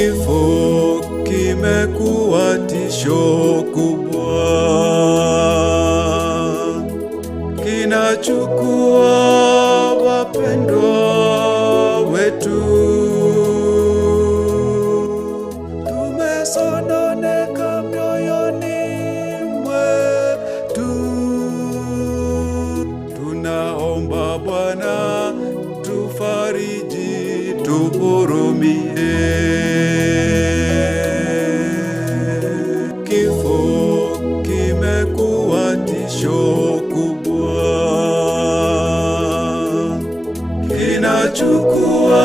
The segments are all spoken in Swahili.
Kifo kimekuwa tisho kubwa, kinachukua wapendwa wetu. Tumesononeka mioyoni mwetu, tunaomba Bwana tufariji, tuhurumie. Kifo kimekuwa tisho kubwa, kinachukua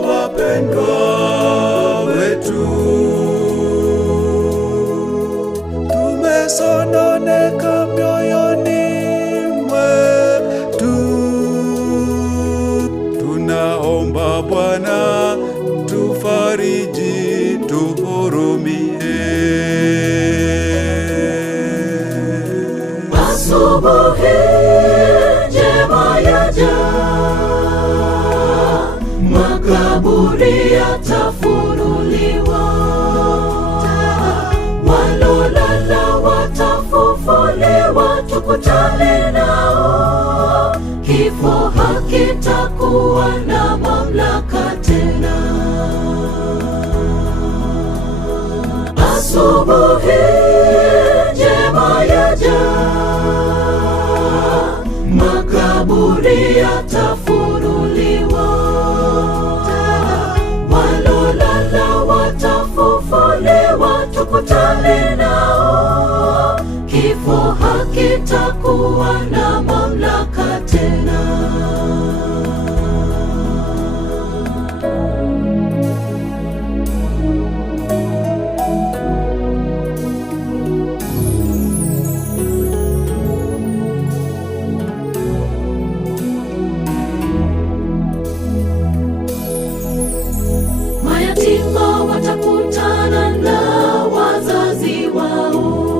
wapendwa wetu. Tumesononeka mioyoni mwetu, tunaomba Bwana tufariji, tuhurumie. Asubuhi njema yaja, makaburi yatafunuliwa, walolala watafufuliwa, tukutane nao. Kifo hakitakuwa na mamlaka tena. Asubuhi njema yaja, makaburi yatafunuliwa, walolala watafufuliwa, tukutane nao. Kifo hakitakuwa na mamlaka tena. Mayatima watakutana na wazazi wao.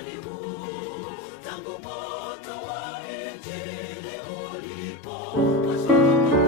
umbali huu, tangu moto wa Injili ulipo, mashariki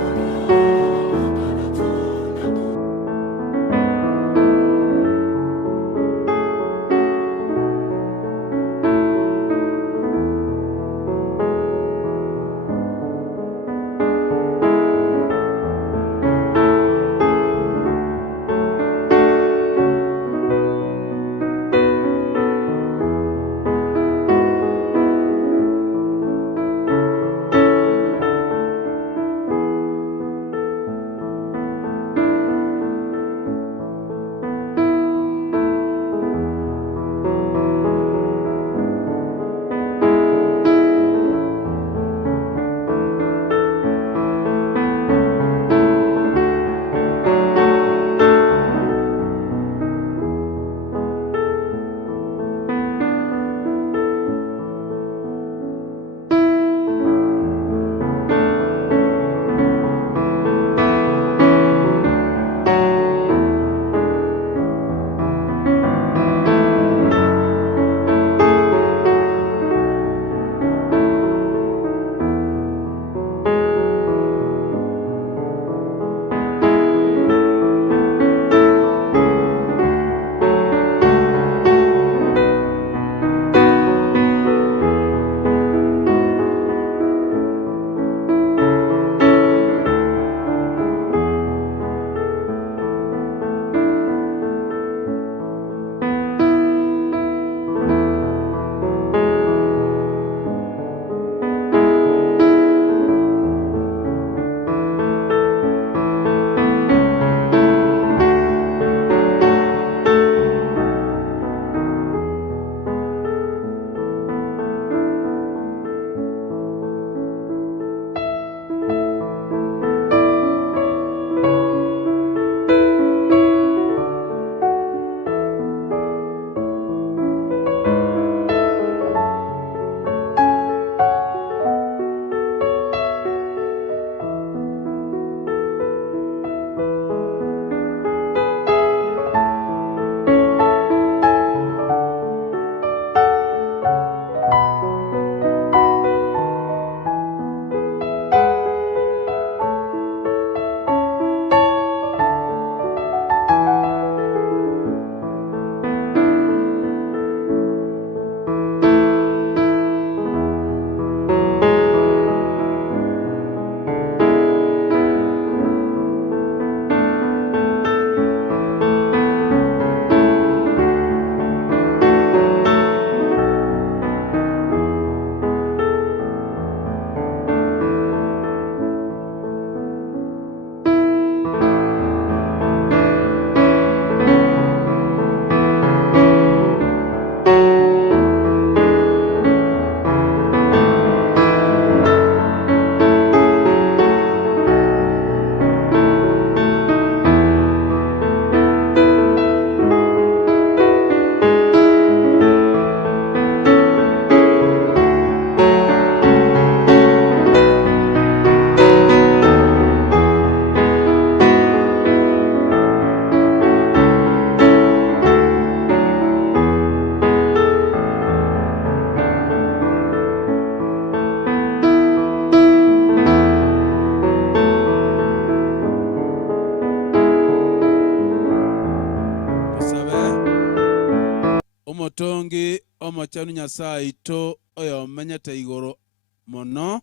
omotongi omochanu Nyasaye ito oyo menyete igoro mono.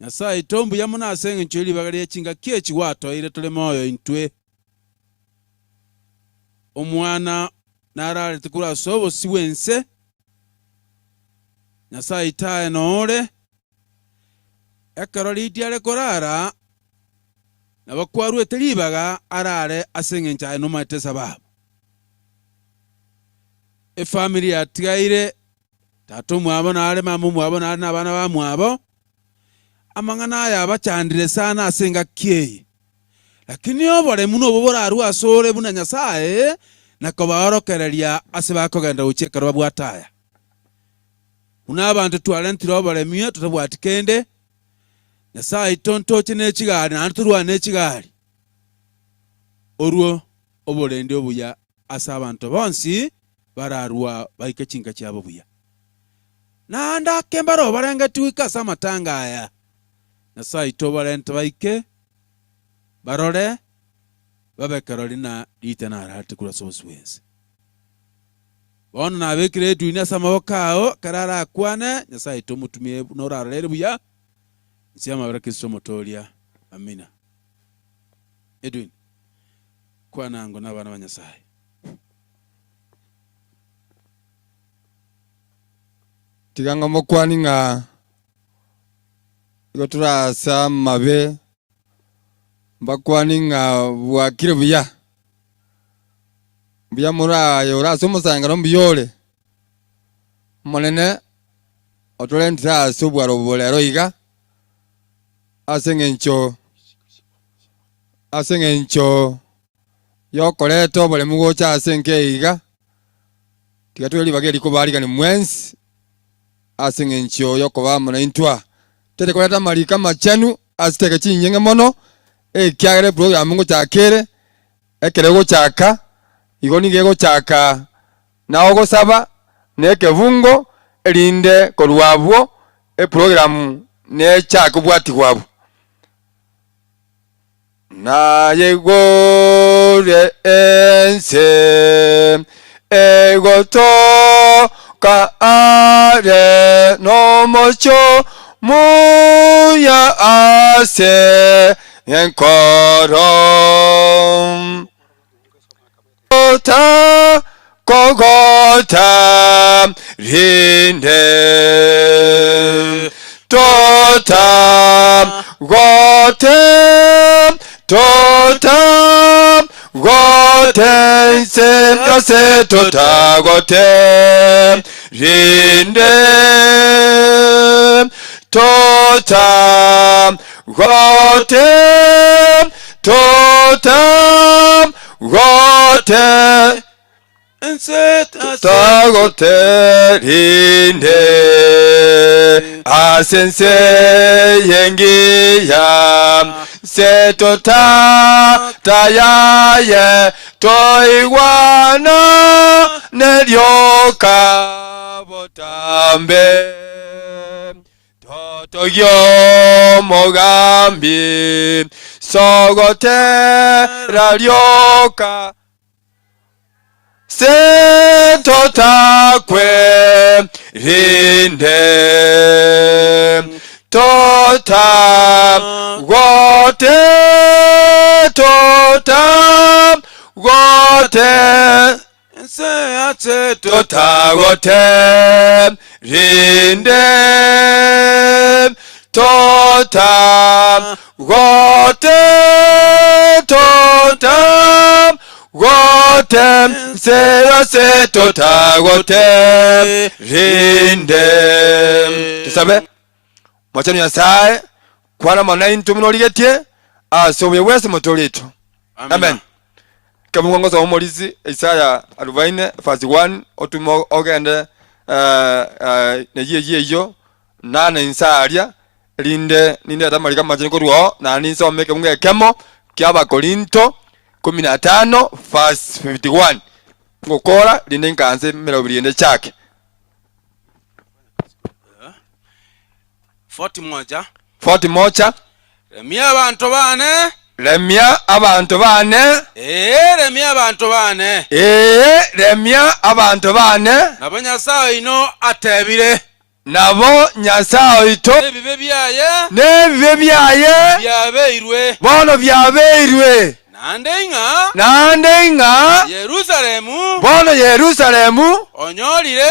Nyasaye ito mbuya muna asenge nchweli bagari echinga kiechi wato ile tule moyo intwe. Omwana narare tikura sobo siwense. Nyasaye itae noore. Ekaroli itiare korara. Na wakwaru etelibaga arare asenge nchaye no maite sababu. Family atigaire tato mwabo nare mamu mwabo nare nabana ba mwabo amangana aya bachandire sana asenga kiye lakini obore muno bobora aru asore buna Nyasaye nakoborokereria ase bakogenda ucheka rwabwataya una abantu twalentiro obore mye tutabwatikende Nyasaye tontoche n'ekigari nanturwa n'ekigari orwo obore ndi obuya ase abantu bonsi bararua baike chinka chiabo buya nanda kembaro baranga tuika samatanga aya Nyasaye itobarente baike barore babekarori na ditana arate kura soswense bono nabekire duina samaboko ao karara akwane Nyasaye itomutumie norarere buya nsiama barakiso motoria amina Edwin kwanango n'abana ba Nyasaye tiganga mokwani nga igoturasa mabe bakwani nga bwakire buya murayo urasa omusangano mbiyole monene otolentira ase obwaro bolero iga ase ng'encho yokoreta oboremu gocha ase nke iga tiga twelibaga erikobarigani mwensi ase ng'encho yokobamo na intwa tere koreta marika machenu ase teke chinyenge mono ekiagere program ngochakere ekere gochaka igo nige gochaka nao gosaba nekebungo erinde korwabwo eprogram nechaka obwati bwabo naye gore ense egotoka are no mocho muya ase enkorom kogota rinde tota gote se tota gote rinde tota gote tagote rinde asense yengiya setota tayaye toiwana neryoka botambe totoyo mogambi sogotera ryoka setotakwe rinde tota gote rinde tota gote se tota gote rinde tusabe mwachanu ya sae kwana manayi ntumino ligetie asobuye wese motolito amen kamungongoza omolizi Isaya 40 verse 1 otumo ogende nejiye iyo nana insalia linde atamalika machenko ruo na ninsa omeke munge kemo kyaba Korinto 15 verse 51 ngokora linde nkanze melobirinde chake 41 remia abantu bane remia abantu bane nabo Nyasaye ino atebire nabo Nyasaye ito nebibe byaye byabeirwe bono byabeirwe nande nga Yerusalemu bono Yerusalemu onyolire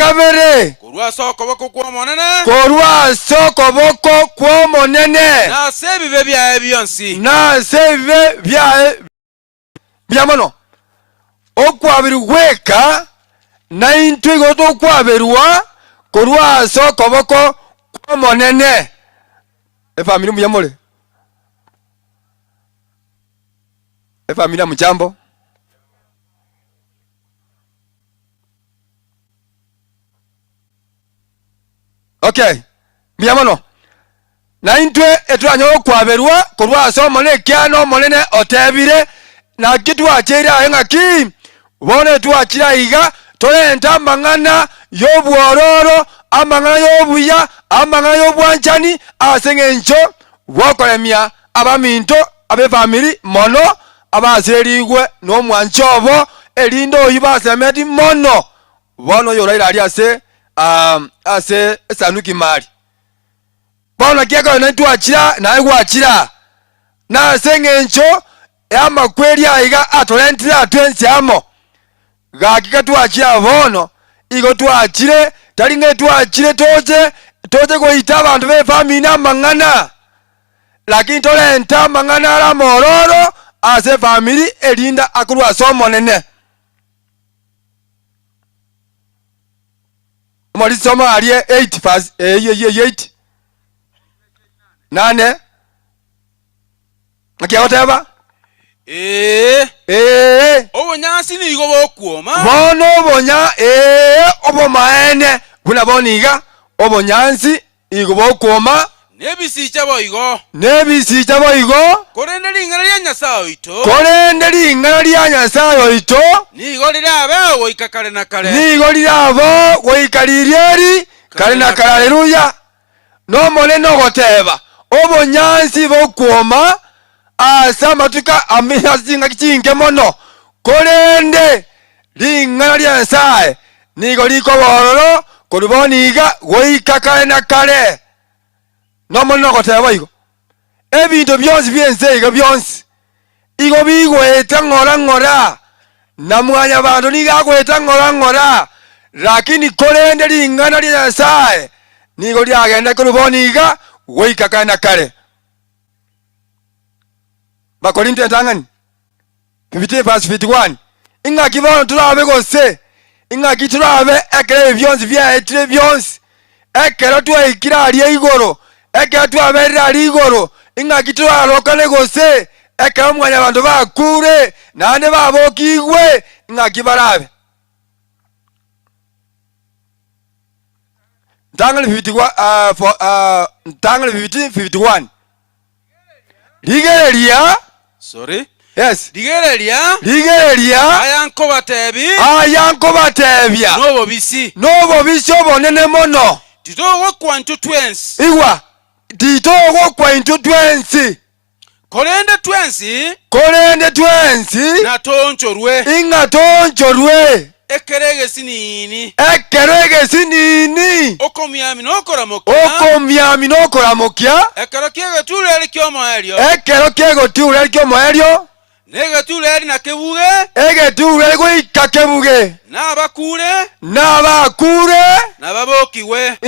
kabere kurwa sokoboko kwa monene na sebibe byaye byamono okwabirweka na intwigo tokwaberwa kurwa sokoboko kwa monene efamili muyamole efamili mujambo okay, miyamono na intwe etwanyola okwaberwa korwa ase omonene ekiano omonene otebire naki twachire aye ng'aki bono twachire aiga torenta amang'ana y'obwororo amang'ana y'obuya amang'ana y'obwanchani ase eng'encho bwokoremia abaminto abefamili mono abaserigwe n'omwancho obo erinde oyi basemeti mono bono oyo oraire ari ase esanduki mali bono kieka yona twachira naye gwachira nase eng'encho amakweri aiga atorentire atwensi amo gakika twachira bono igo twachire tari ng'e twachire toche goita abanto befamili amang'ana lakini torenta amang'ana ara mororo ase famili erinda akorwa ase omonene omorisoma arie 8 verse 8 nane akiagoteba obonyansi nigo bokwoma bono obonya obomaene buna boniga obonyansi igo bokwoma nebisicha boigo korende ling'ana lya nyasaye oito nigo lirabe goika kare na kare lirieri kare na kare aleluya nomonene ogoteba obonyansi bokwoma ase amatuka asinga kichinge mono korende ling'ana lya nyasaye nigo likobororo koriboniga goika kare na kare nomonene ogoteba igo ebinto byonsi byense igo byonsi igo bigweta ng'ora na mwanya bantu nigagweta ng'ora lakini korende ling'ana lya nyasaye nigo lyagenda koriboniga goika kare na kare bakorinto entang'ani 15 verse 51 ing'aki bono turabe gose ing'aki turabe ekero byonsi byaetire byonsi ekero twaikire aria igoro ekero twaberire ari igoro ing'aki turarokane gose ekero mwanya abanto bakure nande babokigwe ing'aki barabe ntang'ani 51 ligereria yes ligereria ayankobatebya n'obobisi obonene mono titogokwa into twensi igwa titogokwa into twensi korende twensi natonchorwe ing'atonchorwe ekerege sinini okomyami nokoramokya ekero kiegetuleri kiomoerio negetuleri nakebuge egetuleri goika kebuge n'abakure nababokigwe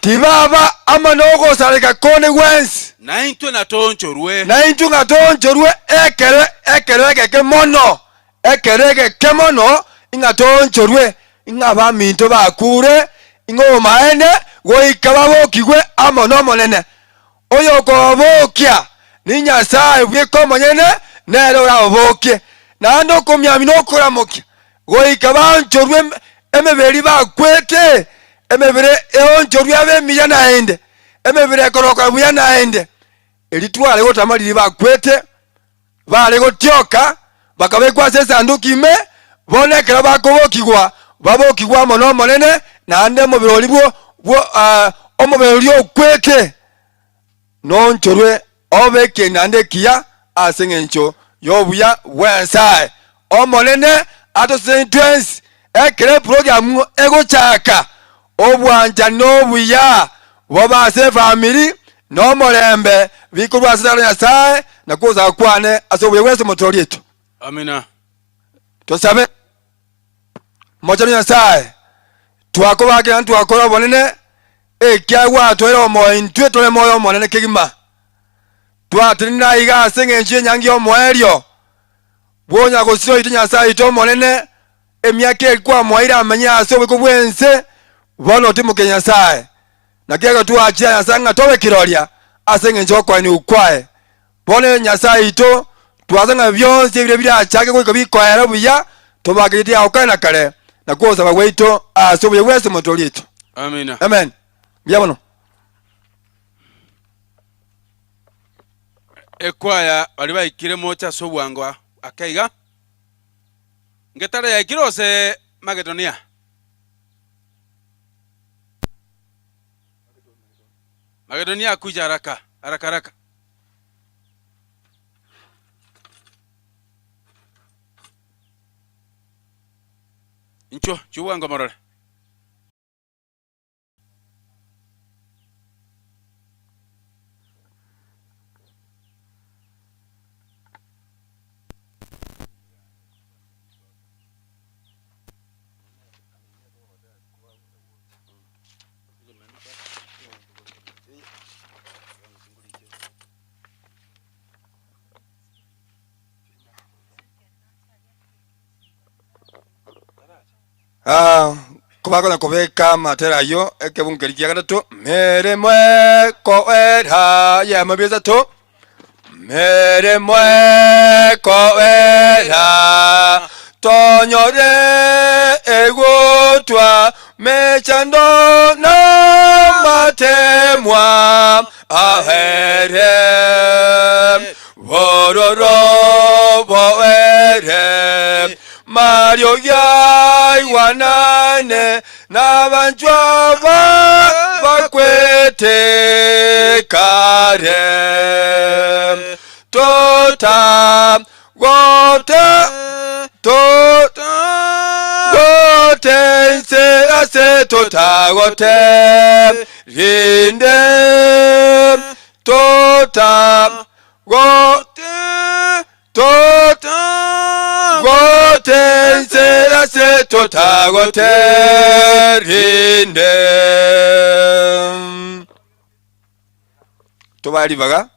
tibaba ama nogosareka kone gwensi naintwe natonchorwe ekero egeke mono ing'atonchorwe ing'abaminto bakure ing'obomaene goika babokigwe amo nomonene oyo okobokia ni nyasaye bweka omonyene nero orabobokie naende okomyami nokoramokia goika banchorwe emeberi bakwete emebere eonchorwe abemiya naende emebere ekoroka buya naende eritware gotama riri bakwete bare gotioka bakabekwasa esanduku ime bonekera bakobokigwa babokigwa mono omonene naende omobirori omobirori okwete nonchorwe obeke naende ekiya ase eng'encho y'obuya bwensaye omonene atoseni twensi ekero eprogramu egochaka obwanchani n'obuya bobase efamili n'omorembe bikorwa ase saro nyasaye nakuza kwane ase obuya bwense motori etu amina tosabe mochano nyasaye twakobakera ntwakora obonene ekiagwa atwere omoyo intwe tore moyo omonene kegima twatirina iga ase eng'encho enyangi omoerio bwonya gosiro ite nyasaye ite omonene emiaka ekwamoire amenye ase obweko bwense bono otimuke nyasaye nakiego twachira nyasaye ng'atobe kiroria ase eng'encho okwani ukwae bono nyasaye ito twaza ng'a byonsi ebire birachake goika bikoera buya tobakirite aho kare na kare nakwo osaba gwaito ase obuya bwese motori etu amina amen Biabono. ekwaya bali baikire mocha sobwangwa akaiga ngetare yaikire ose Macedonia. Macedonia kuja haraka haraka. Incho chuwango morore. Kubakona kubeka matera yo ekebungeri kya gatatu mere mwe ko era ya mabiza to mere mwe ko era tonyore egotwa mechando na matemwa ahere bororo boere Mario yai wanane na banjwa bakwete kare tota gote se ase tota gote rinde tota gote se ase tota gote rinde tobali baga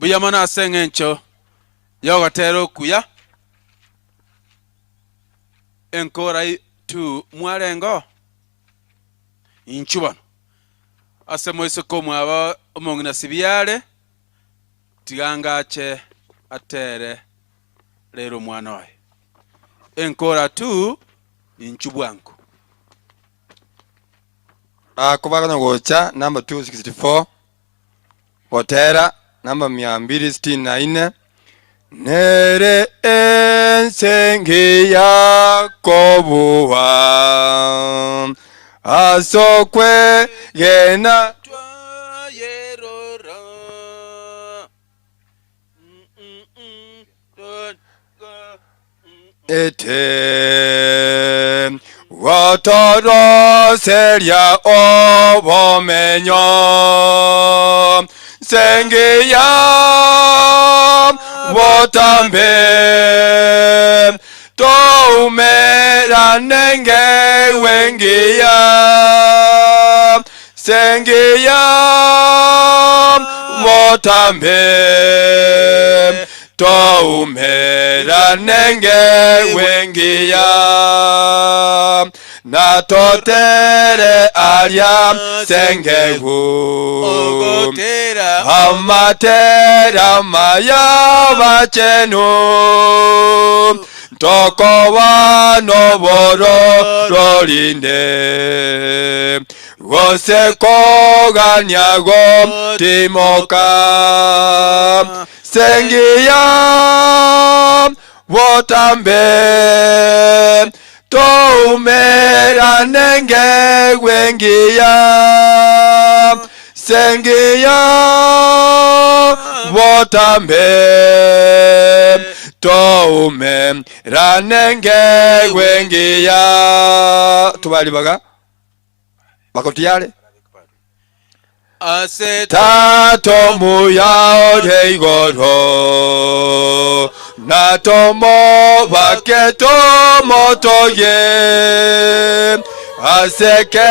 buya mana sengencho yogotero kuya enkora tu mwarengo inchubano ase moise ko mwaba omongina sibyale tigangache atere lero mwana wae enkora tu inchubwangu kubagana gocha number 264 Otera number 264 nere ensenge ya kobuwa asokwe gena ete watoro seria obomenyo sengeya wotambe toumera nenge wengeya sengeya wotambe toumera nenge wengeya na totere aria sengehu amatera maya bachenu toko wano boro rolinde gose koganyago timoka sengiya wotambe toumera nenge wengiya sengiya wotambe toumera nenge wengiya tubali baga bakotiyale tato muya deigoro natomo baketo motoye aseke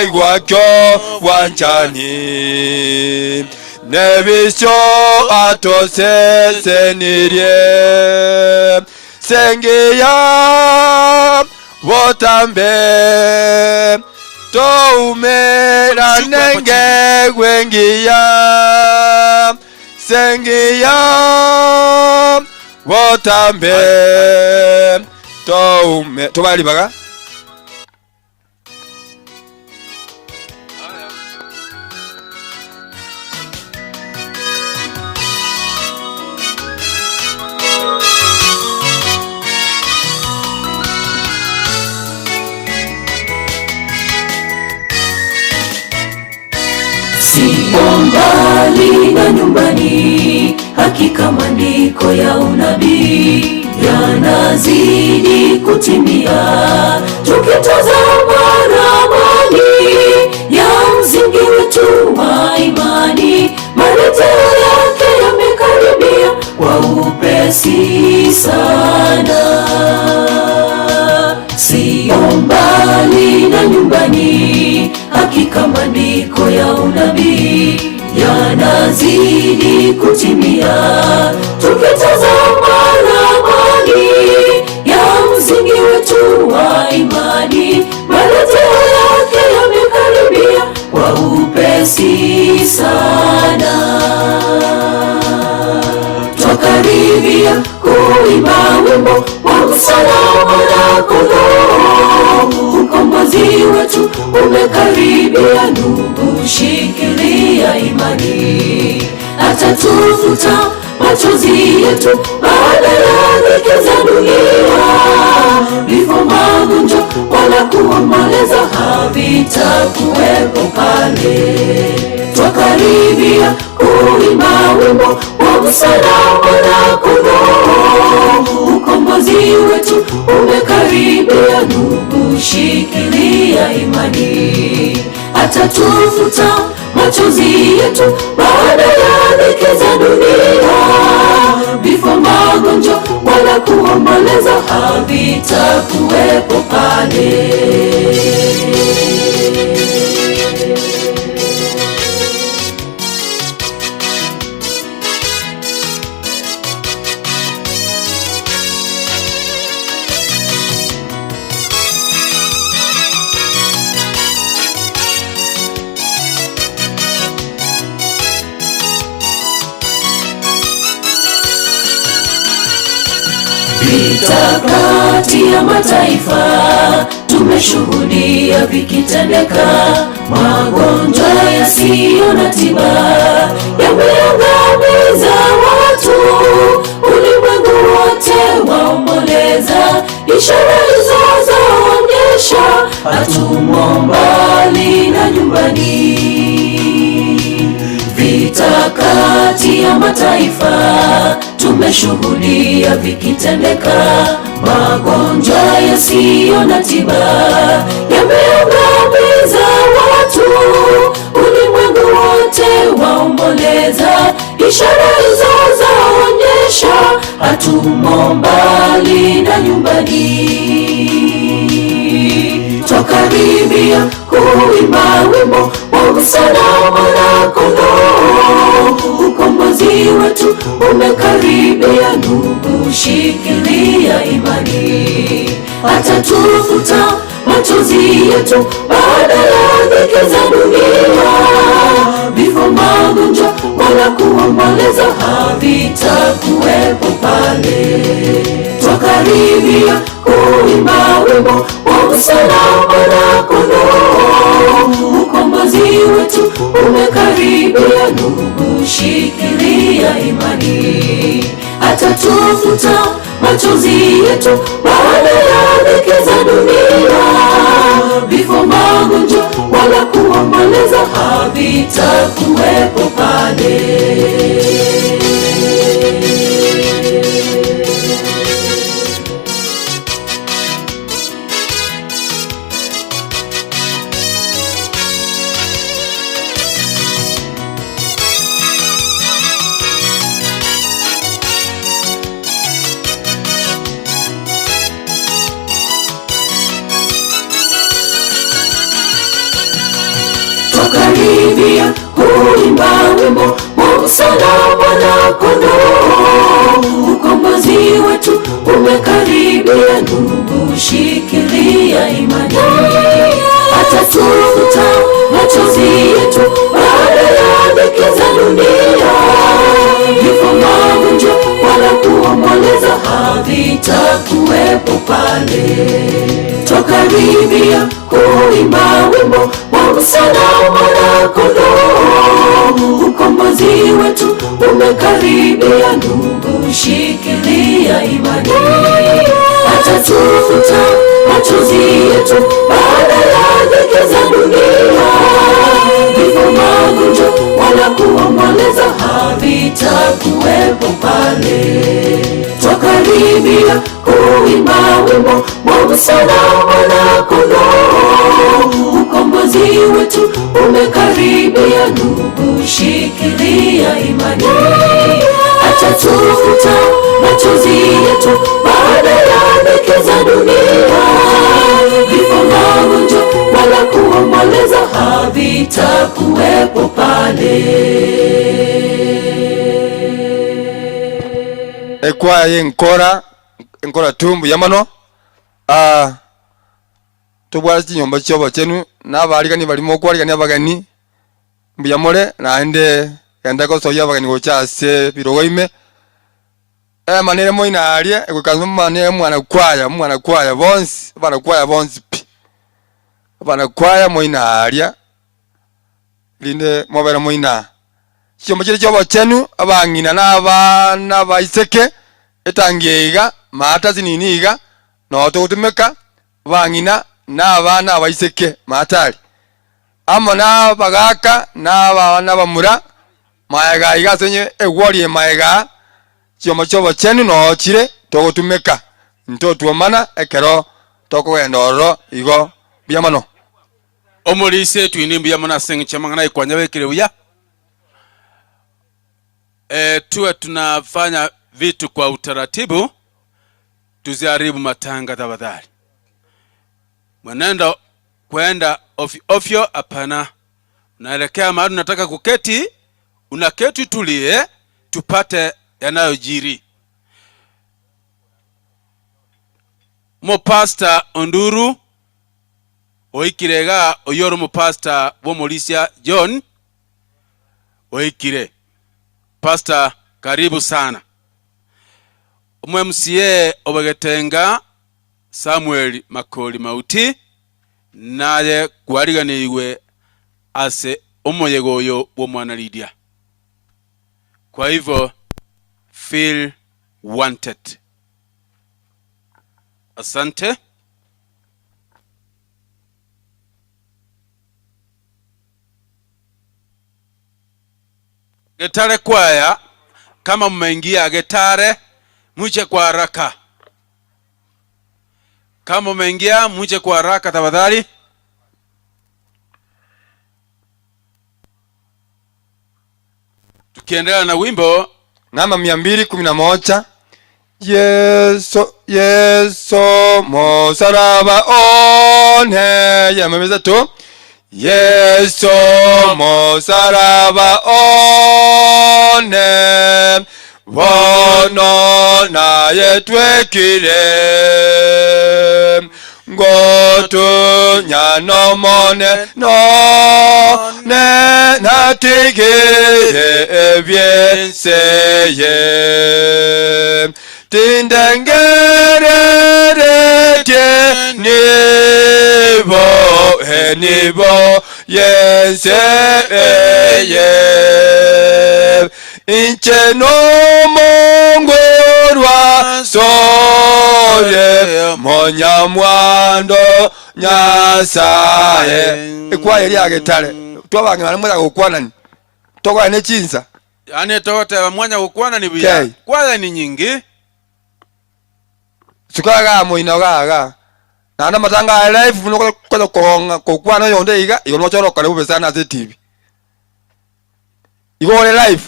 egwakyo wanchani nebisho atose senirie sengiya wotambe toumera nenge wengiya sengiya wotambe toume tubali baga Sio mbali na nyumbani, hakika maandiko ya unabii yanazidi kutimia. Tukitazama ramani ya msingi wetu wa imani, marejeo yake yamekaribia kwa upesi sana. Sio mbali na nyumbani, hakika maandiko ya unabii yanazidi kutimia. Tukitazama ramani ya msingi wetu wa imani, marejeo yake yamekaribia kwa upesi sana. Twakaribia kuimba wimbo wa msalaba na kondoo, ukombozi wetu umekaribia. Ndugu, shikilia imani, atatufuta machozi yetu baada ya dhiki za dunia. Vifo, magonjwa wala kuomboleza havitakuwepo pale. Twakaribia kuimba wimbo wa msalaba na kondoo, ukombozi wetu umekaribia. Ndugu, shikilia imani, atatufuta machozi yetu baada ya dhiki za dunia. Vifo, magonjwa wala kuomboleza havitakuwepo pale. Vita kati ya mataifa tumeshuhudia vikitendeka, magonjwa yasiyo na tiba yameangamiza watu, ulimwengu wote waomboleza, ishara hizo zaonyesha hatumo mbali na nyumbani. Vita kati ya mataifa tumeshuhudia vikitendeka, magonjwa yasiyo na tiba yameangamiza watu, ulimwengu wote waomboleza, ishara hizo zaonyesha hatumo mbali na nyumbani. Twakaribia kuimba wimbo wa msalaba na kondoo, ukombozi wetu umekaribia. Ndugu, shikilia imani, atatufuta machozi yetu baada ya dhiki za dunia. Vifo, magonjwa wala kuomboleza havitakuwepo pale. Twakaribia kuimba wimbo wa msalaba na kondoo, ukombozi wetu umekaribia. Ndugu, shikilia imani, atatufuta machozi yetu baada ya dhiki za dunia. Vifo, magonjwa wala kuomboleza havitakuwepo pale. Twakaribia kuimba wimbo wa msalaba na kondoo, ukombozi wetu umekaribia. Ndugu, shikilia imani, atatufuta machozi yetu baada ya dhiki za dunia. Vifo, magonjwa wala kuomboleza havitakuwepo pale. Twakaribia kuimba wimbo wa msalaba na kondoo, ukombozi wetu umekaribia. Ndugu, shikilia imani, atatufuta machozi yetu baada ya dhiki za dunia. Vifo, magonjwa wala kuomboleza havitakuwepo pale. Twakaribia kuimba wimbo wa msalaba na kondoo, ukombozi wetu umekaribia. Ndugu, shikilia imani, atatufuta machozi yetu baada ya dhiki za dunia. Vifo, magonjwa wala kuomboleza havitakuwepo pale. Ekwaya yenkora tumbu yamano tubwara chinyomba chobo chenu nabaligani balimo kwaligani abagani mbiyamole naende yanda ko soya abagani gochase biroweime manere moina alie ekukanzu manere mwana kwaya bonsi bana kwaya bonsi pi bana kwaya moina alia linde mobera moina chinyomba chobo chenu abangina n'abana baiseke etangiega mata zininiga no totumeka bangina n'abana baiseke matali ama na bagaka n'abana bamura maega igasenye egwori maega chioma chobo chenu no chire togotumeka nto tuomana ekero tokogenda igo biamano omulise twine biamana sengi chamangana ikwanya bekire uya tuwe tunafanya vitu kwa utaratibu, tuziharibu matanga tafadhali. Mwenendo kwenda ofyo hapana. Unaelekea mahali unataka kuketi, unaketi tulie, tupate yanayojiri. Mopasta Onduru oikirega oyoro mopasta bomolisia John oikire. Pastor, karibu sana. MCA obagetenga Samuel Makoli Mauti naye gwariganirwe ase omoyego oyo bw'omwana Lydia. Kwa hivyo feel wanted. Asante. Getare kwaya, kama mmeingia Getare muje kwa haraka. Kama mmeingia muje kwa haraka tafadhali. Tukiendelea na wimbo namba 211. Yeso mosaraba one yamemeza tu. Yeso mosaraba one wono na yetwekire ngoto nyano mone no ne natigere ebyenseye tindengere tie nibo yenseye inche no mongorwa sore monya mwando nyasaye kwaya lya Getare twabange bali mura gukwanani tokwa ne chinza yani tote mwanya gukwana ni buya kwaya ni nyingi sukaga moina gaga na matanga live funo ko kwana yonde iga yono choro kale bubesana ze TV igole live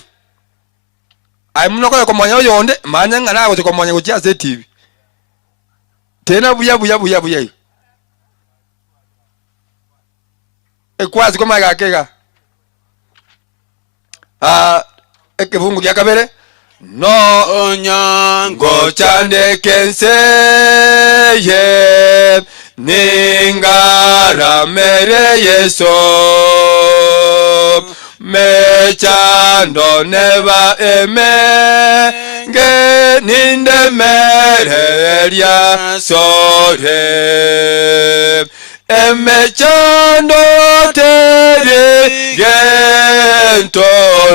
ai muno ko mwanya yonde manya ngana ko mwanya ko cha ze TV tena buya ekwazi ko maga kega ekevungu lya kabere no onyango chande kenseye ningara mere yeso mechando neva nge ninde mere lya sore emechando tere gento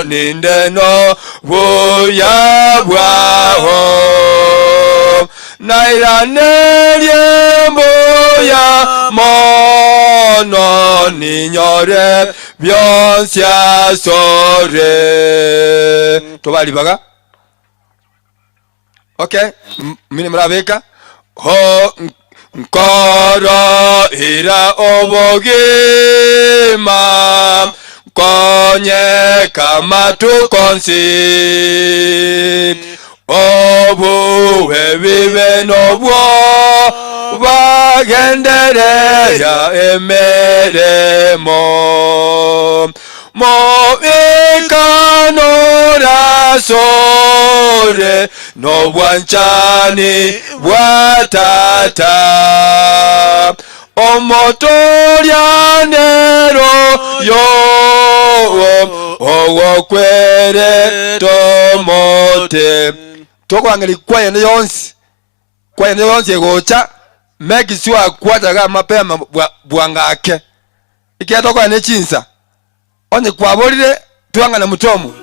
nindeno buya bwaho nairanelye mbuya mono ninyore byonsya sore tobalibaga okay mine murabeka ho nkoro ira obogima konye kama tukonsi obuwe bibe nobwo bagendere ya emeremo mo ikanora sore no bwanchani bwatata omotorianero yo owo kwere tomote toko angeli kwaya ne yonsi gocha make sure kwata ga mapema bwangake ikia toko ne chinsa onye kwabolire tuanga na mutomo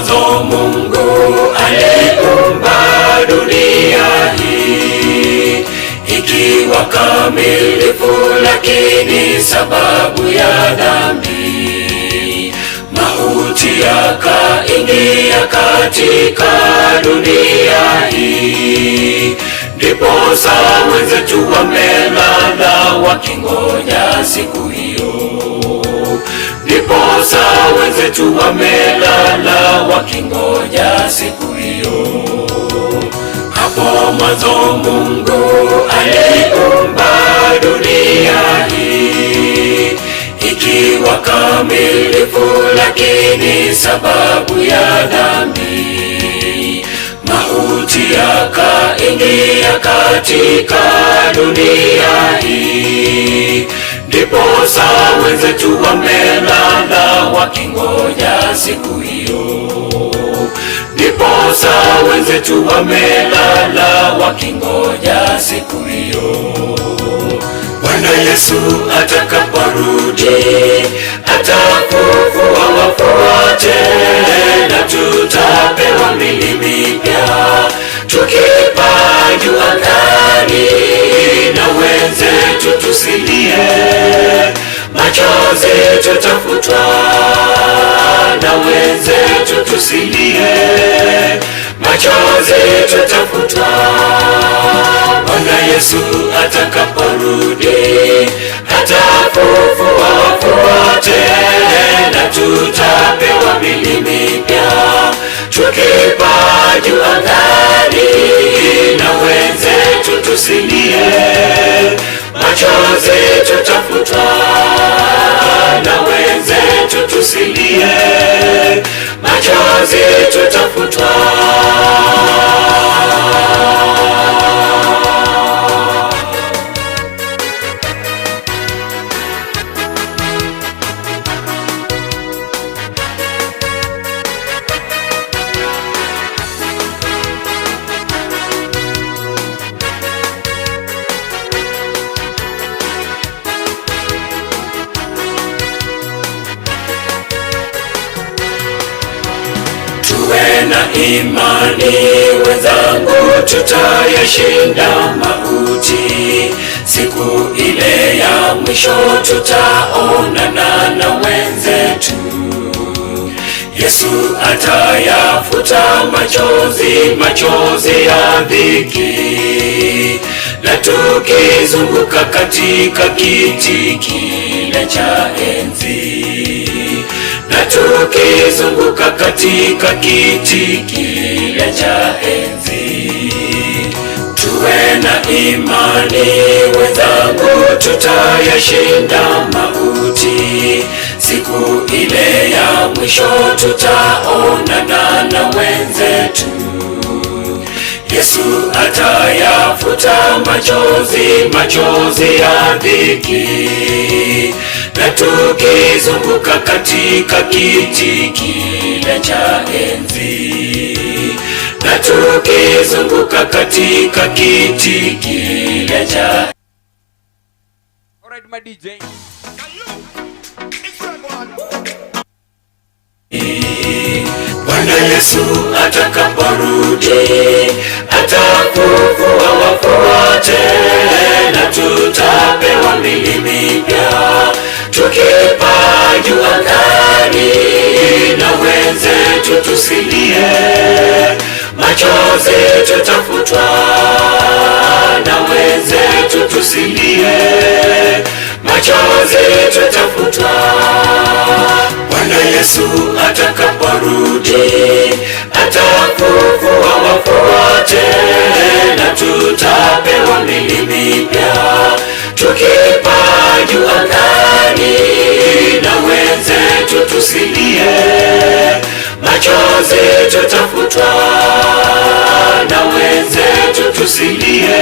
Mwanzo Mungu aliumba dunia hii ikiwa kamilifu lakini sababu ya dhambi, mauti yakaingia katika dunia hii. Ndiposa wenzetu wamelala wakingoja siku hiyo, ndiposa wenzetu wamelala wakingoja siku hiyo. Hapo mwanzo Mungu aliumba dunia hii ikiwa kamilifu, lakini sababu ya dhambi, mauti yakaingia katika dunia hii. Ndiposa wenzetu wamelala wakingoja siku hiyo, ndiposa wenzetu wamelala wakingoja siku hiyo. Bwana Yesu atakaporudi atafufua wafu wote, na tutapewa miili mipya tukipaa juu angani, na wenzetu tusilie, machozi tutafutwa, na wenzetu tusilie, machozi tutafutwa. Bwana Yesu atakaporudi atafufua wafu wote, na tutapewa miili mipya tukipaa juu angani, na wenzetu tusilie, machozi tutafutwa, na wenzetu tusilie, machozi tutafutwa. Tuwe na imani wenzangu, tutayashinda mauti. Siku ile ya mwisho tutaonana na wenzetu. Yesu atayafuta machozi, machozi ya dhiki, na tukizunguka katika kiti kile cha enzi, na tukizunguka katika kiti kile cha enzi. Tuwe na imani wenzangu, tutayashinda mauti. Siku ile ya mwisho tutaonana na wenzetu. Yesu atayafuta machozi, machozi ya dhiki, na tukizunguka katika kiti kile cha enzi, na tukizunguka katika kiti kile cha. Alright, my DJ. Bwana Yesu atakaporudi atafufua wafu wote, na tutapewa miili mipya tukipaa juu angani, na wenzetu tusilie, machozi tutafutwa, na wenzetu tusilie, machozi tutafutwa. Bwana Yesu atakaporudi atafufua wafu wote, na tutapewa miili mipya tukipaa juu angani, na wenzetu tusilie, machozi tutafutwa, na wenzetu tusilie,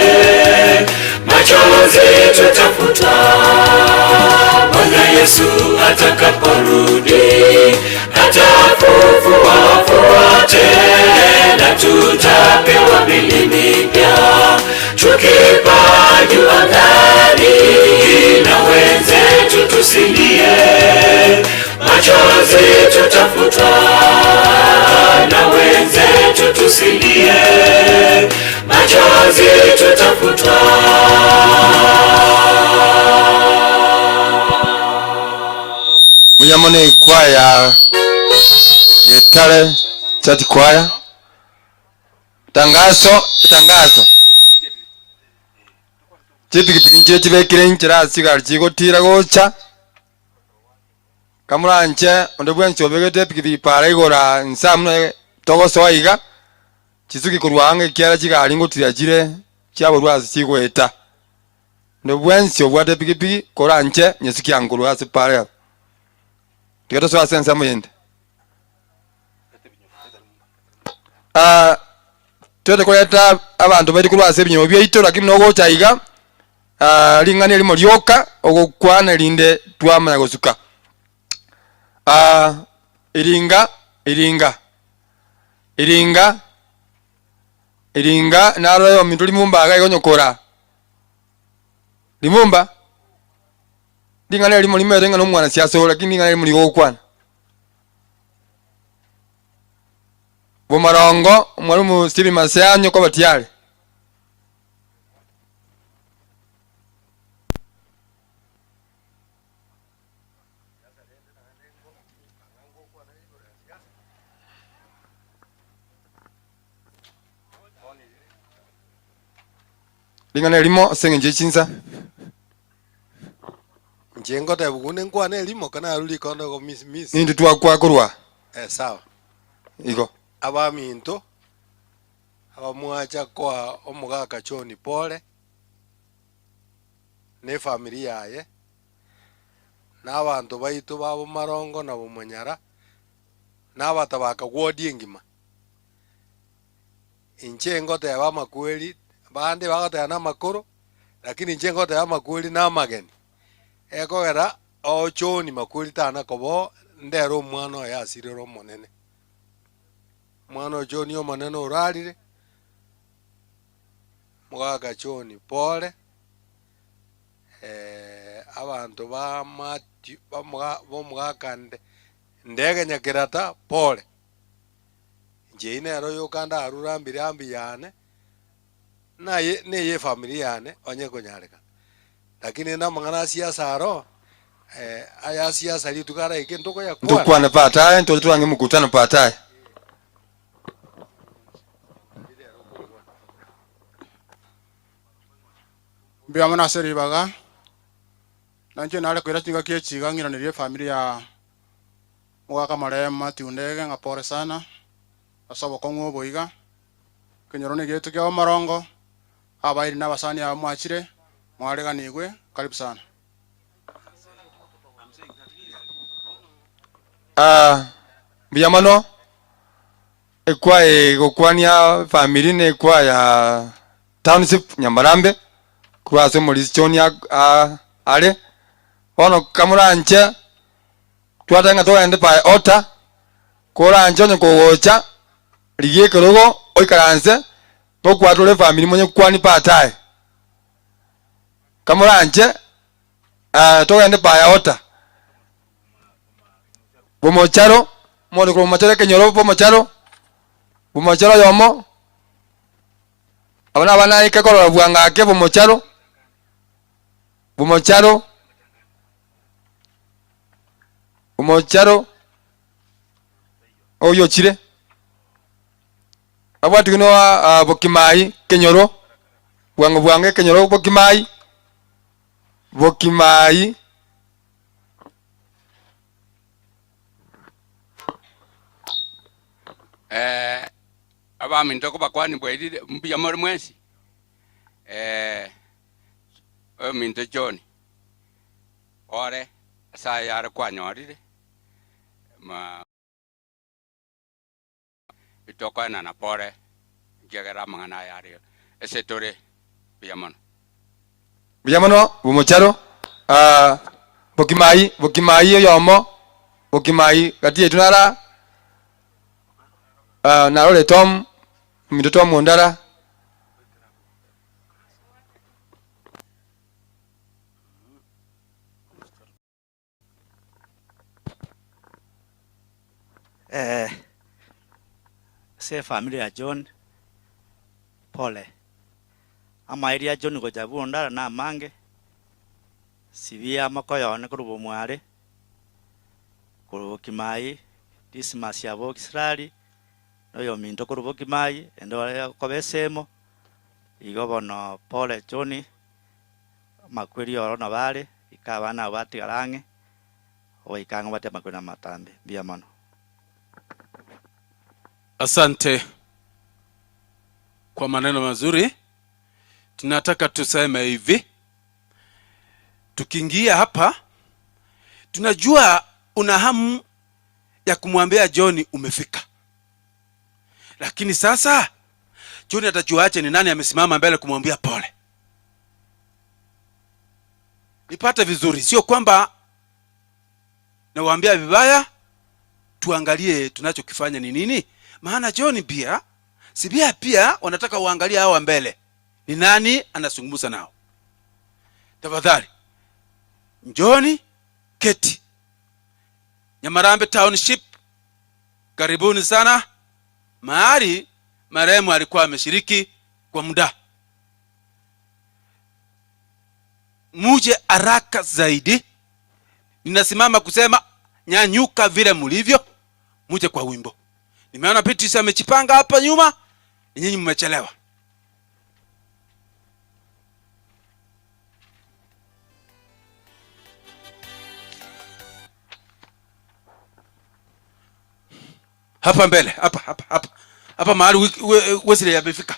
machozi tutafutwa. Bwana Yesu atakaporudi atafufua wafu wote, na tutapewa miili mipya tukipaa juu angani, na wenzetu tusilie, machozi tutafutwa, na wenzetu tusilie, machozi tutafutwa. Yamone kwaya Getare Church Choir. Tangazo. Chipikipiki nche chibekire nchira sigar chigotira gocha. Kamura nche ondebwe nchobegete pikipiki para igora nsamno togo soiga. Chisuki kurwange kiara chigali ngotira chire cyabo rwazi chigweta. Ndebwe nchobwate pikipiki kora nche nyesiki anguru ase para. Tikato so asensa muyende. Twete kuleta abantu bali kulwasa ebinyo byaitu lakini nogo chaiga lingane limo lyoka okukwana linde twamanya gosuka. Iringa naro omindu limumba aga igonyokora. Limumba lingane limo limerenga no mwana siaso lakini lingane limo ligokwana. Bumarongo mwalimu Steve Maseanyo kwa batiale. Lingane limo senge chinsa. Njengo ta bugune nkwane limo kana aruli kondo go miss. Nindu twakwa kurwa. Sawa. Iko. Abaminto abamwacha kwa omugaka Choni pole ne familia yaye n'abantu baitu babo marongo na bumunyara n'abatabaka gwodi ngima inchengo te ba makweli bande bagata na makoro lakini inchengo te makweli na mageni eko era o Choni makweli tana kobo ndero mwana ya siriro monene mwana Choni o maneno urarire mugaka Choni pole abantu ba mati bo mugaka ndege nyakirata pole njeine ero yokanda arurambire ambi yane na ye familia yane onye konyareka lakini na mangana siasa aro aya siasa litukara ikentoko ya kwa tukwana pataye nto tuange mukutana pataye. Mbia mwana seri baga nanje nale kwira tinga kiechiga ngiranire familia mwaka marema tiundege ngapore sana asabo kongo boiga kinyorone getu kya marongo abairi nabasani amwachire mwarega nigwe karibu sana. Mbia mano ekwa gokwania family ne kwa ya township Nyamarambe kurase muri Choni ale ono kamuranche twatanga toende pa ota koranje onye kogocha ligie kerogo oikaranse pokwatole family monye kwani pataye kamuranche toende pa ota bomocharo mone ko machare kenyoro bomocharo yomo abana bana ikakoro bwanga ke bomocharo oyo chire abwati kuno bokimai kenyoro bwange kenyoro bokimai abaminto ko bakwani bwedi mbia mor mwesi minto Choni ore sa yar kwanyorire ma itoko na pore gegera mangana yari esetore biamono bumocharo bokimai yomo bokimai kati tunara narole tom mitoto mondara se familia ya John pole ama iria John go jabu ondara na mange sibia makoyone kurubo mware kurubukimai Dismas yabo Israeli noyo minto kurubukimai endo kobesemo igobono Pole Johnny makweri orona bale ikabana batigarange oikanga bate makwena matambe biamano. Asante kwa maneno mazuri. Tunataka tuseme hivi, tukiingia hapa tunajua una hamu ya kumwambia John umefika, lakini sasa John atajuaje ni nani amesimama mbele kumwambia pole? Nipate vizuri, sio kwamba nawaambia vibaya, tuangalie tunachokifanya ni nini. Maana John pia Sibia pia wanataka uangalia hawa mbele ni nani anazungumza nao. Tafadhali John keti Nyamarambe Township, karibuni sana mahali marehemu alikuwa ameshiriki kwa muda. Muje haraka zaidi, ninasimama kusema nyanyuka vile mulivyo, muje kwa wimbo. Nimeona Petrus amechipanga hapa nyuma, nyinyi mmechelewa. Hapa mbele, hapa mahali Wesley amefika.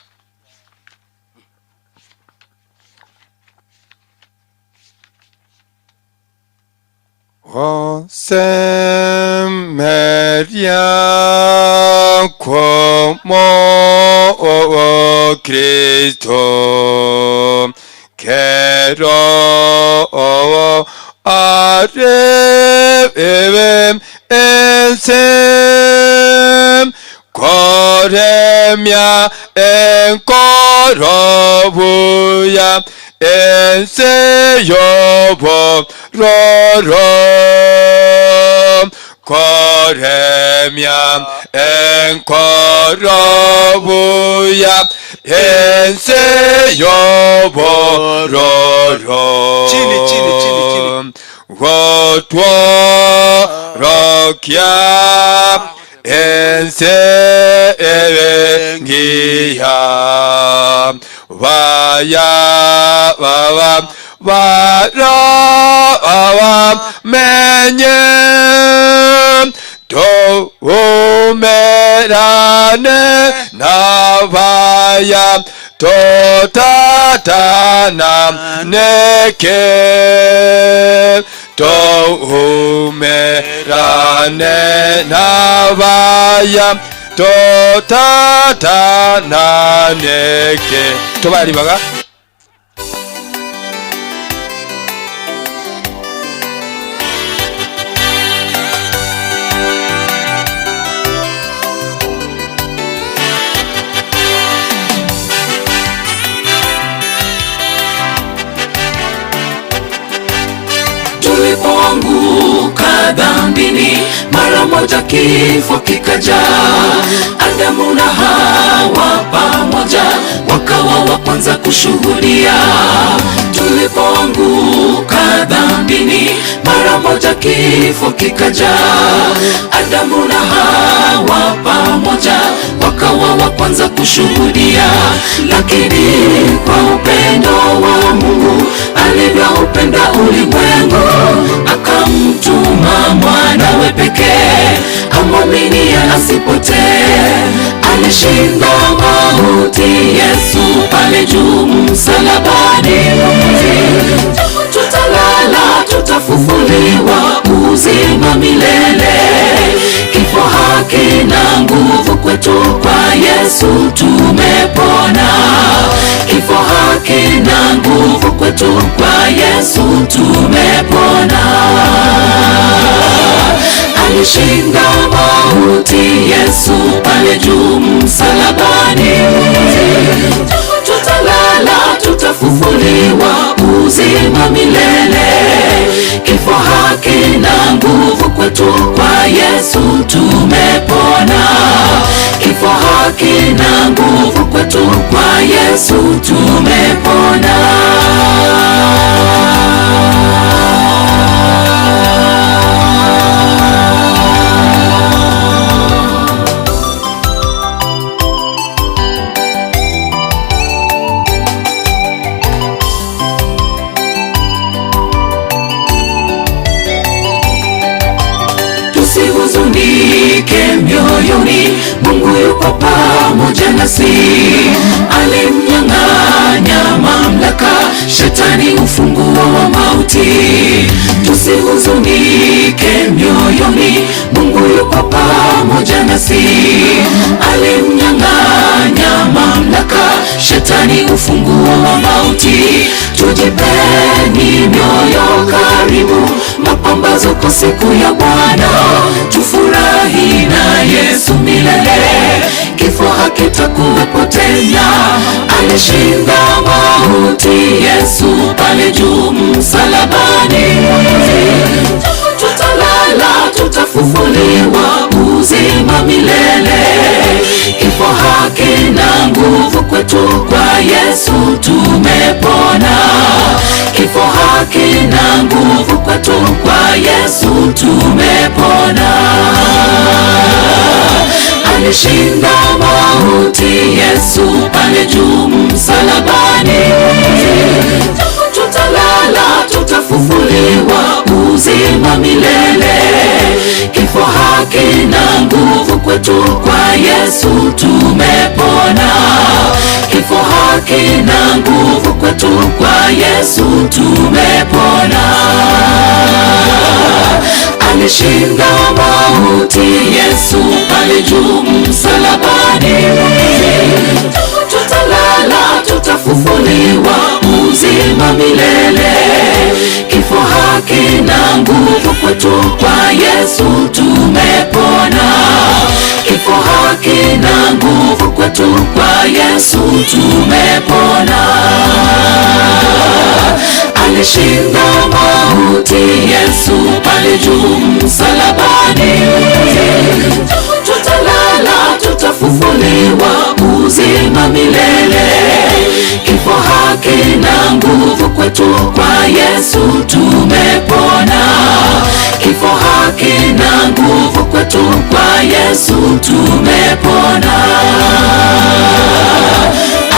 Semeria como Cristo quiero arrevem ensem coremia en corobuya enseyobo roro coremia en corobuya enseyobo roro Chini Wotwo rokia ense evengia vaya vava vara menye to umerane na vaya to tatana neke to umerane na vaya to tatana neke to bali baga Tulipoanguka dhambini, mara moja kifo kikaja. Adamu na Hawa pamoja wakawa wa kwanza kushuhudia. Tulipoanguka dhambini, mara moja kifo kikaja. Adamu na Hawa pamoja wakawa wa kwanza kushuhudia. Lakini kwa upendo wa Mungu alivyoupenda ulimwengu, akamtuma mwanawe pekee amwaminie asipotee. Alishinda mauti Yesu pale juu msalabani. Tutalala, tutafufuliwa uzima milele. Kifo hakina nguvu kwetu, kwa Yesu tumepona. Kifo hakina nguvu kwetu, kwa Yesu tumepona. Alishinda mauti Yesu pale juu msalabani. Tutalala, tutafufuliwa uzima milele. Kifo hakina nguvu kwetu, kwa Yesu tumepona. Kifo hakina nguvu kwetu, kwa Yesu tumepona. tusihuzunike mioyoni, Mungu yuko pamoja nasi. Alimnyang'anya mamlaka Shetani ufunguo wa mauti. Tusihuzunike mioyoni, Mungu yuko pamoja nasi. Alimnyang'anya mamlaka Shetani ufunguo wa mauti. Tujipeni mioyo karibu mapambazuko siku ya Bwana. Tufurahi na Yesu milele, kifo hakitakuwepo tena. Alishinda mauti Yesu pale juu msalabani. Tutalala, tutafufuliwa uzima milele. Kifo hakina nguvu kwetu, kwa Yesu tumepona. Kifo hakina nguvu kwetu, kwa Yesu tumepona. Alishinda mauti Yesu pale juu msalabani. Tutalala, tutafufuliwa uzima milele. Kifo hakina nguvu kwetu, kwa Yesu tumepona. Kifo hakina nguvu kwetu, kwa Yesu tumepona. Alishinda mauti Yesu pale juu msalabani. Tutalala, tutafufuliwa uzima milele. Kifo hakina nguvu kwetu, kwa Yesu tumepona. Kifo hakina nguvu kwetu, kwa Yesu tumepona. Alishinda mauti Yesu pale juu msalabani. Tutalala, tutafufuliwa uzima milele. Kifo hakina nguvu kwetu, kwa Yesu tumepona. Kifo hakina nguvu kwetu, kwa Yesu tumepona.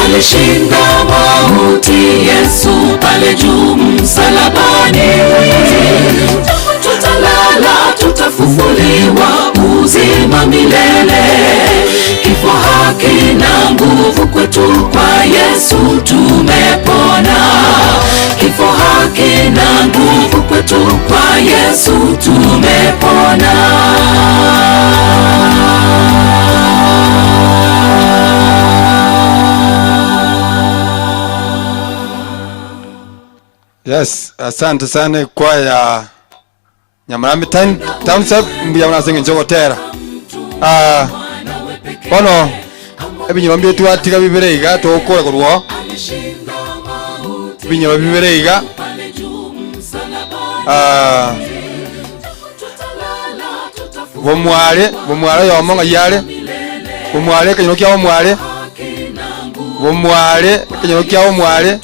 Alishinda mauti Yesu pale juu msalabani. Tutalala, tutafufuliwa uzima milele. Kifo hakina nguvu kwetu, kwa Yesu tumepona. Kifo hakina nguvu kwetu, kwa Yesu tumepona. Yes, asante sana kwa ya Nyamarambi Township mbiya unasenga njogotera. Bono ebinyoro mbyetu atiga bibereiga tokora kurwo. Binyoro bibereiga. Bomware yomonga yale. Bomware kenyoro kya bomware. Bomware kenyoro kya bomware.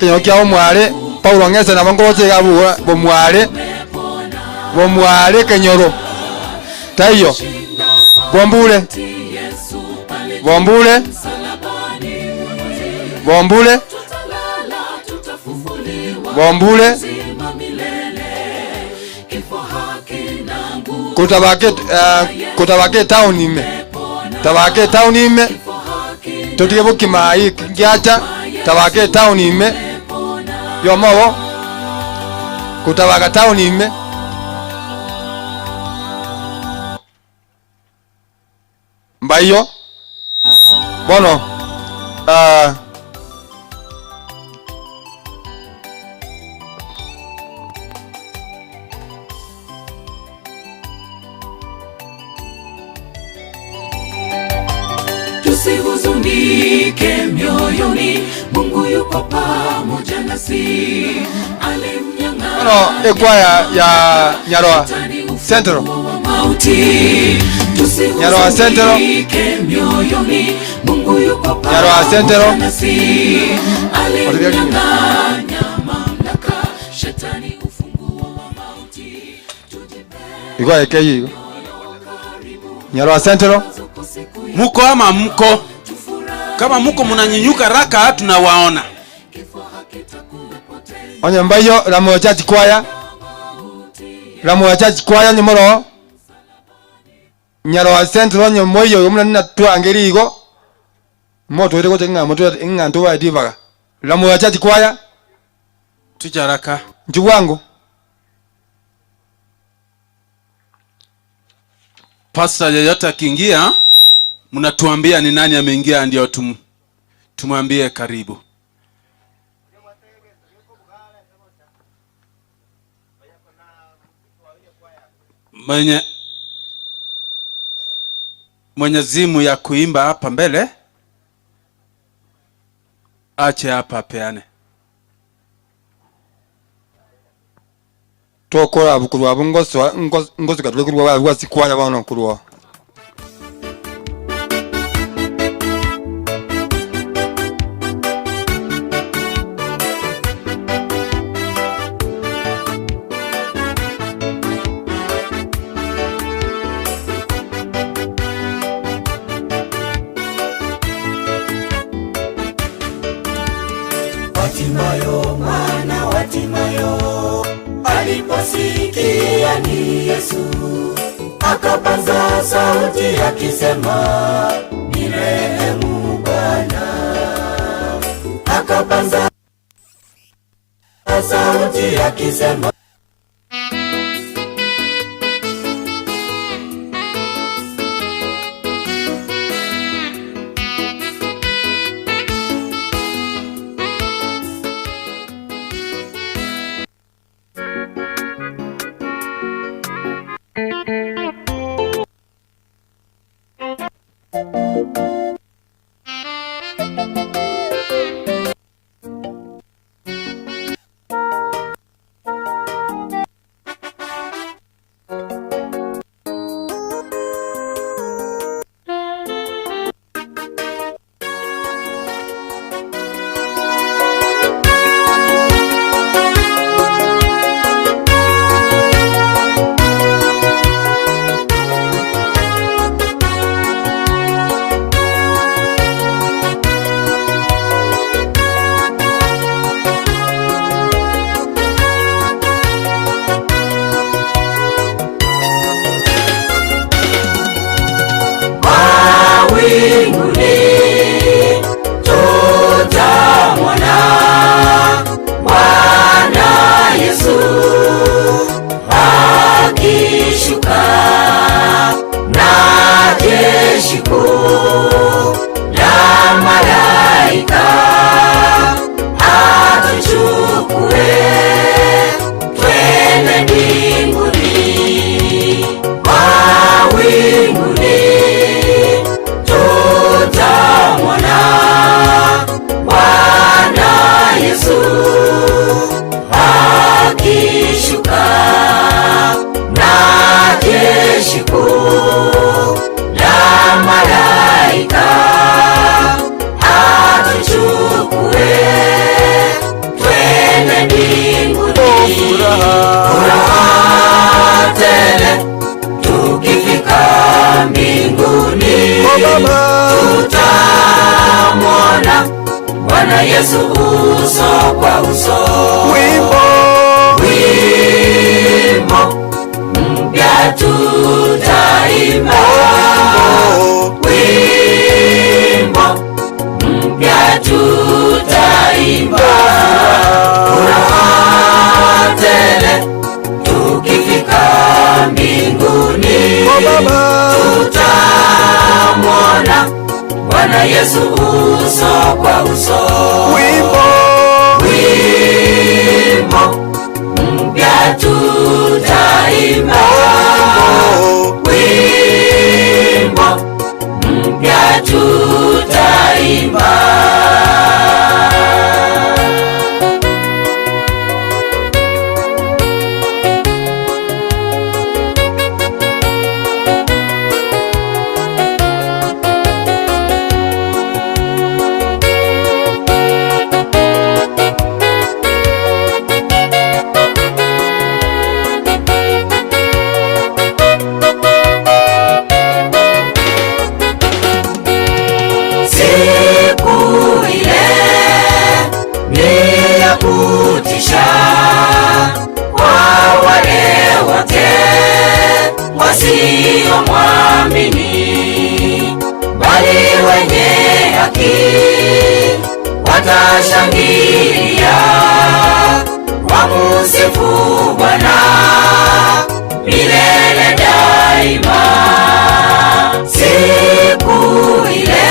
Kenyoro kya bomware Paulo ngese na bangoroche gabu bomware kenyoro tayo bombule kutabake town ime totige bukimai ngiacha tabake town ime yomawo kutabaga town ime mbayo bono Tusihuzunike mioyoni, Mungu yuko pamoja nasi. Alimnyang'anya ekwaya ya Nyaroa Central. Nyaroa Central. Nyaroa Central. Ekwaya keyi Nyaroa Central. Muko ama mko? Kama muko mnanyinyuka raka tunawaona. Onye mbayo la mochati kwaya. Lamu church kwaya nyimoro nyaro central nyomoyo yomna na twangeri go moto ire ko tenga moto inga ndo wa divaga Lamu church kwaya Tujaraka. njuwangu Pastor yeyote akiingia, mnatuambia ni nani ameingia ndio tumwambie karibu. Mwenye zimu ya kuimba hapa mbele ache hapa peane. tokora abukuru abungoso ngoso katule kurwa wa sikwaya bana kurwa Hatimayo mwana wa Timayo aliposikia ni Yesu, akapaza sauti akisema, nirehemu Bwana. Akapaza sauti akisema, tutamwona Bwana Yesu uso kwa uso. Wimbo mpya tutaimba, wimbo mpya tutaimba, furaha tele tukifika mbinguni. Tutamwona Bwana Yesu uso kwa uso. Wimbo mpya tutaimba, wimbo mpya tutaimba. watashangilia, wamusifu Bwana milele daima. Siku ile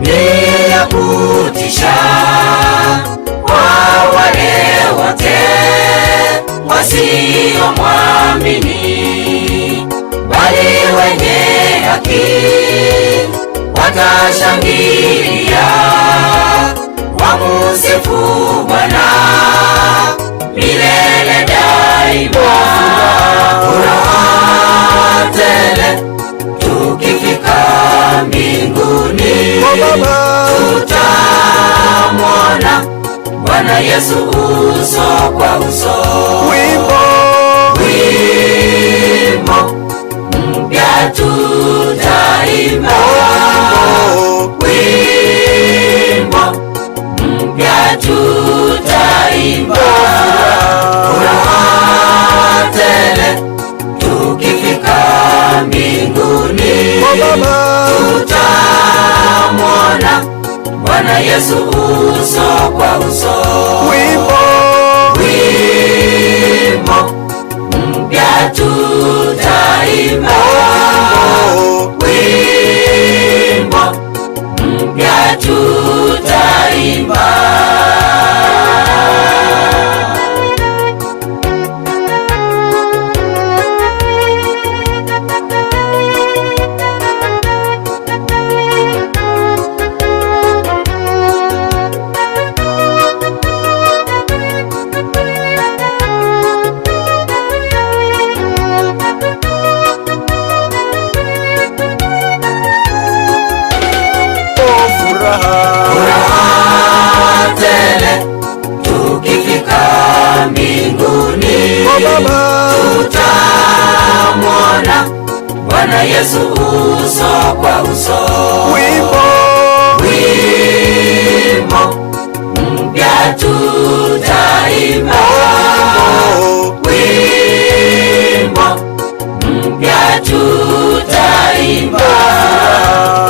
ni ya kutisha kwa wale wote wasiomwamini, bali wenye haki watashangilia, wamusifu Bwana milele daima. Furaha tele tukifika mbinguni, tutamwona Bwana Yesu uso kwa uso. Wimbo mpya tutaimba, wimbo mpya tutaimba. Furaha tele tukifika mbinguni, tutamwona Bwana Yesu uso kwa uso. Wimbo mpya tutaimba, wimbo mpya tutaimba. Furaha tele tukifika mbinguni, tutamwona Bwana Yesu uso kwa uso. Wimbo mpya tutaimba, wimbo mpya tutaimba.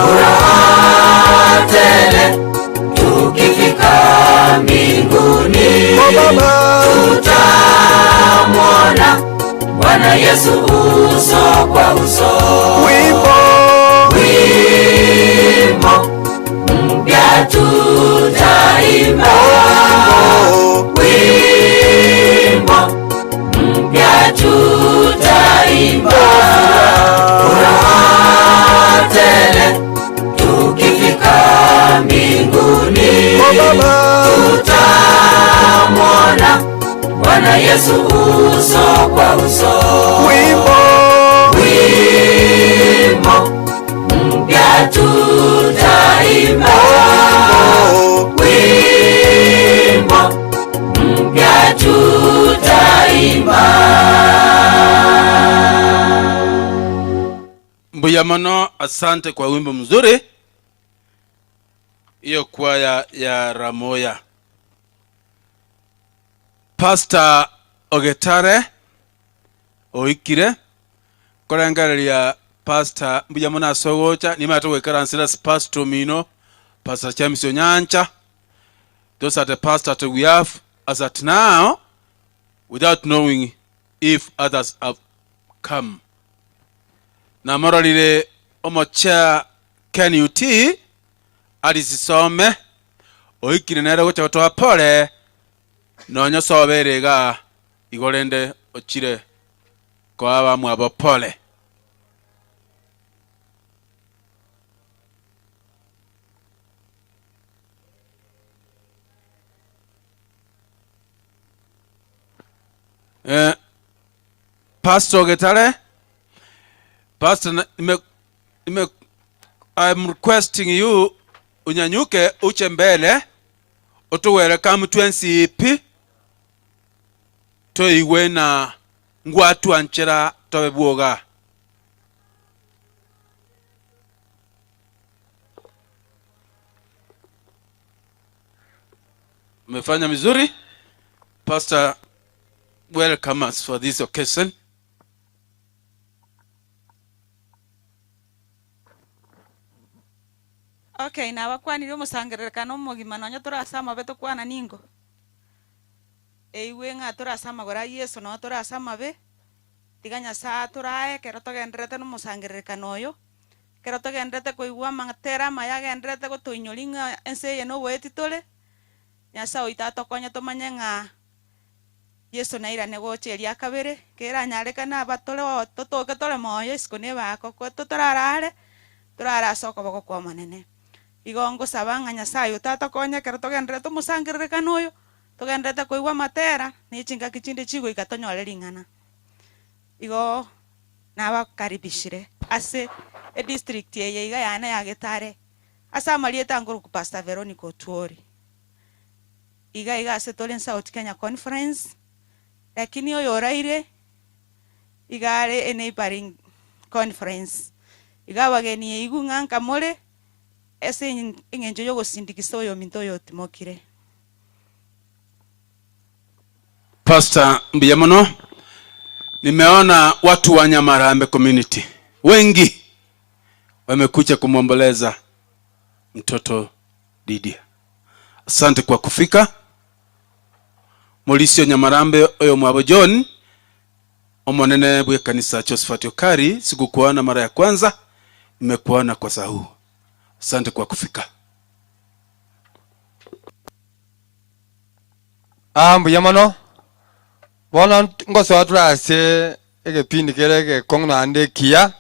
Furaha tele tukifika mbinguni, tutamwona Bwana Yesu uso kwa uso. Wimbo mpya tutaimba, wimbo mpya tutaimba. Furaha tele tukifika mbinguni, tutamwona Bwana Yesu uso kwa uso. Wimbo mpya tutaimba, wimbo mpya tutaimba. Mbuya mono, asante kwa wimbo mzuri. Iyo kwaya ya Ramoya. Pastor Ogetare oikire korangaria Pastor Mbuya mono asogocha nimato wekaransira Pastor Mino, Pastor Chamisio Nyancha. Those are the pastors that we have as at now, without knowing if others have come. Na moralile omocha Ken UT alisisome oikire nere gocha gotoa pole nonyo soberega igorende ochire kwa abamwe abo pole. Pastor Getare, Pastor, I'm requesting you unyanyuke uche mbele utuwele kama twensipi to iwe na ngwatu anchera tobe buoga. Umefanya mizuri. Pastor, welcome us for this occasion. Okay, na bakwanire omosangererekano omogima nonya torasama be tokwana ningo. Eiwe ng'a torasama gora Yesu no torasama be. Tiga Nyasaye torae kero togenderete nomosangererekano oyo. Kero togenderete koigwa amatera amaya agenderete gotoinyoringa ense eye noboeti tore. Nyasaye oita tokonya tomanye ng'a Yesu nairane gocheria kabere kera nyarekana abatore totoke tore moyo isiko ne bako ko totorarare torara soko boko kwa manene. Igongo sabanga Nyasaye utata konya kero togendere tomusangererekano oyo togendete koigwa matera ni chinga kichinde chigo ikatonyorera ringana. Igo nabakaribishire ase district ye iga yana ya Getare asa marieta nguru ku Pastor Veronica Otuori. Iga ase tole South Kenya Conference lakini oyo oraire igare neighboring conference iga bageni igu nganka more ese ingenjo yo gosindikisa oyo minto yo timokire. Pastor Mbiyamono, nimeona watu wa Nyamarambe community wengi wamekuja kumwomboleza mtoto Didia. Asante kwa kufika. Molisio Nyamarambe oyo mwabo John omonene bwe kanisa Josephat Okari, sikukuona mara ya kwanza, nimekuona kwa sahu. Asante kwa kufika. Mbiyamono bona ngoso aturase egepindi kerege kongna ande kia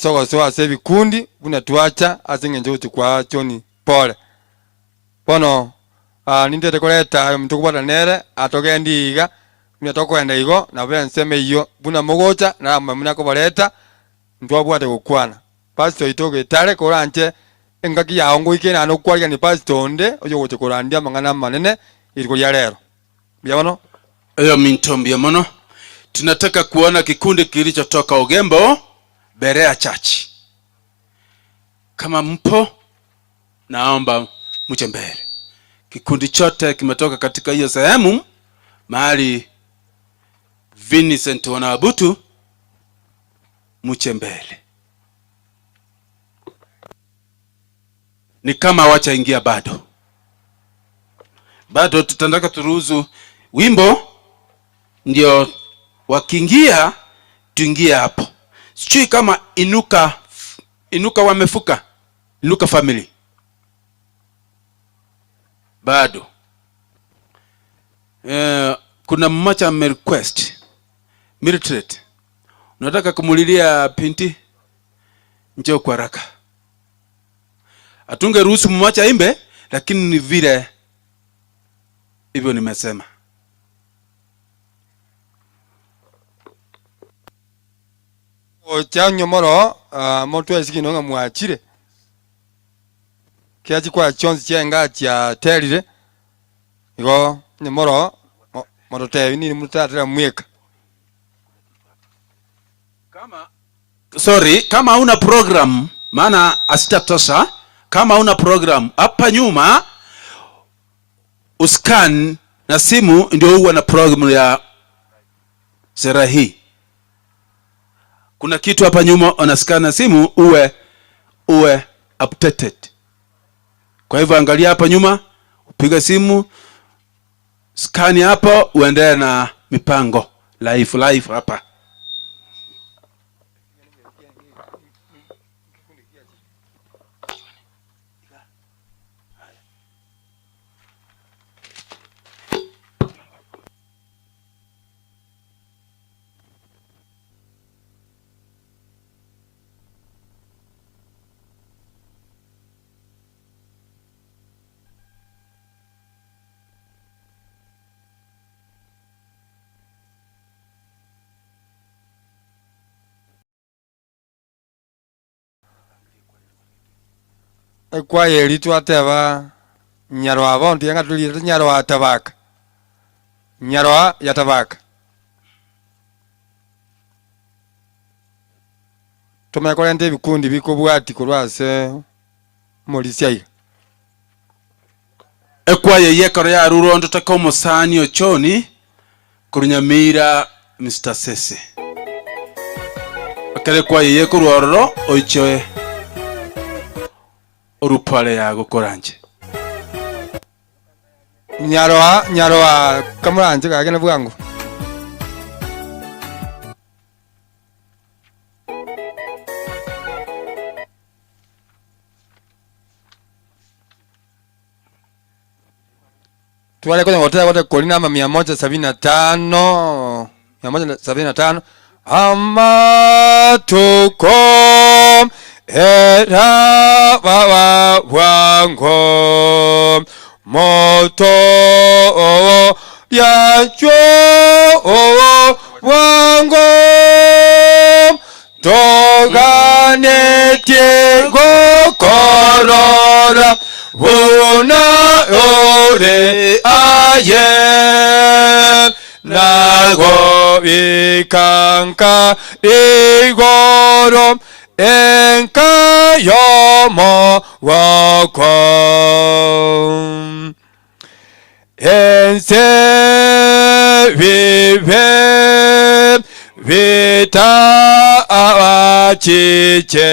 sogo ase bikundi buna tuacha ase ngenjo kwa John Pole bono nindete koleta muntu kubata nere atogendi iga buna tokwenda igo na benseme iyo buna mogocha na mamuna ko baleta ntwabwate gukwana pastor itoge tare koranche engaki ya ongo ikena no kwaga ni pastor onde oyo goche korandia mangana manene iriko ya lero Mbiyamono. Eyo Minto Mbiyamono, tunataka kuona kikundi kilichotoka Ogembo Berea Church. Kama mpo naomba mche mbele. Kikundi chote kimetoka katika hiyo sehemu mahali Vincent Wanabutu, mche mbele. Ni kama wacha ingia bado tutataka turuhusu wimbo ndio wakiingia tuingie hapo. Sijui kama inuka wamefuka Inuka family bado. Kuna mmoja ame request Mildred, unataka kumulilia pinti, njoo kwa haraka. Atunge ruhusu mmoja imbe, lakini ni vile hivyo nimesema. Ocha nyomoro moto esikino nga mwachire kiachi kwa chonzi chenga cha terire igo nyomoro moto tevi ni mutatira mweka kama una program maana asitatosha. Kama una program hapa nyuma uscan na simu ndio huwa na program ya sera hii. Kuna kitu hapa nyuma unascan na simu uwe updated. Kwa hivyo angalia hapa nyuma, upiga simu, scan hapo uendelee na mipango live hapa. kwa yeli twateba nyarwa bondi yanga tuli nyarwa tabaka nyarwa ya tabaka tumekolende bikundi bikubwati kulwase molisiai ekwaye yekoro ya rurondo taka omusani ochoni kurunyamira Mr. Sese akale kwaye yekororo oichoe orupale ya gukoranje nyaroa kamuranje kagene bwangu tuwale kwenye hoteli wote Kolina ama 175 amatuko era baba wangu moto ya jo wangu togane tiego korora una ore aye nago vikanka igoro enka yomo wako ense vive vita achiche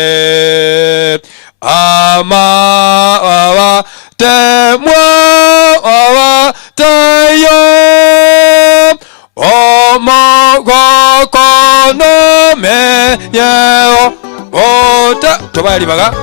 ama temwa tayo omo kono me yeo ota tobali baga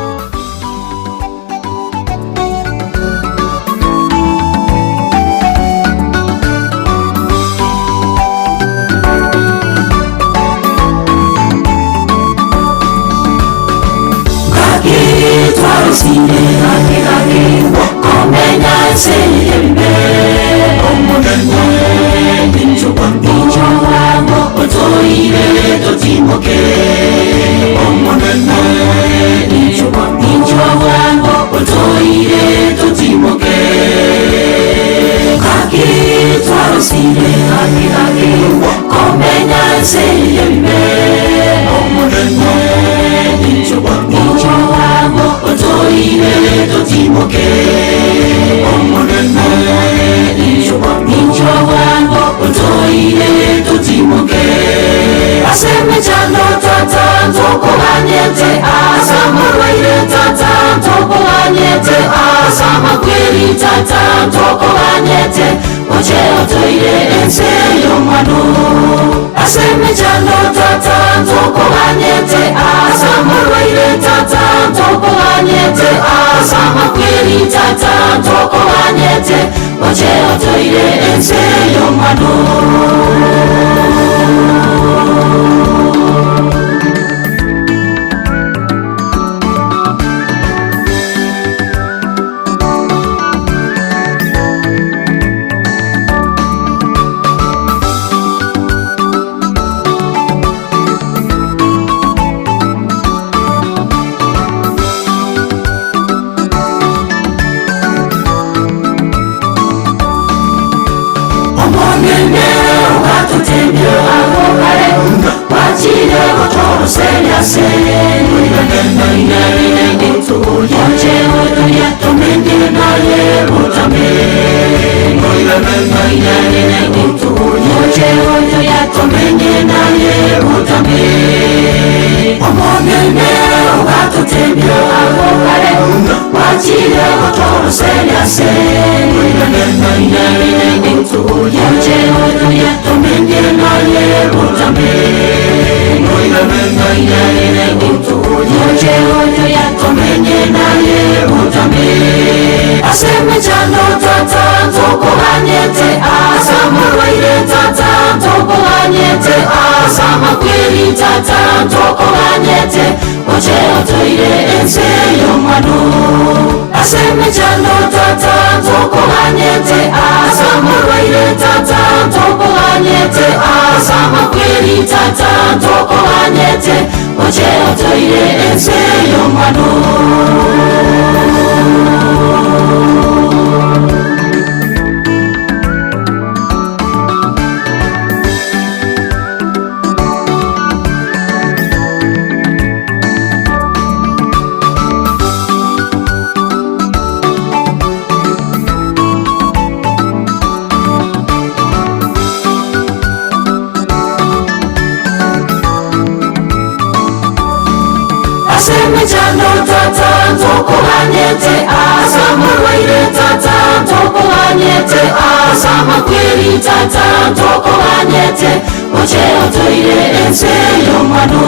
aseme chando tata ntokoganyete asa murwaire tata ntokoganyete asa makweri tata ntokoganyete oche otoire ense yomano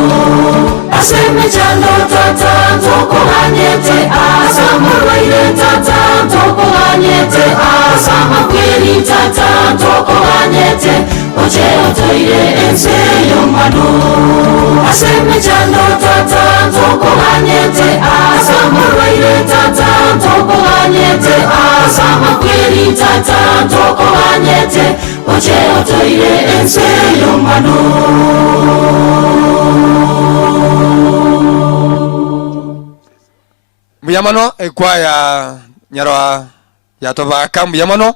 aseme chando tata ntokoganyete asa murwaire tata ntokoganyete asa makweri tata ntokoganyete oche otoire ense yomano aseme chando tata ntokoganyete asa murwaire tata ntokoganyete asa makweri tata ntokoganyete oche otoire ense yomano Muyamano ekwaya nyarwa yatobaka muyamano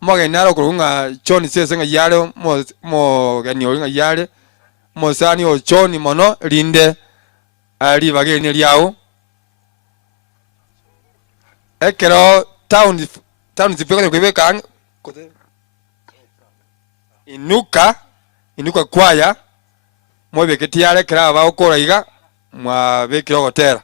mogenaro kurunga John sese nga yale mo gani nga yale mo sani o John mono linde ali bageni lyao ekero town zipeka kwebeka inuka kwaya mo beketiale kra ba okora iga mwa bekiro gotera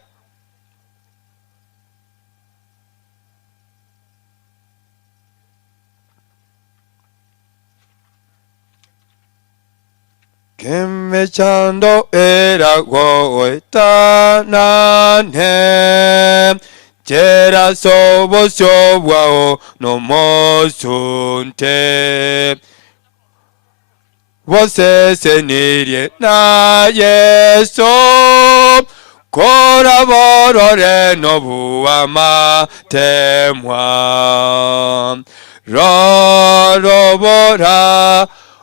Kemechando era goetanane Chera sobo sobwao no mosunte Vose senirie na yeso Kora borore no buama temwa Rorobora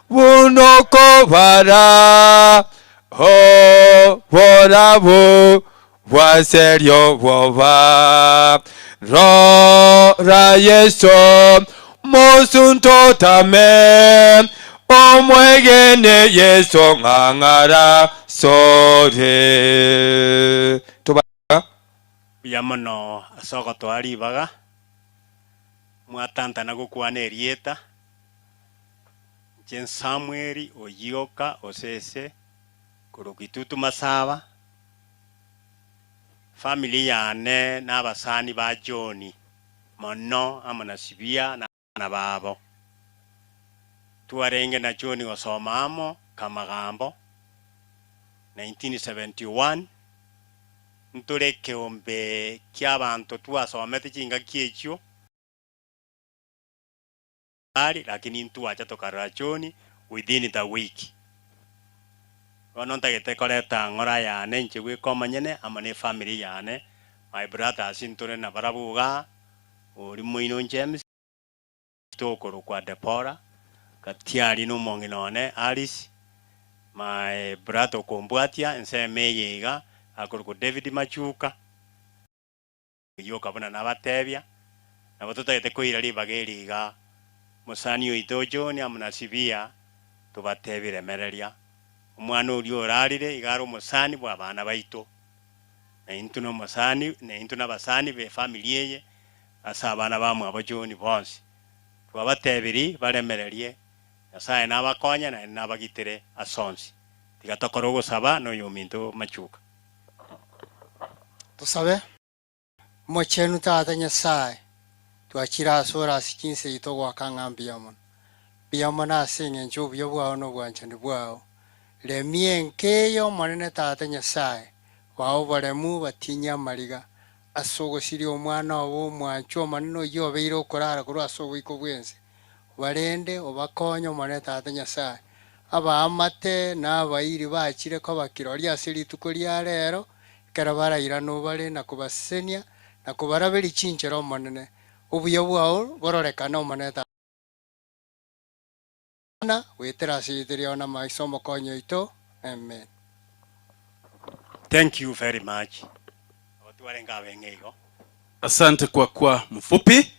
Bunoko bara ho borabu wa serio boba ro rayeso mosunto tame omwegene yeso ngangara sore toba yamono asoko twali baga mwatanta nagukwana erieta Jen Samueli Oyioka Osese Kurukitutu Masaba family yane n'abasani ba John mono amana sibia na babo tuarenge na John osomamo Kamagambo 1971 ntureke ombe ky'abantu twasomete kinga kiekyo lakini ntu acha tokarra John within the week wanonta koleta ngora yane nchigwe komanyene amane family yane my brother asintore na barabuga uri muino James tokoro kwa Depora katiari no monginone Alice my brother kombwatia ense meyega akoro David Machuka yoka bana nabatebya nabototo yete koira libageriga musani oito John amunasibia tubatebire mereria umwana uri orarire igaro musani bwa bana baito na intu no musani na intu nabasani be family ye asa abana bamwe abo John bonse twabatebiri baremererie yasaye nabakonya na nabagitere asonsi tigatokoro gusaba no yominto Machuka tusabe mochenu tata Nyasaye twakira asora sikinse itogwa kangambia biyamona asinge njubyo bwao no bwanchani bwao lemyenkeyo monene tata Nyasaye wao baremu batinya mariga asogo siri omwana obo mwancho manino yobeire okorara kuru asogo iko bwense barende obakonyo monene tata Nyasaye aba amate na abairi bakire ko bakirori asiri tukoria rero karabara no bare na kubasenya na kubarabiri chinchero monene ubuyo bwao bororekana omoneta na wetera sitiriona na maisomo konyo ito amen. Thank you very much. Asante kwa mfupi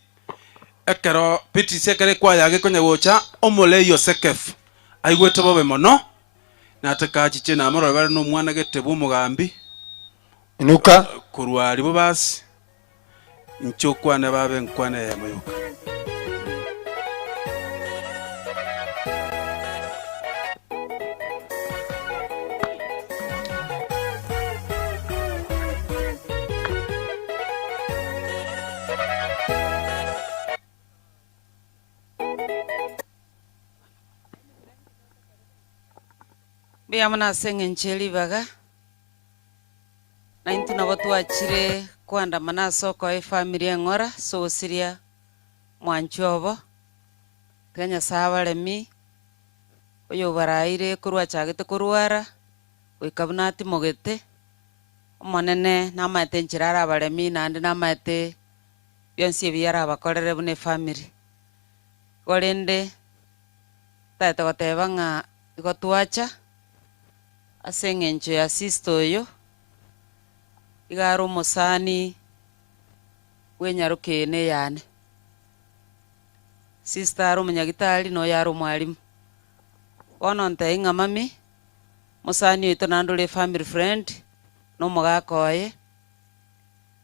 ekero piti sekere kwa yage konya gocha omole Yosef aigwete bobe mono na atakachiche na amoro bare no mwana getebu mugambi inuka kurwari bo basi nchokwana babe nkwana ya mayuka Biyamana sengencheli baga. Na intu na watu wachire kuanda mana soko e familia ngora so siria mwanchobo. Kenya sawa mi oyo baraire kurwa chagete kurwara wikabunati mogete omonene namate nchirara baremi nandi namate byonsi byara bakorere bune family gorende tata goteba ng'a igotwacha asengencho ya sisto yo igaro musani wenyarukene yane sister aro munyagitari no yaro mwalimu ono ntainga mami musani ito nandule family friend no mugakoye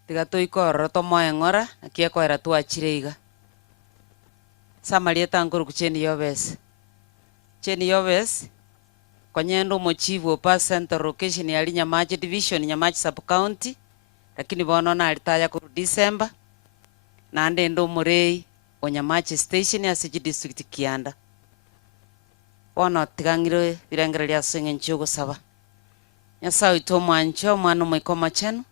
tiga toikorora tomoe ng'ora nakie koera twachire samarieta nkuru kucheni yobes konyendo mochivu pa center location ya Nyamachi division Nyamachi sub county lakini bono na alitaya ku December na ndo murei Nyamachi station ya Siji district Kianda bono tigangire birengere lya sengencho gusaba nyasawe to mwancho mwana mwikoma chenu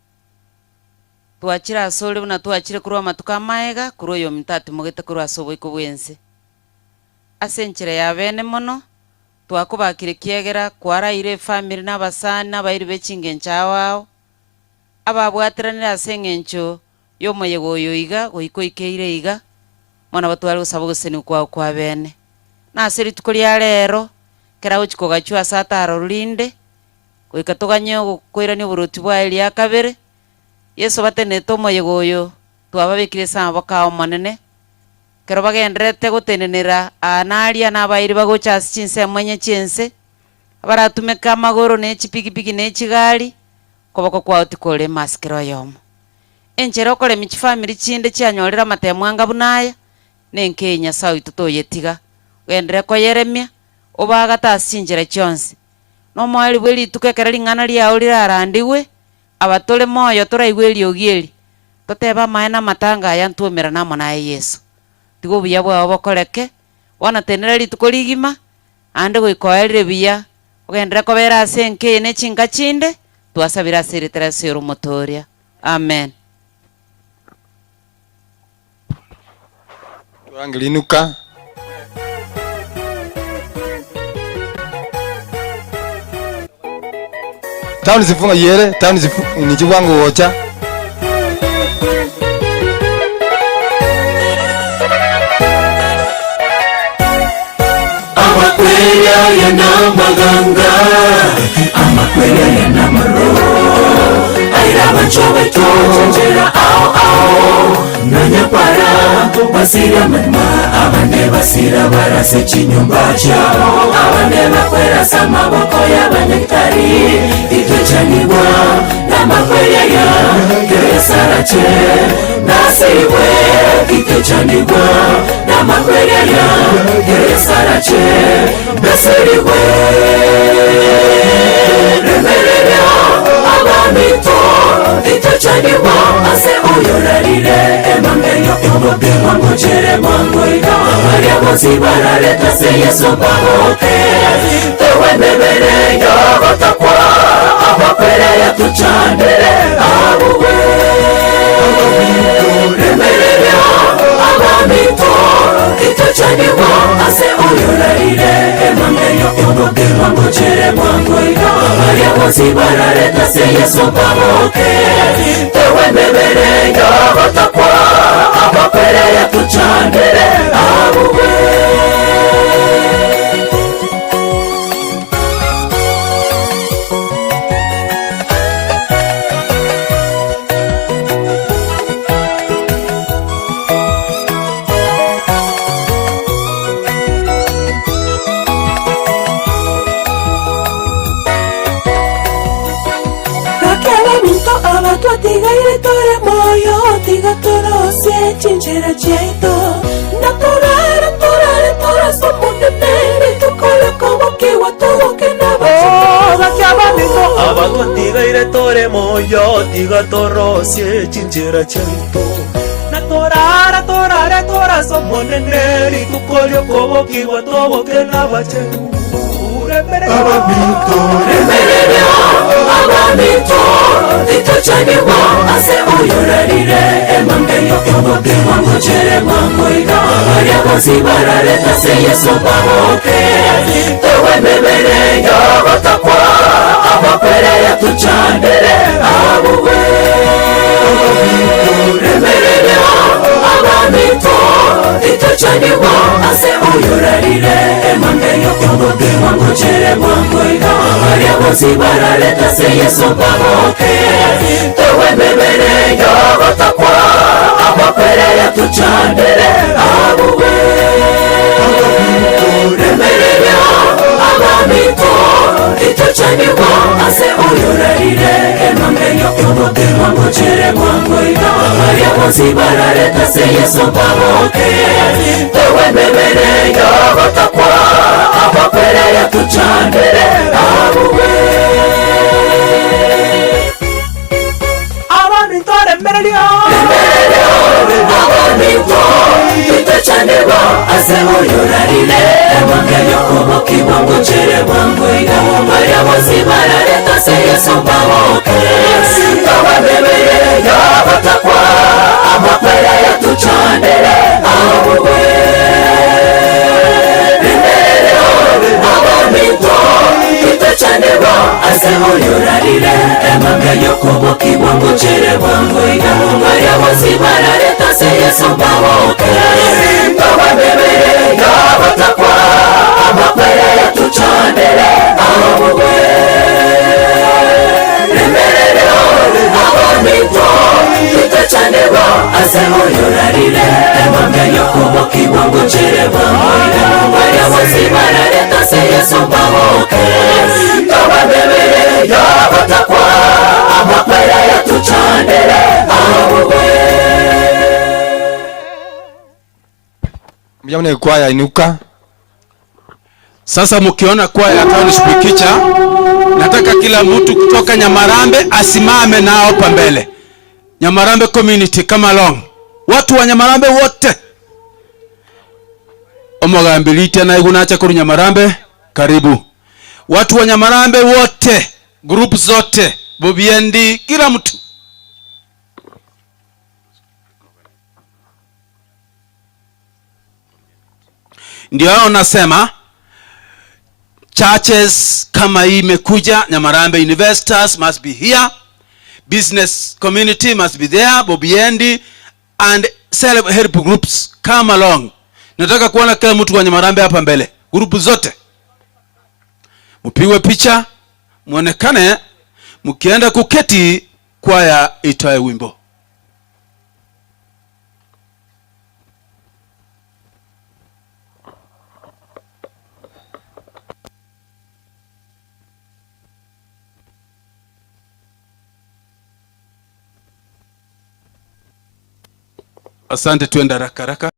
tuachira asole buna tuachire kurwa matuka maega kuro yo mitatu mugete kurwa sobo ikubwense asenchire ya bene mono twakubakire kiegera kwaraire family n'abasana n'abayiri bechingencha wao ababwatiranira asengencho yo moyego yoiga goikoikeire iga mwana batwari gusaba guseni kwa bene na aseri tukuria rero keraho chikogachwa sataro rulinde goikatoganyo koirani buruti bwa elia kabere Yesu bateneto moyego yo twababikire sama bakao manene kero bagendrete gotenenera analia n'abayiri bagocha chinse mwenye chense abaratumeka amagoro ne chipikipiki ne chigari koboko kwao tikole maskero yomo enchero kole michi family chinde chianyorera matemwanga bunaya nenkenya sawi tutoyetiga gendere ko Yeremia obagata asinjere chonse no mwali bweli tukekera lingana lya ulirarandiwe abatole moyo toraigweli ogieli toteba maena matanga yantumira namo na Yesu tigo buya bwa bokoreke wana tenera litukoligima ande goikoerire biya ogendere kobera asenke ne chinga chinde twasabira seretera sero motoria amen Tuangilinuka Town zifunga yere town zifunga ni chiwango wocha Amakwela yana maganga Amakwela yana maro Aira banchobe to Chanjera ao Nanya para Basira madma Abane basira barase chinyumba chao Abane makwela sama boko ya banyakitari Ikechaniwa Na makwela ya Keresarache Nasiriwe Ikechaniwa Na makwela ya Keresarache Nasiriwe Remererea Abamito Ikechaniwa Ase uyorarire Emangeyo Imobe Mangojere Mangoiga Maria Mozibara Leta Se Yesu Bahoke Tewe bebere Yogotakwa Abakwere ya tuchandere Abuwe Remererea Abamito Ikechaniwa Ase uyorarire Emangeyo Imobe Mangojere Mangoiga Maria Mozibara Leta Se Yesu Bahoke Tewe bebere Yogotakwa Abakwere ya tuchandere Abuwe Tigaire tore moyo, tiga toro se chinchera cheto. Naturare, tora somunde nere, tu kole como que watu que na bacho. Gakiaba mito, abato tigaire tore moyo, tiga toro se chinchera cheto. Naturare, tora somunde nere, tu kole como que watu que na bacho. abamito itochanibwa ase oyorarire emangeyo obokema mujere mwangoiga ariabozi barareta se yesu baboke tewe mebere yogotakwa abakwere yatuchandere abuwe remerere abamito itochanibwa ase oyorarire emangeyo obokema mujere mwangoiga ariabozi barareta se yesu baboke tewe mebere yogotakwa abakwere yatuchandere abuwe remerere abamito itochanibwa ase oyorarire emangeyo obokema mujere mwangoiga ariabozi barareta se yesu baboke tewe mebere yogotakwa abakwere yatuchandere abuwe abamito remerere abamito itochanibwa ase oyorarire emangeyo obokema mujere mwangoiga ariabozi barareta se yesu baboke tewe mebere yogotakwa abakwere yatuchandere abuwe abamito itochanibwa ase oyorarire emangeyo obokema mujere mwangoiga ariabozi barareta se yesu baboke tewe mebere yogotakwa abakwere yatuchandere abuwe remerere abamito itochanibwa ase oyorarire emangeyo obokema mujere mwangoiga ariabozi barareta se yesu baboke tewe mebere yogotakwa abakwere yatuchandere abuwe Mjamne kwaya inuka. Sasa mkiona kwaya Township picha, nataka kila mtu kutoka Nyamarambe asimame nao hapa mbele. Nyamarambe community come along. Watu wa Nyamarambe wote. Omogambilite na igunacha kuru Nyamarambe, karibu. Watu wa Nyamarambe wote, group zote, Bobiendi, kila mtu. Ndio hao nasema churches kama hii imekuja Nyamarambe, investors must be here, business community must be there, Bobiendi and self help groups come along. Nataka kuona kila mtu wa Nyamarambe hapa mbele, grupu zote mpigwe picha, muonekane. Mkienda kuketi kwaya itoe wimbo. Asante, tuenda haraka haraka.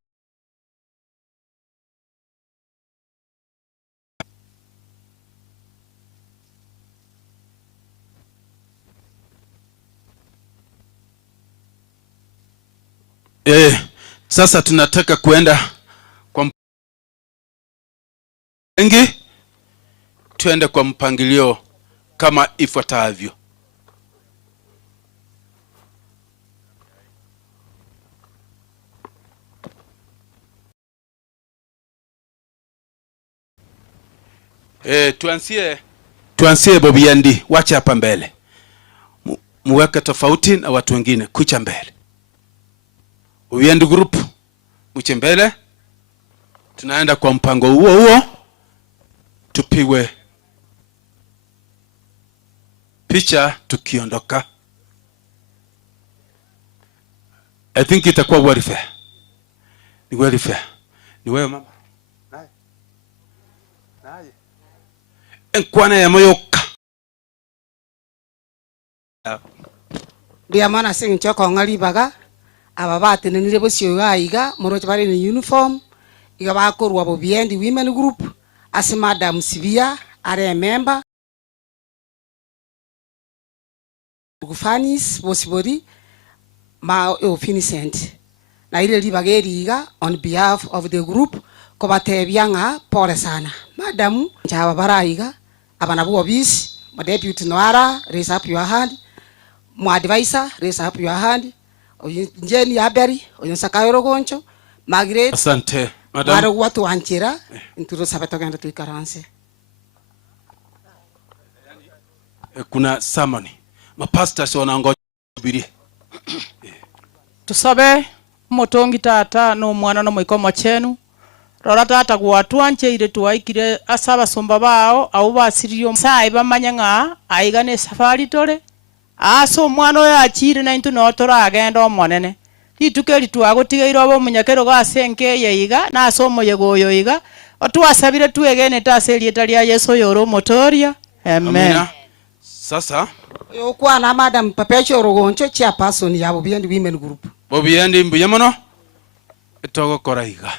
Sasa tunataka kuenda kwa wengi, tuende kwa mpangilio kama ifuatavyo. Tuanzie Bobiendi, wacha hapa mbele. Muweke tofauti na watu wengine, kucha mbele. Bobiendi group, muche mbele. Tunaenda kwa mpango huo, tupigwe picha tukiondoka. I think itakuwa very fair. Ni very fair. Ni wewe mama. Enkwana ya moyoka. Bia mana sing choko ngali baga ababate nenire bosio gaiga moroche bari ni uniform iga bakorwa Bobiendi women group as Madam Sivia are member Gufanis Bosibori ma Finicent na ile libageriga on behalf of the group ko batebianga pole sana madam chaba baraiga abana bo office, my deputy Noara, raise up your hand. My advisor, raise up your hand. Jenny Aberi, Oyonsakayo Goncho, Margaret. Asante, madam. Mara watu anchira, inturo sabatoka tuikaranse. Kuna sermon. Mapastors wanaongoja kuhubiria. Tusabe motongi tata no mwana no mwikomo chenu. Rora tata gwatwanche ile tuwaikire asaba somba bao au basiriyo sai bamanyanga aigane safari tore. Aso mwana oyo achire na into notora agenda omonene. Ritukeri twagotigeiro abo munyakero gasenke yeiga na asomo yegoyo iga. Otwasabire tuegene taseli etalia Yesu yoro motoria. Amen. Sasa Yokwa na Madam Perpetual Rogoncho chairperson ya Bobiendi Women Group. Bobiendi mbuyamono etogo koraiga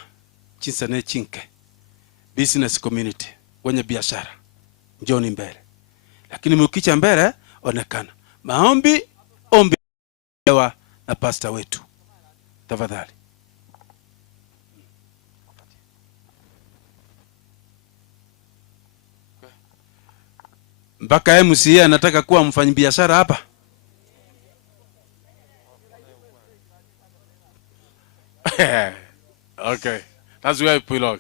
chinsane chinke business community wenye biashara njoni mbele, lakini mkicha mbele onekana maombi ombi na pastor wetu tafadhali. Mpaka MCA anataka kuwa mfanyabiashara hapa. Okay, that's where I belong.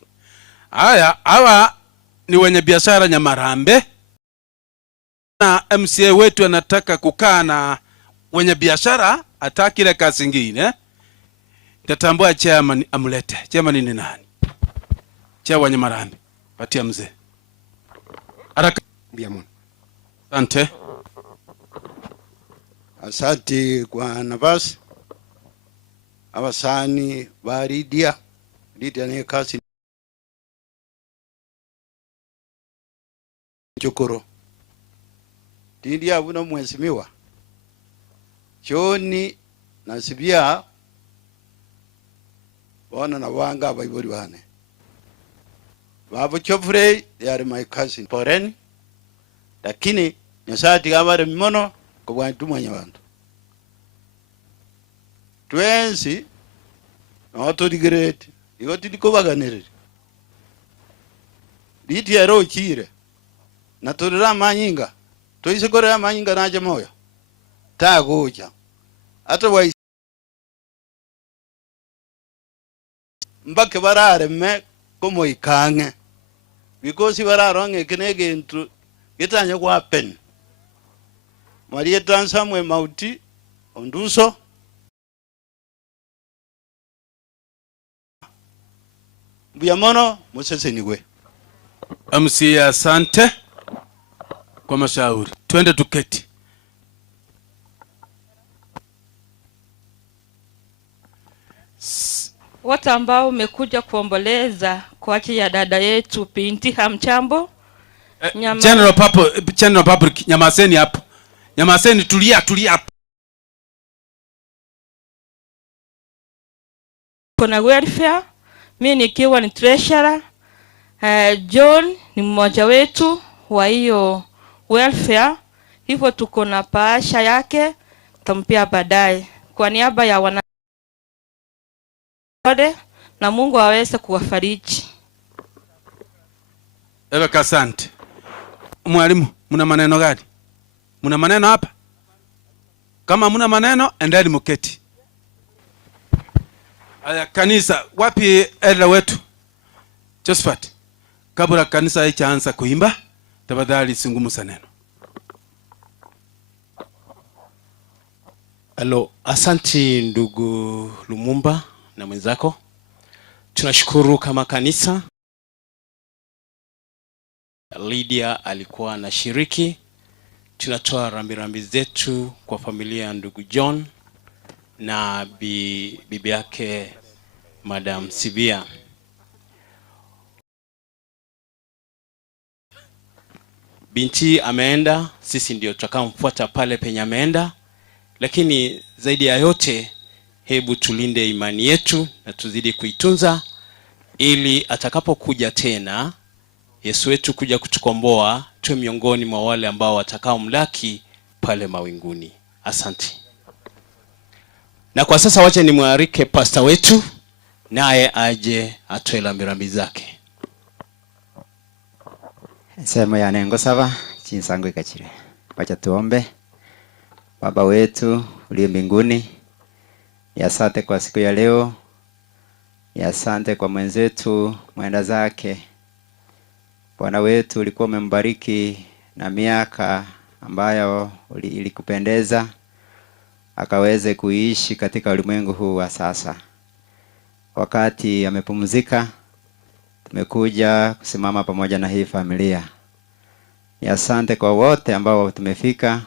Haya, hawa ni wenye biashara Nyamarambe, na MCA wetu anataka kukaa na wenye biashara, hataki ile kazi nyingine. Nitatambua chairman amulete. Chairman ni nani? Chairman wa Nyamarambe. Patia mzee. Haraka. Biamon. Asante. Asante kwa nafasi. Abasani ba Lydia ne kasi Chokoro. Lydia abuna mheshimiwa. Choni na Sibia wana na wanga baibori bane. Babo Chofrey, they are my cousin Poren. Lakini nyasati kabare mimono kwa tumanya bantu. Twensi na watu digrete igoti dikobaganire. Liti ero chire. Na turira manyinga. Toise gore manyinga naje moyo. Ta goja. Otherwise mbake barare me komo ikange. Because bararonge kinege into getanya kwa pen. Maria Tansamwe Mauti onduso Biamono Mosese niwe. MCA asante kwa mashauri. Twende tuketi. Wote ambao umekuja kuomboleza kwa ajili ya dada yetu Binti Hamchambo. General Public, nyamaseni hapo. Nyamaseni, tulia hapo. Kuna welfare, mimi nikiwa ni treasurer. John ni mmoja wetu wa hiyo welfare. Hivyo tuko na paasha yake, tampia baadaye. Kwa niaba ya wana na Mungu aweze kuwafariji. Ewe kasante. Mwalimu, muna maneno gani? Muna maneno hapa? Kama muna maneno, endeni muketi. Aya, kanisa, wapi elder wetu? Josephat, kabla kanisa haijaanza kuimba, tafadhali zungumza neno. Hello, asanti ndugu Lumumba na mwenzako. Tunashukuru kama kanisa. Lydia alikuwa anashiriki. Tunatoa rambirambi zetu kwa familia ya ndugu John na bibi yake Madam Sibia. Binti ameenda, sisi ndio tutakamfuata pale penye ameenda, lakini zaidi ya yote hebu tulinde imani yetu na tuzidi kuitunza ili atakapokuja tena Yesu wetu kuja kutukomboa tuwe miongoni mwa wale ambao watakao mlaki pale mawinguni. Asante. Na kwa sasa wacha nimwalike pastor wetu naye aje atoe rambirambi zake. Sema ya nengo saba chinsango ikachire. Wacha tuombe. Baba wetu uliye mbinguni, asante kwa siku ya leo. Asante kwa mwenzetu mwenda zake. Bwana wetu ulikuwa umembariki na miaka ambayo ilikupendeza akaweze kuishi katika ulimwengu huu wa sasa. Wakati amepumzika, tumekuja kusimama pamoja na hii familia. Asante kwa wote ambao tumefika.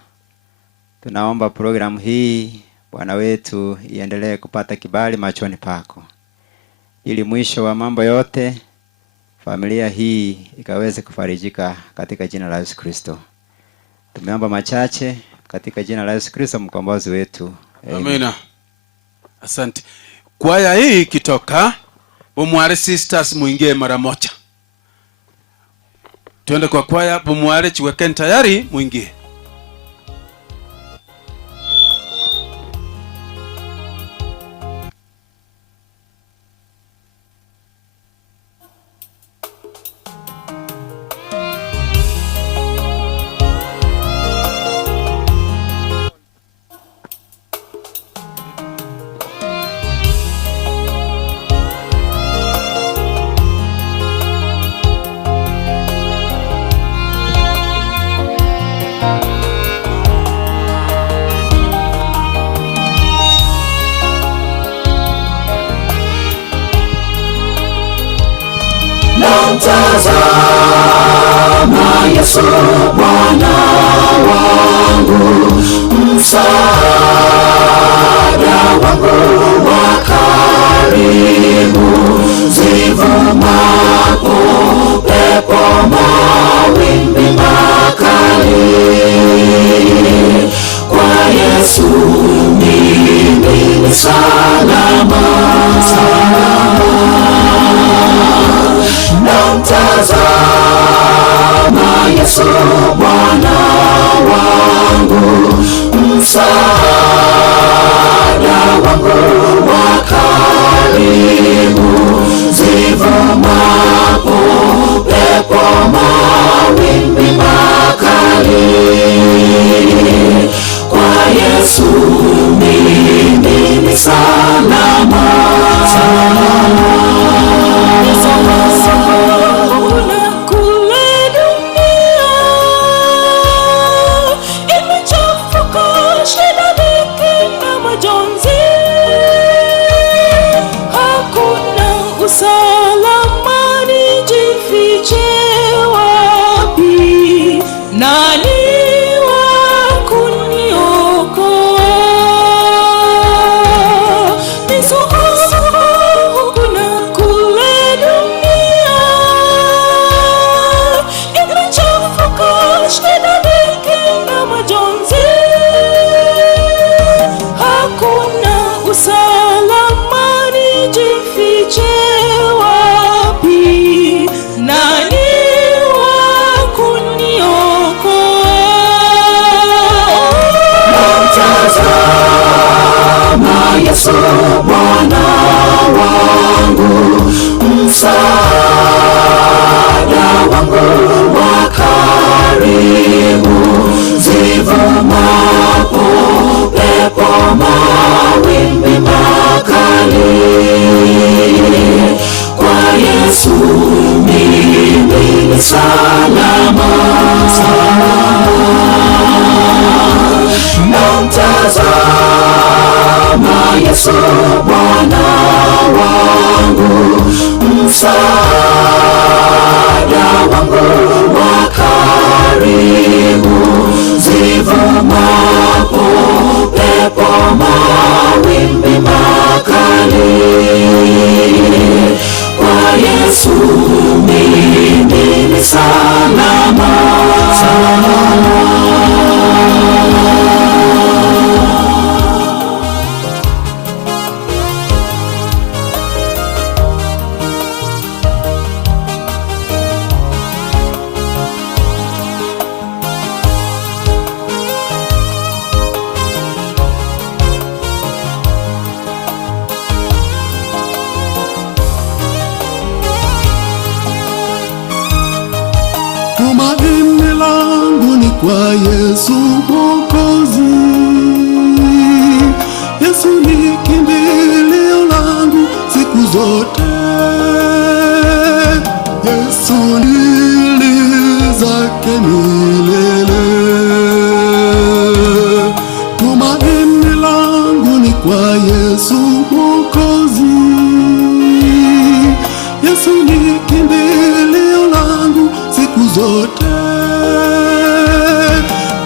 Tunaomba programu hii Bwana wetu iendelee kupata kibali machoni pako, ili mwisho wa mambo yote familia hii ikaweze kufarijika katika jina la Yesu Kristo. Tumeomba machache katika jina la Yesu Kristo mkombozi wetu. Amina. Asante. Kwaya hii kitoka Bomware Sisters muingie mara moja. Tuende kwa kwaya Bomware chiwekeni tayari muingie. Namtazama Yesu Bwana wangu, msaada wangu wa karibu, zivumapo pepo mawimbi makali, kwa Yesu mimi ni salama. Namtazama Yesu Bwana wangu, msaada wangu wa karibu, zivumapo pepo mawimbi makali, kwa Yesu mimi ni salama. Yesu Bwana wangu, msaada wangu wa karibu, zivumapo pepo mawimbi makali, kwa Yesu mimi ni salama. Namtazama Yesu Bwana wangu, msaada wangu wa karibu, zivumapo pepo mawimbi makali, kwa Yesu mimi ni salama. Tumaini langu ni kwa Yesu Mwokozi. Yesu ni kimbilio langu siku zote. Yesu ndili zake milele. Tumaini langu ni kwa Yesu Mwokozi. Yesu ni kimbilio langu siku zote.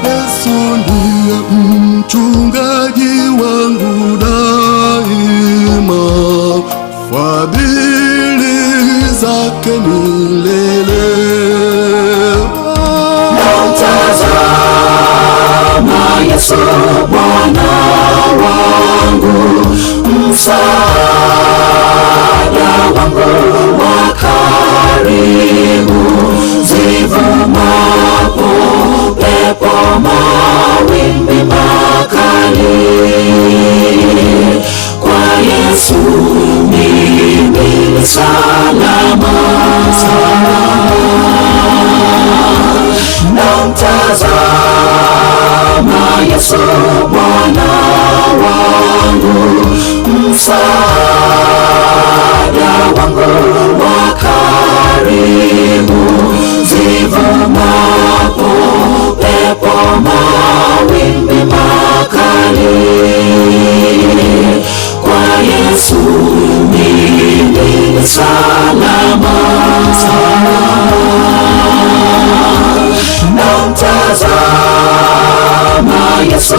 Yesu ndiye mchungaji wangu daima, fadhili zake milele. Namtazama Yesu Bwana wangu, msaada wangu wa karibu, zivumapo pepo mawimbi makali. Kwa Yesu mimi ni salama. Namtazama Yesu Bwana wangu, msaada wangu wa karibu, zivumapo pepo mawimbi makali. Kwa Yesu mimi ni salama. Namtazama Yesu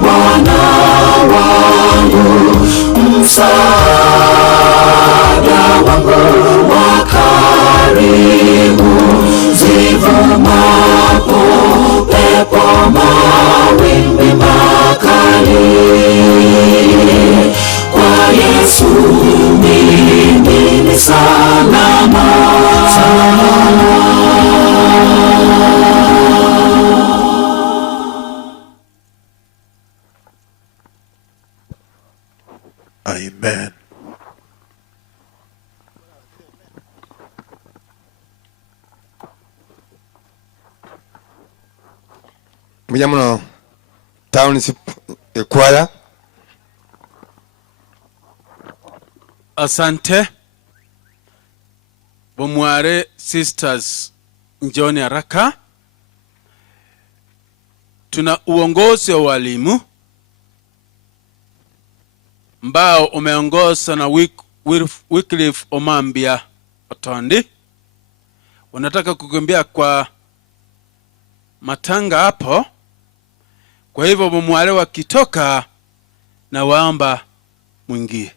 Bwana wangu, msaada wangu wa karibu, zivumapo pepo mawimbi makali. Kwa Yesu mimi ni salama. Amen. Mujamuno township choir. Asante. Bomware sisters njoni haraka. Tuna uongozi wa walimu ambao umeongozwa na Wycliffe Omambia Otondi. Wanataka kukimbia kwa matanga hapo. Kwa hivyo bomware wakitoka na waomba mwingie.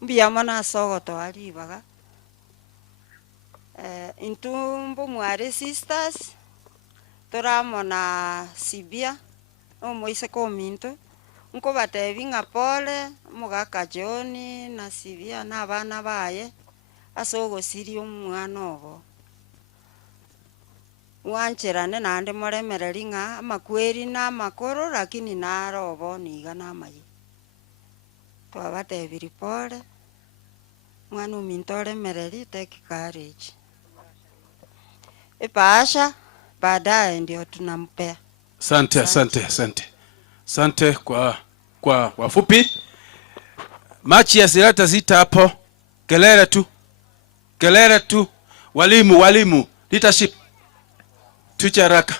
Mbiyamana sogoto alibaga intumbo mware sisters toramona sibia omoise kominto nko batebi nga pole mugaka John na sibia na bana baye asogo sirio mwana obo wancherane nande moremereri nga amakweri na makoro lakini narobo niga namayi twabatebiri pole mwana umintore mereri take courage. Ipasha baadaye ndio tunampea. Asante kwa wafupi. Machi ya zilata zita hapo. Kelele tu. Walimu leadership. Tucha haraka.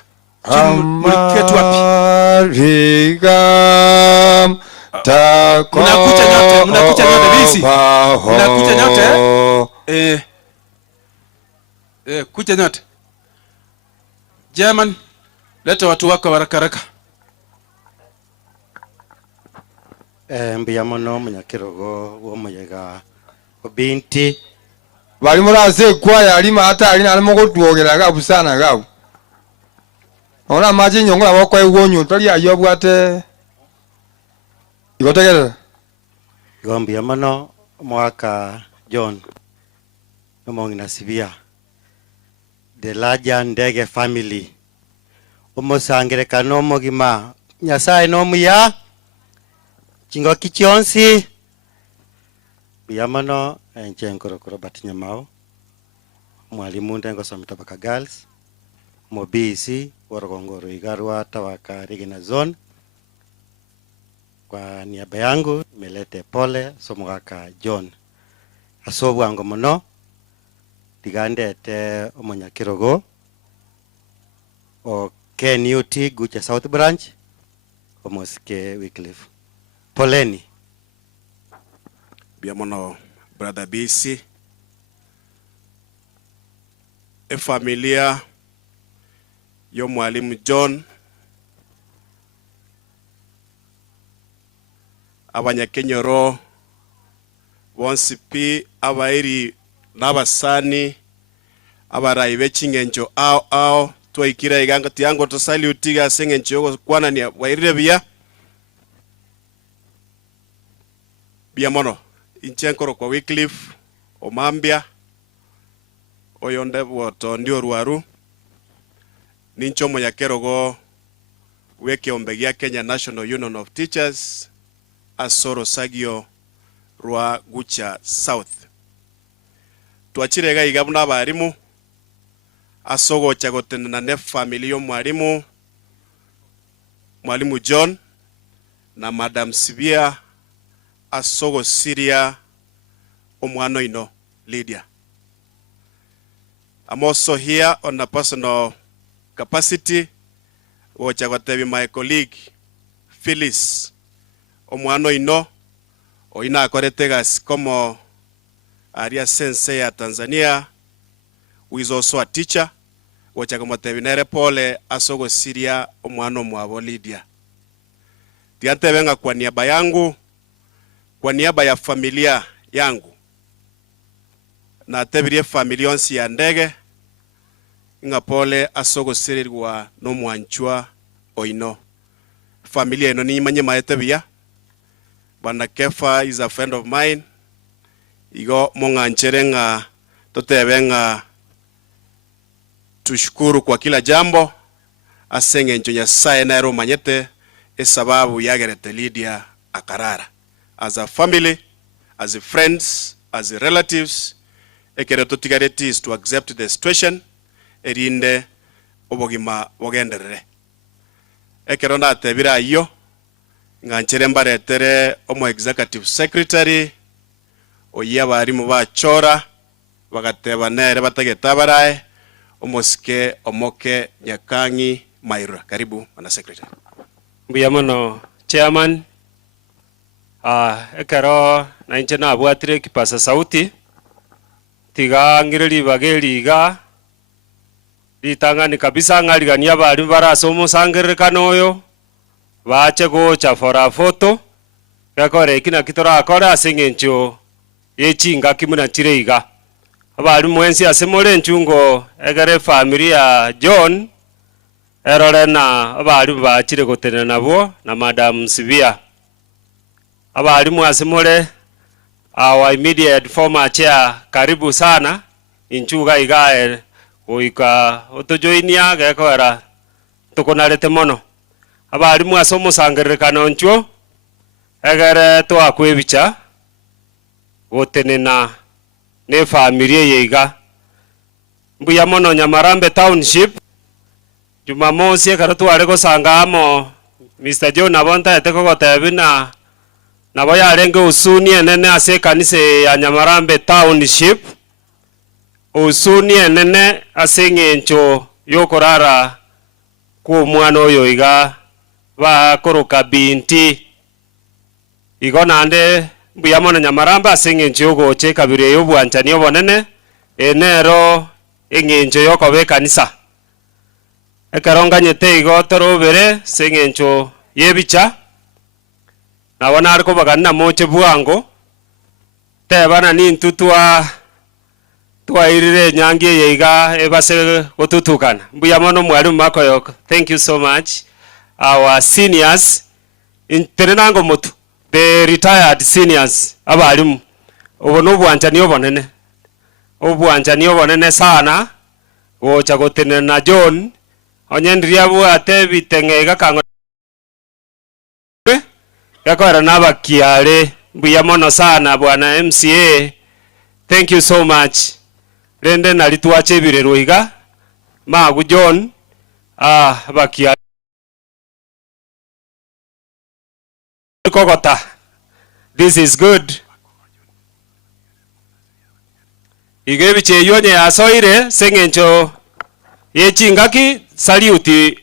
Mliketu wapi? Mnakucha nyote bisi. Mnakucha nyote. Kucha nyote. German, leta watu wako haraka. Mbiyamono munyakirogo wo muyega obinti bali murase kwa yalima hata alina alimo kutwogera gabu sana gabu Ona maji nyongora wako egonyo tali ayo bwate. Igotegera. Gombi amano mwaka John Omongi na Sibia. The larger Ndege family. Umusangerekano mogima Nyasaye no muya chingo kichionsi biyamano enchenkoro batinya mao mwalimu ndengo Somitabaka Girls mobisi warogongoro igarwa tawaka Regina Zone. Kwa niaba yangu melete pole somugaka John asobu ango muno tigandete omonyakirogo o KNUT Gucha South Branch Omoske Wycliffe. Poleni. Biamono brother BC. Familia yo mwalimu John abanyakenyoro bonsi pi abairi n'abasani abarayi b'ekingenjo ao twaikira iganga tiango to salute ga sengenjo yo kwana ni wairire bia mono inchenkoro kwa Wycliffe Omambia oyonde woto ndio ruaru nincho monyakerogo weke ombegia Kenya National Union of Teachers asoro sagio rwa Gucha South twachirega igabuna abarimu asogo chagotena ne family yo mwalimu John na Madam Sibia asogo Syria omwano ino Lydia. I'm also here on a personal capacity which I got to be my colleague Phyllis omwano ino oina akoretegas como area sensei ya Tanzania, who is also a teacher which I got to be nere pole asogo Syria omwano mwabo Lydia. Tiante venga kwa niaba yangu, kwa niaba ya familia yangu na tebirie familionsi ya Ndege nga pole asogo sirirwa no mwanchwa oino. Familia ino ni manye maetebia. Bana Kefa is a friend of mine. Igo monganchere nga totebe nga tushukuru kwa kila jambo. Asenge ncho Nyasaye na ero manyete esababu yagerete Lydia akarara. As a family, as a friends, as a relatives, ekere totigareti is to accept the situation erinde obogima bogenderere. Ekero na tebira iyo nganchere mbaretere omo executive secretary oya barimu bachora bagateba nere batagetabarae omoske omoke Nyakangi Maira. Karibu mana secretary. Mbuyamono chairman ekero nainche nabwatire kipasa sauti tiga ngireli bageliga litangani kabisa ngaligania bali barasomo sangerekano oyo bache gocha for a photo yakore kina kitora akora asengencho yechinga kimuna chireiga abali mwensi asemole nchungo egere familia John erorena abali bachire gotena nabo na Madam Sibia abali mwasemole our immediate former chair karibu sana inchuga igae oika otojoinia gekora tukonarete mono abali mwasomo sangerekano ncho egere twakwebicha gotenena ne familia yeiga mbuya mono Nyamarambe Township Jumamosi ekero tware gosanga amo Mr. John abonta eteko gotebina nabo yarenge usuni enene ase kanisa ya Nyamarambe Township usuni enene ase ngencho yokorara ku mwana oyo iga bakoroka binti igo nande mbuya mono Nyamarambe ase ngencho yogoche kabire yobwanchani obonene enero engencho yokobe kanisa ekaronganyete igo torobere sengencho yebicha nabona ariko bagana moche bwango tebana ni ntutwa twairire nyangi yeiga ebase gututukana mbuya mono mwarimu makoyoko. Thank you so much. Our seniors in Terenango Mutu, the retired seniors abarimu ubu bwanjani obonene obwanjani obonene sana gocha gotene na John onyendiria bwate bitengega kango yakwara nabakiare mbuya mono sana bwana MCA. Thank you so much. Rende nalitwache birero iga magu John bakia Kogota. This is good. Igebiche yonye asoire sengencho yechingaki salute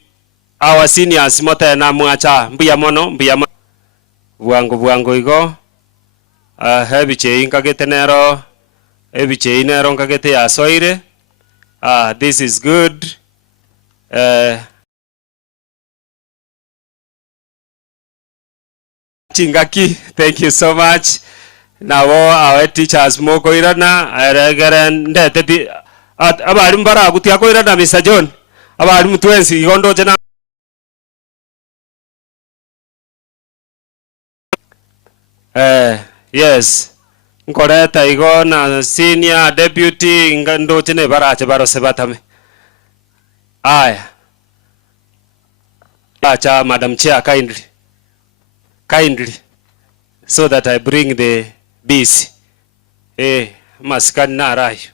our seniors mota na mwacha mbuya mono bwango igo hebiche ingagete nero ebiche inero ngagete ya soire. This is good. Chingaki, thank you so much. Now our teachers moko irana aregeren ndeteti abari mbara gutia ko irana Mr. John abari mutwensi gondo jena yes ngoreta igo na senior deputy ngando chene barache barose batame aya acha Madam Chair kindly so that I bring the BC maskan na rayo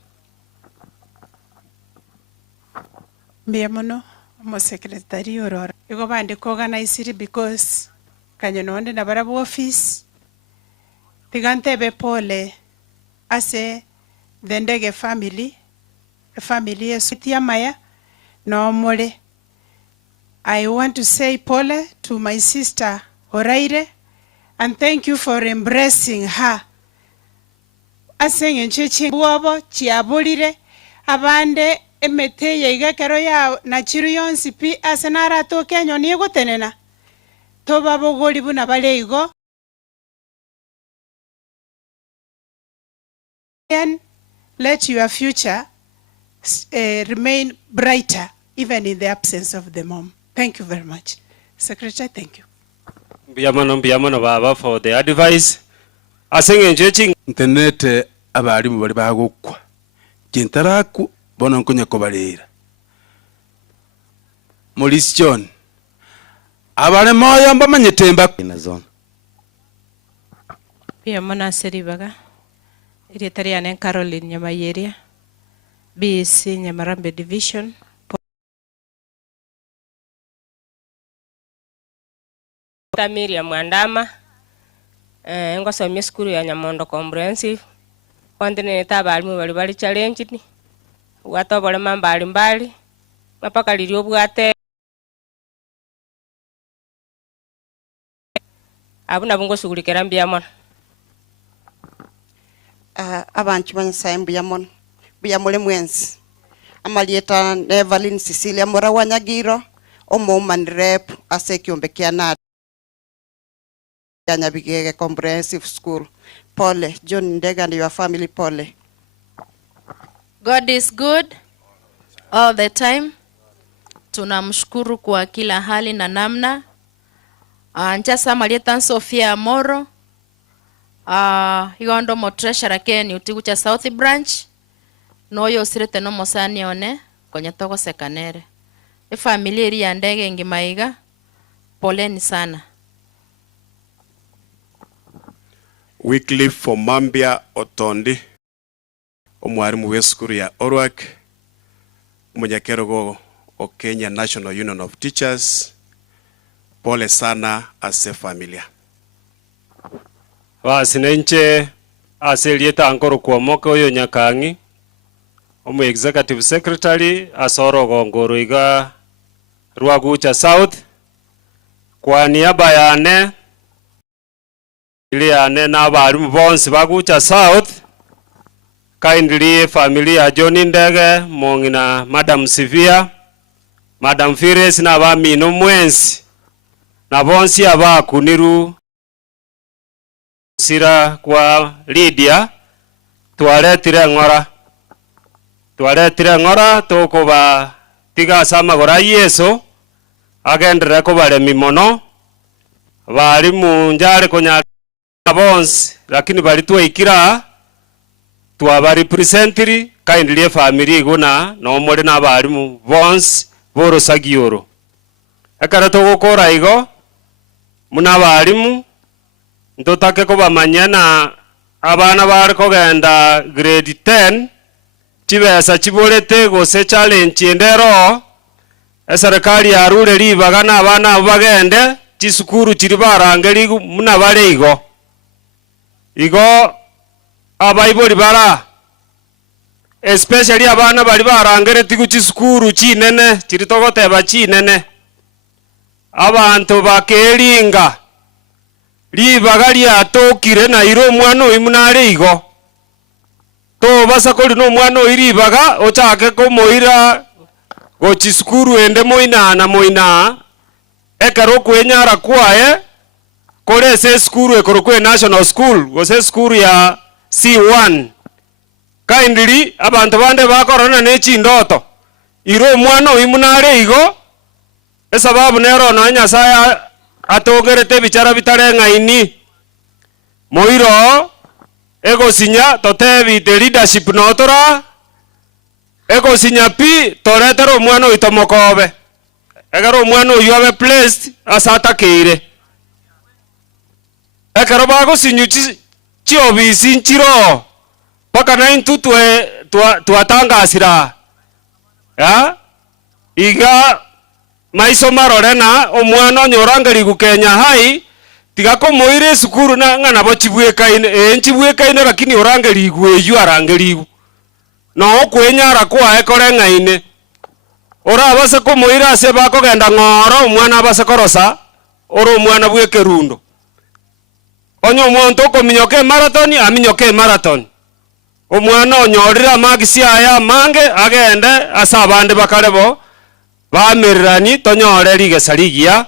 mbia mono mo secretary orora igo bande ko organize because kanyononde na barabu office tigantebe pole ase the Ndege family yesu tiamaya no mole. I want to say pole to my sister Oraire and thank you for embracing her. Asenge nchechi buobo chiabulire abande emete yeiga kero ya na chiru yonsi pi asenara to kenyo ni gotenena to babogoli buna baleigo and let your future remain brighter even in the absence of the mom. Thank you very much. Secretary, thank you. Mbiyamano baba for the advice. Asenge nchechi internet abarimu bali bagukwa jintaraku bono nkunya kobalera Maurice John abale moyo mbamanyetemba ina zone pia mona seribaga iri tariane Caroline Nyamayeria BC Nyamarambe division Tamiria Mwandama ngosomye skuru ya Nyamondo Comprehensive kontine tabalimu bali challenge ni watobole mambali mbali mapaka lilio bwate abuna bungo sugulikera mbiyamona abantu banyisaye mbiyamole mwenzi amalieta Evelyn Cecilia Morawanyagiro omoman rep asekiombekea Nyabigege Comprehensive School. Pole John Ndege and your family pole. God is good all the time. Tunamshukuru kwa kila hali na namna. Njasa Marieta Sofia Moro igondo mo treasurer Kenya utigucha South Branch noyo sirete no mosani one kwenye togo sekanere. Familia iri ya Ndege ngimaiga poleni sana. Wycliffe for Mambia Otondi omwarimu w'eskuru ya Orwak Munyakerogo o Kenya National Union of Teachers. Pole sana ase familia. Wasinenche aselieta ankoro kwa moka oyo nyakangi omu executive secretary asoro gongoro iga Rwagucha South kwa niaba yane ili ane na barimu bonsi bagucha South kindly familia John Ndege mongina Madam Sivia Madam Fires na bamino mwensi na bonsi abakuniru sira kwa Lydia tualetire ngora twaretire ng'ora tukuba tiga sama gora Yesu agendere kubaremi mono bari munjare kunya bonse lakini bari twaikira twaba representiri kindly family iguna no muri na bari mu bonse boro sagioro akara tugukora igo muna barimu ntotake kubamanya na abana bari kugenda grade 10 chibesa chiborete gose challenge endero eserikali yarure ribaga na abana bagende chisukuru chiri barangeri muna bare igo abaibori bara especially abana bari barangere tigu chisukuru chinene chiri togoteba chinene abantu bakeringa ribaga riatokire na iro mwana oyu munare igo to basa kori no mwana oyu ribaga ochake komoira gochi skuru ende moina ekaro kwenyara kwae kore se skuru ekoro kwe national school gose skuru ya C1 kindly abantu bande bakorana nechi ndoto iro mwana oyu munare igo esababu nero no Nyasaye atogerete bichara bitareng'aini moiro egosinya totebi the leadership notora egosinya pi toretero omwana oito mokobe egero omwana oyo abe placed asatakire ekero bagosinyu chiobisi nchiro paka naintu twatangasira ya iga maiso marorena omwana onyorangeri gukenya hai tiga komoire sukuru na ng'ana bochibwekaine nchibwekaine lakini orangeri gweyu arangeri no kwenyara kwa ekore ng'aine ora abase komoire ase bakogenda ng'oro omwana abase korosa oro omwana bwekerundo onyo omonto kominyoke marathon aminyoke marathon omwana onyorira magisi aya mange agende asa abande bakarebo bamererani tonyore rigesarigia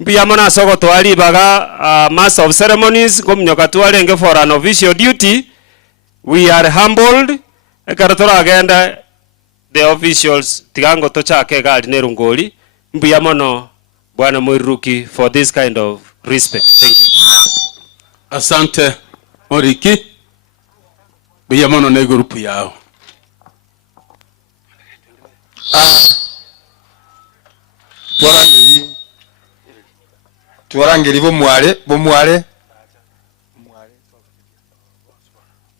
mbia mona sogo twali baga master of ceremonies kominyoka twarenge for an official duty. We are humbled ekaratora agenda the officials tigango tochake gari nerungoli mbia mono bwana Mwiruki for this kind of respect. Thank you. Asante Oriki mbia mono ne grupu yao. Twarangeri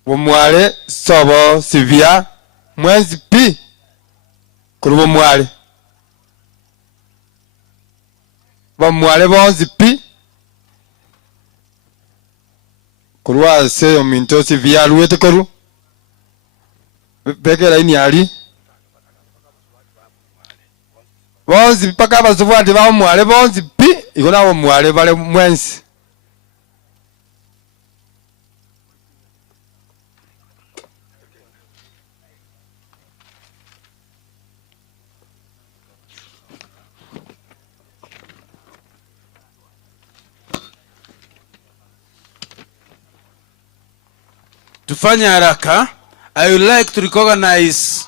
bomwale sobo sivia mwezi pi kuri bomwale bonzi pi kurwa se ominto sivia luete koru bekera ini ali bonzi paka bazuvandi ba mwale bonzi pi igona bomwale bale mwensi tufanye haraka. I would like to recognize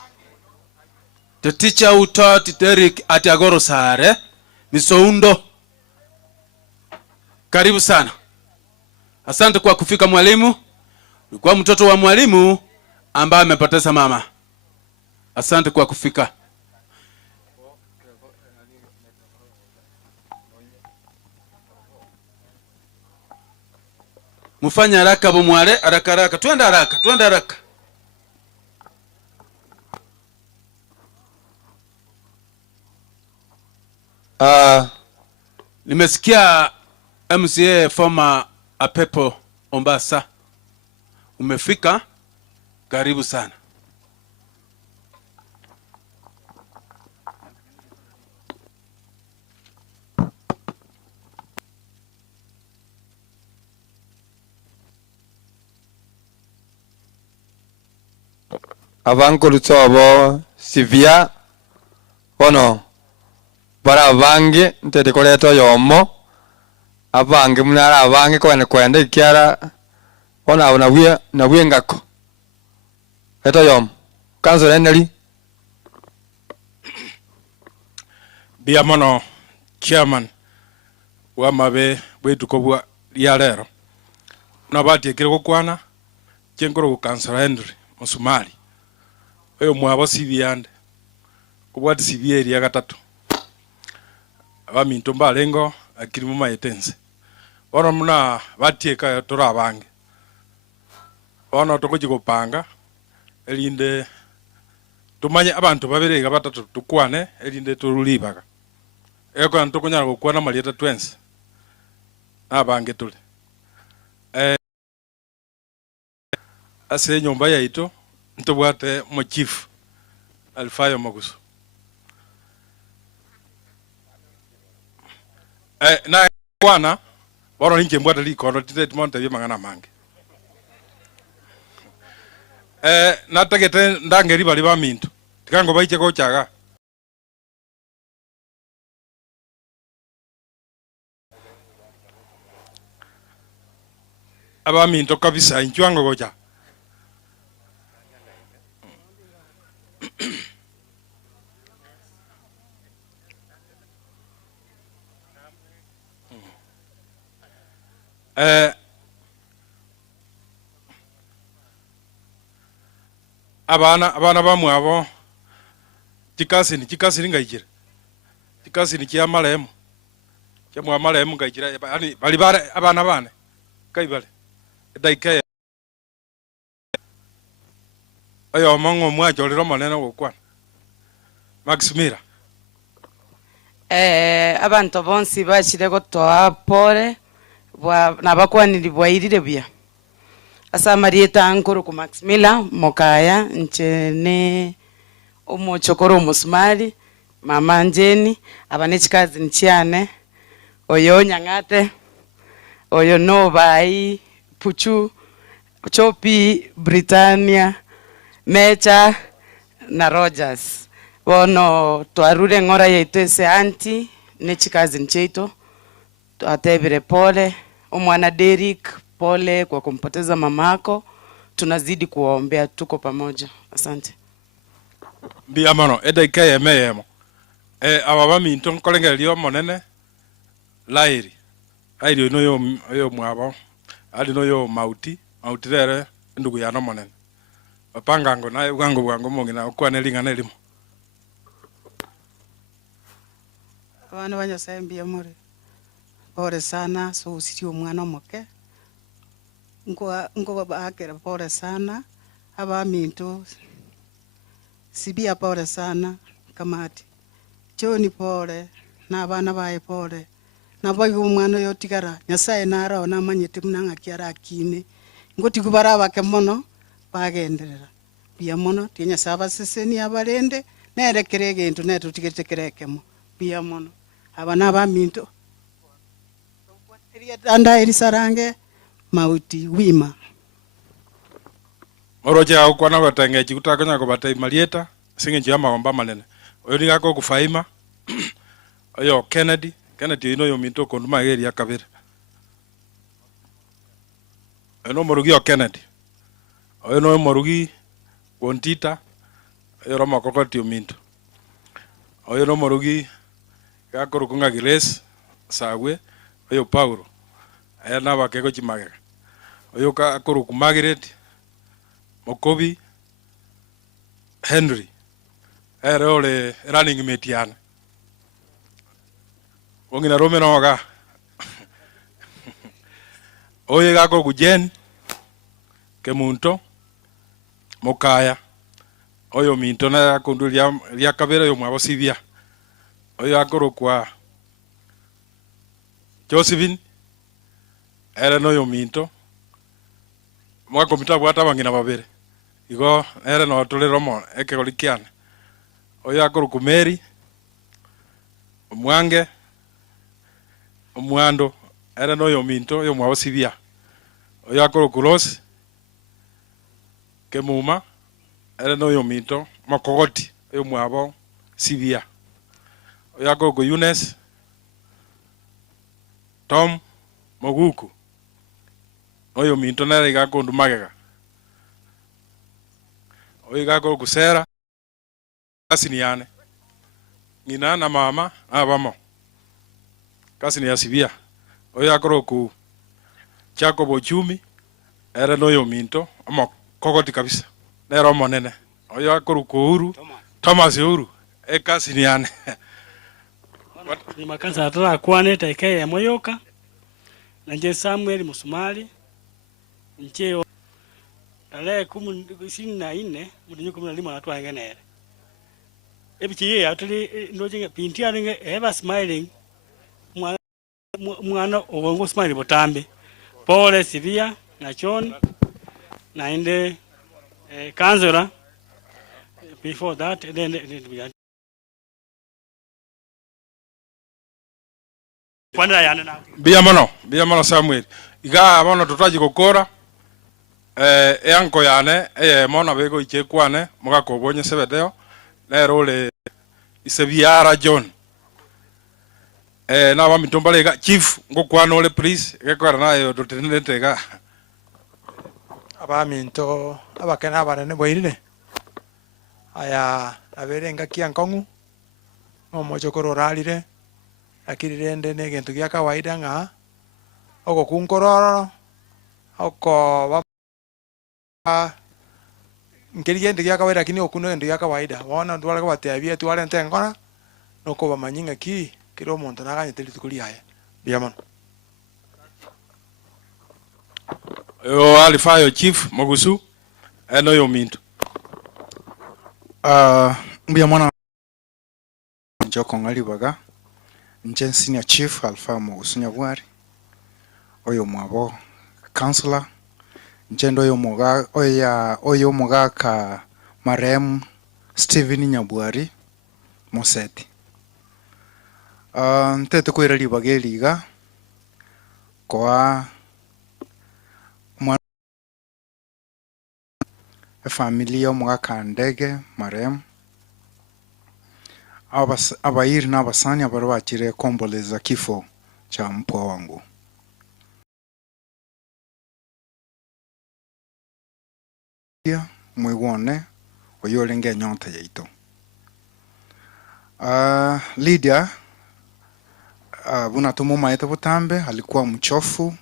the teacher who taught Derek at Agoro Sare, Mr. Undo. Karibu sana. Asante kwa kufika mwalimu. Ulikuwa mtoto wa mwalimu ambaye amepoteza mama. Asante kwa kufika. Mufanya haraka bomwale, haraka. Twende haraka. Nimesikia MCA former Apepo Ombasa. Umefika? Karibu sana. abankuru tobo sivia bono bara bange ntete koleto yomo abange munara abange kwenda ikiara bona na wiengako eto yom kanzo eneli bia mono chairman wa mabe bwetuko bwa ya lero na bati ekire gukwana chenkoro ku Councillor Henry Musumali oyo mwabo sibiande kubwati sibieri ya gatatu abaminto mbalengo akiri mu mayetense bono muna batieka turabange bono tokuji gupanga elinde tumanye abantu babirega batatu tukwane elinde turulibaga eko antokunyara gukwana malieta twense abange tuli ase nyomba yaito ntobwate mo chief Alfayo Maguso na kwana boro ninje mbwata likono tite monte bya mangana mange natagete ndangeri bali ba mintu tikango baiche ko chaga aba mintu kabisa inchwango goja abana bamwe abo chikasi ngayikira chikasi ni kya malemu kya mwa malemu ngayikira yani bali bare abana bane kai bale daika ayo mango mwajo lero maneno gukwana Maximira abantu bonsi bashire gotoa pole bwa nabakwaniri bwairire bya asa marieta ankoro ku Maximila mokaya nchene omochokoro Musumali mama Njeni abane chikazi nchiane oyo Nyangate oyo Nobai Puchu Chopi Britannia Mecha na Rogers bono twarure ngora yetu ese anti nechikazi ncheito atebire pole omwana Derek pole kwa kumpoteza mamako tunazidi kuwaombea tuko pamoja asante bia mano edaika yemeyemo ababa minto nkolengelio monene lairi airi no yo mwabo ali no yo mauti rere ndugu ya no monene bapangango na bwango mongina ukwane lingana elimo abana banyasaye mbia muri pole sana so usitio mwana moke ngo babakera pole sana aba minto sibia pole sana kamati choni pole na abana bae pole na bayo umwana yo tigara nyasaye nara na manyete munanga kiara kine ngoti kubara bake mono bagenderera bia mono tinya saba seseni abalende nerekere gento neto tigetekerekemo bia mono abana ba minto anda erisarange mauti wima oroje au kwana batanga chikutakonya ko batai malieta singe njama omba manene oyo ningako kufaima oyo Kennedy ino yo minto ko nduma geri yakabira eno morugi o Kennedy oyo no morugi wontita oyo roma kokoti minto oyo no morugi gakoro kunga Gires sawe oyo Paulo aya naba kego chimagega oyo ka akoro ku Margaret Mokobi Henry ole running mate wongina Romero ga oye gako ku Jen Kemunto Mokaya oyo minto na kundulia ya kabera yo mwabo sibia oyo akoro kwa Josephine era no yo minto mwa komita bwata bangina babere igo era no tole romo eke golikiana oyo akoro ku Mary Mwange omwando era no yo minto yo mwabo sibia oyo akoro ku Rose Kemuma era no yo minto makogoti yo mwabo sibia oyo akoro ku Eunice Tom Moguku oyo minto na igako ndumagega oyo igako kusera asiniane ngina na mama abamo kasi ni asibia oyo akoro ku chako bochumi era no yo minto amo kokoti kabisa nero monene oyo akoro ku uru Thomas uru kasi ni ane ni makanisa atara kwane taike ya moyoka na nje Samuel Musumali ncheo tarehe 14 mudinyo 15 atwangenere ebichiye atuli ndoje pintia ringe ever smiling mwana ogongo smile botambe pole Sivia na John na inde kanzora before that then kwanza yana na bia mono Samuel iga abono tutaji kokora eanko yane mona bego iche kwane muga kobonye sebedeo lero le isebiara John na ba mitombale ga chief ngokwana ole please gekora nayo dotenete ga aba minto abakena abanene boirine aya aberenga kiankongu omocho kororalire akirirende ne gento gya kawaida nga oko kunkororo oko ngeri gento gya kawaida kini okuno gento gya kawaida wona ndwala ko batabia twale ntengora noko bamanyinga ki kiro omonto naganyeteri tukuri haya biamano yo alifayo chief mogusu eno yo minto biamano njoko ngali baga nje senior chief alfa mogusu nyabwari oyo mwabo councillor njendo oyo moga ka marem Steven Nyabwari Moseti ntete kwera libage liga kwa familia moga kandege marem abairi n'abasani abari bakire komboleza kifo cha mpwa wangu mwigone oyolenge nyonta yaito Lydia bunatumu maeta butambe alikuwa mchofu,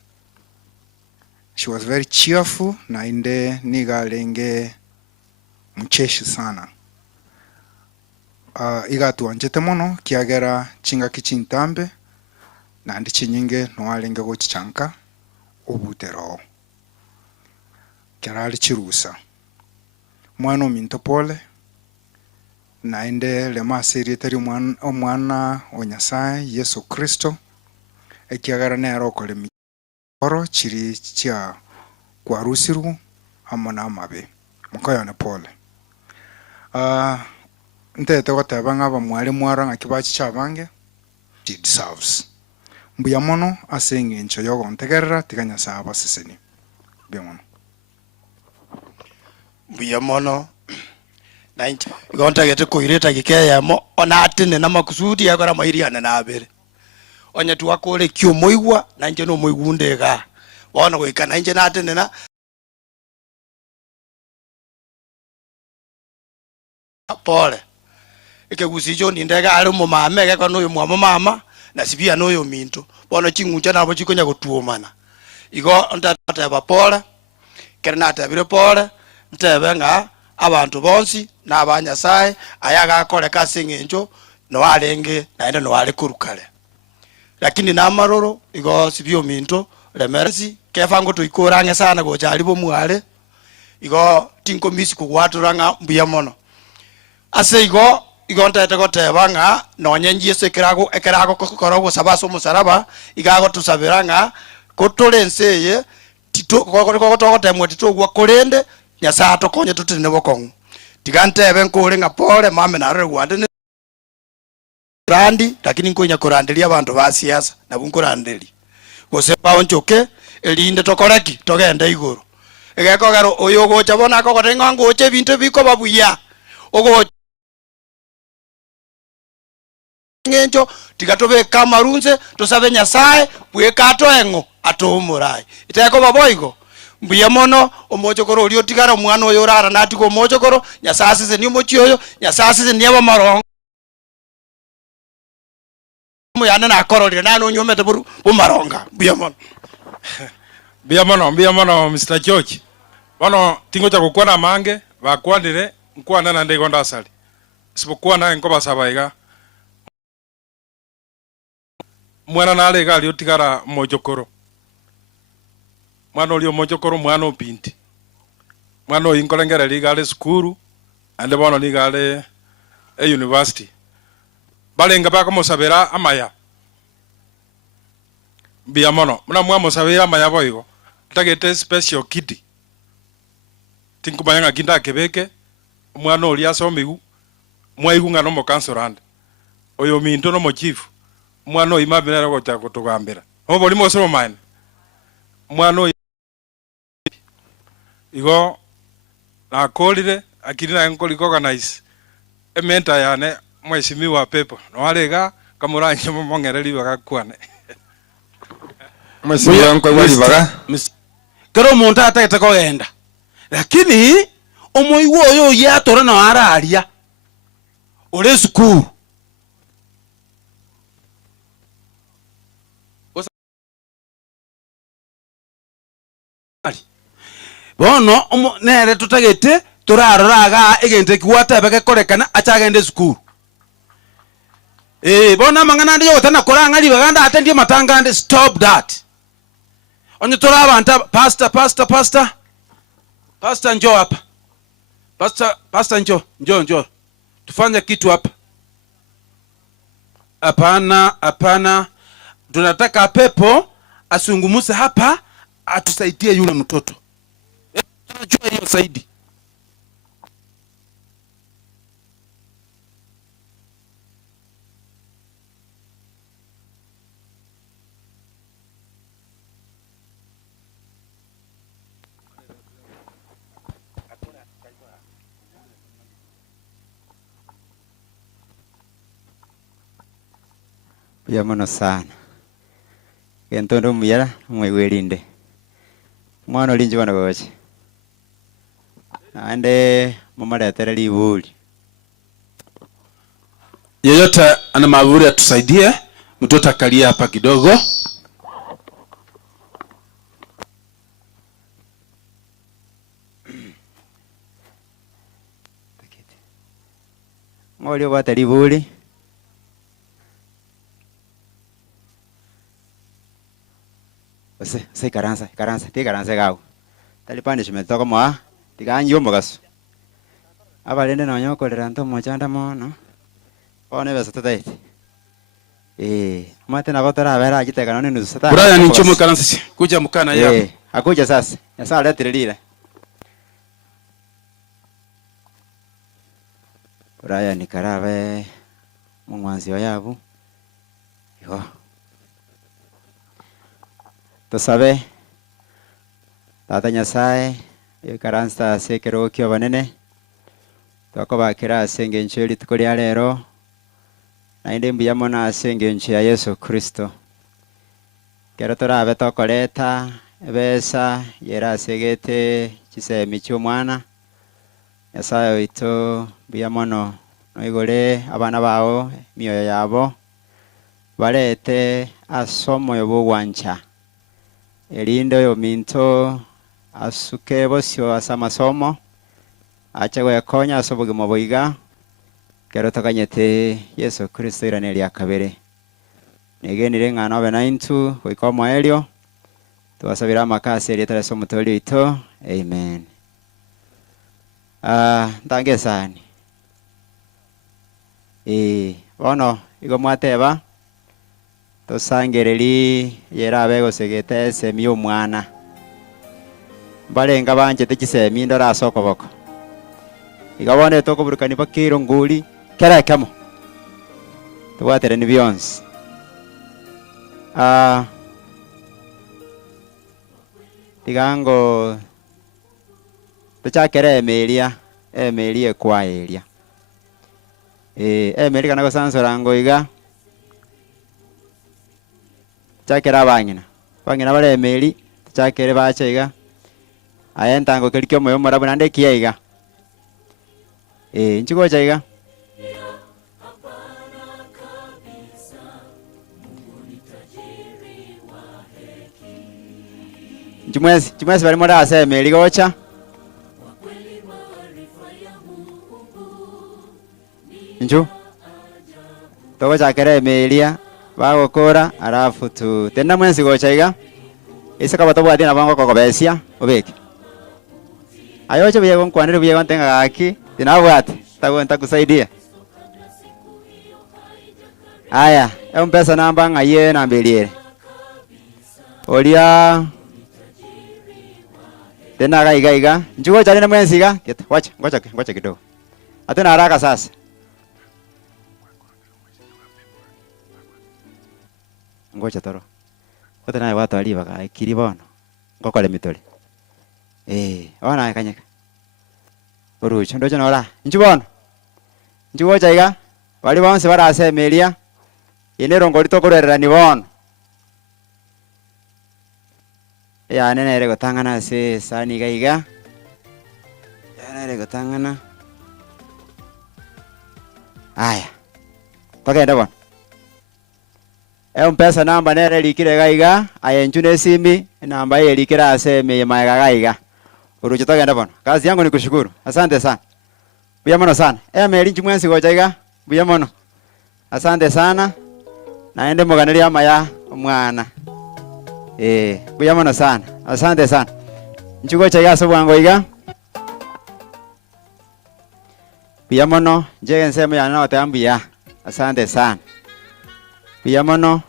she was very cheerful na inde niga lenge mcheshi sana iga tuanjete mono kiagera chinga kichintambe na ndi chinyinge no alenge go chichanka obutero kerali chirusa mwana minto pole na inde le masiri teri omwana onyasaye Yesu Kristo ekiagara nero kole mikoro chiri chia kwa rusiru amona amabe mukoyone pole ntete gotabanga bamwale mwara ngakibachi chabange she deserves mbuya mono asenge encho yogo ntegerera tiganya saba seseni byamono mbuya mono 90 igonta gete koireta gikeyamo ona atene na makusudi yakora mairiana na abere onya tuwakole kyo moigwa na nje no moigundega wona goikana nje na atene na pole ikegusijo nindega ari mu mama geko no mu mama na sibia no yo minto bono chingunja nabo chikonya gutuomana igo ntata ba pole kerna tabire pole ntebe nga abantu bonsi n'abanyasaye ayaga akole kasingenjo no alenge naende no ale kurukale lakini namaroro igo sibio minto lemersi kefango tuikorange sana go chalibo mwale igo tinko misi kugwaturanga mbuya mono ase igo ntete gotebanga nonyenji Yesu ekerago kokorogo sabaso musaraba igago tusabiranga kotolenseye tito kogotemwe tito gwa kolende nyasa tokonye tutine bokongo tigantebe nkore nga pole mame na rwande randi lakini nkonya korandelia abantu ba siasa na bunkorandeli gosepa onchoke elinde tokoreki togende iguru egekogero oyogo chabona ko gotenga ngoche bintu biko babuya ogo ngenjo tigatobe kamarunze tosabe nyasaye bwekato engo atumurai iteko baboigo mbuya mono omojokoro olio tigara omwana oyo rara natiko omojokoro nyasase se ni omochioyo nyasase se ni abamarongo muyane na kororire nanu nyomete buru bumaronga biamono biamono Mr. George bono tingo cha gukwana mange bakwanire nkwana na ndego ndasali sibukwana nko basabaiga mwana nale gali otigara mojokoro mwana oli mojokoro mwana opinti mwana oyinkolengera ligale skuru ande bono ligale university balenga bakamosabira amaya biamono muna mwamosabira amaya boigo tagete special kid tinkubayanga kinda kebeke mwana oli asomigu mwaigunga no mokansorande oyo minto no mochifu mwana oyi mabinera gocha kutugambira obo limo soro mine mwana oyi igo na kolire akirina enkoli organize ementa yane mweshimiwa pepo no alega kamuranye mongereri bagakwane mweshimiwa nko wali baga kero umuntu atagete kogenda lakini omoiwo oyo yatora na araria ole skuru bono nere tutagete turaroraga egente kiwata beke korekana achagende skuru bona mangana ndi yotana koranga li baganda atendie matangande stop that onye turabanta pastor njoo hapa pastor njoo tufanye kitu hapa hapana tunataka pepo asungumuse hapa atusaidie yule mtoto tunajua hiyo saidi biamono sana kentondo muyara mwegwerinde mwana olinji bana goche ande mamaletera libuli yeyote ana maburi atusaidie mtoto akalia hapa kidogo ngolio bata libuli se karansa ti karansa gao talipande shimetoko mwa tiganyo mogaso abalende no nyokolera nto mochanda mono one besa tataiti mate na gotora abera agiteka none nusu sata Brian nchomo karansa kuja mukana yako akuja sasa yasa letirira Brian karabe mwanzi wa yabu yo tusabe tata nyasaye ikaransta sekero kyo banene twakobakira asenge ncheli tukoli alero nainde mbiyamona asenge nchi ya Yesu Kristo kero torabe tokoleta ebesa yera asegete chisemi cy'umwana nyasaye ito biyamono noigole abana bawo mioyo yabo balete asomo yobugwancha elinde yo minto asuke bosyo asamasomo achawe konya asobugimo boiga kero takanyete Yesu Kristo irane lya kabere negenire ngana obe naintu koikomo elio tuwasabira makasi elitare somo toli ito amen ntange sani bono igo mwateba tosangereri yera abego segete semi omwana balenga banje tekisemi ndora asoko boko igabone tokoburukani bakiro nguli kera kamo tuwatere ni beyonce tigango tuchakere emelia kwa elia emeli kana gosansora ngoiga chakera bangina bare emeli chakere bachaiga ayentango kelikyo moyo morabu nande kiyaiga nchiko chaiga Chimwezi bali moda ase meli gocha. Nju. Togo chakere melia bagokora alafu tu tenda mwenzi gocha iga. Isa kaba tobo adina bango kokobesia obeki. Ayoche biye gonkwanire biye gontenga gaki tinabwate tagwenta kusaidia. Aya, mpesa namba ngaye namba eliere. Olia tena gaiga. Njugo chali na mwenzi ga. Wacha, ngoja kidogo. Hatuna haraka sasa. Ngoja toro. Wote naye watu aliva ka kiribono. Ngokole mitole. Ona kanyeka. Orucho ndocho nola. Njubono. Njugo chaiga. Wali bonse barase melia. Inero ngorito korera ni bono. Ya nene ere gotangana se sani gaiga. Ya nene ere gotangana. Aya. Tokenda bono. Mpesa namba nere likire gaiga, ayenjune simi namba ye likira ase me maiga gaiga. Urucho tokenda bono. Kazi yangu ni kushukuru. Asante sana. Buya mono sana. Meli njumwensi gochaiga. Buya mono. Asante sana. Naende muganiria maya omwana. Buya mono sana. Asante sana. Nchugo chaiga sobwango iga. Buya mono njege nsemo ya nao tambuya. Asante sana. Buya mono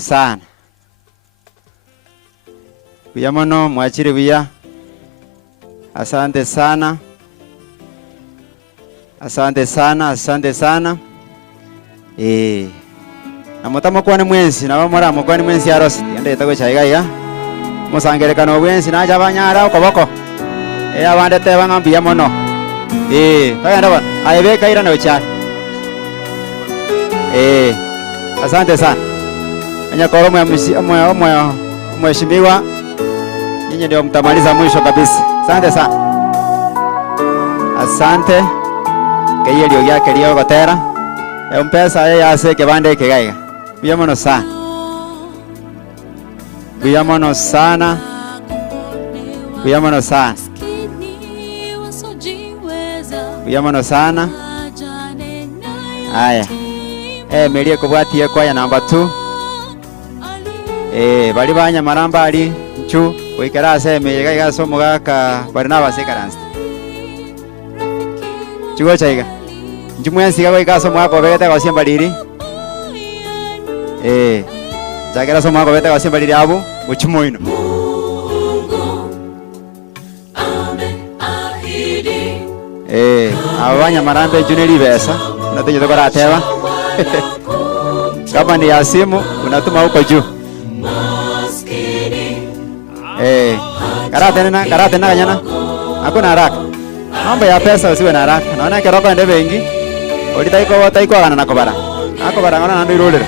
sana. Buya mono mwachiri buya. Asante sana. Asante sana, asante sana. Na mutamo kwa ni mwenzi na bamora mukwa ni mwenzi arosi. Yende tago chaiga ya. Musangerekana obwenzi na jabanyara okoboko. Abande te banga buya mono. Kagenda ba. Ayebeka ira na uchari. Asante sana. Anyakoro mheshimiwa. Nyinyi ndio mtamaliza mwisho kabisa. Asante sana. Asante. Keye lio yake lio gotera. Mpesa yase kebande kegaiga. Buya mono sana. Buya mono sana. Buya mono sana. Buya mono sana. Aya. Melie kubwatie kwa ya namba 2. Bali banya maramba ali nchu wikara ase meyega gaso mugaka Barnaba sekaransi. Chugo chaiga. Njumwensi ga gaso mwako begete kwa siamba liri. Jagera so mwako begete kwa siamba liri abu uchumoino. Abanya marambe juneli besa. Unateje tokora ateba. Kama ni ya simu unatuma huko juu. Karate na kanyana. Hakuna haraka. Mambo ya pesa usiwe na haraka. Naona kiroko ende bengi. Olitaiko kana nakobara. Akobara ngona nando irolera.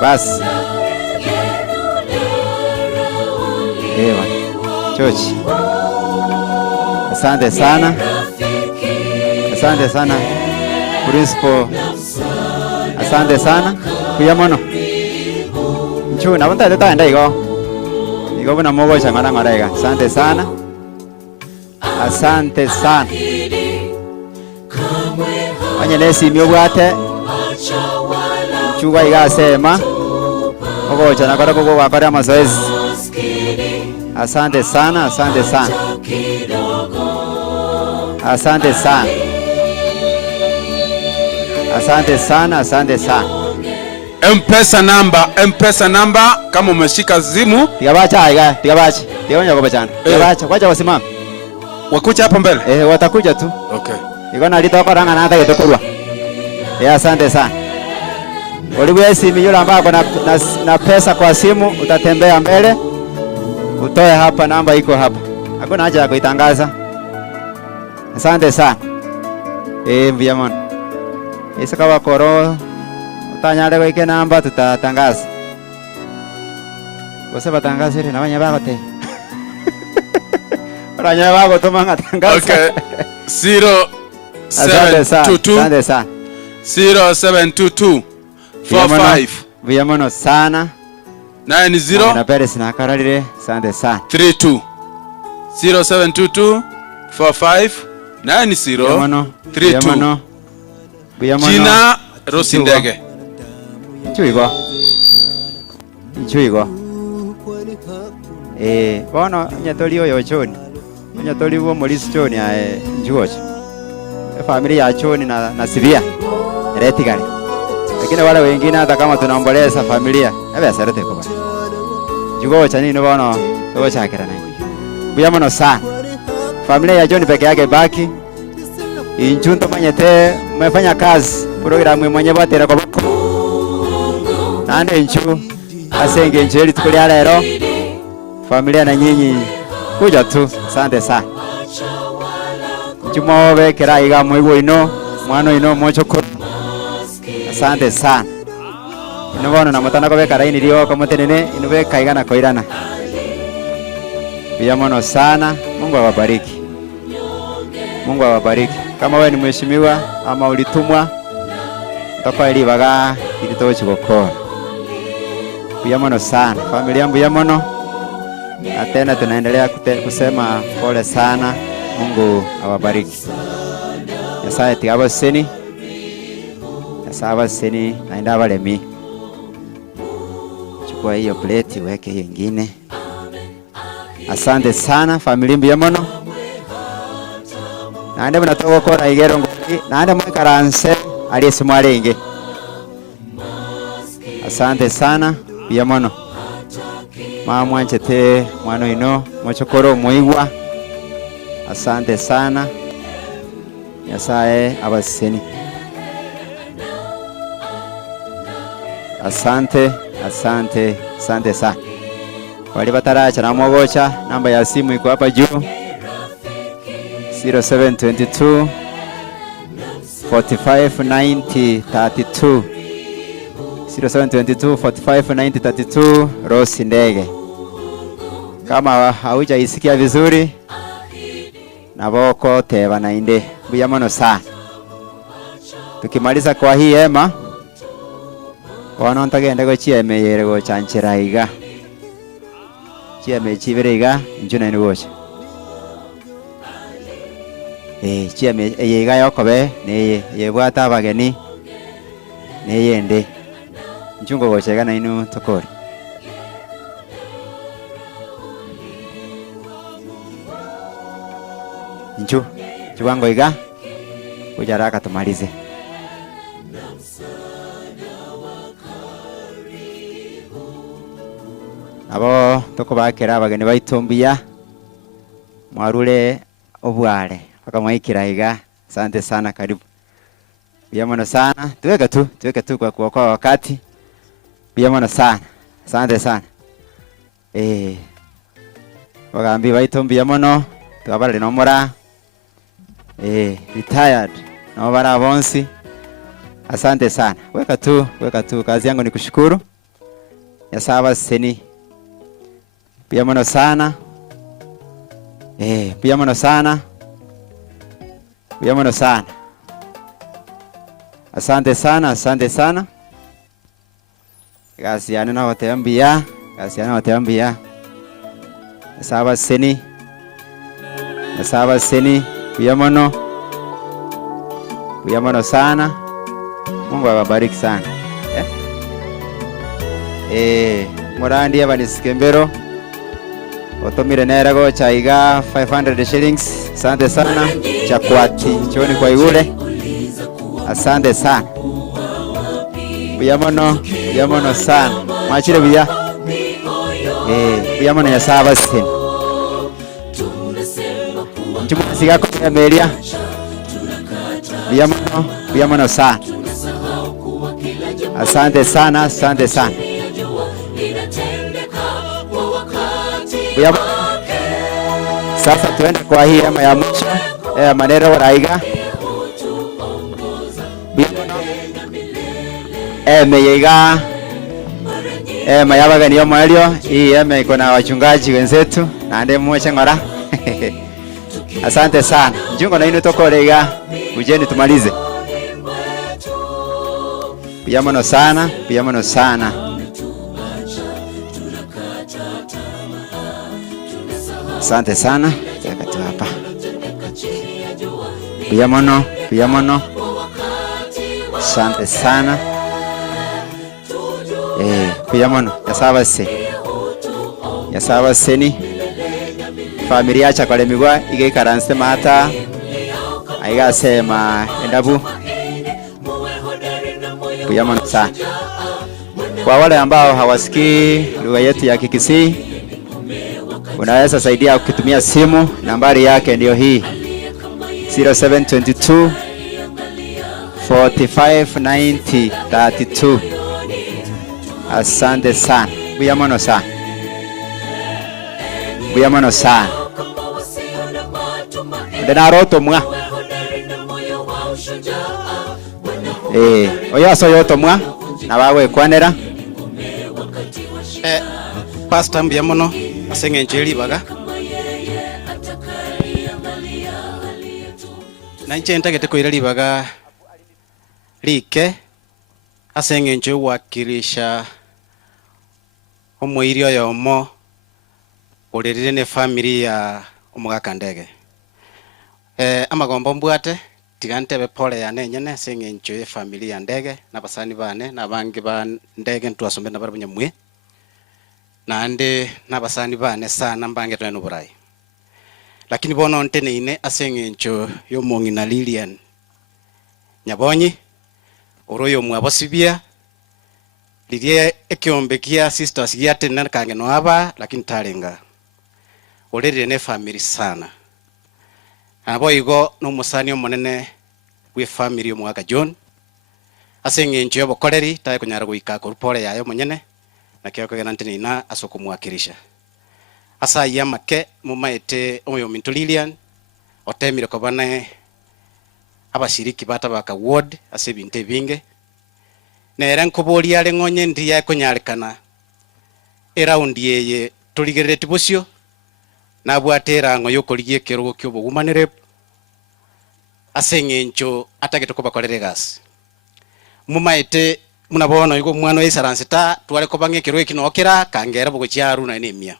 Bas. Ewa. Chochi. Asante sana. Asante sana. Principal. Asante sana. Buya mono. Nchu na bonta teta enda igo. Igo buna mogo changana ngorega. Asante sana. Asante sana. Anye lesi miobwate. Chuga iga sema. Ogo chana kora kogo wakora mazoezi. Asante sana, asante sana. Asante sana. Asante sana, asante sana. Mpesa namba kama umeshika simu. Tigabacha aiga, tigabacha. Tigaonya kwa bachana. Tigabacha, kwacha wasimama. Wakuja hapo mbele? Watakuja tu. Okay. Iko na lito koranga na hata kitokurwa. Asante sana. Uliwe simu yule ambaye na pesa kwa simu utatembea mbele. Utoe hapa, namba iko hapa. Hakuna haja ya kuitangaza. Asante sana. Mbiamon. Isa kawa koro utanyale kwa ike namba tutatangaza. Wase batangaza ile na banya bagote. Ranya bago tumanga tangaza. Okay. 0722 0722 45 Viamono sana. 90 na Peres na kararire. Asante sana. 32 0722 45 90 32. Jina Rosi Ndege. Chuigo. Bono nyatori oyo choni. Nyatori wo Morris choni njuocho. Familia ya choni na Sivia. Retigari. Lakini wale wengine hata kama tunaomboleza familia, ebe asarete kwa bana. Jugo chani no bono, to chakira nai. Buyamono sana. Familia ya John peke yake baki. Injunto manyete mmefanya kazi. Programu mwenye batera kwa bako. Nane nchu asenge njeri tukulia lero. Familia na nyinyi kuja tu. Asante sana. Jumobe kera iga mwigo ino, mwano ino mochoko. Asante sana. Inobono na mutana ko bekara ini rio ko mutenene inobe kaigana koirana. Biamono sana. Mungu awabariki. Mungu awabariki. Kama wewe ni mheshimiwa ama ulitumwa toka ilibaga ilitochi gukora. Biamono sana. Familia yangu Biamono. Na tena tunaendelea kusema pole sana. Mungu awabariki. Yasaye tigaba seni. Yasawa seni naenda wale mi. Chukua hiyo plate weke hiyo nyingine. Asante sana familia Biamono. Naende mnatoka kora igero ngoni. Naende mwekaranse aliyesimwalenge. Asante sana Biamono. Mama nchete mwano ino mochokoro muigwa. Asante sana. Yasaye abaseni. Asante sana. Wale bataracha na mwogocha, namba ya simu iko hapa juu. 0722 45 90 32. 0722 45 90 32 Rosi Ndege. Kama haujaisikia vizuri na boko teba na inde. Biamono sana. Tukimaliza kwa hii hema Bono ntagende go chieme yere go chanchira iga. Chieme chibere iga njuna ni gocha. Chieme iga yokobe ne yebwata abageni ne yende. Njungo gocha iga na inu tokori. Chuwango iga kujaraka tumalize. Abo toko bakera abageni baitumbia mwarule obwale akamwaikira iga. Asante sana, karibu. Biamono sana. Tuweka tu kwa wakati. Biamono sana. Asante sana. Wagambi baitumbi Biamono tukabale nomora retired na bara bonsi. Asante sana. Weka tu. Kazi yangu ni kushukuru. Yasawa seni. Biamono sana. Biamono sana. Asante sana. Gasiana na watembia. Yasawa seni. Biamono sana. Mungu awabariki sana. Morandi abanisikembero. Otomire nera go chaiga 500 shillings. Asante sana. Chakwati choni kwa yule. Asante sana. Biamono sana. Machire bia. Biamono ya saba sini. Chuma siga kwa ya meria. Biamono sana. Asante sana. Sasa tuende kwa hii hema ya mwisho maneno waraiga meyega mayabagani yo mwelio. Hii hema iko na wachungaji wenzetu na ndiye mmoja ngora. Asante sana. Njungo na inu toko lega ujeni tumalize. Biamono sana. Asante sana. Chaka tu hapa. Pia mono. Asante sana. Pia mono. Yasaba seni. Familia cha kole migwa ige karanse mata. Aiga sema endabu. Pia mono sana. Kwa wale ambao hawasikii lugha yetu ya Kikisii, unaweza saidia kutumia simu. Nambari yake ndio hii 0722 45 90 32. Asante sana. Buyamono sana. Ndena roto mwa. Oya so yoto mwa. Na bawe kwanera. Pastor Mbiamono asenge njeri baga. Na nche ntagete ko irali baga like asenge nje wakilisha omwiri oyo mo orerire ne family ya omugaka ndege. Amagombo mbwate tigantebe pole ya nenyene asenge nje family ya ndege na basani bane na bangi ba ndege ntwasombe na barabanya mwe. Nande nabasani bane sana mbange tano burai. Lakini bono ntene ine asenge ncho yo mongi na Lilian Nyabonyi oroyo mwabosibia lilie ekyombekia sisters yate na kange no aba lakini talenga orere ne family sana. Abo igo no musani omonene we family omwaka John asenge ncho yo bokoleri taye kunyara guika ko pole yayo monyene na kyo kagana ntene na asoko mwakirisha asa yamake mumaete oyo Minto Lilian otemire ko bana abashiriki bata baka ward ase binte binge nera nkobori ale ngonye ndi ya konyarekana around yeye tuligerere tibusyo nabwatera ngo yokoligie kerogo kyo bogumanire asenge ncho atagete ko bakorere gas mumaete munabona yuko mwana w'isaransita twale ko bange kero ikinokera kangera bugo cyaru na nemia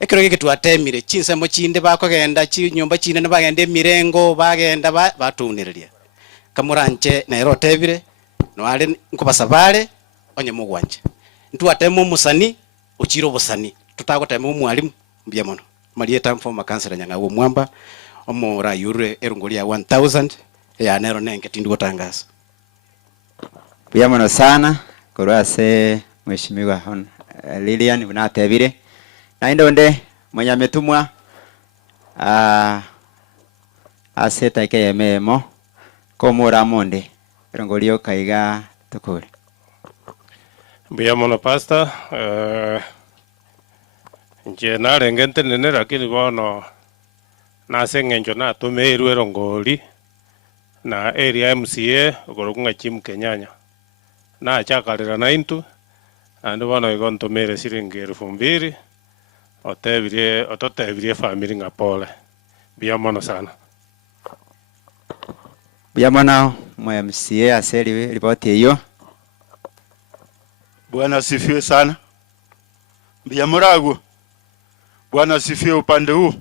ekero gike twatemire chinsemo chinde bakogenda chi nyumba chinde ne bagende mirengo bagenda batunireria kamuranche na erotebire no ale nkubasabale onye mugwanje ntwatemo musani ochiro busani tutagotema mwalimu Mbiamono Marieta mfoma kansela nyanga wo mwamba omora yure erungolia 1000 ya nero nenge tindi gotangasa. Buyamono sana kurase mheshimiwa Lilian unatebire na indonde mwenye ametumwa aseta ke memo komora monde rongolio kaiga tukuri. Buyamono pastor nje na rengente nene lakini bono na sengenjo na tumeirwe rongoli na area MCA ogorokunga chimu Kenyanya na chakalira na intu andi bono igonto mere siringi 2000 ototebirie family ngapole. Buyamono sana. Buyamono mwa MCA aseli ripoti hiyo. Bwana asifiwe sana. Buyamorago. Bwana asifiwe upande huu.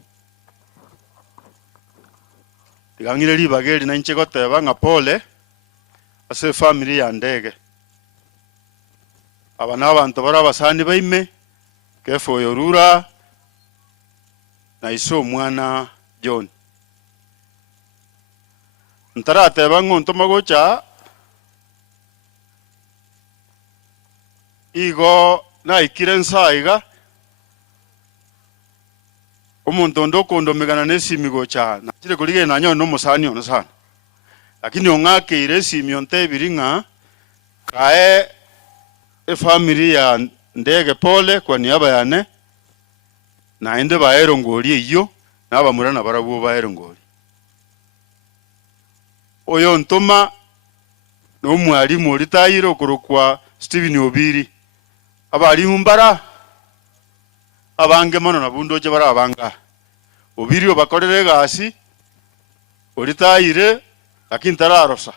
Ligangire libageli na nche goteba ngapole ase family ya ndege. Abana abantu barabasani baime kefo yorura na iso mwana John ntarate bango ntomagocha igo na ikirensa iga omuntu ndokondo megana nesimi gocha na kire kulige na nyo no musani ono sana lakini ongake iresimi onte biringa kae family ya ndege pole kwa niaba yane na ende baerongoli iyo nabamurana barabu baerongoli oyo ntoma no mwalimu olitayiro kurukwa Steven Obiri abali mbara abange mono na bundoje bara abanga Obiri obakorere gasi olitayire lakini tararosa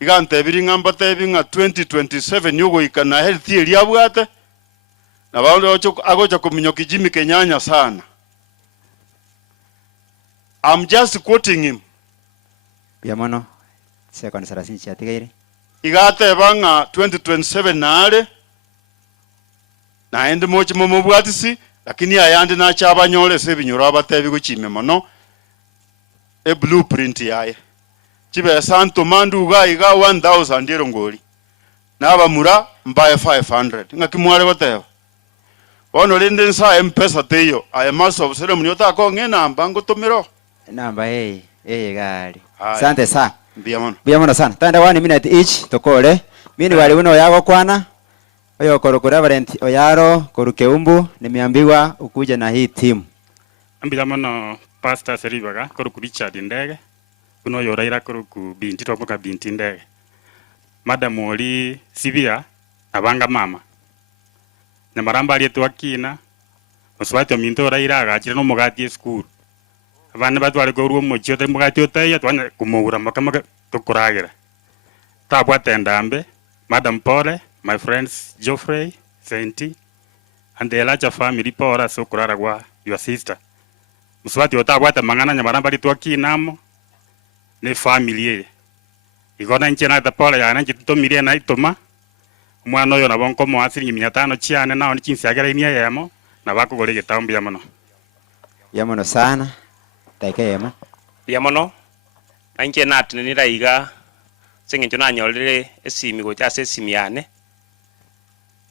igante biringa mbate 2027 yugo ikana health eri abwate na bando agocha kuminyoki Jimmy Kenyanya sana I'm just quoting him. Biamono second 30 chatigaire. Igateba nga 2027 nale naende mochi mumubwatisi lakini ayandi nachabanyole sebinyoro abatebi guchime mono e blueprint yaye chibe santo manduga iga 1000 erongoli nabamura mbaye 500 ngakimwale goteba bono linde nsa mpesa teyo aye maso obusere munyo takonge namba ngutumiro Namba gari. Asante sana. Biamono sana. Tanda 1 minute each tokole. Mini wali uno yago kwana. Oyo korokora Reverend Oyaro korukeumbu nimeambiwa ukuje na hii timu. Ambilamono Pastor Seribaga koruku Richard Ndege. Kuno yoraira koruku binti topoka binti Ndege. Madam oli Sibia abanga mama. Namaramba alietu akina. Oswati ominto raira agachira no mugati school. Abana batwale ko ruo mochio te mugati otaya twana kumura makama tukuragira. Tabwa tendambe Madam Pole, my friends Geoffrey, Senti, and the larger family Pora so kuraragwa your sister. Muswati otabwa ta mangana nyamaramba litu akinamo ne family. Igona nchena ta Pole yana chito milie na itoma. Mwana oyo nabonko mo asiringi 500 chiane nao ni chinsi agera inia yemo na bako gorege tambi yamono. Yamono sana. Taikema. Biamono. Nanche natinira iga sengencho nanyolere esimi go chase esimiane.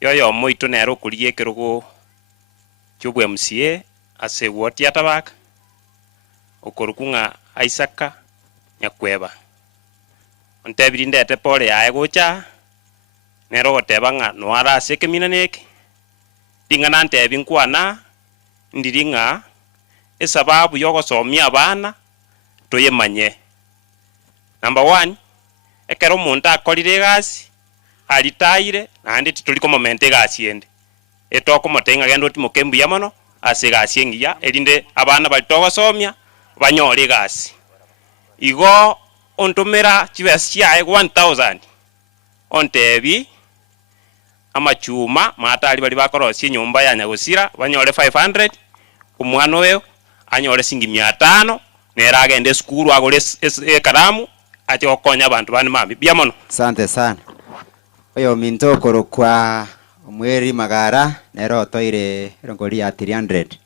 Yoyo moito nero kulie kerogo chubwe MCA ase woti atabak. Okorukunga Isaka nyakweba. Ontebiri ndete Pole yae gocha. Nero gotebanga noara ase keminaneke. Dinga nante binkwana ndiringa esababu yogosomia abana toyemanye. Number 1 ekero omonto akorire egasi alitaire naende tituliko momente egasi ende etokomotenga genda otimoke mbuya mono ase egasi engiya erinde abana bali togosomia banyore egasi igo ontomera chibesi chiaye 1000 ontebi amachuma matali bali bakorosia nyumba ya nyagosira banyore 500 omwana oyo anyore singi 500 nera agende skuru agore ekaramu ati okonya abantu bani mami biamono. Asante sana. Oyo minto korokwa omweri magara nero toire rongoli ya 300.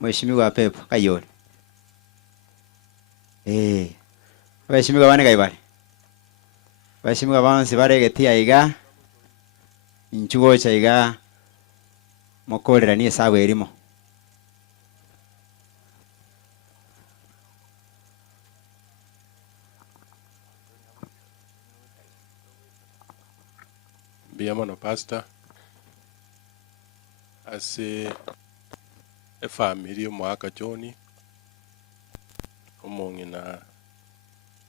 Mheshimiwa Pepo kayoni. Mheshimiwa bane kaibali. Mheshimiwa bansi baregetia iga inchugo cha iga mokorera ni sawe erimo. Biamono pastor ase family omwaka John omongi na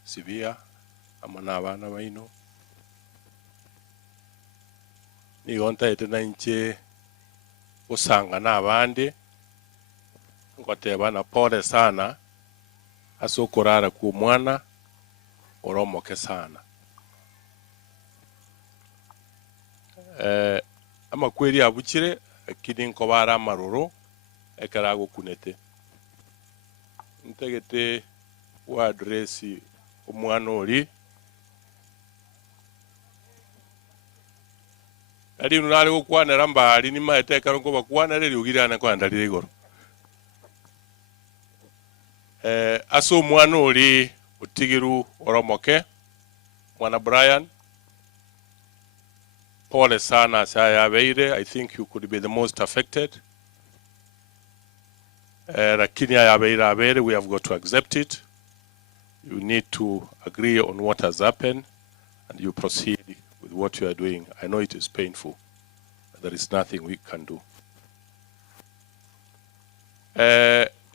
Sibia amana abana baino ni gonta etena inche usanga na abandi ngoteba na pole sana asokorara ku mwana oromoke sana. Ama kweli abuchire kidi nkobara maroro ekarago kunete ntegete wa address omwana oli ali nunale okwana ramba ali ni maete karongo bakwana reri ugirana kwa ndalire igoro aso omwana oli otigiru oromoke mwana Brian Pole sana saya beire. I think you could be the most affected. Lakini ya beire we have got to accept it. You need to agree on what has happened and you proceed with what you are doing. I know it is painful. There is nothing we can do.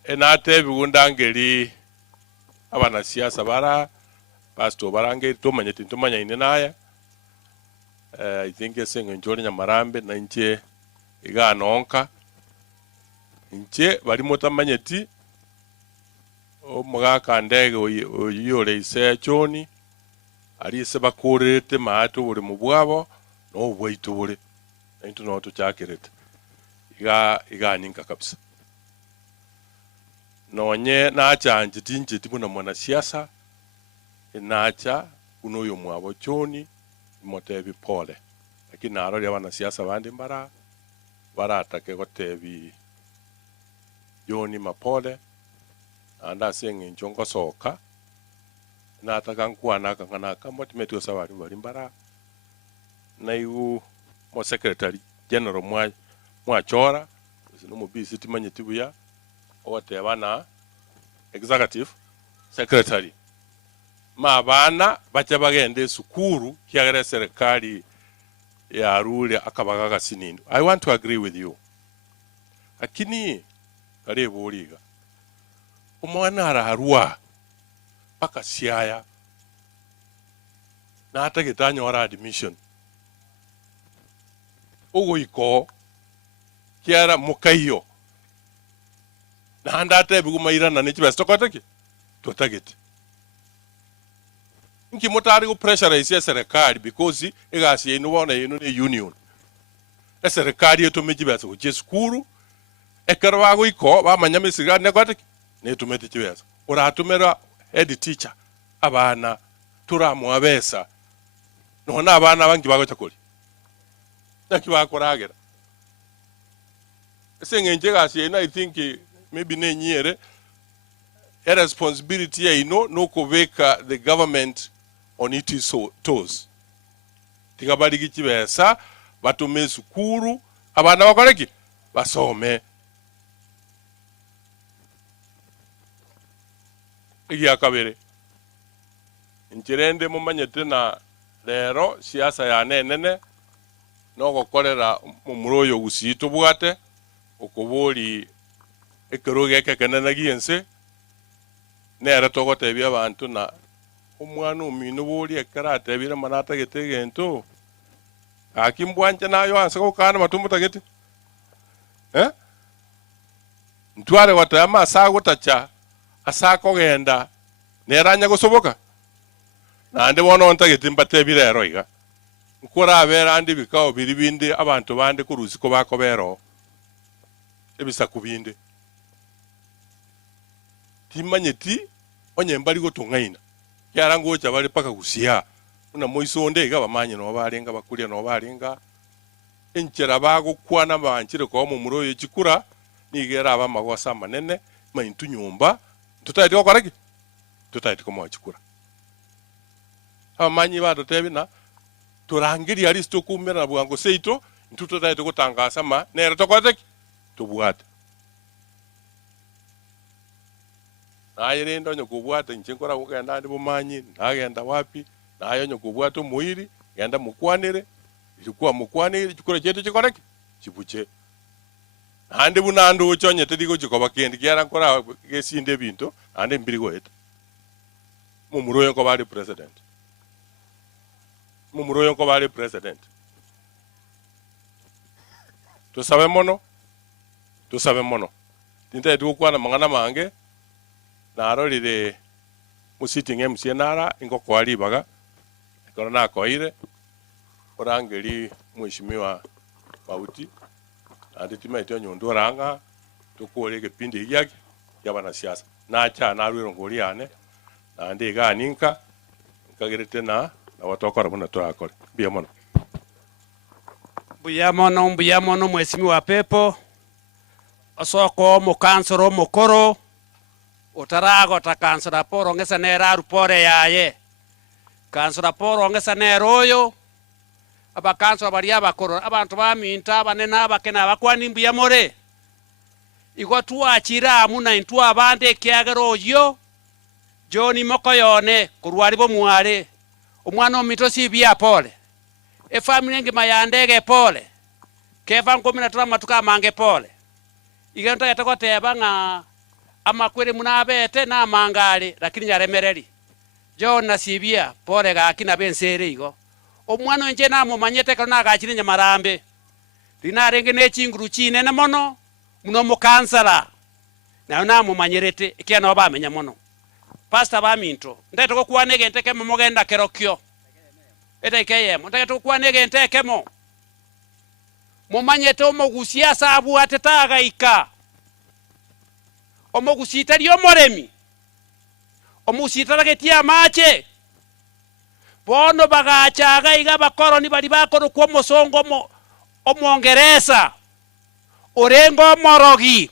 Enate bigundangeli abana siasa bara pastor barangeli tumanya inenaya. I think esengo njoli nyamarambe na nche iga nonka nche bali motamanyeti omugaka ndege oyore ise choni ali se bakorete maato buri mubwabo no bwaitu buri into no to chakirete iga ninka kabisa nonye nacha njitinjiti muna mwanasiasa inacha kuno uyo mwabo choni motebi pole lakini naro ya wanasiasa bandi mbara baratake gotebi Joni mapole anda sengi njongo soka na atakankwana kangana kamoti metu sawari bari mbara na yu mo secretary general mwa chora no mo bisi timanye tibuya ote bana executive secretary ma bana bacha bagende sukuru kyagere serikali ya rule akabaga sinini. I want to agree with you. Lakini kare boliga umwana araharua paka siaya na hata gitanyo ora admission ugo iko kiara mukaiyo na handa ate bigumaira na nichi besto kotake totagete nki motari go pressure isi serikali because igasi inu wona inu ni union serikali yetu mejibeso jesukuru ekero bago iko bamanya misiga ne kotake ne tumete chibeso uratumera head teacher abana turamu abesa nona abana bangi bago chakoli naki bakoragera sengenje gasi ina I think maybe nenyere a responsibility ya no koveka the government on its toes tikabali kichibesa batume sukuru abana bakoreki basome iya kabere inchirende mumanyete na lero siasa ya nenene no gokorera mumuroyo gusito bwate okoboli ekeroge kekenene giense nere togotebia abantu na omwana omino boli ekarate manata getegento akimbwanje nayo anse kokana matumutagete ntware watama sago tacha asako genda neranya gosoboka nande bono ntagete mbatebire ero iga nkora abera andi bikao biribinde abantu bande kuruziko bakobero ebisa kubinde timanyeti onye mbali gotungaina yarango cha bali paka gusia una moisonde iga bamanye no barenga bakulia no barenga enchera bago kwana banchire ko mu muroyo chikura nigera abamagwasa manene maintu nyumba tutaiti ko koreki tutaiti ko mo chikura amanyi bado tebina turangiri aristo kumera bwango seito ntututaiti kutangasa ma nere tokoteki tubwate nayirendo nyokubwate nchinkora kugenda ndi bumanyi nagenda wapi nayo nyokubwate muiri genda mukwanire ilikuwa mukwanire chikora chetu chikoreki chibuche ande bunando uchonye tediko chikoba kendi kyara nkora gesinde bintu ande mbirigo eta mumuroyo ko bali president mumuroyo ko bali president tusabe mono tinta edukwana mangana mange narorire musiting MC nara ingo kwali baga korona koire orangeri mheshimiwa Mauti aditima ito nyondo ranga tukole kipindi yake ya bana siasa na cha na rwiro ngoliane na ndiga ninka kagerete na watokora buna turakore bia mono mheshimiwa Pepo osoko mukansoro mukoro utarago ta kansora poro ngesa nera rupore yaye kansora poro ngesa neroyo aba kansora bari abakoro abantu baminta banena bakena bakwani mbuya more igwa tuachira amuna intu abande kyagero yo Joni mokoyone kurwari bo mware omwana omito sibia pole e family ngi mayandege pole keva 13 matuka mange pole iganta yatakoteba nga amakwere munabete na mangale lakini yaremereri Jona sibia pole ga kina bensere igo omwana nje na mumanyete kana gachire nyamarambe rinarenge ne chinguru chine na mono muno mukansala na mumanyerete ikiana bamenya mono pastor baminto ndete ko kwanege nteke mugenda kerokyo eta ikeyemo ndete ko kwanege nteke mo mumanyete omugusia sabu atetaga ika omogusitaria omoremi omusitaragetia amache bono bagachaga iga bakoroni bari bakorokwa omosongo omongeresa orengo omorogi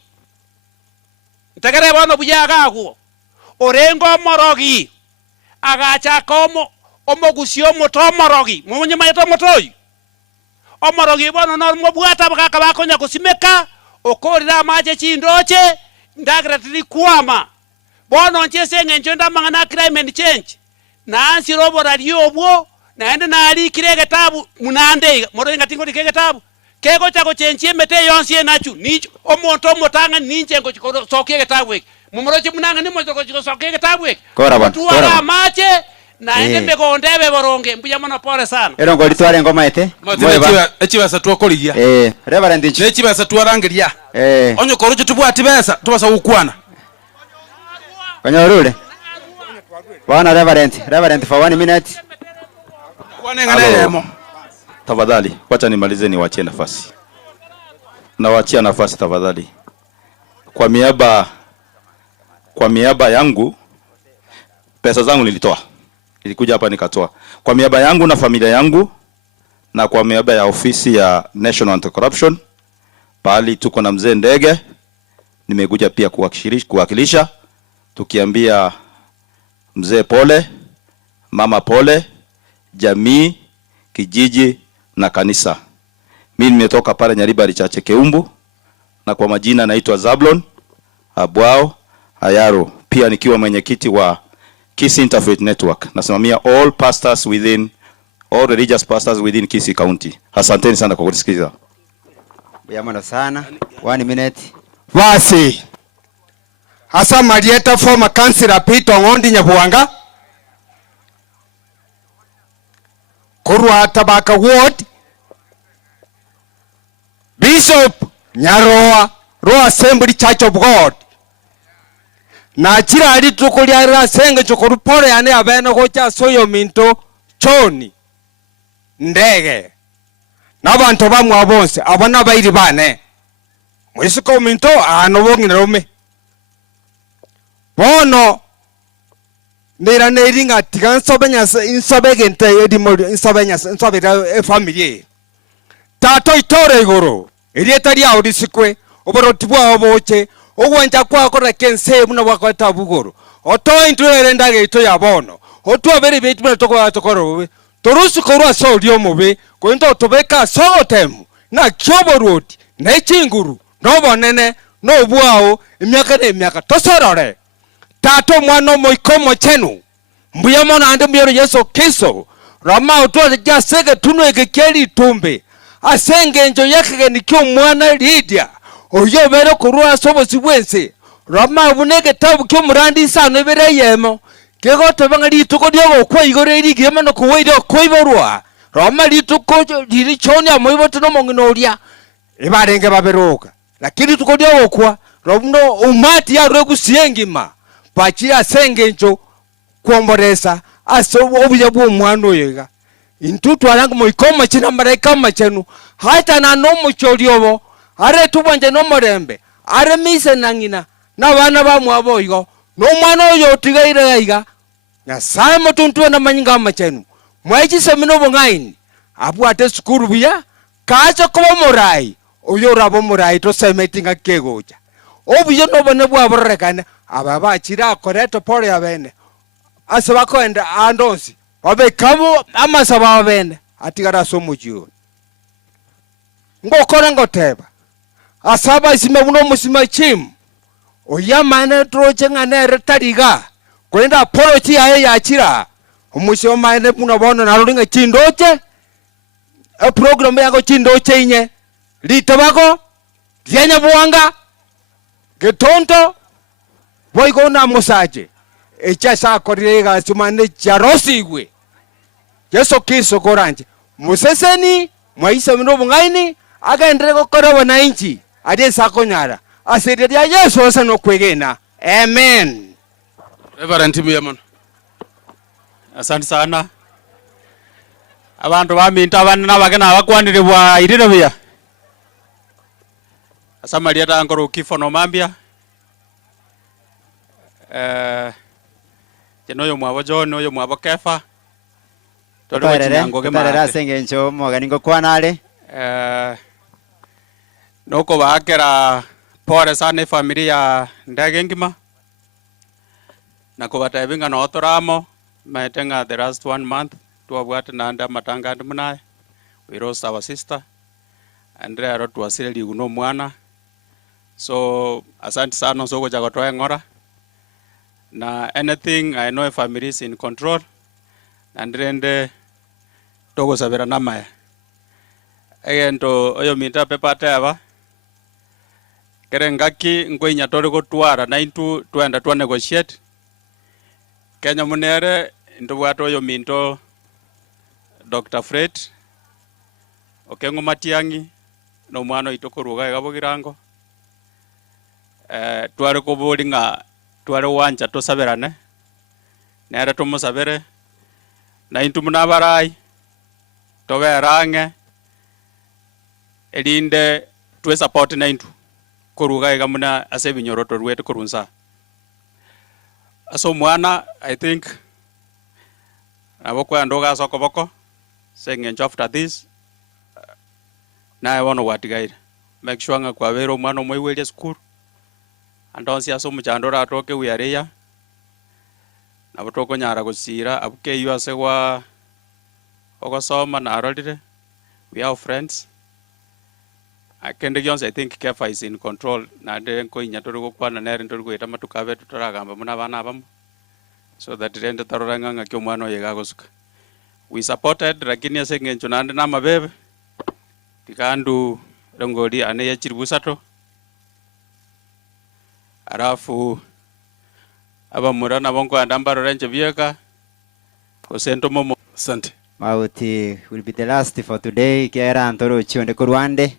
ntegere bono buyagagwo orengo omorogi agachaka omogusio omoto omorogi mumunye mayeto omotoyu omorogi bono normo bwata bagaka bakonya kusimeka okorira amache chindoche ndagira tiri kwama bono nchese ngencho ndamangana climate change nansi robora lyobwo naende nali kirege tabu munande morenga tingo dikege tabu kego chako chenchie mete yonsi enachu nicho omonto omotanga ninjengo chiko sokege tabu eki mumorochi munanga ni moto chiko sokege tabu eki tuwara amache naende mbegondebe boronge mbuya mono pole sana ero ngoli tware ngoma ete echibasa twakoligia reverend nchi echibasa twarangiria onyo korocho tubwati besa tubasa ukwana kanyorule bwana reverend for 1 minute kwanenganelemo. Tafadhali wacha nimalize niwaachie nafasi. Nawaachia nafasi tafadhali. Kwa miaba yangu pesa zangu nilitoa. Nilikuja hapa nikatoa. Kwa miaba yangu na familia yangu na kwa miaba ya ofisi ya National Anti-Corruption pali tuko na mzee Ndege nimekuja pia kuwakilisha tukiambia mzee pole, mama pole, jamii, kijiji na kanisa. Mimi nimetoka pale Nyaribari Chache Keumbu na kwa majina naitwa Zablon Abwao Ayaro, pia nikiwa mwenyekiti wa Kisii Interfaith Network. Nasimamia all religious pastors within Kisii County. Asanteni sana kwa kusikiliza. Yamana sana. 1 minute. Wasi. Asa Marieta former councillor Peter Ngondi Nyabuanga. Kurwa Tabaka Ward. Bishop Nyaroa Roa Assembly Church of God. Na chira ali tukulia senge chokorupore ane abene gocha soyo minto choni Ndege n'abantu bamwe abonse abana bayiri bane mwisiko minto ano bongi rome bono ndira neringa tikansobenya insobegente edimori insobera family tato itore igoro erietari audi sikwe oborotibwa oboche ogwanja kwa kora kense muna wakata bugoro oto intwere ndage ito ya bono oto beri betu toko tokoro torusu korwa sodio mobe kointo tobeka sogotemu na kyoboroti na chinguru no bonene no bwao emyaka tosorore tato mwana moikomo chenu mbuyamo na ande mbiyero Yesu Kristo rama utwa jasege tunweke keli tumbe asenge njo yake nikyo mwana Lydia oyo bero kurwa sobo sibwense rama buneke tabu kyo murandi sano bere yemo kego tobanga lituko dio kwa igore iri gema no kuweiro koiborwa rama lituko liri choni amoibo tuno monginoria ibarenge baberoka lakini tuko dio kwa romno umati ya regu siengima pachira sengenjo kuomboresa aso obuye bwo mwana oyega intutu alangu moikoma china maraika machenu hata na no muchoriobo are tubanje no morembe are mise nangina na bana ba mwaboigo no mwana oyo tigaire iga na sai mutuntu na manyinga machenu mwaiji semino bongaini abu ate skuru buya kacho ko morai oyo rabo morai to semetinga kegoja obuye no bone bwa borrekane ababa chira koreto pole abene asaba koenda andonsi obe kabo amasaba abene atigara somujiyo ngokora ngoteba asaba isime buno musima chim oyamane troche ngane retariga kwenda porochi yae yachira omusio mane buno bono narulinga chindoche program yako chindoche inye litabako lyanya buwanga getonto boigo na musaje echa sa korega sumane charosigwe Yesu Kristo koranje museseni mwaisa mino bungaini akaendere gukora wananchi ade sakonyara asiria Yesu asa no kwegena amen. Reverend Muyamano. Asante sana abantu baminta abana nabagena bakwanire bwa irire bya asamalia tangoro kifo no mambia Jenoyo mwabo John, oyo mwabo Kefa. Tutarera sengencho mogani ngokwanale. Noko bakera pore sana familia Ndege ngima. Nakubatebinga no otoramo. Maetenga the last 1 month. Tuwabwate nanda matanga ndimunaye. We lost our sister. Andrea ro tuwasili uno mwana. So asante sana soko jagotoe ngora. Na anything I know family is in control. Andrende togo sabera namaya. Egento oyo minta pepate aba. Kerengaki ngoinya tori go tuara na into tuenda tu negotiate. Kenya munere into wato oyo minto Dr. Fred Okengo Matiangi no mwana itokoruga gabogirango. Tware ko bolinga tware wanja to saberane. Nere to musabere. Na into munabarai toberange elinde twe support na into koruga igamuna ase binyoroto rwete korunsa. Aso mwana I think aboko andoga soko boko saying after this na I want to watigaire make sure nga kwa wero mwana moiwele school andonsi aso muchandora atoke wiareya na botoko nyara gusira abuke yu ase wa ogosoma na arolire we are friends. Akende gyonse I think Kefa is in control na de ko inyatori go kwana nere ntori go eta matukabe tutaragamba muna bana abamo so that rende taroranga nga kyo mwana yega gosuka. We supported lakini ase ngencho nande na mabebe tikandu rongoli ane ya chiribusato arafu aba murana bonko andambaro renje bieka kosento momo. Asante. Mauti will be the last for today. Kera antoro chionde kurwande.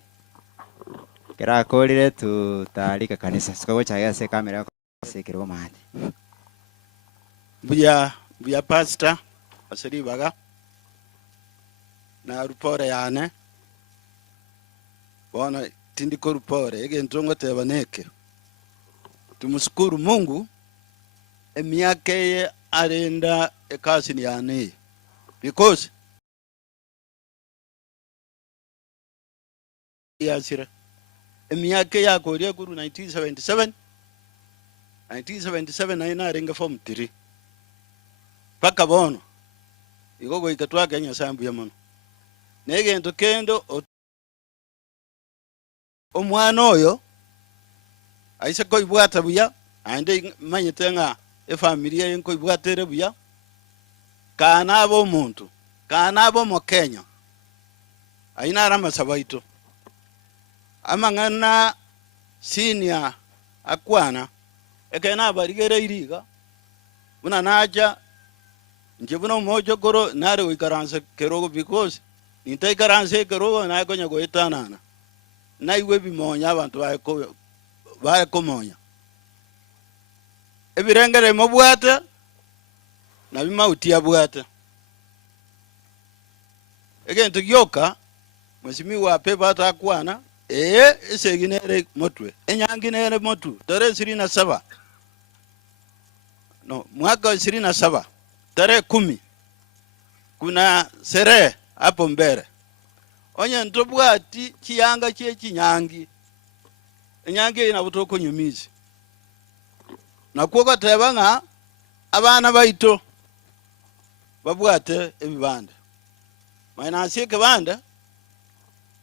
Kera kolire tutalika kanisa. Sikago chaya se kamera se kiro mahali. Buya pastor asiri baga. Na rupore yane. Bona tindiko rupore ege ntongo tebaneke. Tumushukuru Mungu emiaka ye arenda ekasini yane. Because yasira emiaka yako ria kuru 1977 na ina renga form 3 paka bono igogo ikatwa Kenya sambu ya mono negento kendo omwana oyo aise ko ibwata buya ande manyetenga efamilia yenko ibwatere buya kana abo muntu kana abo mo Kenya aina rama sabaito amangana senior akwana ekena barigere iriga buna naja njebuna mojo goro nare wikaranse kerogo because nintai karanse kerogo na ko nyago etanana na iwe bimonya abantu bae ko monya ebirengere mobwata na bimauti abwata egento gyoka mwesimiwa pepa atakwana eseginere motwe enyanginere motu tare 27 no mwaka 27 tare 10 kuna sere hapo mbere onye ntobwati kiyanga kye kinyangi enyangi ina butoko nyumizi na kuoka tebanga abana baito babwate ebibanda maina asike banda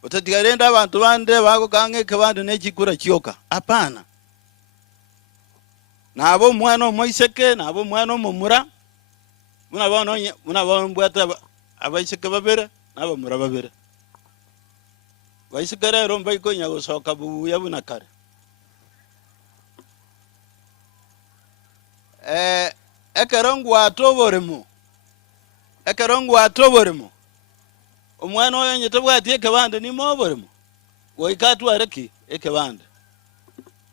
utatigarenda abantu bande bako kange kebanda nekikura kyoka apana nabo mwana moiseke nabo mwana momura muna bano mbwata abaiseke babere nabo mura babere baiseke rero mbaiko nyago soka buya bunakare ekerongu atoboremo omwana oyo nyetobwati ekebanda ni moboremo goikatu areki ekebanda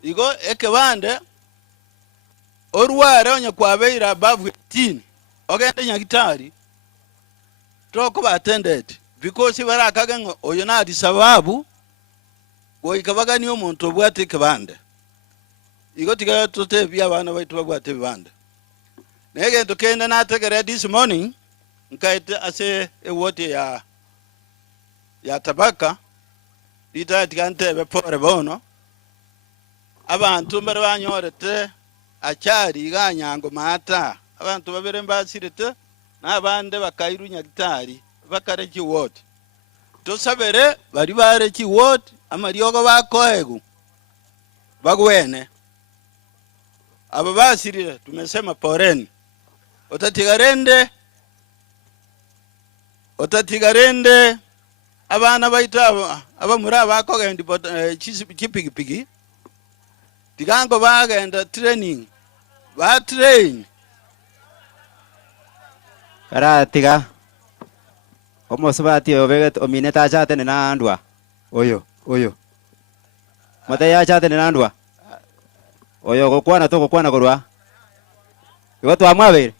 igo ekebanda orware onye kwabeira above 18 ogende nyagitari toko attended because barakaga oyo na adi sababu goikabaga ni omuntu obwati ekebanda igo tiga tutebia abana baitu babwate bibanda negento kende nategere this morning nkaite ase ewote ya tabaka lita tigantebe pore bono abantu mbere banyorete achari ganyango mata abantu babere mbasirete n'abande bakairunya gitari bakare kiwot tosabere bari bare kiwot amariogo bakoegu bagwene aba basirire tumesema poreni otatigarende abana baita abamuri abakogenda chipigipigi tigango bagenda training ba train karatiga omosubati obeget omineta achate ni nandwa oyo mate ya achate ni nandwa oyo gokwana korwa igo twamwabere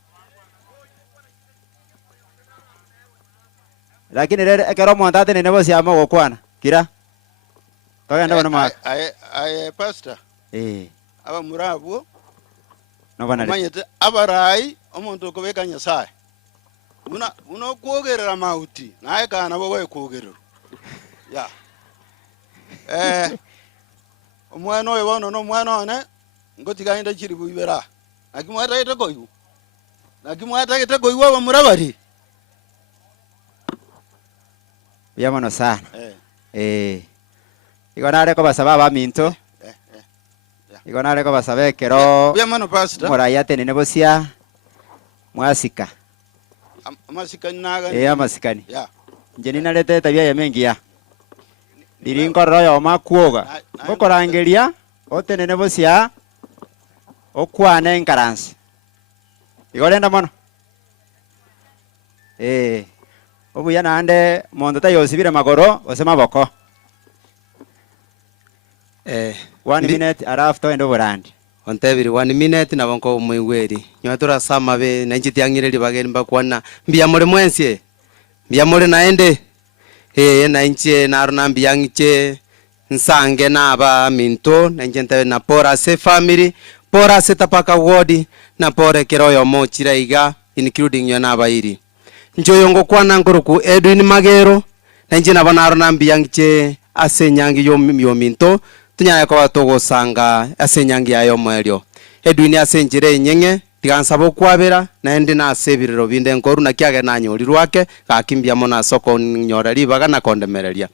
lakini rere ekero montate ni nebo siamo gokwana kira togenda bono ma ai pastor aba murabo no bana manyete abarai omuntu okobeka nyasaye una kuogerera mauti naye kana bowe kuogerera ya omwana oyo bono no mwana one ngotigainde chiri buibera nakimwata ite koibu nakimwata ite koibu aba murabari biamono sana igo nareko basaba baminto igo nareko basaba ekero biamono pastor morayate ni nebo sia mwasika amasikani naga amasikani nje ninarete tabia ya mengi ya ndirinkororo yo makuoga gokorangeria otenene bosia okwane enkaransi igorenda mono obuya nande mondo tayosibire magoro osema boko 1 minute arafto endo borandi ontebiri 1 minute na bonko mwigweri nyotura sama be na nchitiangire bageni bakwana mbia muri mwensie mbia muri naende na nche naruna mbiangche nsange na ba minto na nchente na pora se family pora se tapaka wodi na pore keroyo mochira iga including yona bairi njoyo ngokwana ngoruku Edwin Magero na nche na banaruna mbiangche asenyangi yo minto tunyaya kwa togo sanga asenyangi ayo mweryo Edwin asenjire nyenge tigansabo kwabera na ndi na asebiriro binde nkoru na kiage na nyori rwake gakimbia mona soko nyora ribaga na kondemereria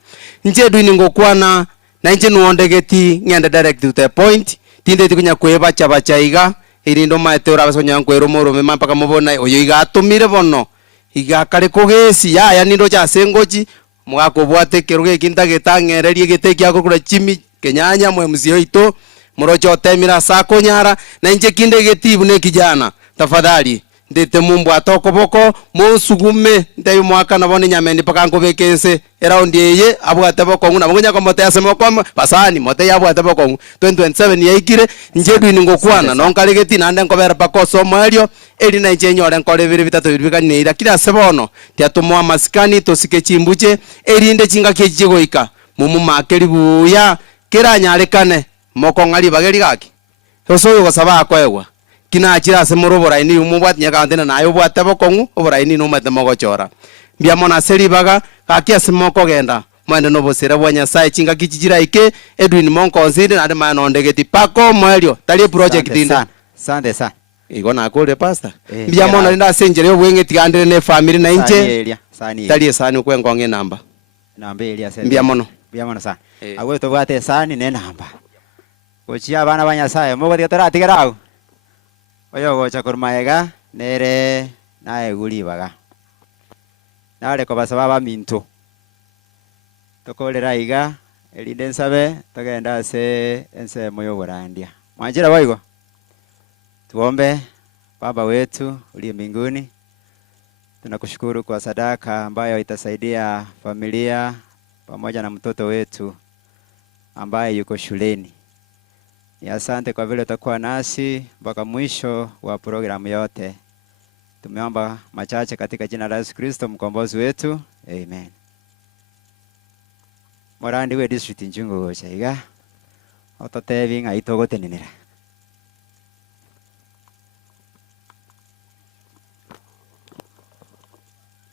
nje Edwin ngokwana na nje nuondegeti ngende direct to the point tinde tikunya kweba chabacha iga irindo maete urabasonya nkwero moro mema mpaka mubona oyo iga atumire bono iga kare kogesi ya nindo cha sengochi mwakobwate keruge kintagetangererie gitekia kokura chimi kenyanya mwe mzio ito morocho temira sako nyara na nje kinde getibu ne kijana tafadhali ndete mumbu atoko boko monsugume ndayo mwaka na bone nyameni paka ngobekense around yeye abwate boko nguna ngonya ko mote asemo kwa pasani mote yabwate boko 2027 yaikire nje Edwin ngokwana nonkale geti nande ngobera pako somwelio eli na nje nyore nkole bire bitatu bibikani ira kila sebono tiatumwa maskani tosike chimbuche eli nde chinga kejigoika mumu makeri buya kira nyarekane moko ngali bageri gaki soso go saba kwegwa kina achira se murobora ini umubwat nya kantena nayo bwate bokongu obora ini no mate mogo chora mbia mona seri baga kakia se moko genda mwende no bosera bwanya sai chinga kichijira ike Edwin monko onsinde na de mano ndegeti pako mwelio tali project inde sande sana igo na kole pastor mbia mona linda senjere obwenge tigandire ne family na inche tali sani kwengonge namba elia mbia mono sana agwe to bwate sani ne namba gochia bana banya sai mogo tigera tigerao oyo gocha kurmaega nere nae guri baga nare ko basaba baminto tokolera iga elinde nsabe togenda se ense moyo borandia mwanjira baigo tuombe. Baba wetu uliye mbinguni, tunakushukuru kwa sadaka ambayo itasaidia familia pamoja na mtoto wetu ambaye yuko shuleni. Ni asante kwa vile utakuwa nasi mpaka mwisho wa programu yote. Tumeomba machache katika jina la Yesu Kristo mkombozi wetu. Amen. Morandi we district njungu gocha iga. Ototebi nga itogoteninira.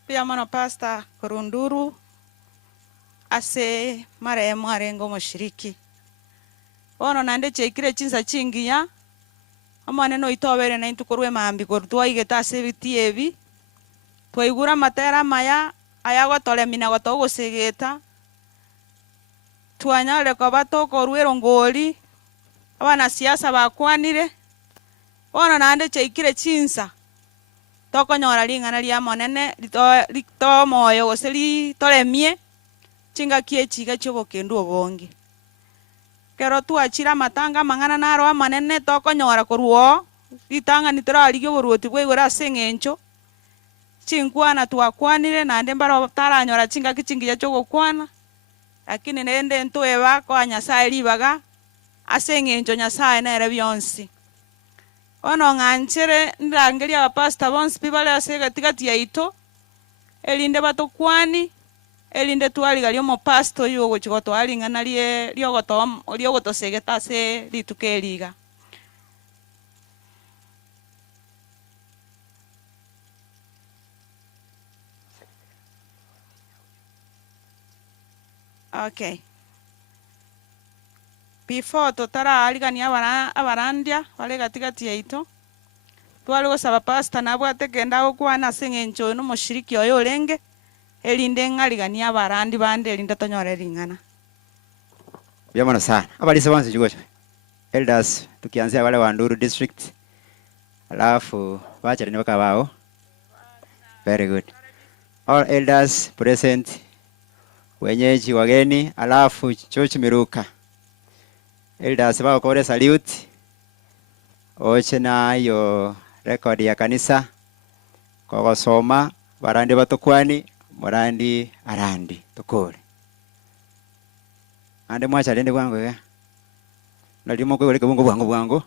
Pia mono pasta Korunduru ase marehemu arengo mushiriki. Bono nande chekire chinsa chingiya amane no itobere na intukorwe mambi korutwa igeta ase biti ebi twaigura matera maya ayago tole mina gotogo segeta twanyale ko batokorwero ngoli abana siasa bakwanire bono nande chekire chinsa tokonyora lingana lia monene lito moyo goseri tolemie chinga kiechiga chogokenda obonge kero twachira matanga mang'ana naro amanene tokonyora koruo litanga nitorarigio boruoti bwaigora ase eng'encho chinkwana twakwanire nande mbaro taranyora chinga kichingiya chogokwana lakini nende ntweba kwa Nyasaye libaga ase eng'encho Nyasaye nere bionsi ono ng'anchere ndangeria abapasta bonsi pibale ase gatigati yaito elinde batokwani elinde twariga omopasto oyo ogochigo twaring'ana liogotosegeta ase rituko eriga. Okay. Before totararigania abarandia bale gatigati yaito twari gosaba pasta nabwate kenda gokwana ase eng'encho n'omoshiriki oyo orenge elinde ng'arigania abarandi bande elinde tonyore ring'ana. Byamana sana. Abalise bonse chigocho. Elders tukianzia wale wa Nduru district. Alafu wacha ni bakabao. Very good. All elders present. Wenyeji wageni alafu church miruka. Elders bao kore salute. Oche na yo record ya kanisa. Kwa soma barandi batokwani morandi arandi tokole ande mwacha lende bwangu ya nalimo ko leke bwangu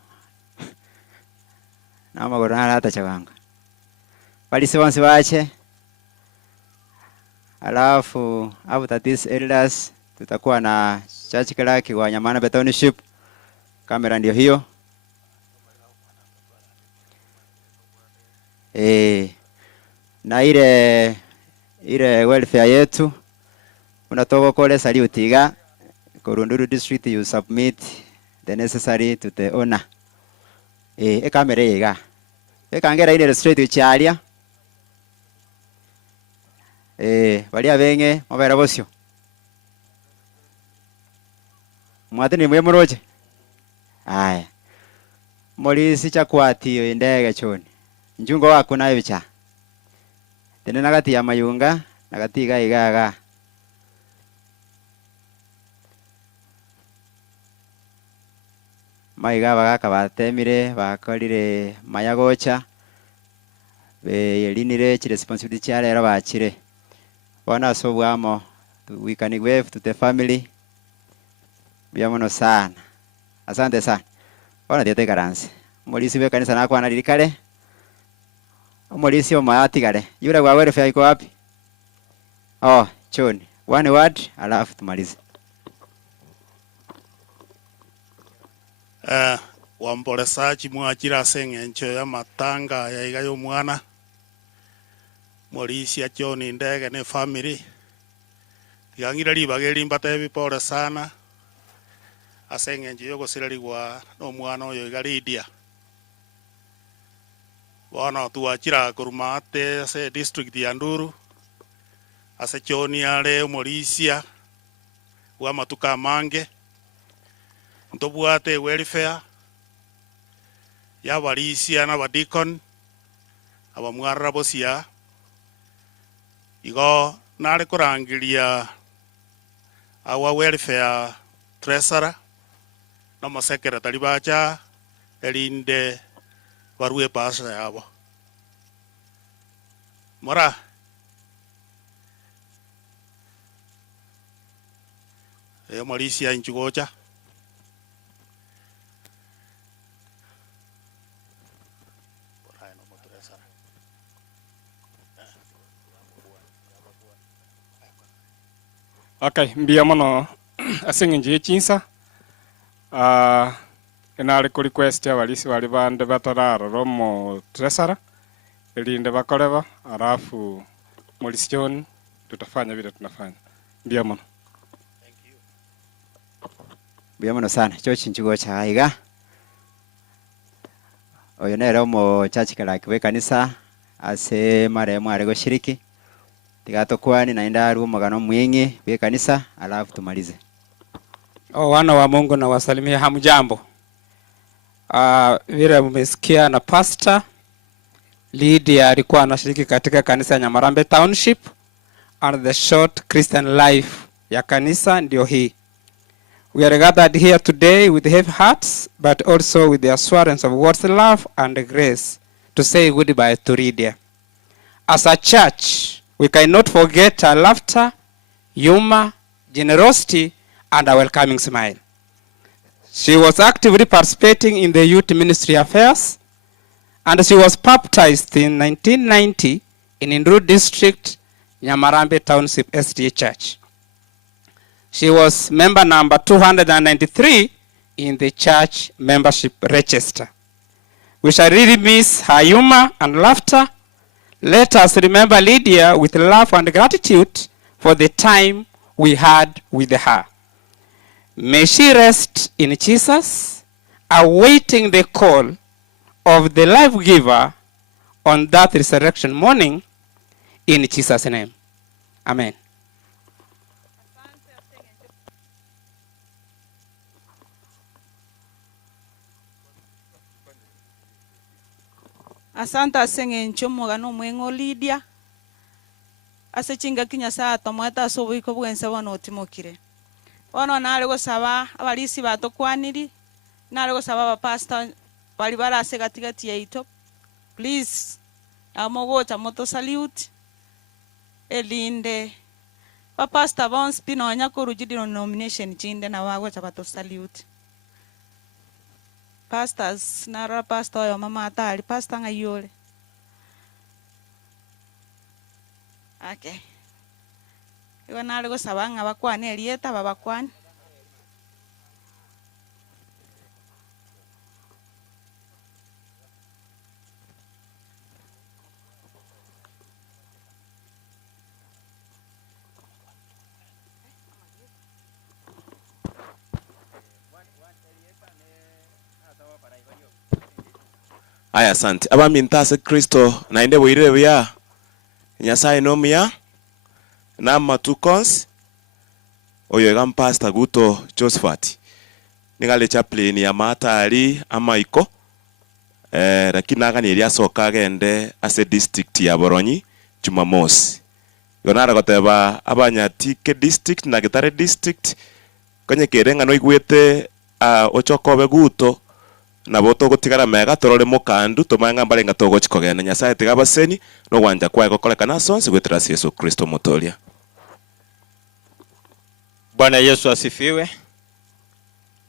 na magora hata chawangu balise wansi bache alafu after this elders tutakuwa na church clerk wa Nyamana Township. Kamera ndio hiyo na ile welfare yetu unatoka kole salutiga Korunduru district, you submit the necessary to the owner. Kamera yiga ekangera ile straight uchalia bali abenge mabera bosyo mwate ni mwe muroje aya molisi chakwati indege choni njungo wako nayo bicha tene nagati ya mayunga nagati ga igaga maiga bagaka batemire bakorire mayagocha belinire chi responsibility chale era bachire bona so bwamo we can wave to the family biamono sana asante sana bona diete garansi molisi be kanisa nakwa na dirikale omolisi omayatigale yule wa welfare iko wapi? Oh, choni one word alafu tumalize. Wambolesaji mwachira seng'encho ya matanga ya iga y'omwana molisi ya choni ndege ne family tigangira libaga limbata ebipore sana aseng'encho yo gosirerigwa n'omwana oyo iga Lydia bono twachira kuruma ate ase district ya Nduru ase choni ale omorisia wa matuka mange ntobwate welfare yabarisia n'abadikon abamwarra bosia igo nare kurangiria awa welfare treasurer n'omosekretari bacha elinde barue pasa yabo mora marisia inchugocha Okay, mbia mono aseng'encho chinsa enare ku request abalisi bali bande batoraro romo treasurer elinde bakoreba alafu Morris John, tutafanya vile tunafanya. Mbia mono. Mbia mono sana. Chochi nchugo cha iga. Oyo nero mo chachi kalakiwe kanisa ase maremo arego shiriki. Tigato kwani naenda aru magano mwingi we kanisa alafu tumalize. Wana wa Mungu na wasalimia hamjambo. Vile mmesikia na pastor Lydia alikuwa anashiriki katika kanisa ya Nyamarambe Township, and the short Christian life ya kanisa ndio hii. We are gathered here today with heavy hearts, but also with the assurance of God's love and grace to say goodbye to Lydia. As a church, we cannot forget our laughter, humor, generosity, and a welcoming smile. She was actively participating in the youth ministry affairs, and she was baptized in 1990 in Indru District, Nyamarambe Township SDA Church. She was member number 293 in the church membership register. We shall really miss her humor and laughter. Let us remember Lydia with love and gratitude for the time we had with her. May she rest in Jesus, awaiting the call of the life giver on that resurrection morning, in Jesus' name. Amen. Asante asenge nchomo no mwengo Lydia. Ase chinga kinya saa tomata so wiko bwense bono otimokire. Ono nale gosaba abalisi batokwaniri, nale gosaba ba pastor bali barase gatigati yaito. Please amogota moto salute elinde ba pastor bons pinonya ko rujidi nomination chinde na wago chabato salute. Pastors nara pastor yo mama atali pastor ngayole. Okay. Iwa nale gosaba nga bakwane elieta babakwane. Aya asante abami ntase Kristo naende bwirire bya Nyasaye nomya na matukons oyo ega pastor Guto Josephat ningale chaplain ya matali amaiko lakini agani eria soka agende ase district ya Boronyi Jumamosi yonara goteba abanyatike district na Gitare district konye kerenga no igwete ochokobe Guto na boto gotigara mega torore mokandu tomanga mbarenga togo chikogena Nyasaye tigabaseni no gwanja kwa gokoleka nasonse gwetera Yesu Kristo mutolia. Bwana Yesu asifiwe.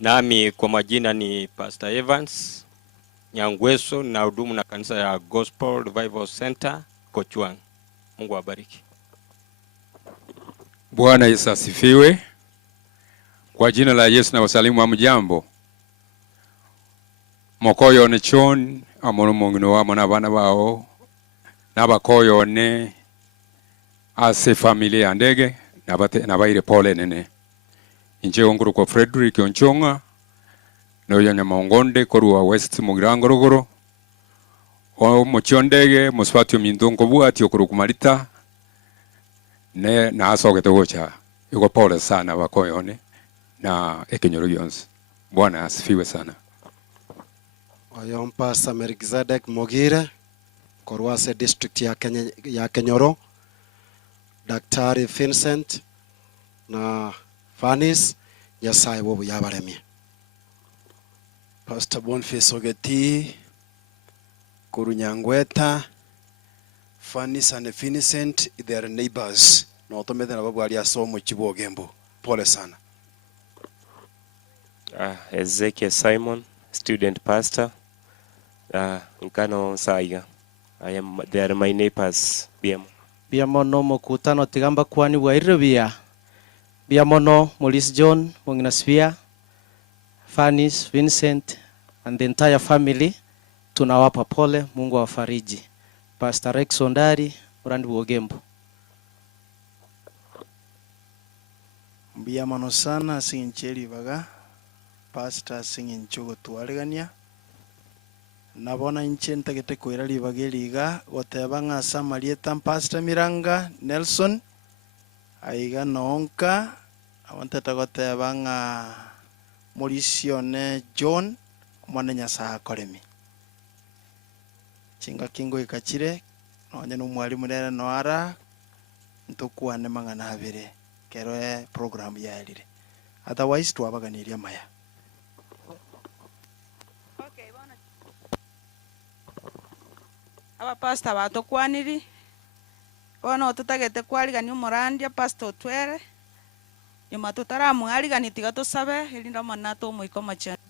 Nami kwa majina ni Pastor Evans Nyangweso na hudumu na kanisa ya Gospel Revival Center Kochwang. Mungu awabariki. Bwana Yesu asifiwe. Kwa jina la Yesu na wasalimu hamjambo. Mokoyo ne chon amono mongino wa mona bana bao nabakoyo ne ase familia ndege nabaire pole nene inje onguru kwa Frederick Onchonga no yanya mongonde korwa West Mugirangorogoro o mochondege mosfatio mindongo buati okuru kumalita ne na asoge togocha yuko pole sana bakoyo ne na ekenyoro yonse. Bwana asifiwe sana. Oyo Pastor Melkizedek Mogire Korwase district ya Kenyoro, Daktari Vincent na Fanis Nyasaye wobu yabaremye. Pastor Boniface Ogeti Kurunyangweta Fanis and Vincent, their neighbors no tomete na babu ali asomo Chibogembo. Pole sana. Ezekiel Simon, student pastor. Nkano Saiga. They are my neighbors. Biamono mokutano tigamba kwani wairibia. Biamono Morris John Monginasvia, Fanis, Vincent and the entire family tunawapa pole, Mungu awafariji. Pastor Rex Ondari, Urandi Wogembo. Mbia mono sana singincheri baga pastor singincho gotwaregania nabona inche ntagete kwira libaga eliga goteba ng'asa marieta pastor Miranga Nelson aiga nonka awanteta goteba ng'a Morisione John mwana Nyasaye akoremi chinga kingo ikachire nonye n'umwalimu rero noara ntukwane mang'ana abere kero program yaerire otherwise twabaganiria maya aba pastor batokwaniri bono tutagete kwarigania omorandia pastor Otwere nyuma tutaramwarigani tiga tusabe elinda mana tomoiko machani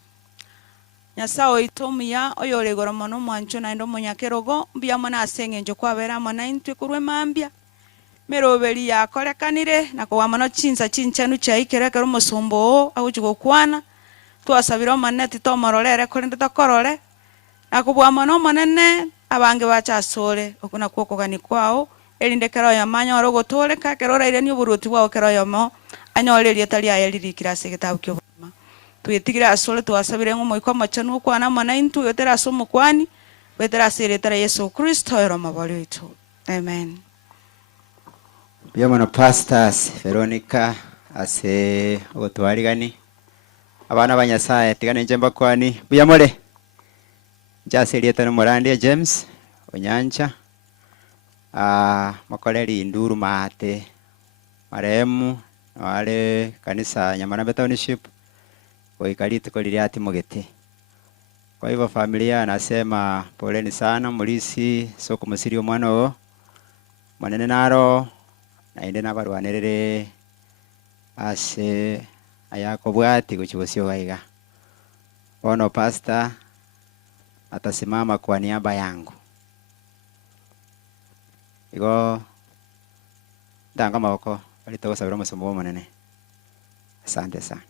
Nyasaye oito omuya oyo ore igoro mono mwancho naende omonyakerogo mbia mona ase eng'encho kwabera mona intwe korwa mambia meroberi yakorekanire na kowa mono chinsa chinchanu chaikere kero omosombo oo agochi gokwana twasabire omonene tomororere korende tokorore na kobwa mono omonene abange bachasore okona kwokogani kwao erinde kero yamanya oro gotoreka kero raireni oboruoti bwao kero yomo anyore rieta liaye lirikira ase gitabu kio boma twetigire asore twasabire ng'omoiko amachanu okwana mona intu yotera ase omokwani wetera ase rieta ria Yesu Kristo ero mabori oito amen. Bia mono pastors Veronica ase ogotwarigani abana ba Nyasaye tigane njemba kwani buya more jase rieta no morandia James Onyancha makoleri nduru mate maremu wale kanisa Nyamarambe Township oikarite koliriati mogete. Kwa hivyo familia anasema poleni sana mulisi soko musirio mwana o manene naro naende nabarwanirire ase ayako bwati guchibosio gaiga. Ono pastor atasimama kwa niaba yangu. Igo ndanga maboko alitogosabira omosomo omonene. Asante sana.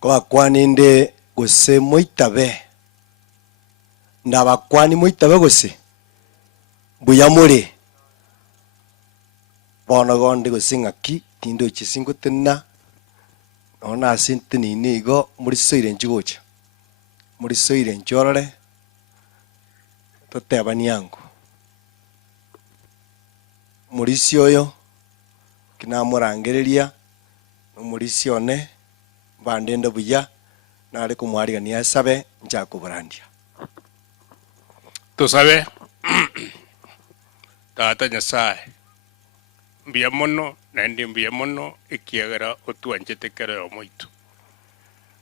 Kwakwani nde gose moitabe ndabakwani moitabe gose buya muri bono gonde gose ng'aki tindo chisingo tena ona asinte nini igo muri soire nchigocha muri soire nchorore totebani yangu muri sioyo kinamurangereria no muri sione bandende buya nare kumwarigania sabe nchakuburandia tusabe tata Nyasaye mbia mono naende mbia mono ekiagera otwanchete kero omoito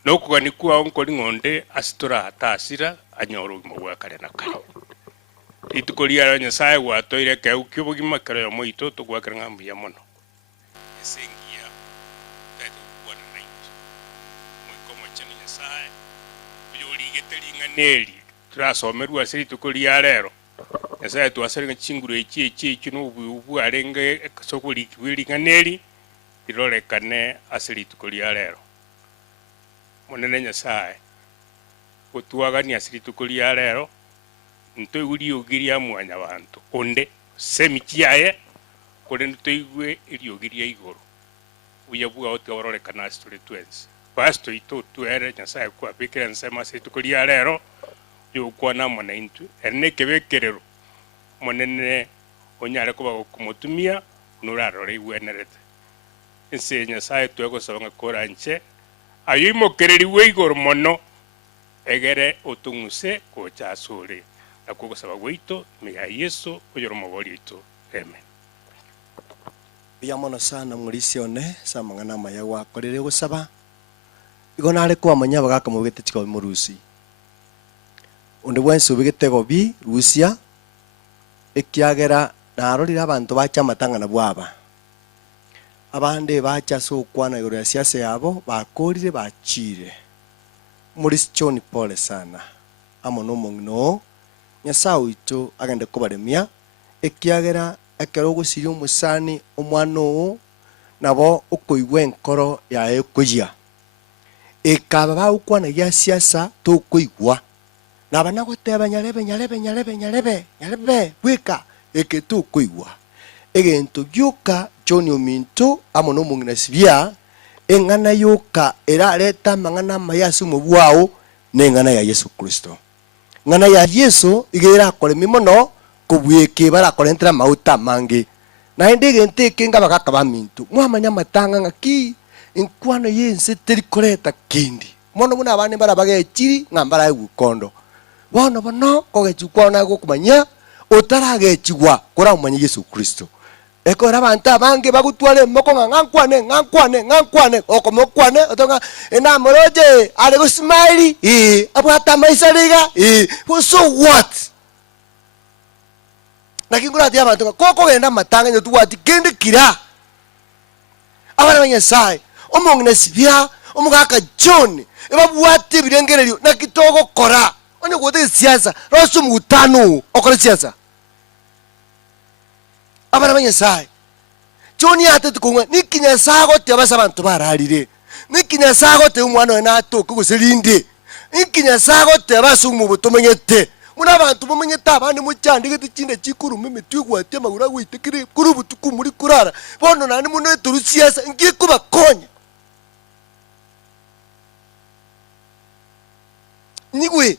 nokugani kwao nkori ng'onde asitora atasira anyora obogima bwa kare na kare itukoria Nyasaye gwatoire keu kio obogima kero omoito togwakera ng'ambia mono esengia teto kwana naiti moiko mochani Nyasaye uyurigete ring'aneri turasomerwa ase ritukoria rero Nyasaye twasere chinguru echi no ubu arenge sokuri kwiring'aneri irorekane ase ritukoria rero monene Nyasaye gotwagania ase ritukoria rero ntoiguri ogiria mwanya bantu onde semikiaye kore ntoigwe iriogiria igoro uyabuga otwarorekana ase tore twense pasto ito twere Nyasaye kwa bikira nsema ase ritukoria rero yokwana mona intu ene kebekerero monene onyare kuba kumutumia nurarore igwenerete ense Nyasaye twegosaba koranche ayimokereri weigoro mono egere otunguse kochasore akugosaba gweito miga Yesu oyoro mobori ito amen. Bia mono sana muri sione samang'ana maya gwakorire gosaba igo nare kwamanya bagaka mubete chiko murusi onde bwense ubigitego bi rusia ekiagera narorira abantu bacha matangana bwaba abande bacha so kwana igoro ya siasa yabo bakorire bachire muri John pole sana amono mongno Nyasaye wito agende kubaremia ekiagera ekero gusirio musani omwana o nabo okoigwe enkoro ya ekojia ekaba baukwana ya siasa tokoigwa naba nagoteba nyarebe bwika eketu kuigwa egento gyoka John Ominto amo no mungina sibia engana yoka era leta mangana mayasu mubwao nengana ya Yesu Kristo ngana ya Yesu igera kole mimono kubweke bara kole entra mauta mangi na ndege nteke nga bakaka bamintu mwamanya matanga ngaki inkwano yense teri koreta kindi mono muna abane bara bagechiri ngambara egukondo bono bono kogechukwana gokumanya otaragechigwa kora umanya Yesu Kristo eko rabanta bange bagutwale moko ngankwane okomokwane otonga ena moroje ale go smile abata maisariga so what nakingura dia bantu koko genda matanga nyo tuwati kende kira abana banyasai omongine sibia omugaka John ebabuwate birengerero nakitogo kora onye gote siasa rosu mutano okora siasa abana banyasai John yate tukunga nikinya sago te abasa bantu bararire nikinya sago te umwana we nato kuguserinde nikinya sago te abasu mu butomenyete muna bantu mumenyeta abandi mucyandike tikinde cikuru mimi twigwate magura gwitekire kuri butuku muri kurara bono nani muno turusiasa ngiye kubakonya nigwe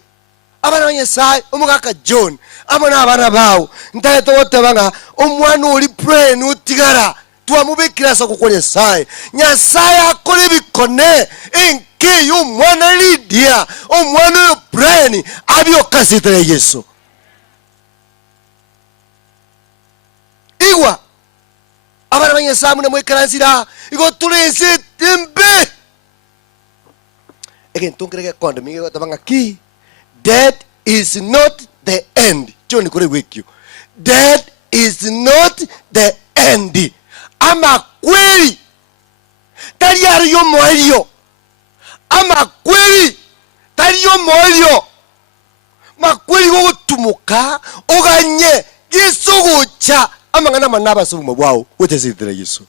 abana banyasai omugaka John amana abana bawo ntayeto wote banga omwana uri pray nutigara tuamubikira so kukonya sai Nyasaye akore bikone enke yo mwana Lydia omwana yo brain abyo kasitere Yesu igwa abana banyasai mune mwekaranzira igo tulense tembe again tunkrege konde migo tabanga ki that is not the end John kore wekyo that is not the end ama kweli tari ariyo moyo ama kweli tari yo moyo makweli go tumuka oganye Yesu gocha amangana manaba sumu bwao wetezidira Yesu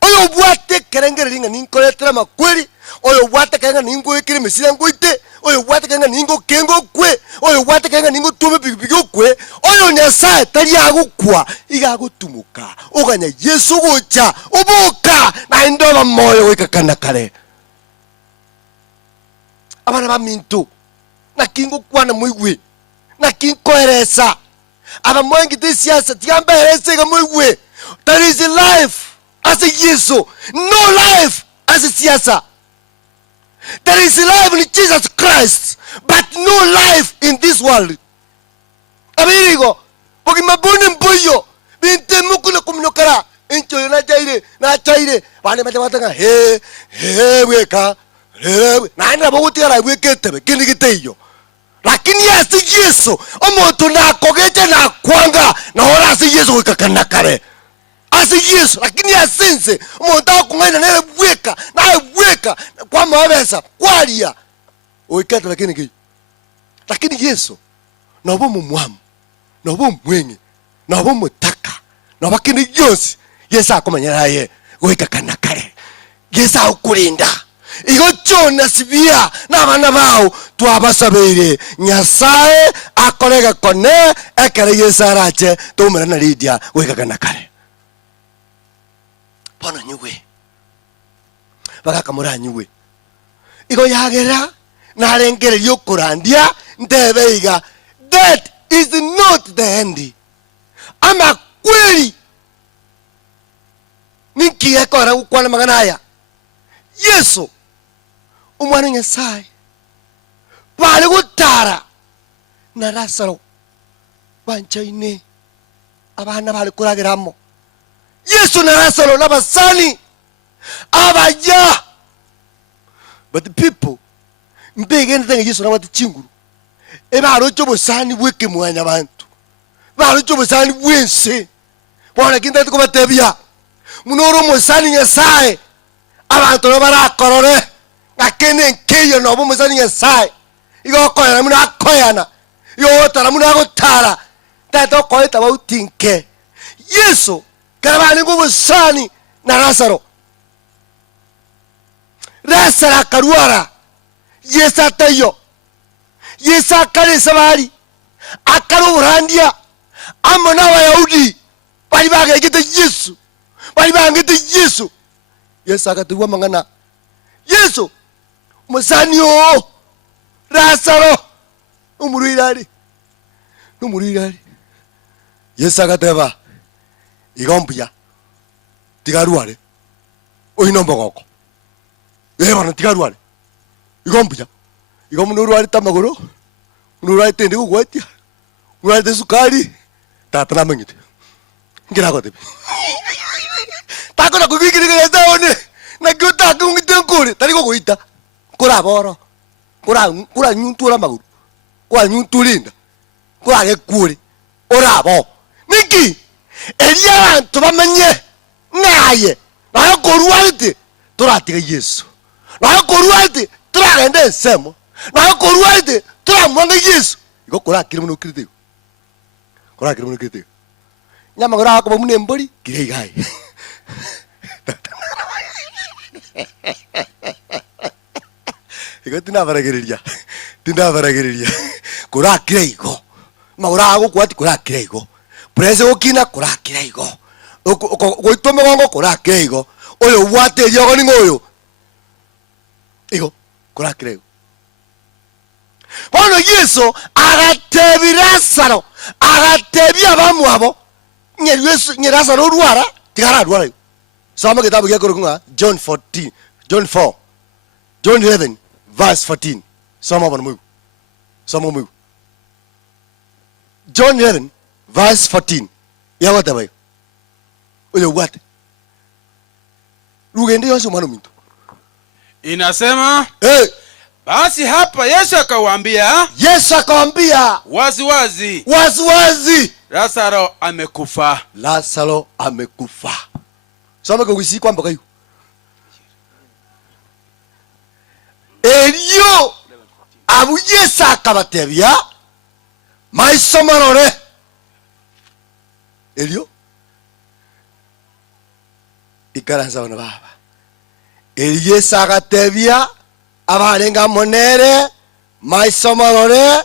oyo bwate kerengere ringa ninkoletera makweli oyo bwate kenga ningo ekire mesira ngoite oyo bwate kenga ningo kengo kwe oyo bwate kenga ningo tume bigibigyo kwe oyo Nyasaye tari agukwa igagutumuka oganya Yesu gocha obuka na ndoba moyo wikakana kale abana bamintu na kingo kwana muigwe na kinkoeresa aba mwengi tisiasa tiamberese ga muigwe there is a life as a Yesu no life as a siasa. There is life in Jesus Christ, but no life in this world. Abirigo, porque mabuni mbuyo, binte mukule kumnokara, incho na chaire, bane matanga weka, na boguti ala wekete, kinigiteyo. Lakini yasi Yesu, omoto na kogeje na kwanga, na ora si Yesu wekakanakare. Asi Yesu lakini asense umuntu akungana naye weka kwa mabesa kwalia oikata lakini Yesu nabo mumwamu nabo mwenye nabo mutaka nabo kini yose Yesu akomanya naye weka kana kare Yesu akulinda igo chona sibia n'abana bawo twabasabire Nyasaye akorega kone ekere Yesu arache tumera na Lydia weka kana kare Pana nyuwe baka mura nyuwe igo yagera na rengere yokurandia ndebeiga that is not the end ama kweli ninki ekora ukwana magana haya Yesu umwana Nyasaye bali gutara na Lazaro banchaine abana bali kuragiramo Yesu na Lazaro n'abasani abaja but the people mbege ndenga Yesu na wati chinguru ebaro cyo bosani bweke mwanya abantu baro cyo bosani bwense bona kinda ko batebya munoro musani Nyasaye abantu barakorore ngakene nkeyo no musani Nyasaye igo koyana muna koyana yo tara muna gutara tato koyeta bautinke Yesu Karabani nguvu sani na Lazaro karuara Yesa tayo Yesa kare sabari akaru randia amo n'abayahudi bari bagegete Yesu, bari bangete Yesu. Yesu akatugwa mangana, Yesu musani o Lazaro umurirari n'umurirari. Yesu akateba igombya tigarware oinombogoko bana tigarware igombya igomunurwari tamagoro unurwari tende kugwatia unurwari tesukari tata namengite ngira kote takona kugikiri kesa one na kyota kungite nkuri tariko kuita kura boro kura nyuntura maguru kura nyuntulinda kura gekuri orabo niki elia bantu bamenye naye nayo korualite turatiga Yesu nayo korualite turagende ensemo nayo korualite turamwanga Yesu iko kurakire muno kirite kurakire muno kirite nyama gora ko mune mbori kirei gai iko tina baragereria kurakire iko magora go kwati kurakire iko prese okina kurakire iko goitwa megongo kurakire iko oyo wate yogo ningoyo iko kurakire iko. Bono Yesu agatebi Lazaro agatebi abamu abo nye Lazaro urwara tigara urwara. Soma kitabu kya kurunga John 11 verse 14. Soma bana Mungu. Soma Mungu. John 11 verse 14. Ya wata bayo. Ule wate. Rugende yose mwana mintu. Inasema basi hapa Yesu akawaambia wazi wazi Lazaro amekufa. Lazaro amekufa. Soma kwa wisi kwamba kayo. Elio abu Yesu akabatebya maisomarore. Elio ikaranza bana baba. Yesu akatebya abarenga monere maisomarore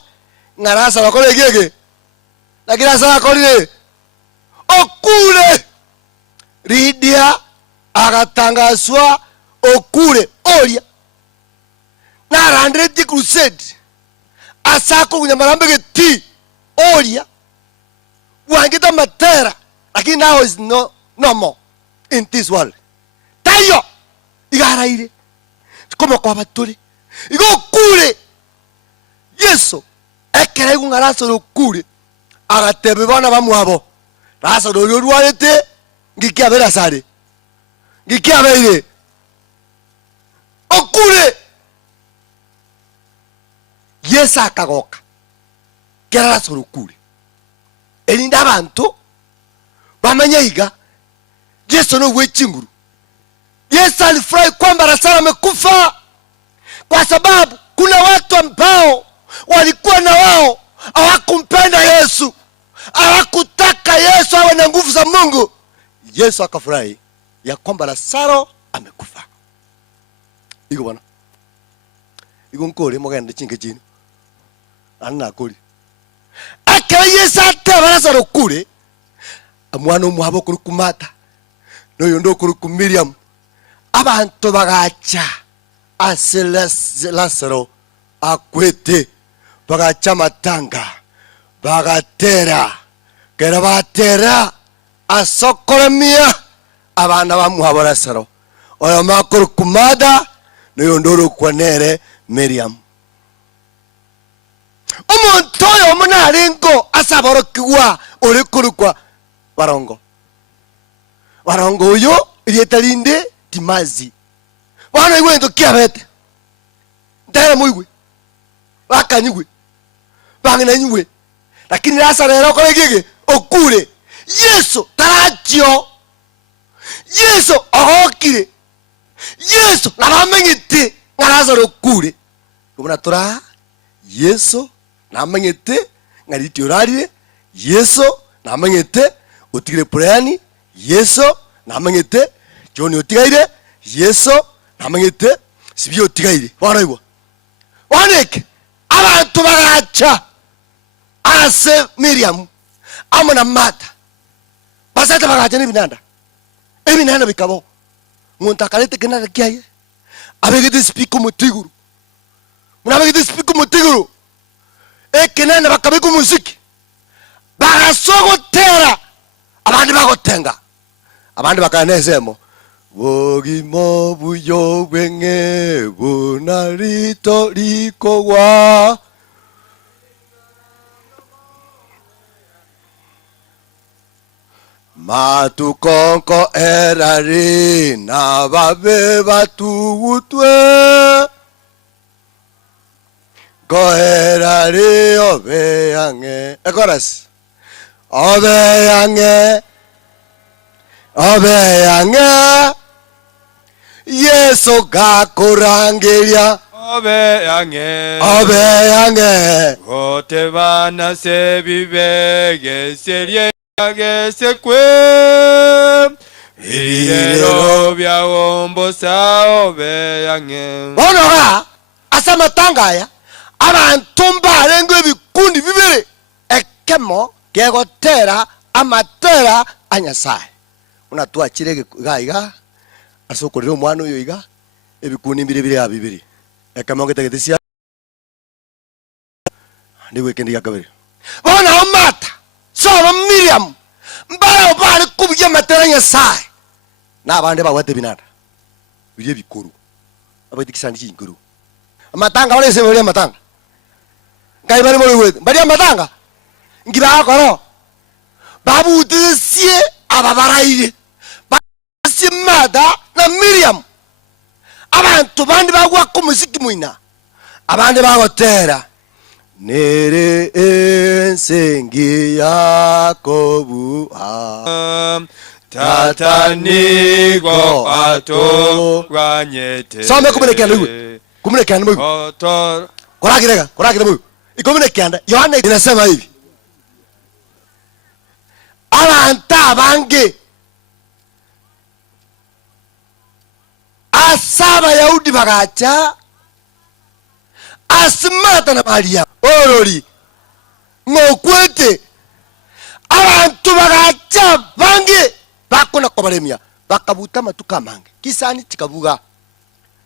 ngarasa bakole gege lakini sasa akolile okule Lidia agatangazwa okule olia na randreti crusade asako kunyamarambe geti olia wangita matera lakini now is no more in this world tayo igaraire como kwa batuli igo kule Yesu ekere ngaraso lokule agatebe bana bamuabo raso do rwarete ngikia bera sare ngikia beire okule Yesu akagoka kera raso lokule elinda abantu bamenya iga Yesu no wechinguru. Yesu alifurahi kwamba Lazaro amekufa kwa sababu kuna watu ambao walikuwa na wao hawakumpenda Yesu, hawakutaka Yesu awe na nguvu za Mungu. Yesu akafurahi ya kwamba Lazaro amekufa. Iko bwana. Iko nkole mogende chinge chini. Anna kuli. Aka Yesu ataba Lazaro kule. Amwana omwabo kuri kumata. No yondo kuri ku Miriam. Abantu bagacha ase Lazaro akwete bagacha matanga bagatera kera batera asokoremia abana bamuhabo Lazaro oyo makuru kumada no ndoro kwanere Miriam omuntu oyo munarengo asaboro kiwa uri kurukwa barongo uyo iliyetalinde timazi wana iwe ndo kiabete ndara muigwe bakanyigwe bangena nyigwe lakini Lazaro era kole gege okure Yesu tarajio Yesu ogokire Yesu nabamenyete nga Lazaro okure kubona tora Yesu namenyete nga litiorarire Yesu namenyete otigire purani Yesu namenyete John otigaire Yesu namenyete sibyo otigaire waraigwa waneke abantu bagacha ase Miriam amo na mata basata bagajene binanda ebinanda bikabo muntu akalete kinanda kiaye abegede speak mutiguru munabegede speak mutiguru ekinanda bakabiku muziki bagasogotera abandi bagotenga abandi bakanezemo bogimo buyo bwenge bunarito likogwa matukonko erari na babe batugutwe go erari obeyange ekoras obeyange Yesu gakurangiria obeyange gote bana se bibege serie gese kwe irero bya wombo sao beyange bonoga asa matangaya abantu mbarengo ebikundi bibere ekemo gegotera amatera anyasai unatua chirege gaiga asokorero mwana uyo iga ebikundi bibere ya bibere ekemo getegetesia ndiwe kendi yakabere bona omata so Miriam mbara bari kubye matera nyasai nabande bawate binada biye bikuru abatikisani chinguru amatanga wale se wale matanga ngai bari mole wete bari amatanga ngira akoro babu utesie ababaraire basi mada na Miriam abantu bandi bagwa ku muziki muina abandi bagotera nere ensengi Yakobu tatanigo ato gwanyete some kumenekana wewe kumenekana wewe korakirega wewe ikomenekana Yohana inasema hivi abanta bange asaba Yahudi bagacha asimata na Maria orori ngokwete abantu bagacha bange bakona kobaremia bakabuta matuka mange kisani kikabuga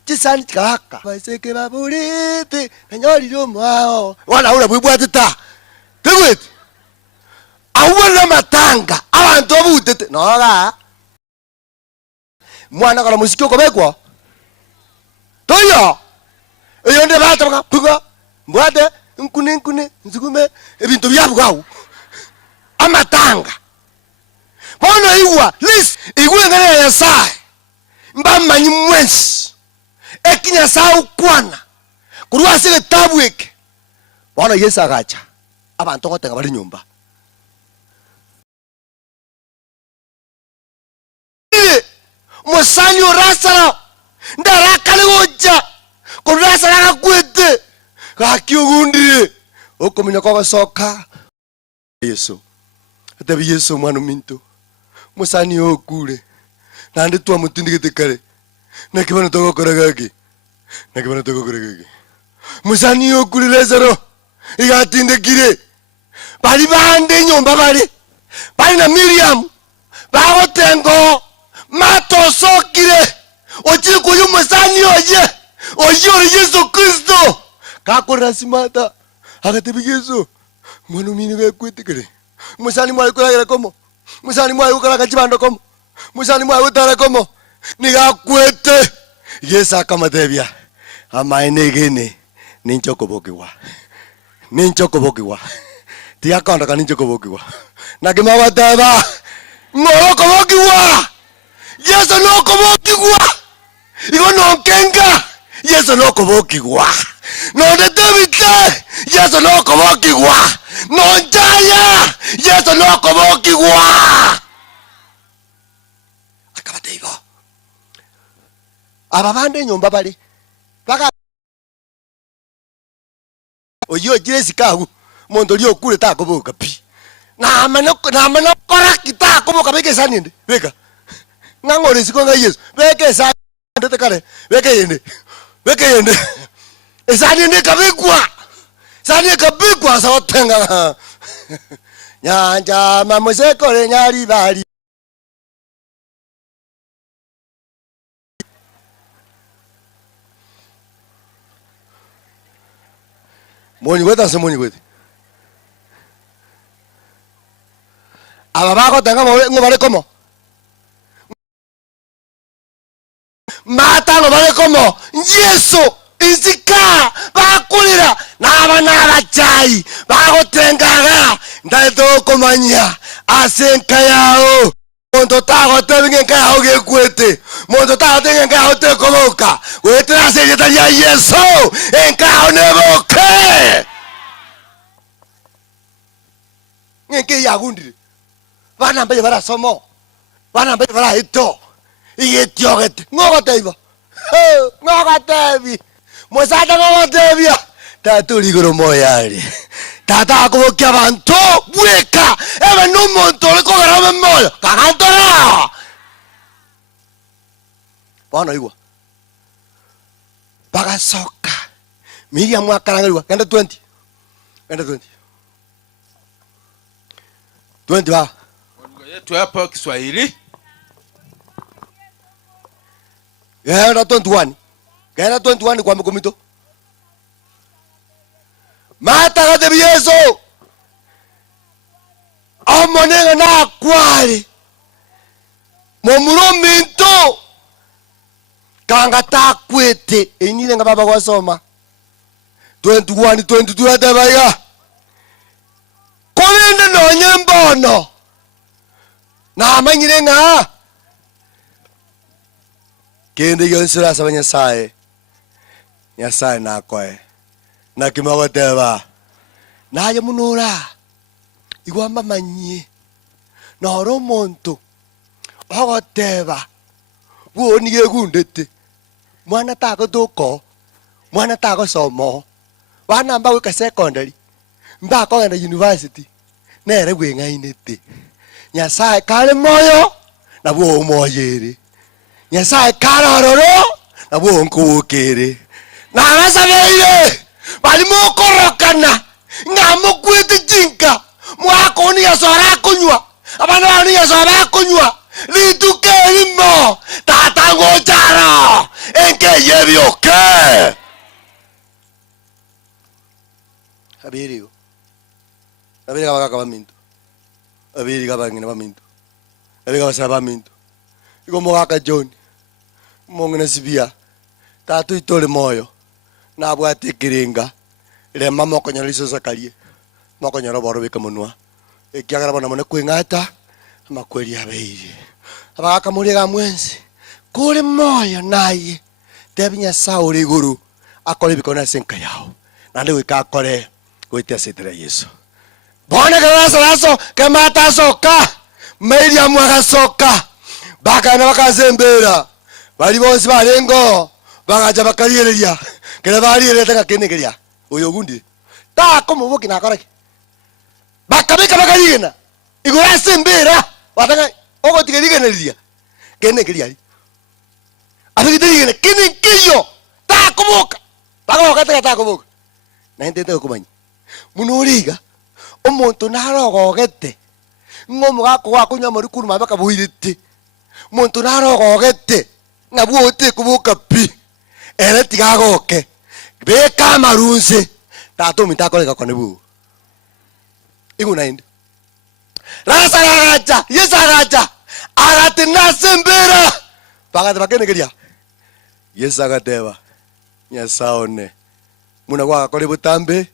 kisani kikahaka baseke babulite nanyoliro mwao wala ula bwibwatita tegwete awona matanga abantu obutete noga mwana kala musiki okobekwa toyo eyo nde bata bakapuga mbwate nkune nzukume ebintu byabugao amatanga bono iwa lis igwengana ya sai mbamanyi mwensi ekinya sa ukwana kurwase tabweke bono Yesu agacha abantu gotenga bali nyumba musani orasara ndarakale goja kurasara gakwete gakiugundire okomenya kwa basoka Yesu atabi Yesu mwana minto musani okure nande twa mutindigete kare nakibana togokoragage musani okure Lazaro igatindekire bali bande nyomba bali na Miriam bagotengo matosokire ochiko yumusani oye Yesu Kristo kakorasimata agatebi Yesu mwana mini gakwetekere musani mwa kuragira komo musani mwa ukaraga chibando komo musani mwa utara komo nigakwete Yesu akamatebia amaenegene ninchokobokiwa tiakonda kaninchokobokiwa nakimabateba ngorokobokiwa Yesu nokobokiwa igo nonkenga Yesu nokobokiwa nondetebite Yesu nokobokiwa nonjaya Yesu nokobokiwa akabateigo ababande nyomba bali baka oyo Yesu kagu mondo lyo kule takoboka pi na manokora kitakoboka beke saninde beka ngangore sikonga Yesu beke sa ndete kale beke yende esani ndi kabikwa sani kabikwa sawatenga nyanja mamuzekore nyari bali moni weta se moni weta aba bako tanga ngo bale como mata ngo bale como Yesu izika bakulira n'abana abachai bagotengaga ndaito komanya asenka yao mondo tago tebinge ka oge kwete mondo tago tenge ka hote koboka wete aseyeta ya Yesu enka oneboke ngeke yagundire bana mbaye bara somo bana mbaye bara ito igetioget ngogoteiba ngogotebi musada ngogotebia taturi goro moyari tata kubokia bantu bweka ebe n'umuntu uri kugarama moyo kakantora bana igwa bagasoka Miriam wakarangaliwa kenda 20 ba lugha yetu hapa Kiswahili kenda 21 kwa mkomito mata kade Yesu amonenga na kwali momurominto kanga takwete enyile nga baba kwasoma 22 atabaya kolende no nyembono na amanyire nga kende yonsura sabanya sae nyasaye nakoe na kimagoteba naye munura igwamba manyie na oro monto ogoteba wonige gundete mwana tako toko mwana tako somo bana mba wika secondary mba ko ngenda university nere gwengainete nyasaye kale moyo na bwo moyere nyasaye karororo na bwo nkukere na arasabeire bali mokorokana ngamukwete jinka mwakoni yasora kunywa abana bani yasora kunywa litukemo tata ngojara enke yebioke abiriyo abiri kabaka baminto abiri kabangina baminto abiri kabasa baminto iko mwaka John mongena sibia tatu itole moyo na bwate kiringa le mama konyalo liso sakalie mokonyalo boro beka munwa ekiagara bana mone kwingata makweli abeire abaka muliga mwensi kule moyo naye tebinya sauri guru akole bikona senka yao nande wikakole goitia setra Yesu bone karasa raso kemata soka media mwaga soka baka na bakazembera bali bonsi balengo bagaja bakaliyeria kele bali eleta kakenekeria oyo gundi ta komo boki na koreke bakabeka bakaliyena igora sembera watanga ogo tikeligeneria kenekeria abigidiyene kenekiyo ta komoka bagoka ta komoka na ndete kumanya munuriga omuntu narogogete ngomu gako wakunya muri kuruma baka buirite muntu narogogete ngabuote kubuka pi ere tigagoke beka marunse tato mitakoleka konebu igunainde rasaraja yesaraja aratina sembera bagate bakenekeria yesagateba nyasaone muna kwa kole butambe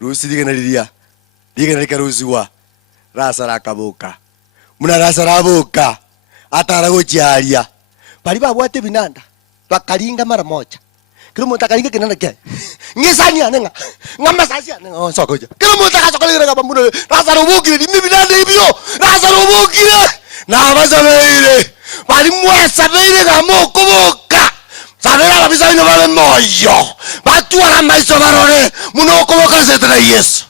rusi digeneriria rusiwa rasara kabuka muna rasara buka atara gochiaria bali babwate binanda bakalinga mara moja kilo mutakalinga kinanda ke ngisani anenga ngamasasi anenga sokoja kilo mutakasokolera kaba muno rasara ubukire ni binanda ibyo rasara ubukire na bazabeire bali mwesa beire gamokubuka sabera babisa ino babe moyo batu ara maiso barore muno kubuka setra Yesu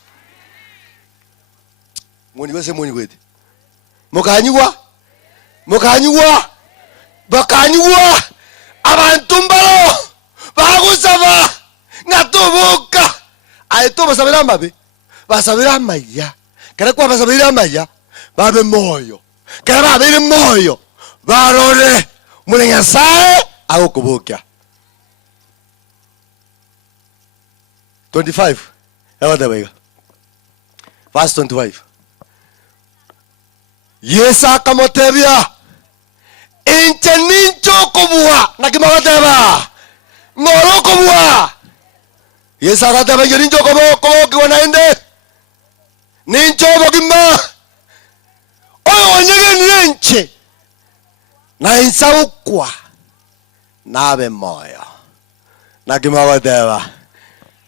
moni wese moni wete mukanyugwa bakanyugwa abantu mbalo bagusaba ngatubuka aito basabira mbabe basabira maya kera kwa basa bira maya babe moyo kera babe moyo barore mule Nyasaye agokubukia 25 ewada bega verse 25 Yesu akamotebia inche nincho kubua nakimagoteba ngoro kubua Yesu akateba yo nincho kubo kiwana ende nincho bogima oyo onyege ninche na insaukwa nabe moyo nakimagoteba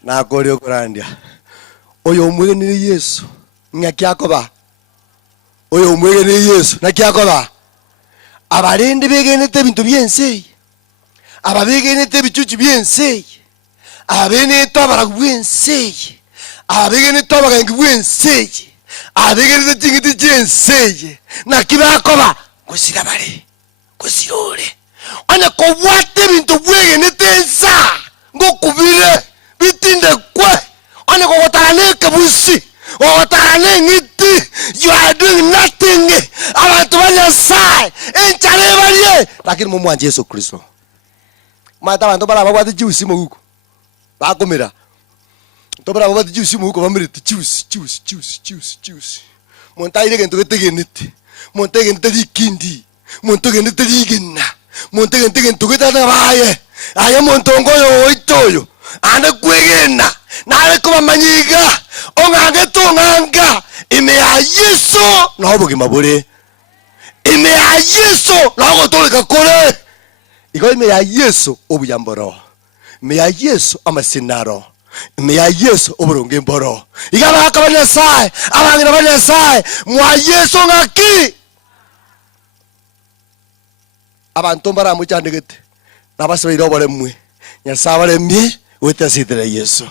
na korio kurandia oyo umwege ni Yesu ngakiakoba oyo umwege ni Yesu nakiakoba abarindi begenete bintu byense ababegenete bicucu byense abenete abaragwense abegenete abagangi bwense abegenete tingiti jense nakibakoba kusira bale kusirole ane ko wate bintu bwegenete nsa ngokubire bitinde kwe ane ko gotane kabusi otane ngiti you are doing nothing abantu banyasai enchale baliye lakini mu mwanje Yesu Kristo mata abantu bara babati juice mu huko bakomera to bara babati juice mu huko bamiriti juice montaire gento getegenete montege ntedi kindi montege ntedi gina montege ntege geta baye aya montongo yo itoyo ane kwegena nale kuba manyiga ongange tunganga ime ya Yesu na obugima bure ime ya Yesu na ogotoleka kore iko ime ya Yesu obuyamboro ime ya Yesu amasinaro ime ya Yesu oburunge mboro igaba akabanya sai abangira banya sai mwa Yesu ngaki abantu mbara muchandegete nabasubira obole mwe nyasabale mbi wetasitere Yesu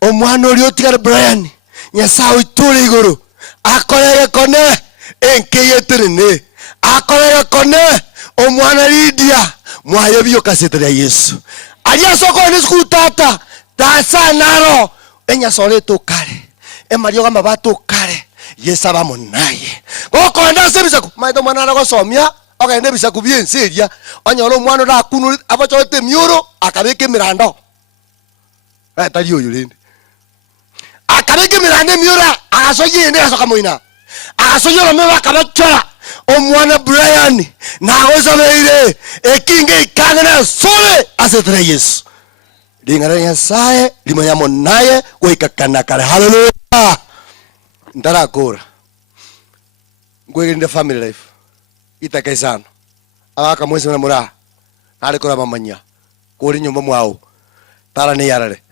omwana oli otigara Brian Nyasaye itule iguru akorere kone enkeyeterene akorere kone omwana Lydia mwaye biyo kasetere Yesu aliya soko ni skutata tasa naro enyasole tokale emario gamba batokale Yesu abamunaye koko ndase bisaku maito mwana ra gosomia okende bisaku byenseria onyolo mwana ra kunu abachote miuro akabeke mirando tali oyo lende akabeke mirande miura agasoye ende asoka moina agasoye lo meba kabachora omwana Brian na ozabeire ekinge ikangana sole asetra Yesu lingara Nyasaye limanyamo naye koikakana kale haleluya ndara kora ngwegende family life itakaisano abaka mwese na mura ale kora mamanya kuri nyumba mwao tara ni yarare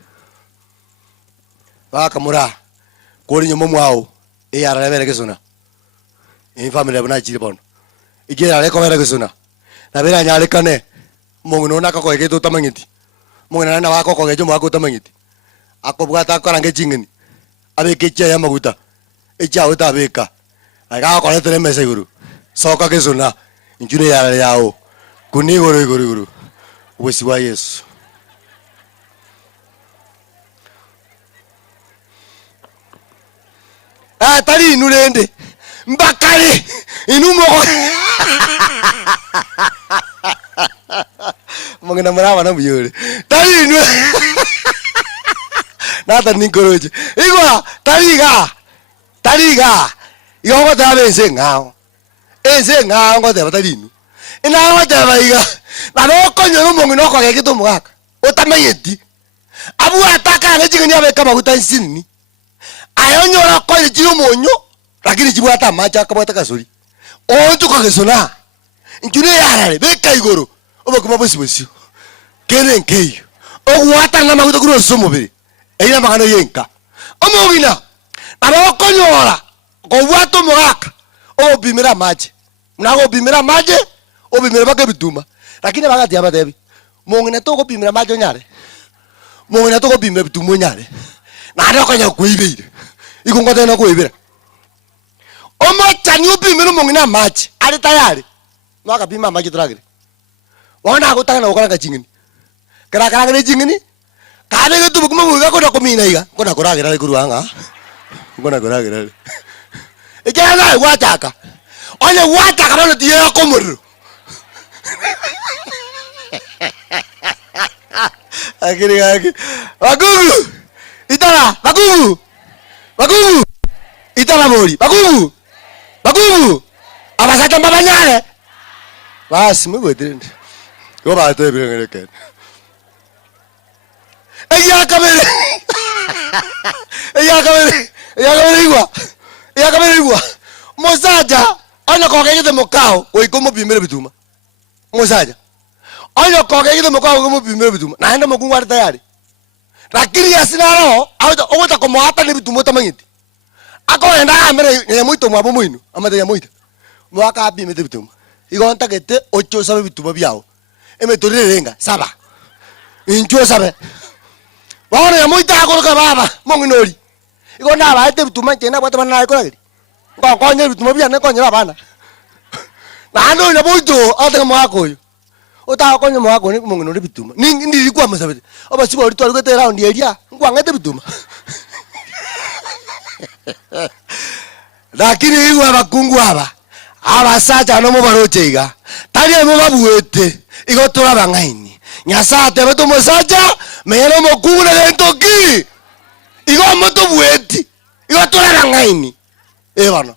baka mura kuri nyumba mwao yarare bere kesuna in family bana chiribon igera le ko bere kesuna na bera nyale kane monguno na ko ke to tamangiti mongana na wako ko ke jomo ko tamangiti akobwata akarange chingeni abeke cha ya maguta echa uta beka aga ko le tele mese guru soka kesuna injune yarare yao kuni guru wesi wa Yesu tali inulende mbakale inumo mongena marawa na biyore tali inu nata ninkoroje igwa taliga igo tabe ngao ngo tabe talinu ina ngo tabe iga na no konyo no mongino ko ke kitu mugaka otamanyeti abu ataka ngejingani abeka maguta nsini ayonyora kwa jiro monyo lakini jibwata macha akabwata kasuri onto kwa kesona njune yarare beka igoro obakuma bosibosi kene nkeyo ogwata na maguta kuro somobere eina magano yenka omogina abakonyora gobwato mugaka obimira mache munago bimira mache obimira bake bituma lakini bagati abadebi mongina to go bimira mache nyare mongina to go bimira bitumo nyare na ndo kanya kuibire ikungote na kuibira omocha ni ubimira mongina mache ali tayari mwaka bima mache tragire wana gutaka na ukara kachingini kara ngene jingini kale getu bukuma buga ko komina iga kona koragira kuru anga kona koragira Ikena wataka. Onye wataka bano tiye komuru. Akiri. Bagugu. Itala, bagugu. Bagugu. Itala mori. Bagugu. Bagugu. Abasaka mbabanyale. Basi mugwetende. Go ba te bire ngeke. Eya kamere. Eya kamere igwa. Mosaja, ona kokegete mokao, oikomo bimere bituma. Mosaja. Ona kokegete mokao oikomo bimere bituma. Naenda mokungu ari tayari. Lakini asinaro, awota komo hata ni bituma tamangiti. Ako enda amere ya muito mwabo mwinu, amade ya muito. Mwaka bimere bituma. Igonta kete ocho sabe bituma biao. Emetorire renga, saba. Injo sabe. Wana ya muita akoloka baba, monginori. Iko na ba ete bituma chena bata bana iko lagi. Ko konye bituma bia na konye bana. Na ando na boito ate mo akoyo. Ota konye mo akoni monginori bituma. Ndi kwa masabe. Oba sibo ri twali kwete round area. Ngwa ngete bituma. Lakini iwa bakungu aba. Aba sacha no mo barocheiga. Tali mo babuete. Iko tora bangaini. Nyasate beto mosaja meyelo mokungu na lentoki. Igo moto bueti. Igo tora ngaini. Bana.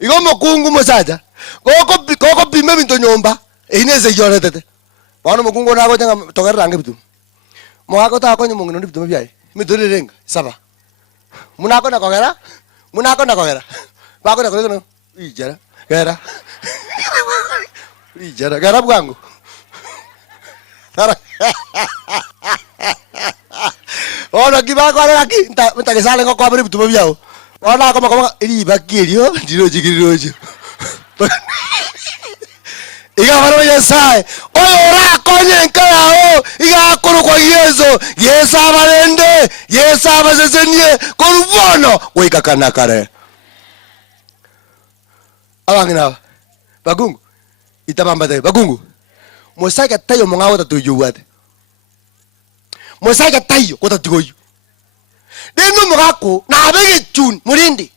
Igo mokungu mosaja. Koko pime binto nyomba. Ineze yore tete. Bana mokungu na ko janga tokera range bitu. Mo ako ta ko nyomo ngino bitu biai. Midori renga saba. Munako na kogera. Munako na kogera. Ba ko na kogera. Ijara. Gera. Ijara gara bwangu. Ona kibako ala ki nta kesale ngoko abiri bituma byao. Ona koma iri bakirio ndiro jigiriroje. Iga baro yesai. Ora konye nkao iga kuru kwa Yesu. Yesu abalende, Yesu abazezenie korubono wikakana kare. Abangina bagungu itabamba dai bagungu. Mosaka tayo mga wata tuyo wate. Mosaka tayo kota tuyo. Deno mugako na abege chun murindi.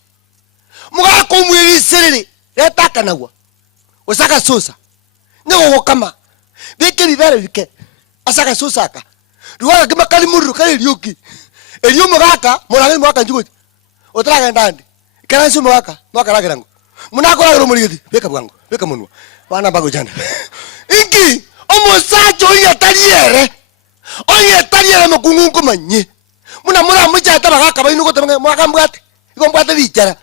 Mugako mwiri serere etaka nawa. Osaka sosa. Ngo kama. Beke bibere bike. Asaka sosa ka. Ruwa kama kali muru kali ryuki. Eliyo mugaka morangeni mwaka njugo. Otraga ndandi. Kana su mwaka ragirango. Munako ragiro murigiti. Beka bwango. Beka munwa. Bana bago jana. Inki omusacho onye tariere mokungu kumanye muna mura mucha tabaka kabainu ko tamanga mwakambwate ikombwate lichara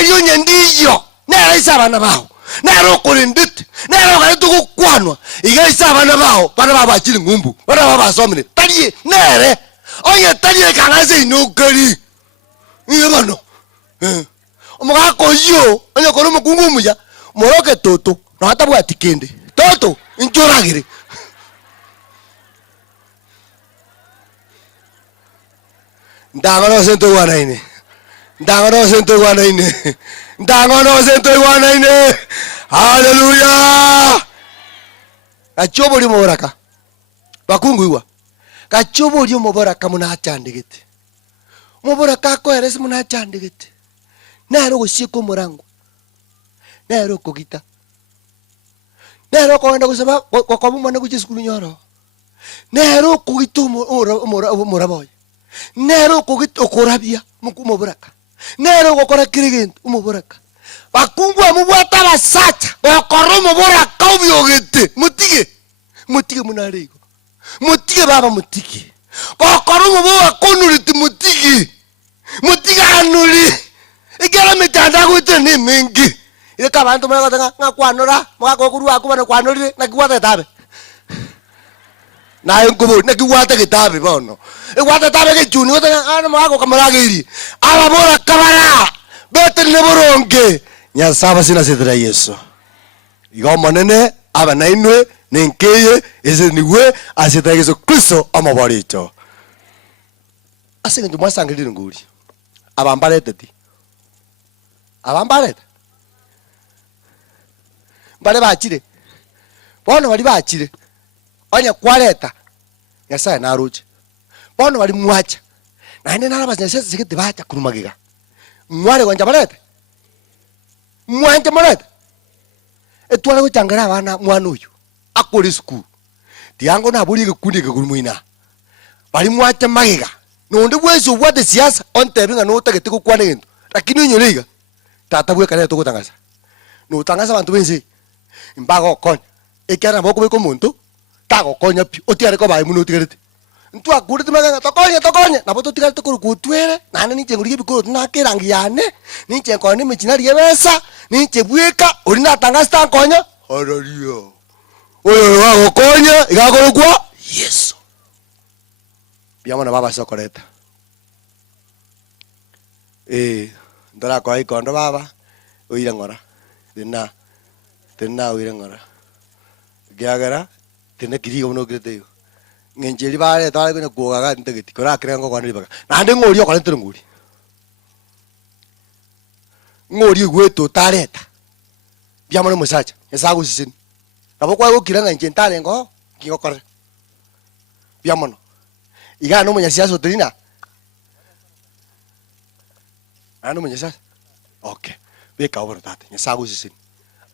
liyo nyendiyo nera isabana bawo nero kulindit nero kaletu kukwanwa iga isabana bawo bana baba chili ngumbu bana baba somne tariye nere onye tariye kanase inokali iyo bano omugako yo onye kono mokungu muya moroke toto na hatabwa tikende toto inchoragire. Ndangono sento wanaine. Hallelujah. Kachobo limo baraka. Bakungu iwa. Kachobo limo baraka munachandegete. Mubaraka ko erese munachandegete. Nero gusiko murango. Nero kogita. Nero kwenda kusema kwa mwana kuchesukuru nyoro. Nero kugitu muraboy. Nero kugitu okorabia mukumuraka. Nero gukora kirigento umuraka. Bakungu amubwata basacha bakoro muburaka ubyogete mutige munarego. Mutige baba mutige. Bakoro mubuwa konuriti mutige anuri. Igera mitanda gute ni mingi. Ile kabantu mwana ngakwanora mwako kurwa kubana kwanori nakiwata tabe. Na ngubo nakiwata kitabe bono. Iwata tabe ke juni wata ana mwako kamaragiri. Aba bora kabara. Bete ne boronge. Nya saba sina sidra Yesu. Igo manene aba nainwe nenkeye ese niwe asita Yesu Kristo amabaricho. Asinga tumwasangirira nguri. Abambalete ti. Abambalete. Bale bachire. Bono bali bachire. Onya kwareta. Nyasaye naruche. Bono bali mwacha. Na ine nara basnya sese sikete bacha kurumagiga. Mwale kwanja balete. mwanje moreta etwala guchangara abana mwana uyu akore school tiango na buri gikundi gikurumuina bari mwache magiga nonde bwese ubwate siasa ontebinga no tagete kukwana gento lakini unyoriga tata bwe kare tugutangaza no tangaza abantu bense imbago konya ekera boko beko muntu tago konya pi otiare ko bai muno tigarete ntu akurite maganga tokonya nabo totigarete ko gutwere nane ninche ngurige biko na kirangi yane ninche ko ni michina rie besa ninche bweka uri na tangaza konya hororio oyo wago konya igakoro kwa Yesu biamo na baba sokoreta ndara ko ai kondo baba uira ngora tena uira ngora giagara tena kiri ono grete ngenjeli bare tale ko kugaga ntagiti kora krengo kwa nilibaga nande ngori ko ntere ngori gweto taleta biamo na musacha esagu sisin abo kwa gukiranga njentale ngo kingokora biamo no iga no munya siasa trina ano munya siasa okay beka over tate nyasagu sisin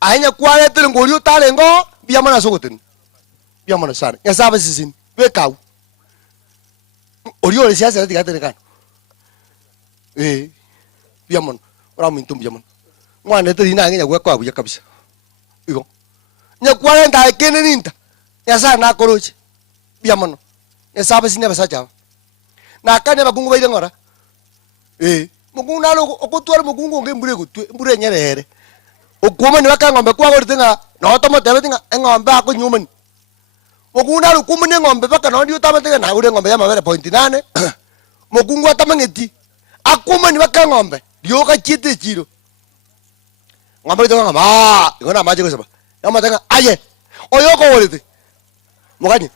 anya kwale tere ngori utale ngo biamo na sogoten biamo na sare nyasaba sisin beka orio le siasa tika tere kan biamo ora mintum biamo mwana tere ina ngenya kwa buya kabisa igo nya kwale nda kene ninta nyasa na koroche biamo no nyasaba sinne basacha na kane bakungu baire ngora mukungu nalo okutwara mukungu ngembure gutwe mbure nyerere okuma ni bakangombe kwa gorite nga no tomo tebe tinga engombe akunyumani mukungu nalo kumune ngombe baka no ndio tamate na ure ngombe ya mabere point 8 mukungu atamangeti akuma ni bakangombe dio ka chite chiro ngombe to ngama ngona maje ko saba yama tanga aye oyoko wolite mukanye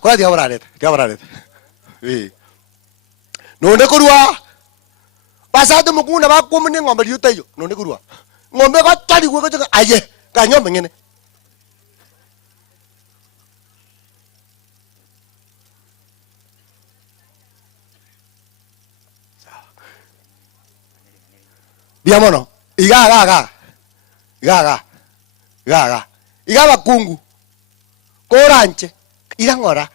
Kwadi abrareta, que abrareta. Nonde kurua. Pasado mukuna ba kumune ngombe yutayo, nonde kurua. Ngombe ka tari gwe ka aye, ka nyombe ngene. Biamono, iga. Iga bakungu. Koranche. Irangora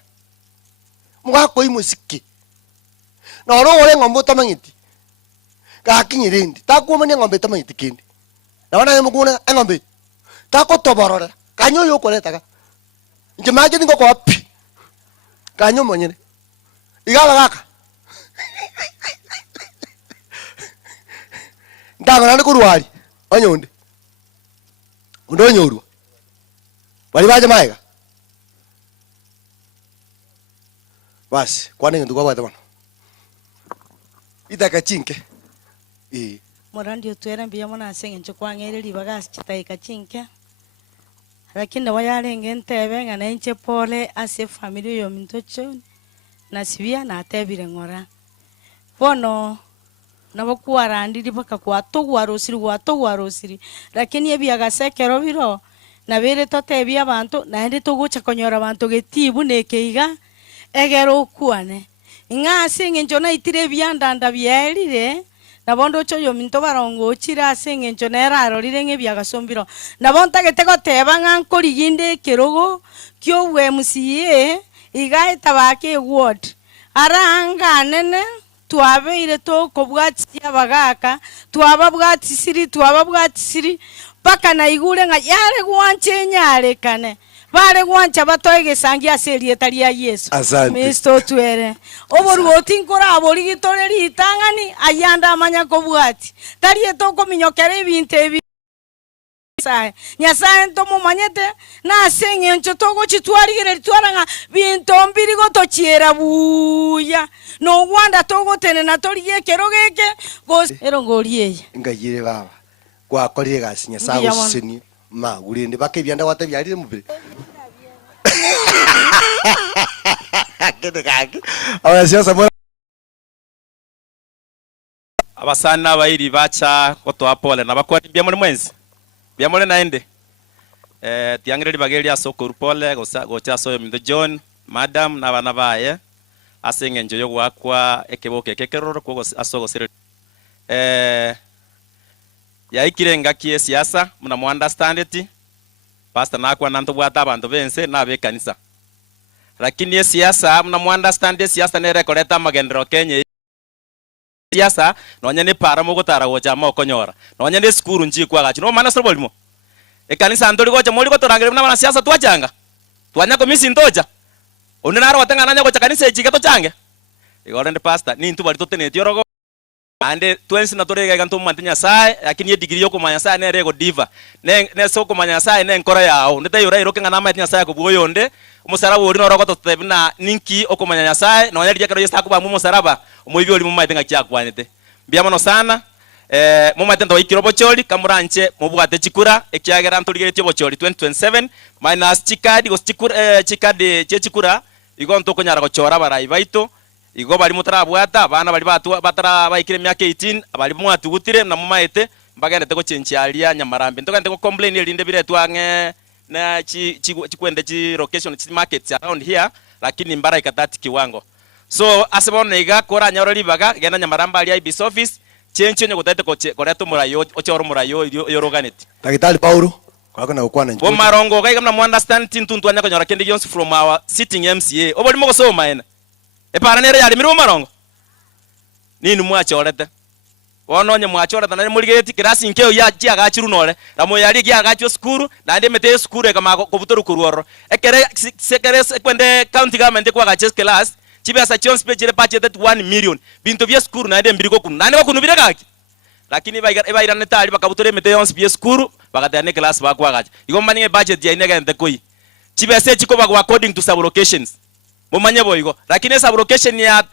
mwako imusiki no ro ole ngombe tamangiti ka kinyirindi takuoma ne ngombe tamangiti kindi na wana mukuna ngombe tako toborora kanyo yo koleta ka nje maje ngo ko api kanyo monyene igala kaka ndago nani kurwali onyonde undonyorwa bali baje maiga basi kwane ndu kwa bwana itaka chinke morandi otwera mbia mona asenge ncho kwangere libagas chitaika chinke lakini wayalenge ntebe ngana nche pole ase family yo mintocho na sibia na atebire ngora bono nabo kuarandi baka kwa rosiri lakini ebiaga sekero biro na bere totebia abantu na ndi togucha konyora abantu getibu nekeiga egero kuane inga singe njona itire byandanda byerire nabondo cho yo minto barongo chira singe njona erarorire nge byagasombiro nabonta getego teba ngankori ginde kerogo kyo we MCA iga tabake ward aranga nene twabeire to kobwati abagaka twababwati siri paka na igure nga yare gwanche nyare kane bare gwancha batoege sangi aserie taria Yesu misto twere oboru otinkora abori gitoreri itangani ayanda amanya kobwati tarie to kominyokere binte bi sai nyasaye ntomo manyete na senge ncho togo chitwarigere twaranga binto mbiri gotochiera buya no gwanda togo tene na toriye kerogeke go erongorie ngayire baba kwa korire gasi nyasaye usini ma urinde bakebyanda watabyarire mubire kede kaki ahora siasa abasana bairi bacha gotoa pole na bakwati bia muri mwenzi bia muri naende tiangire bageri asoko pole gocha so Mindo John madam na bana baye asenge njoyo gwakwa ekeboke kekeroro ko asogo sire ya ikirenga kie siasa muna mu understand it pastor nakwa nanto bwata abantu bense na be kanisa lakini siasa muna mu understand siasa ne rekoreta magendero Kenya siasa nonya ne para mo gotara gocha mo konyora nonya ne skuru nji kwa gachi no mana sobolimo kanisa ndoli gocha moli gotorangire na bana siasa twachanga twanya komisi ntoja onenaro watanga nanya gocha kanisa ejike to change igore ndi pastor ni ntubali totene tiorogo ande twensi na torega ganto mantenya sai lakini ye degree yoko manya sai ne rego diva ne soko manya sai ne nkora yao ndete yura iroke ngana manya sai ko boyonde umusaraba uri no rogo to tebina ninki okomanya sai no nyali yakero yesta kuba mu musaraba umuibi oli mu maitenga kyakwanete biamono sana mu matendo ikiro bocholi kamuranche mu bwate chikura ekyagera ntoligere tyo bocholi 2027 minus chikadi go chikura chikadi chekura igo ntoko nyara gochora barayi baito igo bali mutarabwata abana bali batu batara baikire myaka 18 abali mwatugutire na mumaete mbagende teko chenchialia Nyamarambe ntoka ndeko complain elinde bire twange na chikwende chi location chi markets around here lakini mbara ikatati kiwango so asebona iga kora nyaro libaga genda Nyamarambe ali IBC office chenche nyo gotete koreto murayo ochoro murayo yoroganeti Daktari Paulo kwako na ukwana njo marongo ga igamna mu understand tintuntu anya konyora kende Jones from our sitting MCA oboli mo gosoma ena para nere yali miru marongo nini mwachorete wononye mwachorete na muligeti kirasi nkeo ya chia gachiru nore ramo yali gya gacho skuru na ndi mete skuru kama ko butoru kuruoro ekere sekere kwende county government kwa gaches class chibesa chons pejere budget 1 million bintu bya skuru na ndi mbiriko kunu nani bakunubire gaki lakini baira netali bakabutore mete yons bya skuru bagatane class bakwa gacha igomanye budget ya inega ndekoi chibesa chiko bakwa according to sub locations mumanye boigo lakini sub location ya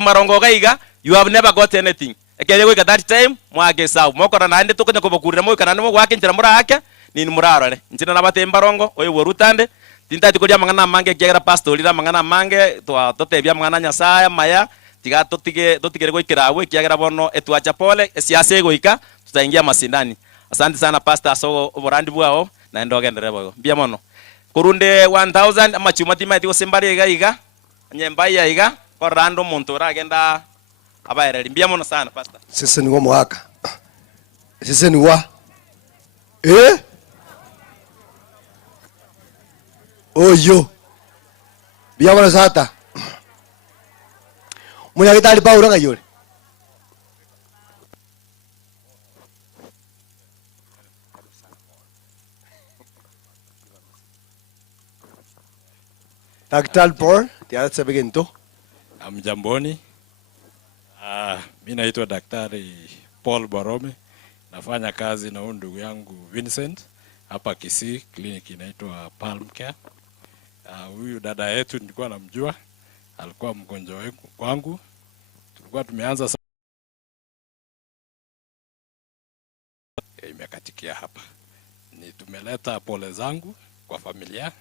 marongo gaiga you have never got anything ekere go that time mwage saw mokora na ande tokonya ko bakurira mo kana no gwake njira mura ake nini murarore njina na batemba rongo oyo worutande tintati ko dia mangana mange gegera pastor ira mangana mange to tebya mangana Nyasaye maya tiga totigere go ikirawe kiagera bono etwacha pole siasa goika tutaingia masindani asante sana pastor aso oborandi bwao na ndogendere boyo bia mono kurunde 1000 amachuma timati osembari gaiga nyemba ya iga korando muntu ragenda abaereri mbia mono sana pastor sisi ni mwaka sisi ni wa oyo bia mono sata munya Daktari Paulo ngayore Daktari Paul tiara sebegento Amjamboni. Mimi naitwa Daktari Paul Barome. Nafanya kazi na ndugu yangu Vincent hapa Kisii, kliniki inaitwa Palm Care. Huyu dada yetu nilikuwa namjua, alikuwa mgonjwa wangu. Tulikuwa tumeanza imekatikia hapa. Ni tumeleta pole zangu kwa familia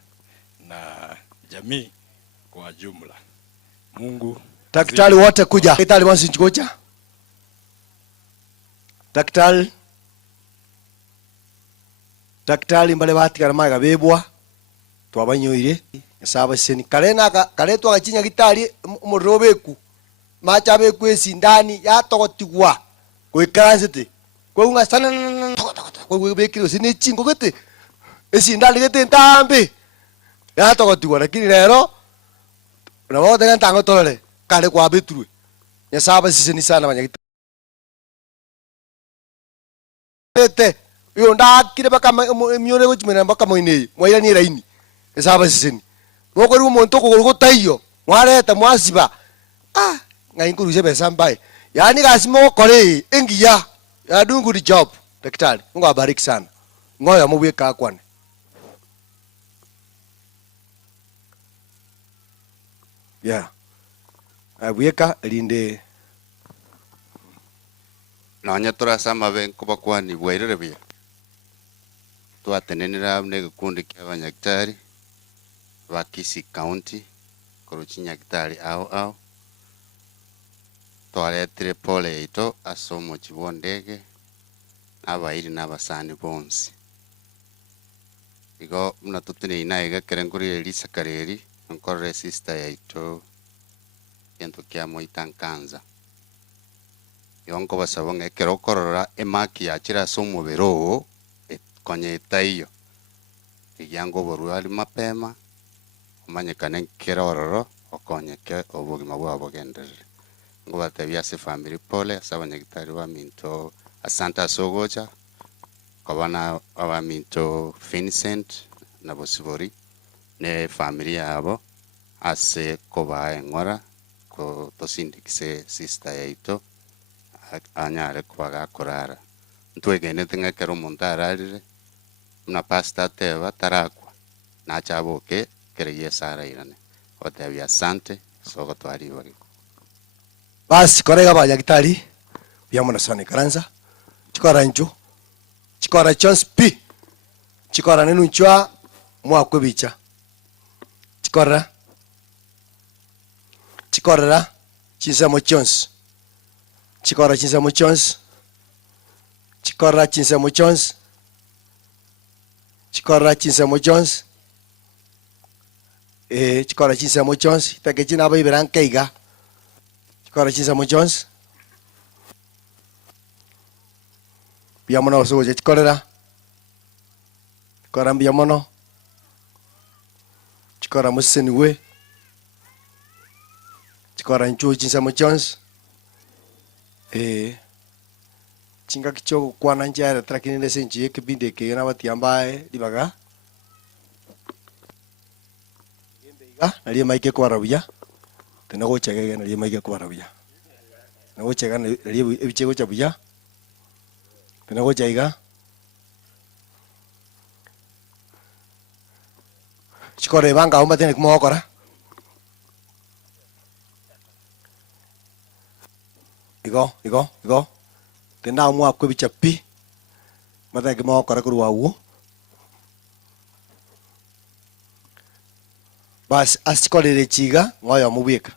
na jamii kwa jumla. Mungu daktari wote kuja. Daktari wansi nchikocha. Daktari mbale bati karama gabebwa twabanyoire esaba seni kale twagachinya gitari umurobeku macha beku esindani yatogotigwa gwikansete kweunga sana kwebekiro sini chingo gete esindani gete ntambe yatogotigwa lakini lero na wote kan tango tole kale kwa betru ya saba sisi sana banyagita tete yo ndakire baka myore go chimena baka moine mwaira ni raini ya saba sisi ngoko ri umuntu ko tayo mwareta mwasiba ngai nguruje besa mbaye yani gasimo kore engiya ya doing good job daktari Mungu abariki sana ngoya mubweka kwane abweka linde nonya turasama ben kuba kwani bwairere bia twatenenera ne gikundi kya banyaktari ba Kisii County korochi nyaktari ao twaretire pole ito ase omochi bwa ndege abairi n'abasani bonsi igo muna tutine inaiga kere ngurire risaka reri nkorore sister yaito gento kia moita nkanza yonko basabo ng'ekero okorora emaki yachira ase omobere oo ekonyeta iyo igiango oborwa ari mapema omanyekane nkero okonyeke obogima bwabo bugenderere ngo batebia ase family pole ase abanyagitari baminto asante ase ogocha kobana abaminto Vincent na Bosibori ne family yabo ase koba eng'ora ko tosindikise sister yaito anyare kubaga korara ntwegenete ng'ekero omonto ararire muna pastor teba tarakwa nachaboke kereye sara irane otebia asante sogo twari bari basi korega abanyagitari biamona sana karanza chikora njo chikora chance p chikora nenu nchwa mwakwe bicha chikora chinsemo chance chikora chinsemo chance chikora chinsemo chance chikora chinsemo chance chikora chinsemo chance take china aba iberan keiga chikora chinsemo chance biamono oso chikorera chikora biamono chikora museniwe chikora nchu chinsemo chance chinga kichogo kwana njara trakini nese nchi kibinde ke na batiambae libaga naliye maike kwa rabia tenago chege naliye maike kwa rabia nago chega naliye ebichego chabuya tenago chaiga chikore banga omba tene kumokora igo tena mwa kwebicha pi mata kumokora kurwa uo bas asikolere chiga ngoyo mubweka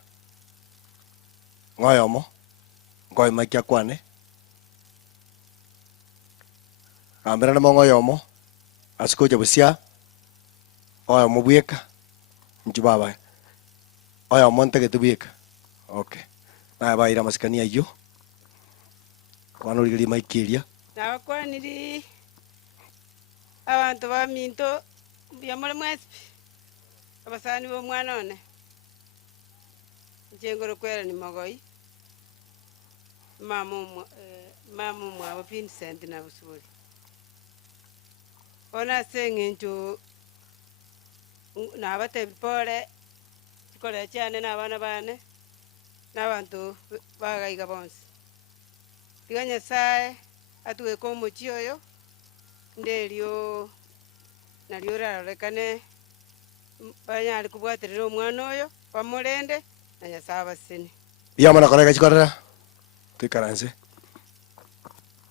ngoyo mo ngoy makia kwane ambera na ngoyo mo asikoje busia oyo mubweka njubaba oyo monte ketubweka okay na baira maskania yo kwano ligili maikiria nabakwaniri abantu baminto byamole mwesi abasani b'omwana one njengoro kwera ni magoi mamu mwabo Vincent na Busubuli ona sengenjo na abate bipole kole cyane n'abana bane n'abantu bagaiga bonse tiganya sae atuwe ko muchioyo ndelio nalio rarekane banyali kubwaterera omwana oyo bamulende na nyasaba sini biamona korega chikorera tuikaranze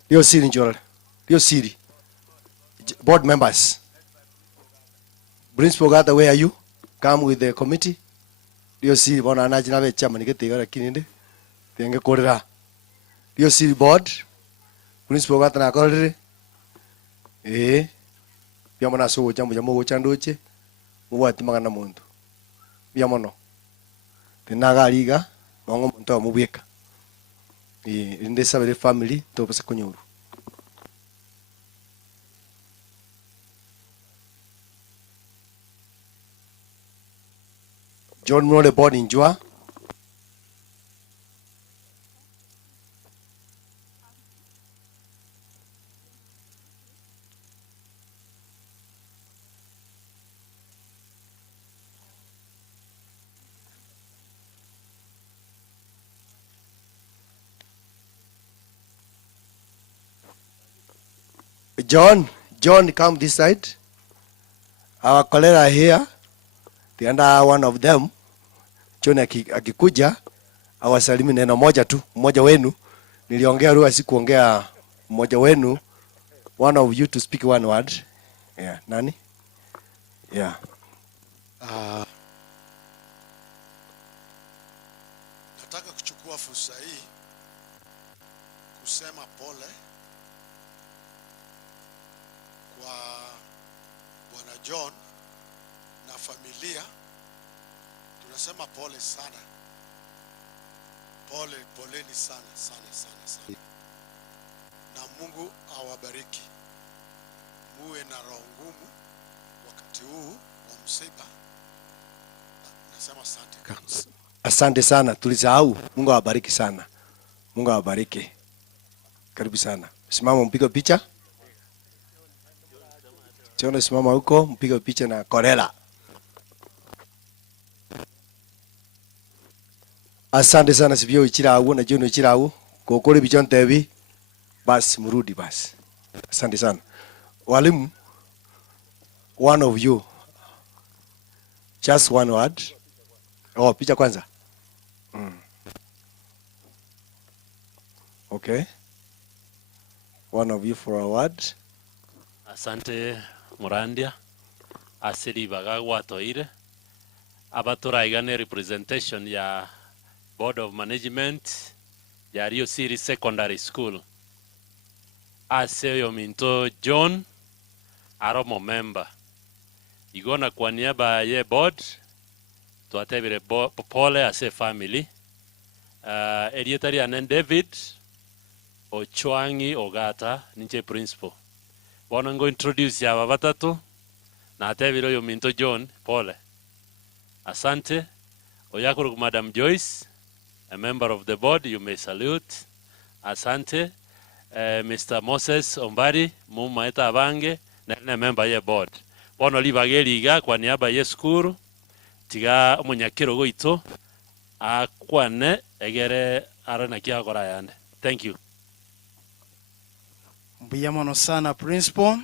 dio siri njorale dio siri board members principal gata where are you come with the committee dio siri bona anaji nabe chama niketiga kininde tenge korera dio siri board principal gata na korere biamona so jambo jambo chandoche mubwati magana muntu biamono tinagariga mongo muntu amubweka inde sabere family to pasa kunyuru John Mole board injua John, come this side. Our cholera here, the under one of them. John akikuja awasalimi neno moja tu, mmoja wenu. Niliongea ruwa sikuongea mmoja wenu. One of you to speak one word. Yeah, nani? Yeah. Nataka kuchukua Nachukua fursa hii kusema pole kwa Bwana John na familia. Tunasema pole sana. Poleni sana sana. Na Mungu awabariki. Muwe na roho ngumu wakati huu wa msiba. Nasema asante kabisa. Asante sana, tulisahau. Mungu awabariki sana. Mungu awabariki. Karibu sana. Simama mpige picha. Chona simama huko mpige picha na Korela. Asante sana sibio ichirau na John ichirau. Kokole bichon tebi. Basi mrudi basi. Asante sana. Walimu, one of you. Just one word. Oh, picha kwanza. Okay. One of you for a word. Asante Murandia. Asiri bagagwa toire. Abaturaiga representation ya Board of Management ya Rio City Secondary School. Ase yominto John aromo member. Igona kwa niaba ye board tuatebire pole ase family. Erietari anen David Ochwangi Ogata ninche principal. Wana ngo introduce ya batatu na atebire yominto John pole. Asante. Oyakuru Madam Joyce, a member of the board, you may salute. Asante. Mr. Moses Ombari, Mumaeta Abange, na member ye board. Bono libageliga kwa niaba ye skuru, tiga munyakiro goito, akwane egere arana kia gora yande. Thank you. Mbuya mono sana principal.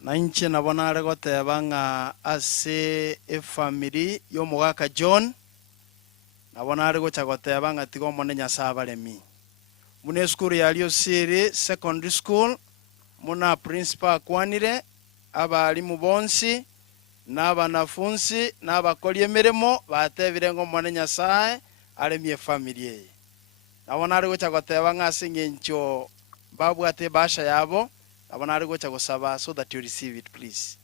Na inche nabona are goteba nga ase family yo mugaka John. Nabona are gocha goteba nga tigo mone Nyasaye abaremi. Mune school ya Rio City Secondary School muna principal akwanire abalimu bonsi n'abanafunzi n'abakoli emirimo batebire ngo mone Nyasaye aremye family ye. Nabona are gocha goteba nga singe ncho babwate basha yabo. Abana ari gocha gusaba so that you receive it, please.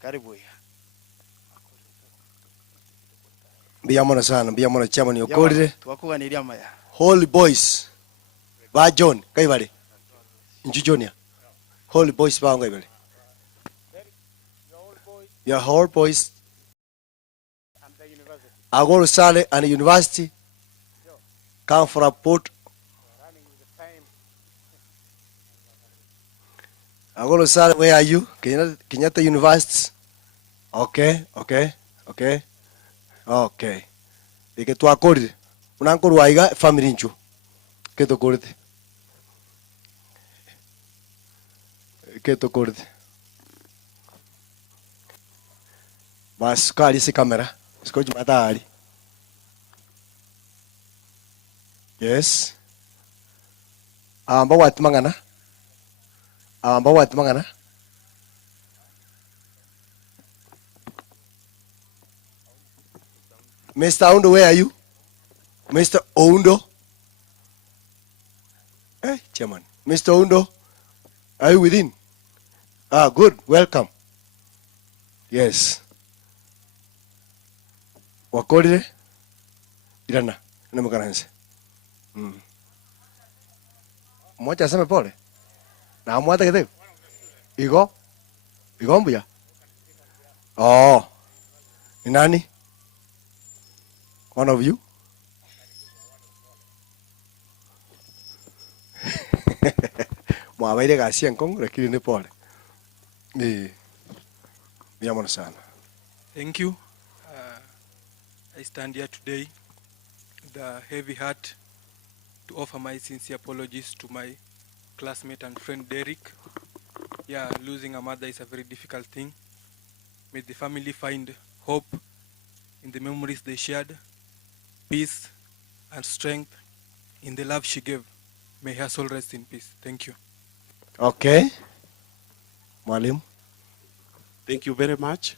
Karibu ya. Biyamona sana, biyamona chama ni okorire. Twakuganirya maya. Holy Boys. Ba John, kaibale. Inju Jonia. Holy Boys ba ngaibale. Ya Holy Boys. Agoro Sale and University. Come for a port. Agolo Sale, where are you? Kenyatta University. Okay. Ike tu akori. Unankuru waiga family nchu. Keto korite. Bas kali si kamera. Skoji mata ali. Yes. Amba watu mangana. What mangana? Mr. Oundo, where are you? Mr. Oundo? Hey, Chairman. Mr. Oundo, are you within? Ah, good. Welcome. Yes. Wakodire? Irana. Ina mkaranse. Mocha aseme pole. Na mwata kete. Igo mbuya. Oh. Ni nani? One of you? Mwabaile kasi yankong lakini ni pole. Biyamona sana. Thank you. I stand here today with a heavy heart to offer my sincere apologies to my classmate and friend Derek. Yeah, losing a mother is a very difficult thing. May the family find hope in the memories they shared, peace and strength in the love she gave. May her soul rest in peace. Thank you. Okay. Mwalimu. Thank you very much.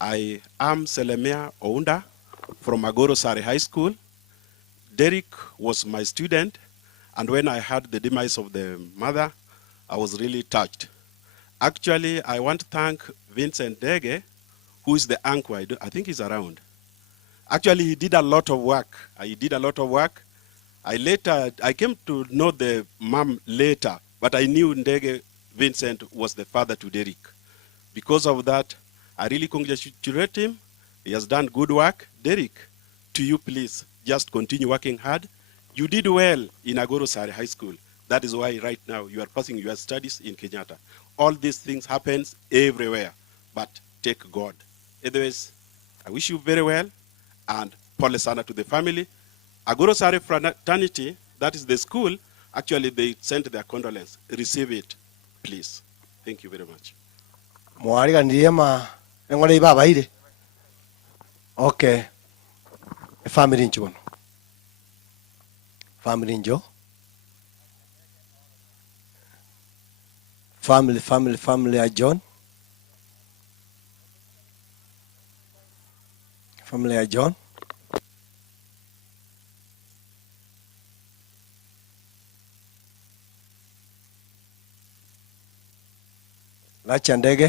I am Selemia Ounda from Agoro Sare High School. Derek was my student, and when I heard the demise of the mother, I was really touched. Actually, I want to thank Vincent Dege, who is the uncle. I think he's around. Actually, he did a lot of work. I came to know the mom later, but I knew Ndege Vincent was the father to Derek. Because of that, I really congratulate him. He has done good work. Derek, to you, please, just continue working hard. You did well in Agorosari High School. That is why right now you are passing your studies in Kenyatta. All these things happen everywhere, but take God. Otherwise, I wish you very well, and pole sana to the family. Agorosari Fraternity, that is the school, actually they sent their condolence. Receive it, please. Thank you very much. Mwariga ndiyema ngone baba ile. Okay. Family njo. Family njo. Family ya John. Family ya John. Lacha Ndege,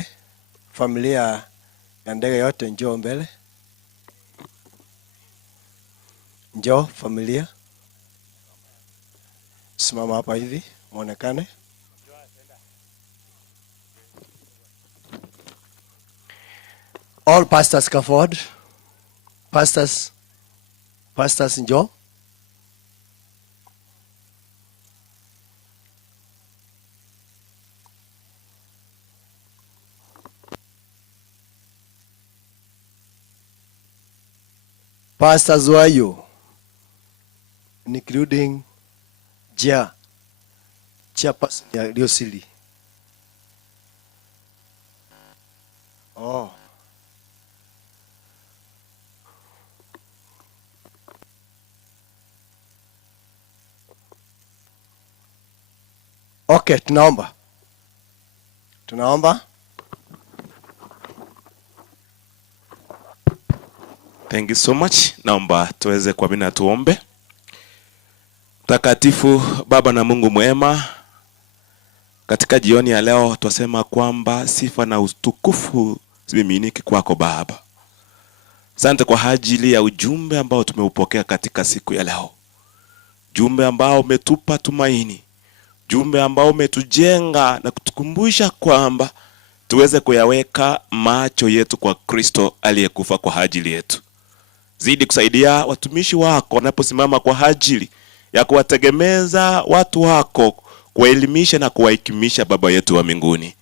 familia ya Ndege yote njoo mbele. Njoo familia. Simama hapa hivi, muonekane. All pastors come forward. Pastors njoo. Pastors were you, including chairperson ya Liosili. Oh. Okay, tunaomba. Thank you so much. Naomba tuweze kuamini na tuombe. Mtakatifu Baba na Mungu mwema, katika jioni ya leo twasema kwamba sifa na utukufu zimiminiki kwako Baba. Asante kwa ajili ya ujumbe ambao tumeupokea katika siku ya leo. Jumbe ambao umetupa tumaini. Jumbe ambao umetujenga na kutukumbusha kwamba tuweze kuyaweka macho yetu kwa Kristo aliyekufa kwa ajili yetu. Zidi kusaidia watumishi wako wanaposimama kwa ajili ya kuwategemeza watu wako, kuwaelimisha na kuwahikimisha Baba yetu wa mbinguni.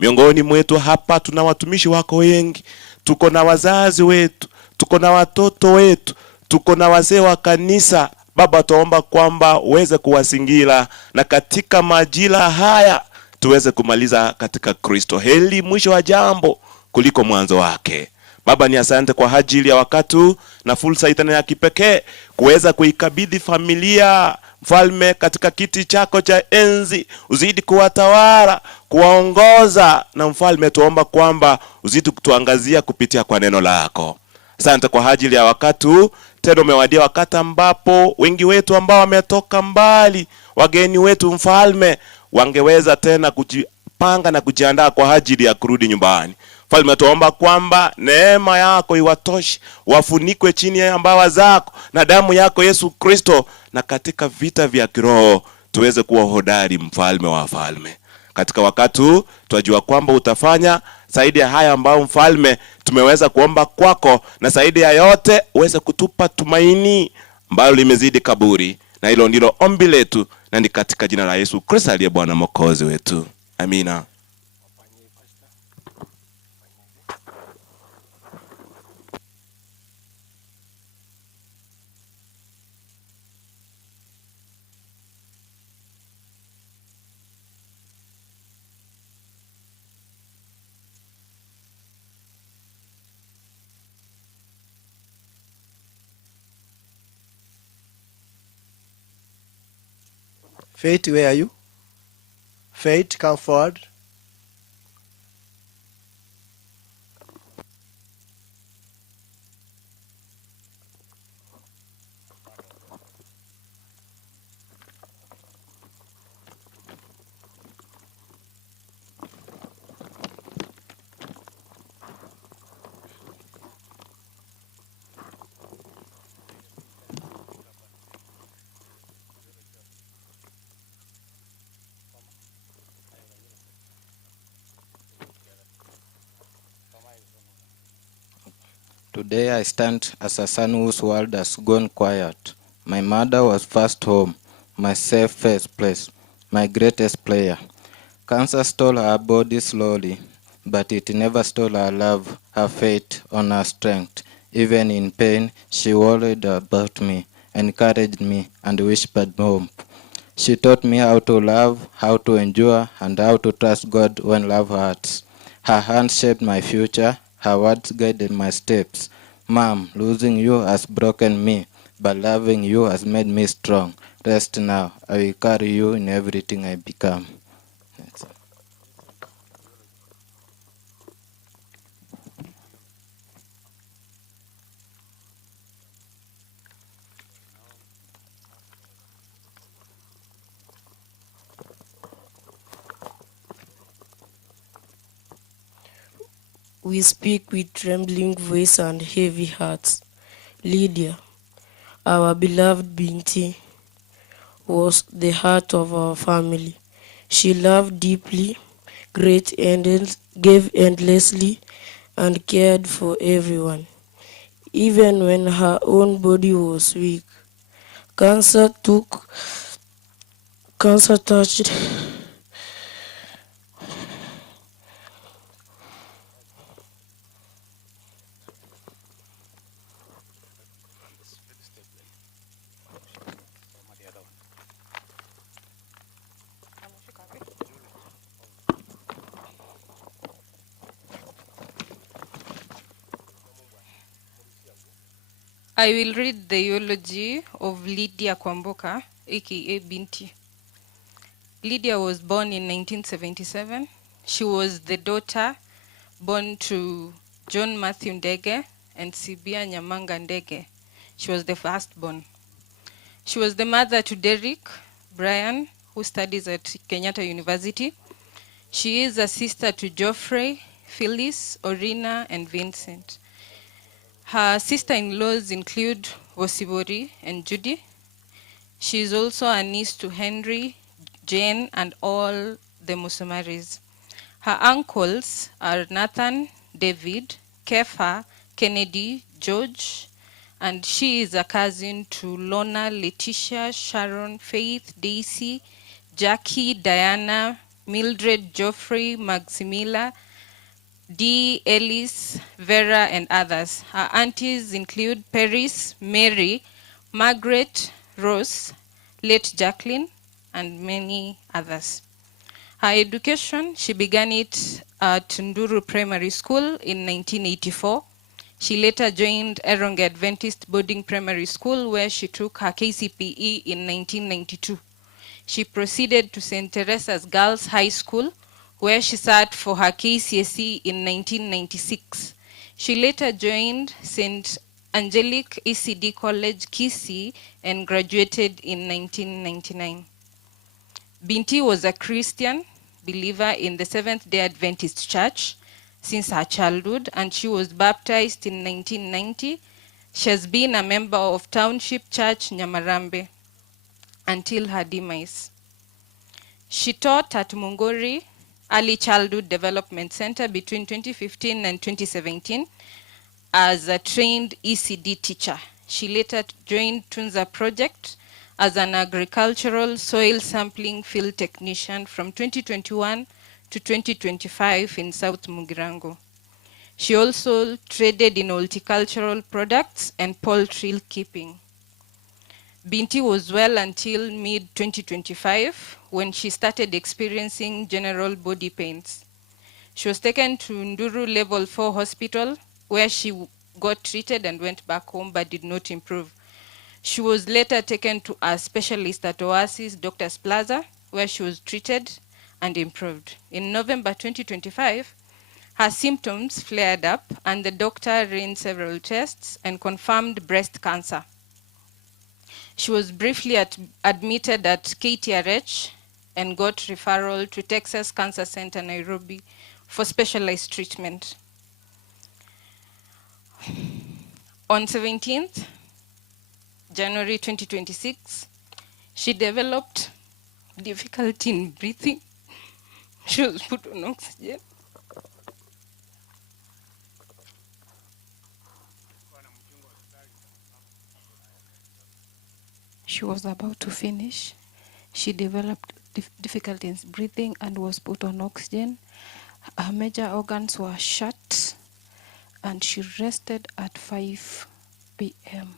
Miongoni mwetu hapa tuna watumishi wako wengi, tuko na wazazi wetu, tuko na watoto wetu, tuko na wazee wa kanisa. Baba, tuomba kwamba uweze kuwasingira na katika majira haya tuweze kumaliza katika Kristo. Heri mwisho wa jambo kuliko mwanzo wake. Baba, ni asante kwa ajili ya wakati na fursa itana ya kipekee kuweza kuikabidhi familia Mfalme katika kiti chako cha enzi. Uzidi kuwatawala, kuwaongoza, na Mfalme tuomba kwamba uzidi kutuangazia kupitia kwa neno lako. Asante kwa ajili ya wakati tena umewadia wakati ambapo wengi wetu ambao wametoka mbali, wageni wetu Mfalme, wangeweza tena kujipanga na kujiandaa kwa ajili ya kurudi nyumbani. Mfalme, tuomba kwamba neema yako iwatoshe, wafunikwe chini ya mbawa zako na damu yako Yesu Kristo, na katika vita vya kiroho tuweze kuwa hodari, Mfalme wa falme. Katika wakati huu tunajua kwamba utafanya zaidi ya haya ambao Mfalme tumeweza kuomba kwako, na zaidi ya yote uweze kutupa tumaini ambalo limezidi kaburi, na hilo ndilo ombi letu, na ni katika jina la Yesu Kristo aliye Bwana Mwokozi wetu. Amina. Faith, where are you? Faith, come forward. Today I stand as a son whose world has gone quiet. My mother was first home, my safe first place, my greatest player. Cancer stole her body slowly, but it never stole her love, her faith, or her strength. Even in pain, she worried about me, encouraged me, and whispered hope. She taught me how to love, how to endure, and how to trust God when love hurts. Her hand shaped my future, her words guided my steps. Mom, losing you has broken me, but loving you has made me strong. Rest now, I will carry you in everything I become. That's it. We speak with trembling voice and heavy hearts. Lydia, our beloved Binti, was the heart of our family. She loved deeply, gave endlessly, and cared for everyone, even when her own body was weak. Cancer touched I will read the eulogy of Lydia Kwamboka, aka Binti. Lydia was born in 1977. She was the daughter born to John Matthew Ndege and Sibia Nyamanga Ndege. She was the firstborn. She was the mother to Derek Brian, who studies at Kenyatta University. She is a sister to Geoffrey, Phyllis, Orina, and Vincent. Her sister-in-laws include Wosibori and Judy. She is also a niece to Henry, Jane, and all the Musumaris. Her uncles are Nathan, David, Kefa, Kennedy, George, and she is a cousin to Lona, Letitia, Sharon, Faith, Daisy, Jackie, Diana, Mildred, Geoffrey, Maximila, Dee, Ellis, Vera, and others. Her aunties include Paris, Mary, Margaret, Rose, late Jacqueline, and many others. Her education, she began it at Nduru Primary School in 1984. She later joined Eronge Adventist Boarding Primary School, where she took her KCPE in 1992. She proceeded to St. Teresa's Girls High School, where she sat for her KCSE in 1996. She later joined St. Angelique ECD College, Kisii, and graduated in 1999. Binti was a Christian believer in the Seventh-day Adventist Church since her childhood, and she was baptized in 1990. She has been a member of Township Church Nyamarambe until her demise. She taught at Mungori Early Childhood Development Center between 2015 and 2017 as a trained ECD teacher. She later joined Tunza Project as an agricultural soil sampling field technician from 2021 to 2025 in South Mugirango. She also traded in horticultural products and poultry keeping. Binti was well until mid-2025 when she started experiencing general body pains. She was taken to Nduru Level 4 Hospital where she got treated and went back home but did not improve. She was later taken to a specialist at Oasis, Doctor's Plaza, where she was treated and improved. In November 2025, her symptoms flared up and the doctor ran several tests and confirmed breast cancer. She was briefly admitted at KTRH and got referral to Texas Cancer Center, Nairobi, for specialized treatment. On 17th January 2026, she developed difficulty in breathing. She was put on oxygen. She was about to finish. She developed difficulties breathing and was put on oxygen. Her major organs were shut, and she rested at 5 p.m.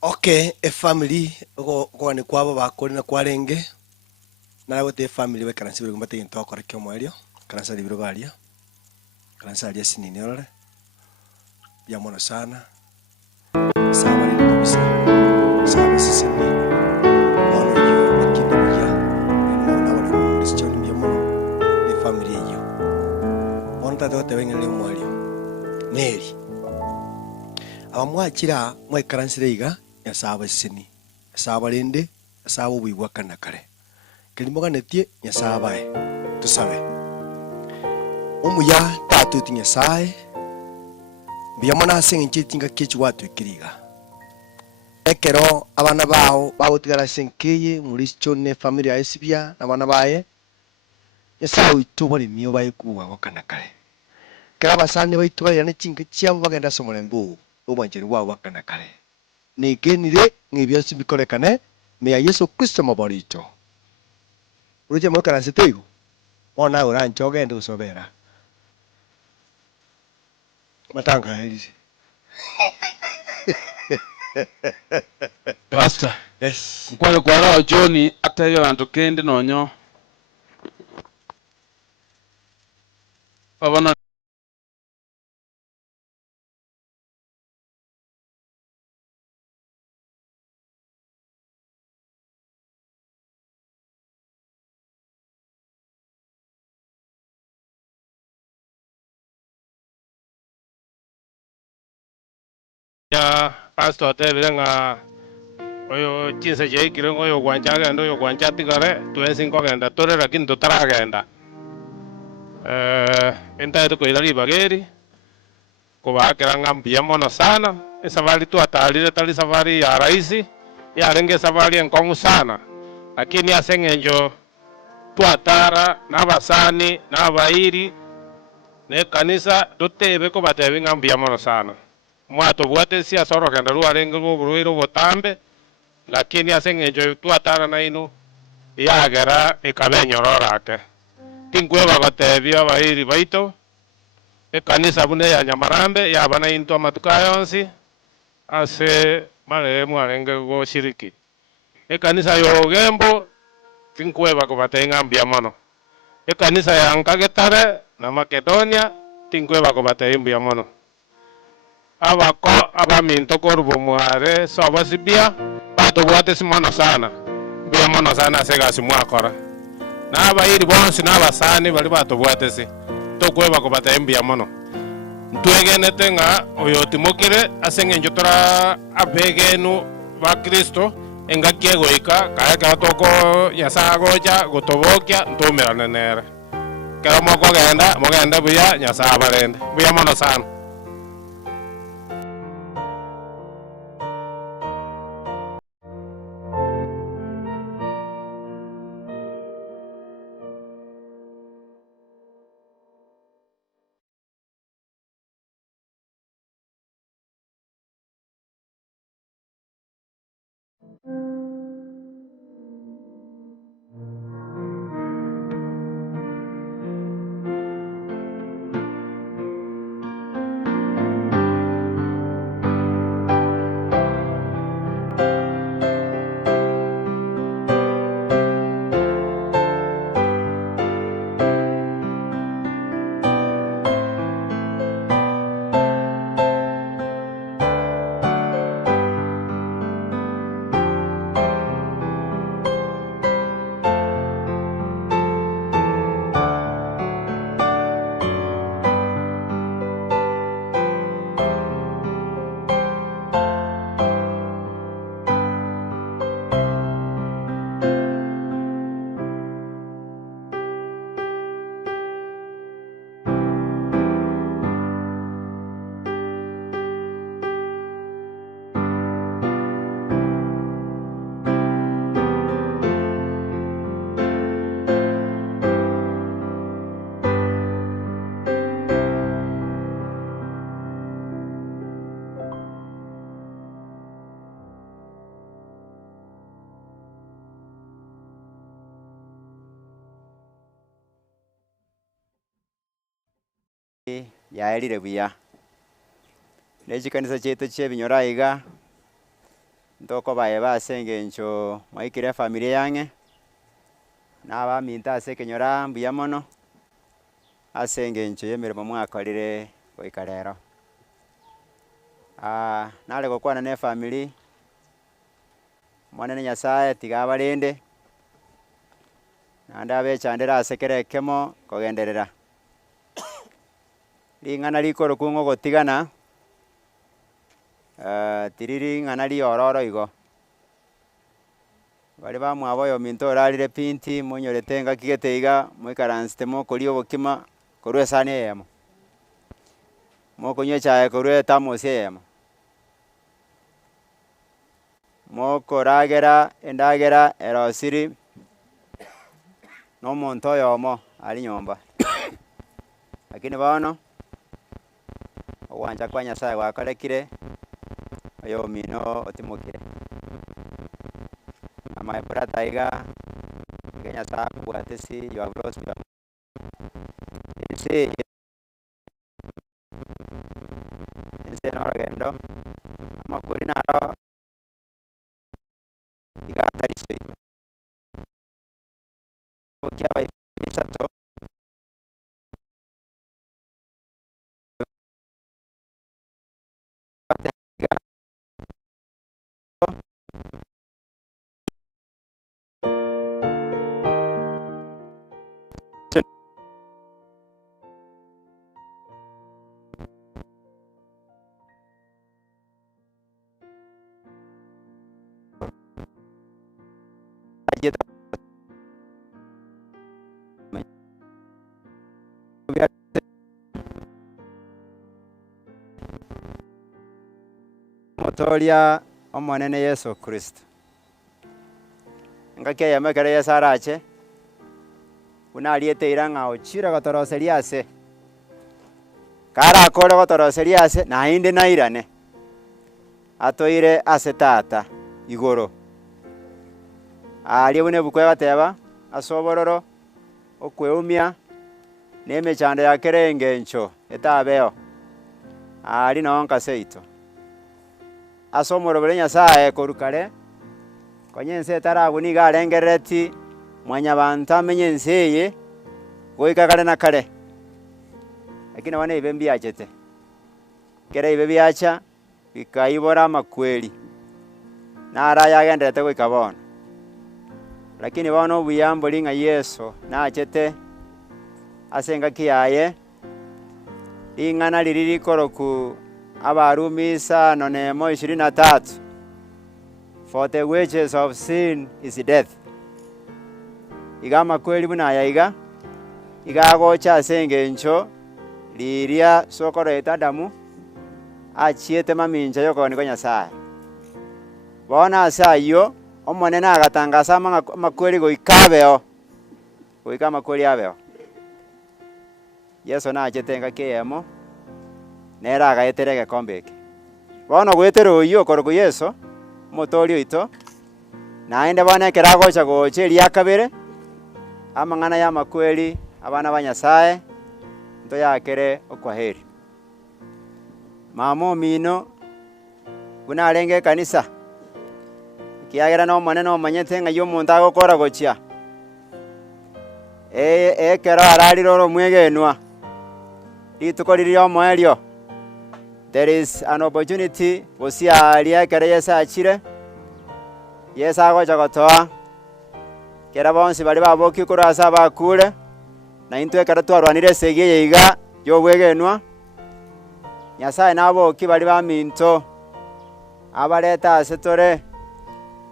Okay, a family go ni kwabo bakuri na kwarenge na gote family we kana sibiro mbate into akora kyo mwerio kana sali biro balia kana sali asinini orore ya mono sana sawa ni kabisa sawa sisi ni mono yo makini ya na wale Christian ni mono ni family yo mono tatote wengene mwerio neri abamwakira mwekaransire iga yasaba sini yasaba rende yasaba ubwigwa kana kare kelimo ganetie yasaba tusabe umuya tatu tinya sai biyamona asenga nchitinga kichu watu ikiriga ekero abana bao bagotigara senkiye muri chone familia esibia na bana baye yasaba itubari miyo baye kuwa kana kare kera basane baitubari ne chinga chiabo bagenda somorembu ubanjiri wa wakana kare nigenire ngibyo bikorekane me Yesu Kristo mabarito uruje mo kana sitego ona urancho ogende usobera matanga hizi Pastor. Yes. Kwale kwa John atayo bantu kende nonyo. Babana ya pastor tebire nga oyo chinse jeikire ngoyo gwanja genda oyo gwanja tigare twensi nkogenda tore lakini tutaragenda entaete koira ribageri kubakera ng'ambuya mono sana esafari twatarire tari safari ya rahisi yarenge safari enkong'u sana lakini ase eng'encho twatara n'abasani n'abairi n'ekanisa totebe kobatebi ng'ambuya mono sana mwatobwate siasa orogenda rwarenge rwoburwaire obotambe lakini ase eng'encho twatara naino yagera ekaba enyororake tinkweba gotebia abairi baito ekanisa buna ya Nyamarambe yaba nainto amatuka yonsi ase marehemu arenge goshiriki ekanisa yogembo tinkweba kobate ng'ambia mono ekanisa ya Nkagetare na Makedonia tinkweba kobate mbia mono abako abaminto korubo mware sobasibia batobwate simono sana mbia mono sana ase gasi mwakora n'abairi bonsi n'abasani bari batobwate se tokweba kobate mbia mono ntwegenete ng'a oyo timokire ase eng'encho tora abegenu ba Kristo engaki egoika kaya kera toko Nyasaye agocha gotobokia ntumirane nere kera mogenda buya Nyasaye abarende buya mono sana. yaerire buya nechikanisa chaitu chie binyora iga ntoko baye base engencho maikire familia yange nabaminta ase kenyora mbuya mono ase engencho yemirimo mwakorire goika rero. Nare gokwana ne family mwanene Nyasaye tiga abarinde nande abechandera ase kere ekemo kogenderera ring'ana rikoro kungo gotigana tiriri ng'ana riororo igo bari bamwabo oyo minto orarire pinti monyorete ngaki geteiga moikaransite mokori obokima korwa esani eyemo mokonywa echae korwa etamosi eyemo mokoragera endagera erosiri n'omonto oyomo ari nyomba lakini bono ogwancha kwa Nyasaye gwakorekire oyo omino otimokire my brother iga Nyasaye bwatesi you have lost your ense noragendo amakuri naro igatariswe okiaba isato motoria omonene Yesu Kristo ngake yamekere Yesu arache unariete iranga ochira gotoroseria ase kara akore gotoroseria ase na inde nairane atoire ase tata igoro ali bune bukwe bateba asobororo okweumia nemechando yakere engencho etabeo ali nonka seito asomoro bere Nyasaye korukare konyense etarabu ga arengereti mwanya bantu amenye nseye goika kare na kare lakini wane ibe mbiachete kere ibe biacha bikaibora makweli nara yagenderete goika bono lakini bono buyambo linga Yesu naachete asenga kiaye ing'ana liriri koroku Abarumi 5:23 for the wages of sin is death. Iga makweli buna yaiga iga gocha asengencho liria sokoro etadamu achiete maminja yokoni kwa Nyasaye bona asayo omonene agatangasa makweli goikabeo goika makweli abeo Yesu na achetenga kemo nera agaeterege kombeke bono gwetero oyo korogo Yesu motori oito naende bana keragocha goche liakabere amang'ana ya makweli abana ba Nyasaye nto yakere okwaheri mamo mino buna arenge kanisa kiagera no monene omanyete ng'ayo omonto agokora gochia kero arariro omwegenwa rituko ririo omoerio. There is an opportunity osia liekere Yesu achire Yesu agocha gotoa kera bonsi bari baboki kurasa bakure na intwe kera twarwanire sege yiga yobwegenwa Nyasaye naboki bari baminto abareta asetore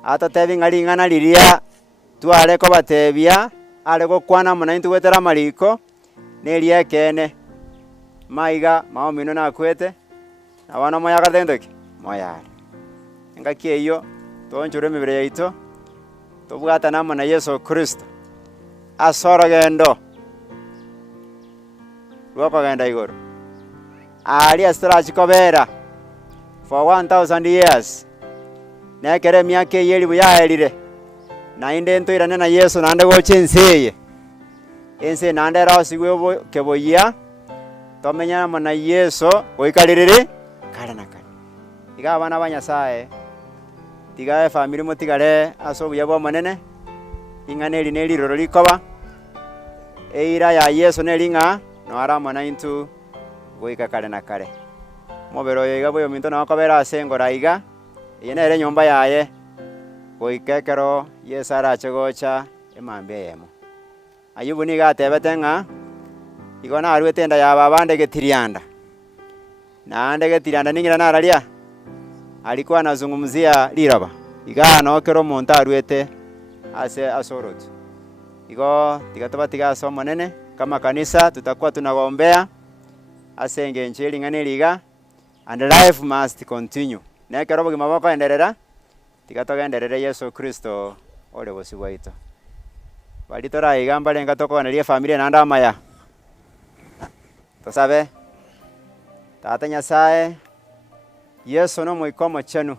atotebi ng'ana liria tware ko batebia ale gokwana muna intu gwetera mariko neliekene maiga maomino nakwete abana moya gatendoki moya ngaki eyo tonjure emibere yaito tobwata nama na Yesu Kristo asorogendo rwakagenda igoro ali astrachikobera for 1000 years nekere miaka yeli buyaelire na inde ntoirane na Yesu nande goche nseye ense nande rasigwe keboya tomenyana mona Yesu goikaririri kare na kare iga abana ba Nyasaye tigae family mutigare aso buya bwa monene ing'aneri ne liroro likoba eira ya Yesu ne linga no ara mona into goika kare na kare mobero iga boyo minto no kobera asengora iga yene ere nyomba yaye goikekero Yesu ara chegocha emambe yemo Ayubu ni gatebete ng'a igona arwete enda ya babande getirianda na ande getirianda ningira naralia alikuwa anazungumzia liraba igana okero monta arwete ase asorot igo tigatoba tiga somo nene kama kanisa tutakuwa tunagombea asenge ncheli ngane liga and life must continue nekero bugima bako enderera tigatoga enderere Yesu Kristo ole bosibwaito balitora igamba lenga tokonerie familia nanda maya tosabe tata Nyasaye Yesu no moikomo chenu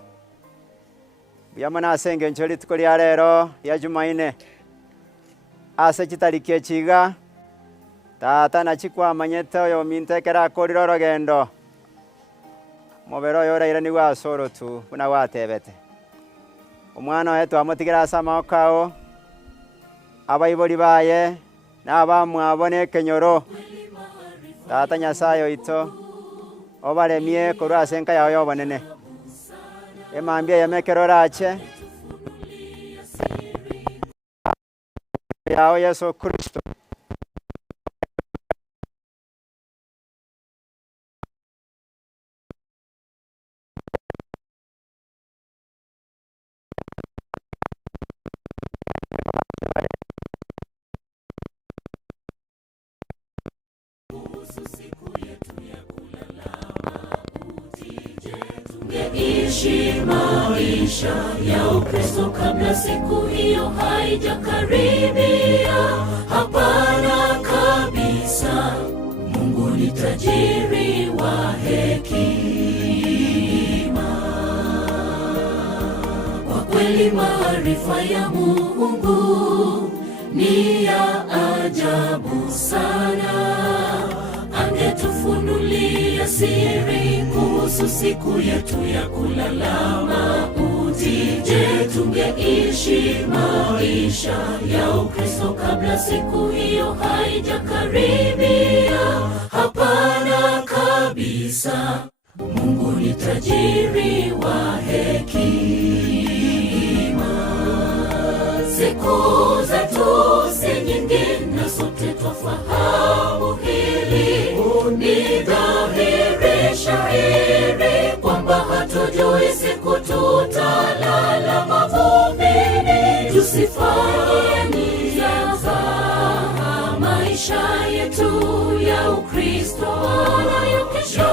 biyamana asenge ncholi tukoli arero ya Jumaine ase chitarikie chiga tata na chikwa manyeto yo mintekera koriro rogendo mobero yora ira ni wa soro tu buna watebete omwana wetu amotigera sama okao abayiboli baye n'abamwe abone kenyoro tata Nyasaye ito obaremie korwa senka yawe yobonene emambia yamekero rache yawe Yesu Kristo Ishi maisha ya Ukristo kabla siku hiyo haijakaribia. Hapana kabisa, Mungu ni tajiri wa hekima. Kwa kweli maarifa ya Mungu ni ya ajabu sana. Angetufunulia siri kuhusu siku yetu ya kulala mauti. Je, tungeishi maisha ya Ukristo kabla siku hiyo haijakaribia? Hapana kabisa, Mungu ni tajiri wa hekima. Siku zetu si nyingi na sote twafahamu hili. Ni dhahiri shahiri kwamba hatujui siku tutalala mavumbini. Tusifanye nia za maisha yetu ya Ukristo wala ya kesho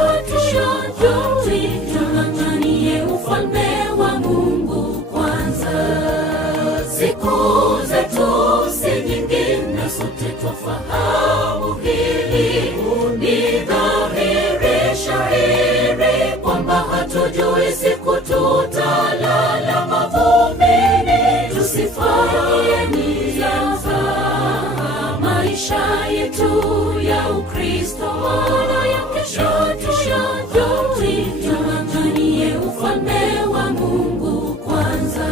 tung'ang'anie ufalme wa Mungu kwanza. Siku zetu si nyingi na sote twafahamu hili. Ni dhahiri shahiri kwamba hatujui siku tutalala mavumbini. Tusifanye nia za maisha yetu ya Ukristo wala ya kesho tung'ang'anie ufalme wa Mungu kwanza.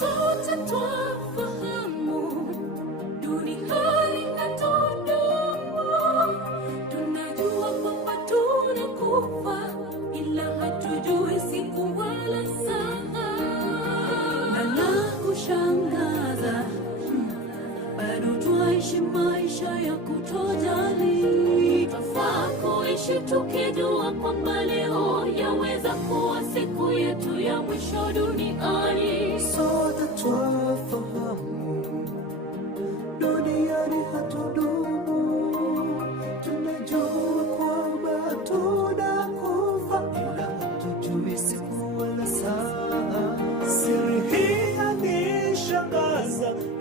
Sote twafahamu dunia inatudumu. Tunajua kwamba tunakufa, ila hatujui siku wala saa. Na la kushangaza, bado twaishi maisha ya kutojali. Twafaa kuishi tukijua kwamba leo yaweza kuwa siku yetu ya mwisho duniani. Sote twafahamu duniani hatudumu. Tunajua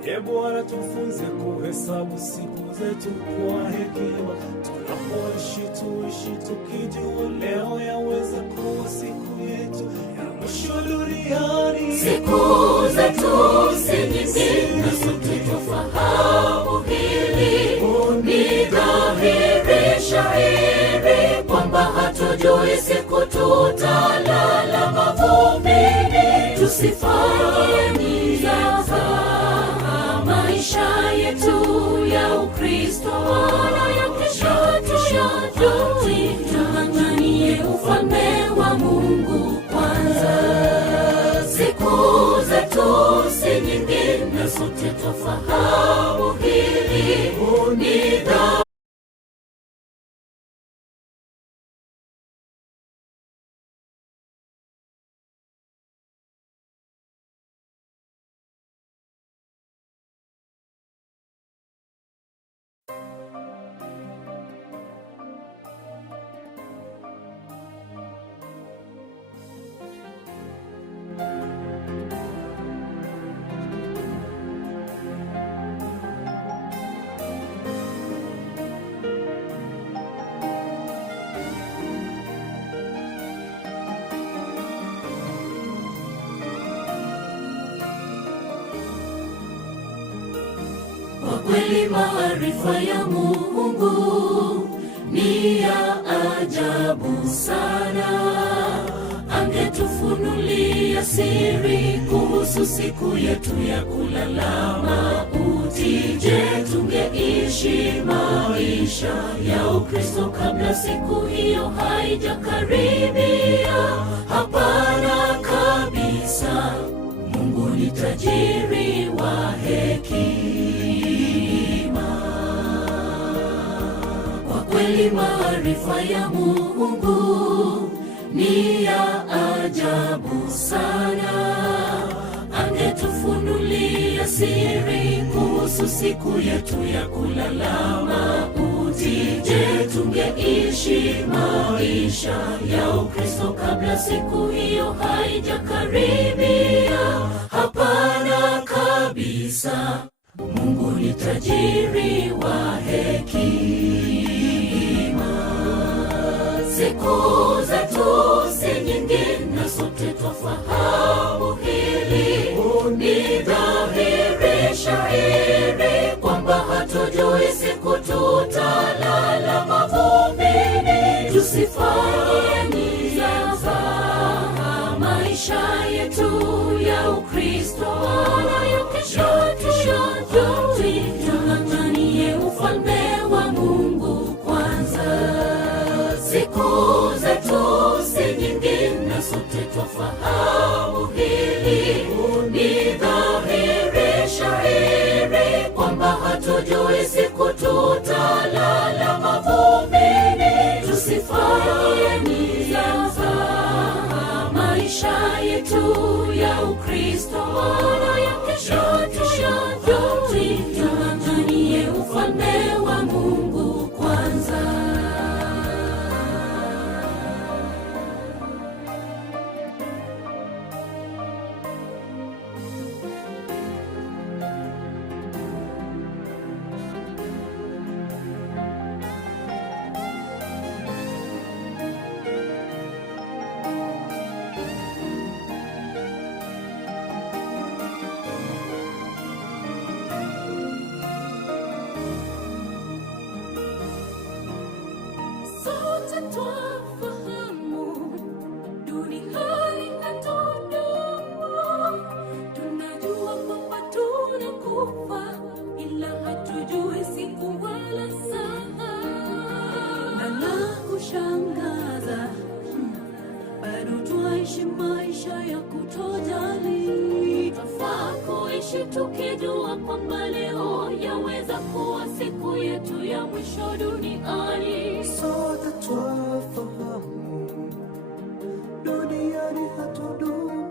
Bwana tufunze kuhesabu siku zetu kwa hekima, tunapoishi tuishi tukijua leo yaweza kuwa siku yetu ya mwisho duniani. Siku zetu si nyingi na sote tufahamu hili, ni dhahiri shahiri kwamba hatujui siku tutalala mavumbini. Tusifanye mizaha maisha yetu ya Ukristo, wala ya kesho tung'ang'anie ufalme wa Mungu kwanza. Siku zetu si nyingi na sote tufahamu hili, ni kweli maarifa ya Mungu ni ya ajabu sana. Angetufunulia siri kuhusu siku yetu ya kulala mauti, je, tungeishi maisha ya Ukristo kabla siku hiyo haijakaribia? Hapana kabisa. Mungu ni tajiri wa hekima. Kwa kweli maarifa ya Mungu ni ya ajabu sana. Angetufunulia siri kuhusu siku yetu ya kulala mauti, je, tungeishi maisha ya Ukristo kabla siku hiyo haijakaribia? Hapana kabisa. Mungu ni tajiri wa hekima. Siku zetu si nyingi na sote twafahamu hili, ni dhahiri shahiri kwamba hatujui siku tutalala mavumbini. Tusifanye mizaha maisha yetu ya Ukristo, wala ya kesho tung'ang'anie ufalme wa Mungu kwanza. Siku zetu si nyingi na sote twafahamu hili, ni dhahiri shahiri kwamba hatujui siku tutalala mavumbini. Tusifanye mizaha maisha yetu ya Ukristo, wala ya kesho tung'ang'anie ufalme wa Mungu kwanza. Sote twafahamu duniani hatudumu. Tunajua kwamba tunakufa, ila hatujui siku wala saa. Na la kushangaza, bado twaishi maisha ya kutojali. Twafaa kuishi tukijua kwamba leo yaweza kuwa siku yetu ya mwisho duniani. Sote twafahamu duniani hatudumu.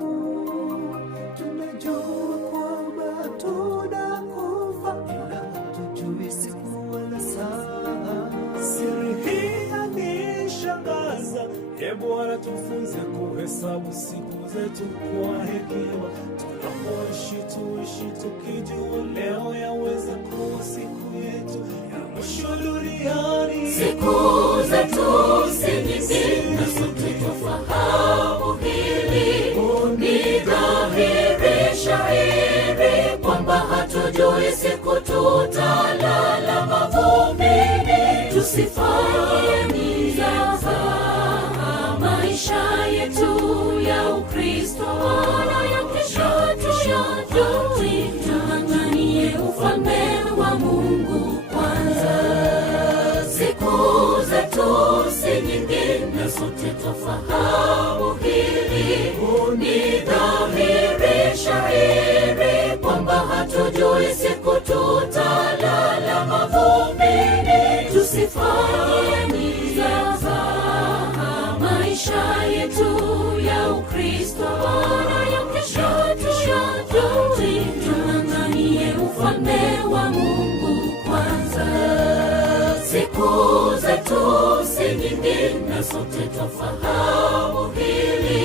Tunajua kwamba tunakufa, ila hatujui siku wala saa. Siri hii yanishangaza. Bwana tufunze kuhesabu siku zetu kwa hekima, tunapoishi tuishi tukijua leo yaweza kuwa siku yetu ya mwisho duniani. Siku zetu si nyingi na sote twafahamu hili. Ni dhahiri shahiri kwamba hatujui siku tutalala mavumbini. Tusifanye mizaha maisha yetu ya Ukristo na ya kesho tushajui. Tung'ang'anie ufalme wa Mungu kwanza. Siku zetu si nyingi na sote twafahamu hili. Ni dhahiri shahiri kwamba hatujui siku tutalala mavumbini. Tusifanye mizaha maisha yetu ya Ukristo na ya kesho tushajui. Tung'ang'anie ufalme wa Mungu kwanza. Siku zetu si nyingi na sote twafahamu hili.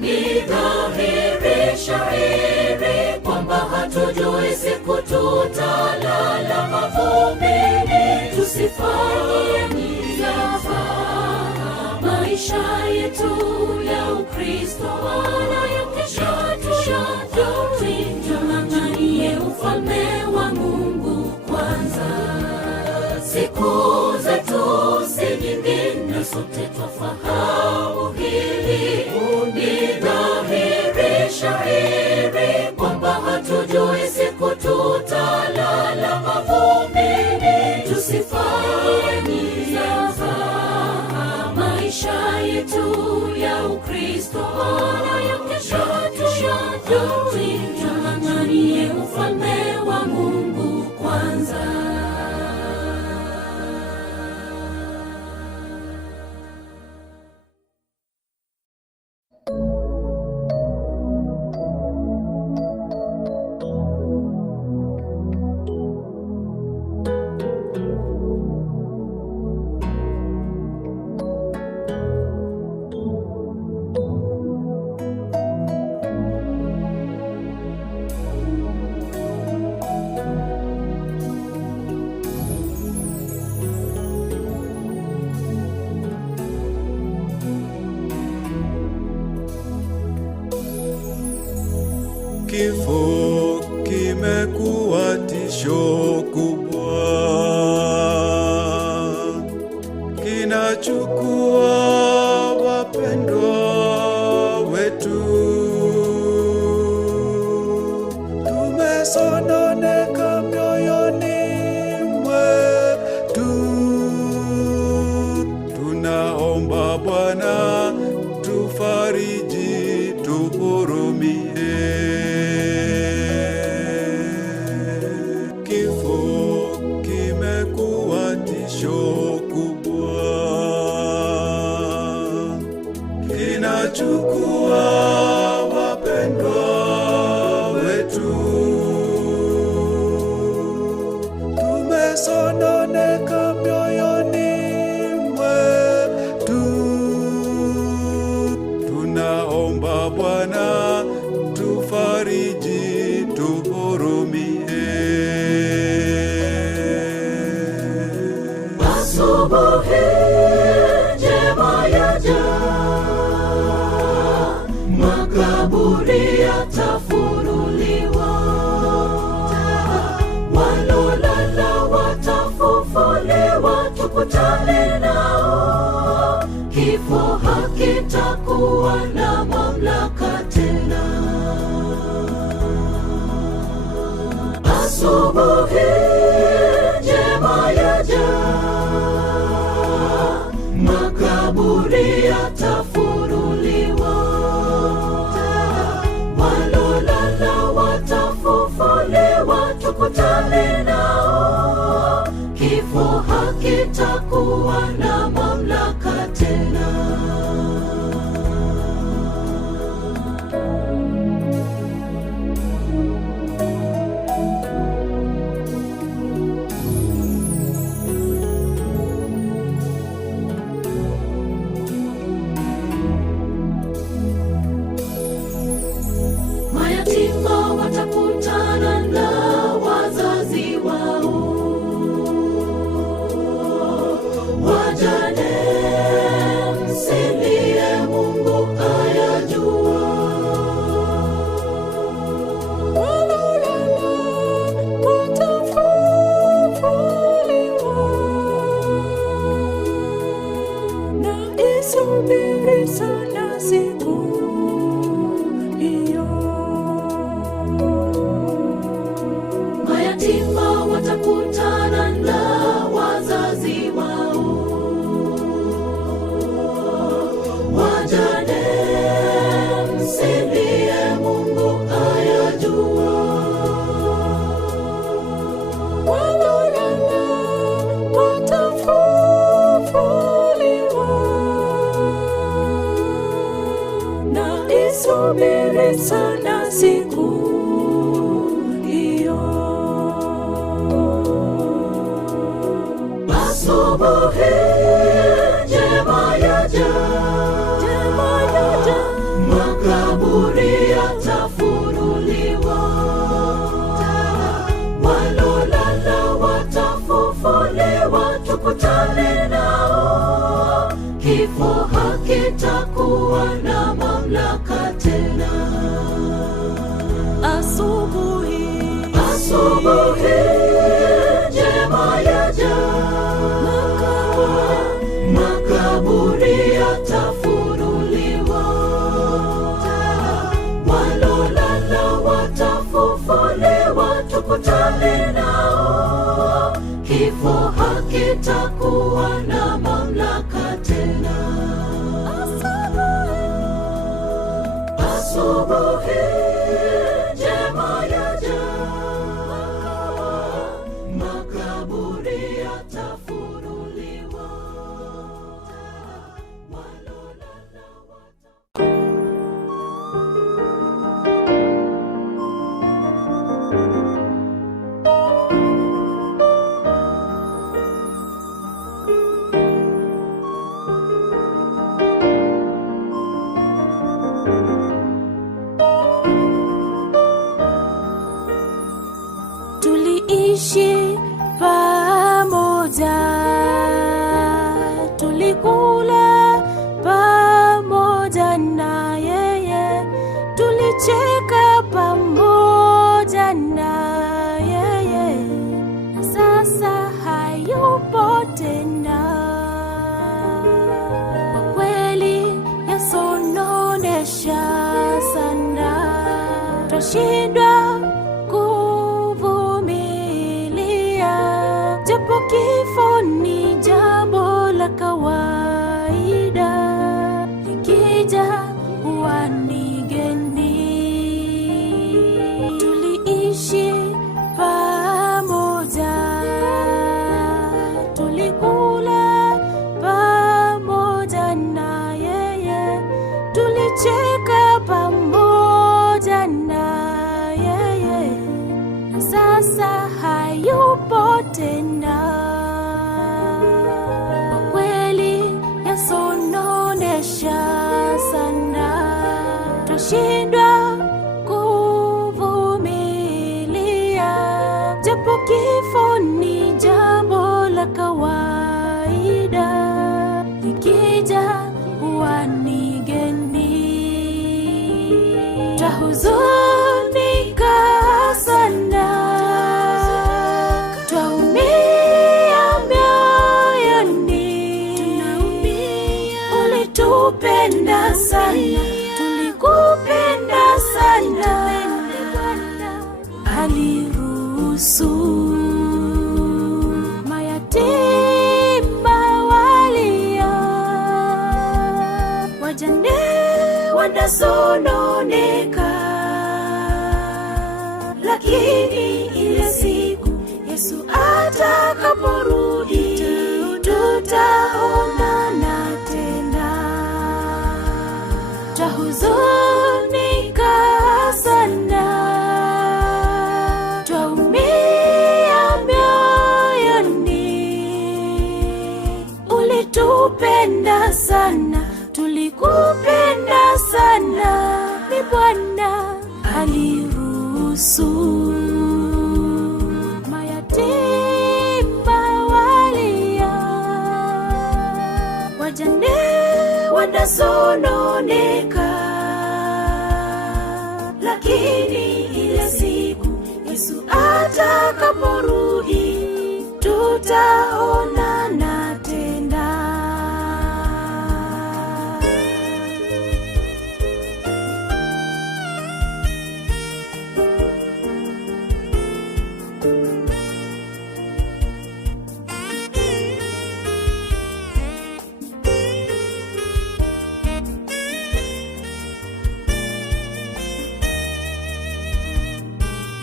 Ni dhahiri shahiri kwamba hatujui siku tutalala mavumbini. Tusifanye mizaha maisha yetu ya Ukristo na ya kesho tushajui. Tung'ang'anie ufalme wa Mungu kwanza. Siku zetu si nyingi na sote twafahamu hili. Ni dhahiri shahiri kwamba hatujui siku tutalala mavumbini. Tusifanye mizaha maisha yetu ya Ukristo na ya kesho tushajui. Tung'ang'anie ufalme wa Mungu kwanza. Kifo kimekuwa tisho kubwa, kinachukua wapendwa wetu. Tumesononeka mioyoni mwetu, tunaomba Bwana tufariji, tuhurumie. Kifo kimekuwa tisho kubwa, kinachukua wapendwa wetu. Tumesononeka mioyoni mwetu, tunaomba Bwana tufariji, tuhurumie. Asubuhi njema yaja, makaburi yatafunuliwa, walolala watafufuliwa, tukutane nao. Kifo hakitakuwa na mamlaka tena. Asubuhi njema yaja, makaburi yatafunuliwa, walolala watafufuliwa, tukutane nao. Kifo hakitakuwa na mamlaka tena. Mayatima watakuja sana siku hiyo. Asubuhi njema yaja, makaburi yatafunuliwa, walolala watafufuliwa, tukutane nao. Kifo hakitakuwa na mamlaka tena. Asubuhi njema yaja, makaburi yatafunuliwa, walolala watafufuliwa, tukutane nao. Kifo hakitakuwa na mamlaka tena. Asubuhi njema yaja, makaburi yatafunuliwa. Tuliishi pamoja, tulikula pamoja na yeye, tulicheka pamoja na yeye, na sasa hayupo tena. Kwa kweli yasononesha sana, twashindwa japo kifo ni jambo la kawaida, likija huwa ni geni. Tuliishi pamoja, tulikula pamoja na yeye, tulicheka pamoja na yeye, na sasa hayupo tena. Kwa kweli yasononesha sana, twashindwa kuvumilia, japo kifo ni jambo la kawaida, likija huwa ni geni. Twahuzunika sana, ulitupenda sana, tulikupenda sana. Aliruhusu mayatima walia, wajane wanasononeka, lakini ile siku Yesu atakaporudi, tutaonana tena. Twahuzunika sana, twaumia mioyoni. Ulitupenda sana, tulikupenda sana. Ni Bwana aliruhusu mayatima walia, wajane wanasononeka, lakini ile siku Yesu atakaporudi, tutaonana tena.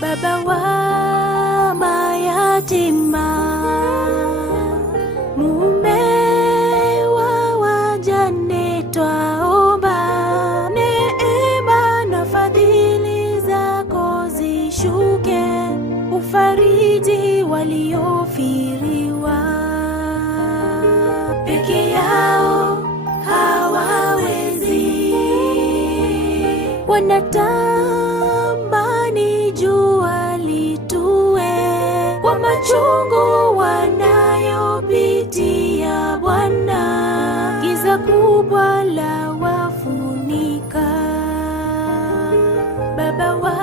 Baba wa mayatima, mume wa wajane, twaomba neema na fadhili zishuke, ufariji waliofiriwa. Peke yao hawawezi, wanatamani jua litue kwa machungu wanayopitia Bwana, giza kubwa la wafunika. Baba wa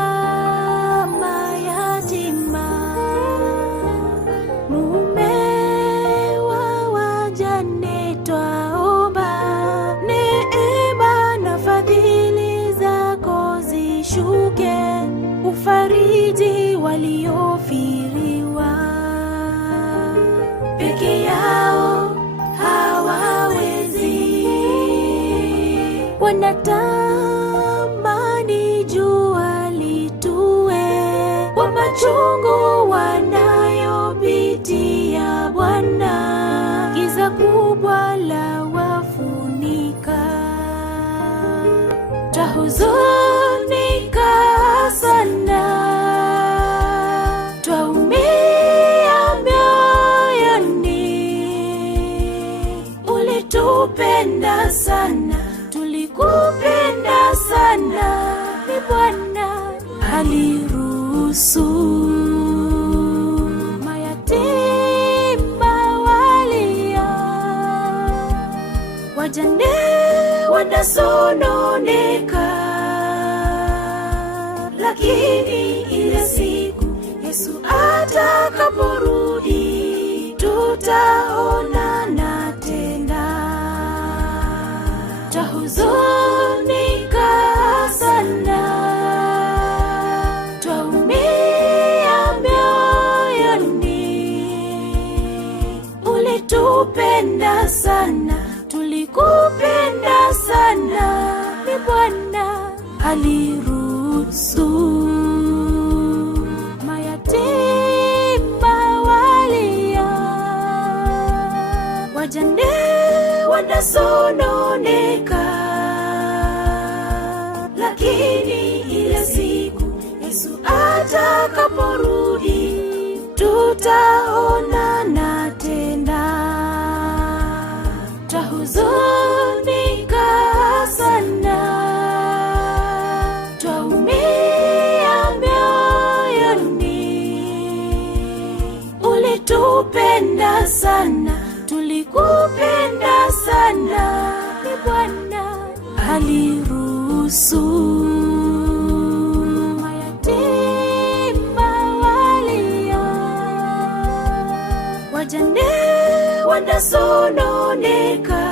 mayatima, mume wa wajane, twaomba neema na fadhili zako zishuke, ufariji waliofiriwa. Peke yao hawawezi, wanatamani jua litue kwa machungu wanayopitia Bwana, giza kubwa la wafunika. Twahuzunika sana, twaumia mioyoni. Ulitupenda sana, tulikupenda sana, ni Bwana aliruhusu mayatima walia, wajane wanasononeka, lakini ile siku Yesu atakaporudi tutaonana tena. Twahuzunika sana, twaumia mioyoni. Ulitupenda sana, tulikupenda sana, ni Bwana aliruhusu mayatima walia, wajane wanasononeka, lakini ile siku Yesu atakaporudi tutaonana tena. Twahuzunika sana, twaumia mioyoni. Ulitupenda sana, tulikupenda sana, ni Bwana aliruhusu mayatima walia, wajane wanasononeka,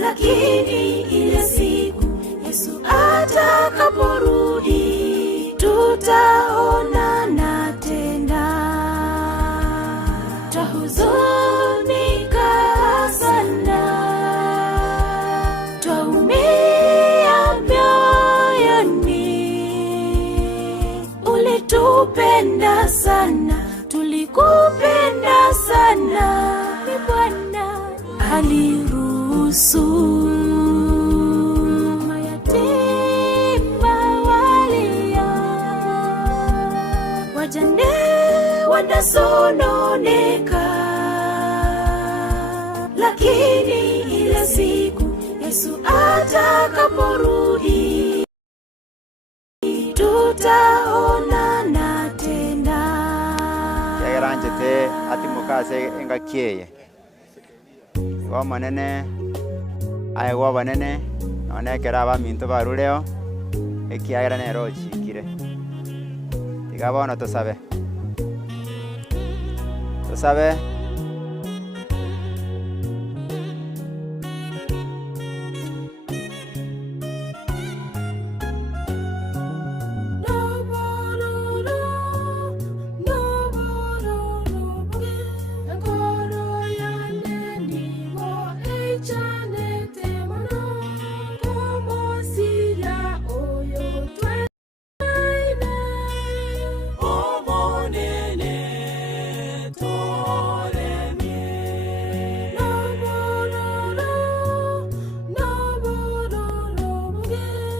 lakini ile siku Yesu atakaporudi tutaonana tena. Twahuzunika sana, twaumia mioyoni. Ulitupenda sana, tulikupenda sana, ni Bwana aliruhusu mayatima walia, wajane wanasononeka, lakini ile siku Yesu atakaporudi tutaonana tena. Yageranjete ati mukase engakieye wa manene aye wa banene nonekera abaminto barureo ekiagera nero chikire tigabono tosabe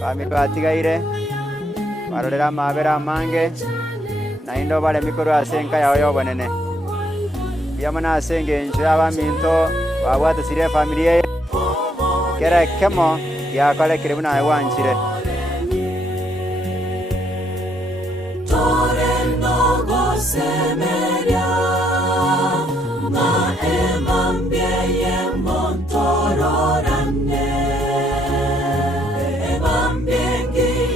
bami batigaire barorera amabera mange naindo bare mikoro asenka yawe yobonene yamana asenge enjo y'abaminto babwate sire familia kera kemo yakole kiribu nawe wanchire Semeria ma emambie montororane emambie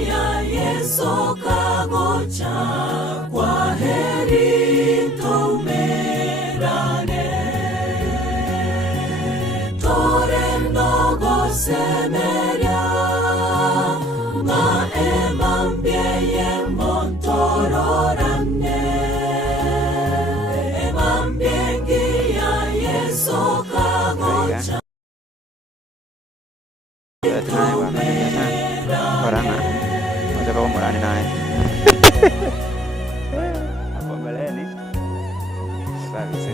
ya Yesu kagocha kwa heri tumerane torendo semeria ma emambie montororane orang mau coba umurani naik apa boleh nih bagus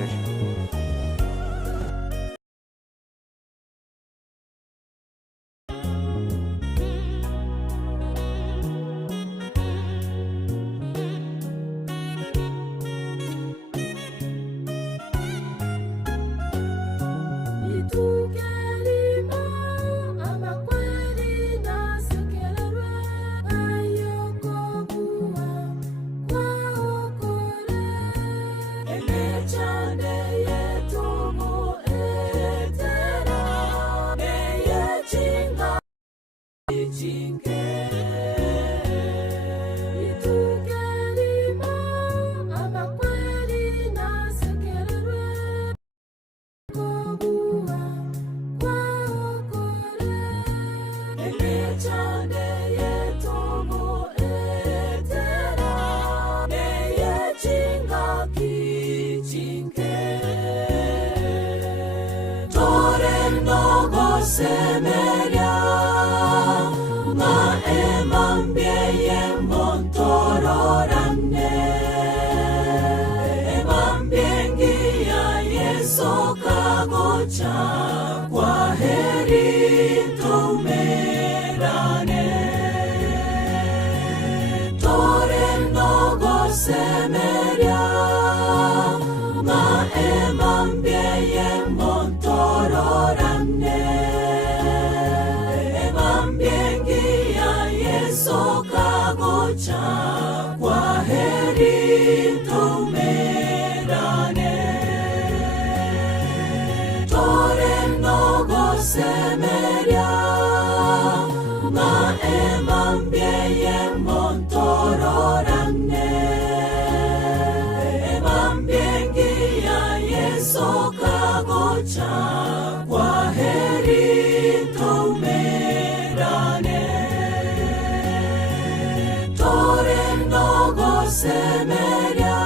Semeria ma emambie montororane emambie ya Yesu kagocha kwa heri tumerane torendo semeria ma emambie montororane sokagocha kwa heri tumerane torendo semeria ma emambie montororane emambie ya Yesu kagocha kwa heri tumerane Semeria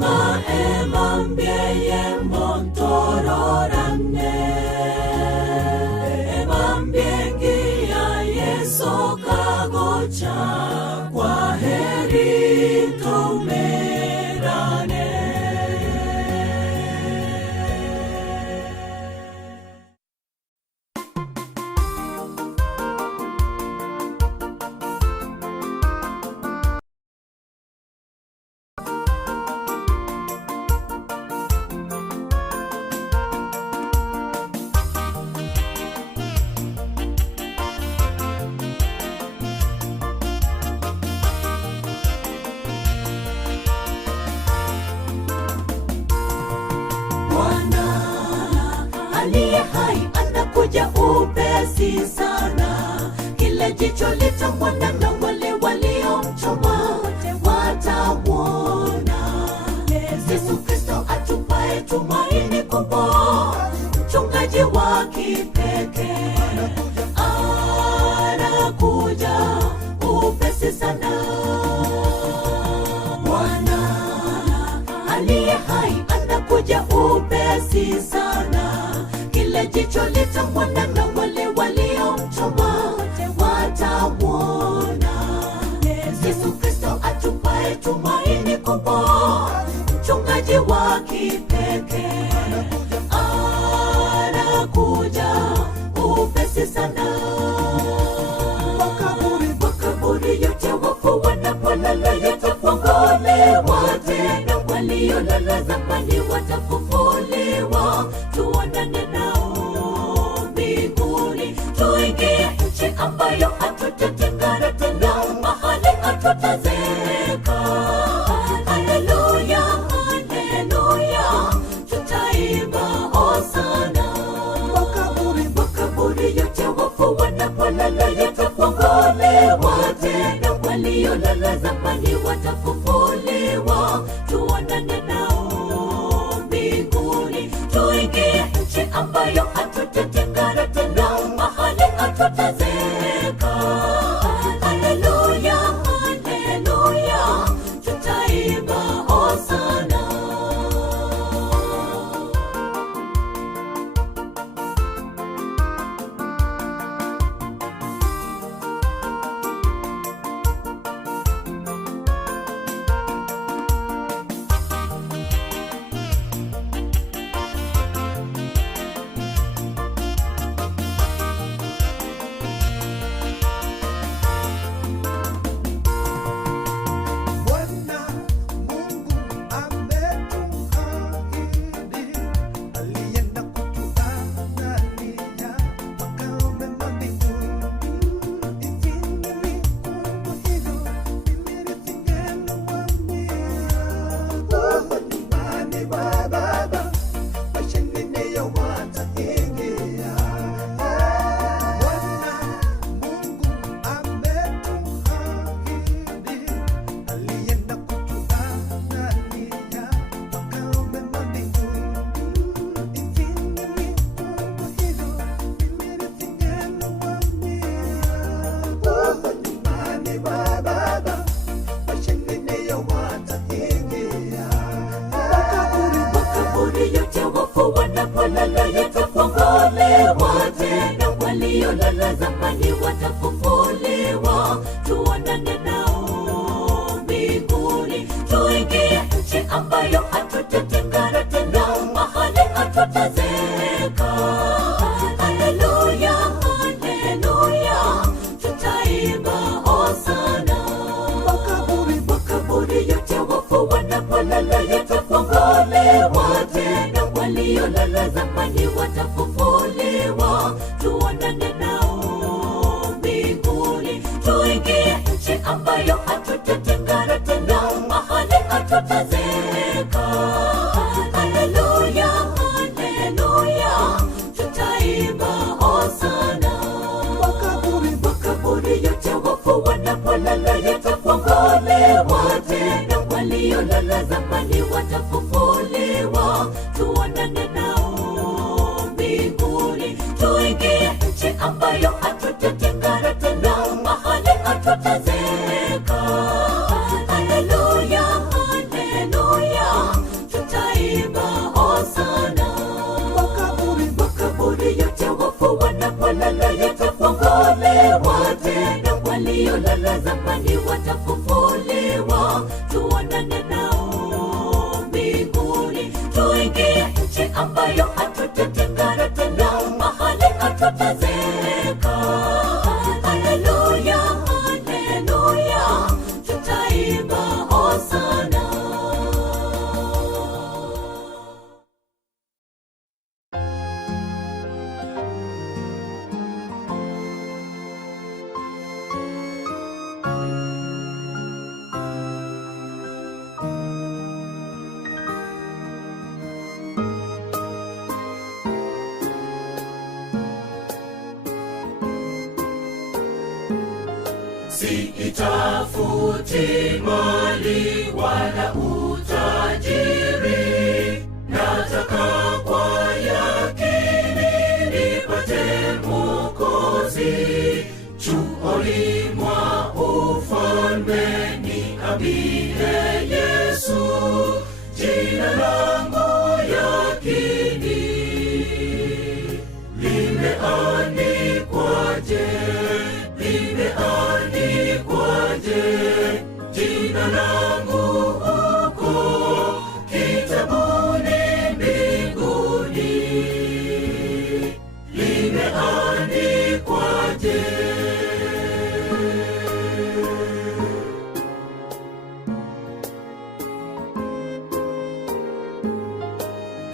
ma emambie montororane emambie ya Yesu kagocha kwa heri tumerane anakuja upesi sana, kila jicho litamwona na wale waliomchoma watamwona. Yesu Kristo atupaye tumaini kubwa, mchungaji wa kipekee anakuja upesi sana. Bwana aliye hai anakuja upesi sana, kila jicho litamwona na wale waliomchoma watamwona. Yesu Kristo atupaye tumaini kubwa, mchungaji wa kipekee anakuja upesi sana. Makaburi yote hatutazeka. Haleluya, haleluya, tutaimba hosana. Makaburi yote wafu wanapolala yatafunguliwa tena, waliolala zamani watafufuliwa, tuonane nao mbinguni, tuingie nchi ambayo hatutatengana tena, mahali hatutazeka. Haleluya, haleluya, tutaimba hosana. Wanapolala yatafunguliwa tena, waliolala zamani watafufuliwa, tuonane nao mbinguni, tuingie nchi ambayo hatutatengana tena, mahali hatutazeka. Haleluya, haleluya, tutaimba hosana. Makaburi yote wafu wanapolala yatafunguliwa tena, waliolala zamani watafufuliwa, tuonane nao mbinguni, tuingie nchi ambayo hatutatengana tena, mahali hatutazeka. Haleluya, haleluya, tutaimba hosana. Makaburi yote wafu wanapolala yatafunguliwa tena, waliolala zamani watafufuliwa, tuonane nao mbinguni, tuingie nchi ambayo hatutatengana tena, mahali hatutazeka. Haleluya, haleluya, tutaimba hosana. Makaburi yote wafu wanapolala yatafunguliwa tena, waliolala zamani watafufuliwa, tuonane nao mbinguni, tuingie nchi ambayo hatutatengana tena, mahali hatutazeka. Haleluya, haleluya, tutaimba hosana. Sitafuti mali wala utajiri, nataka kwa yakini nipate Mwokozi. Chuoni mwa ufalme niambie Yesu, jina langu yakini limeandikwaje, limeandikwaje jina langu huko kitabuni mbinguni, limeandikwaje?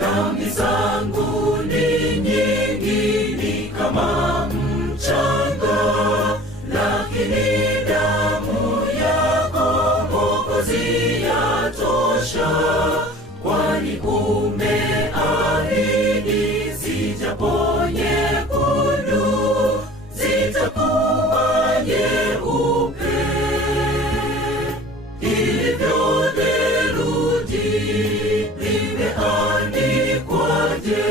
Dhambi zangu ni nyingi, ni kama mchanga, lakini damu ya tosha, kwani umeahidi zijapo nyekundu zitakuwa nyeupe, hivyo theluji limeandikwaje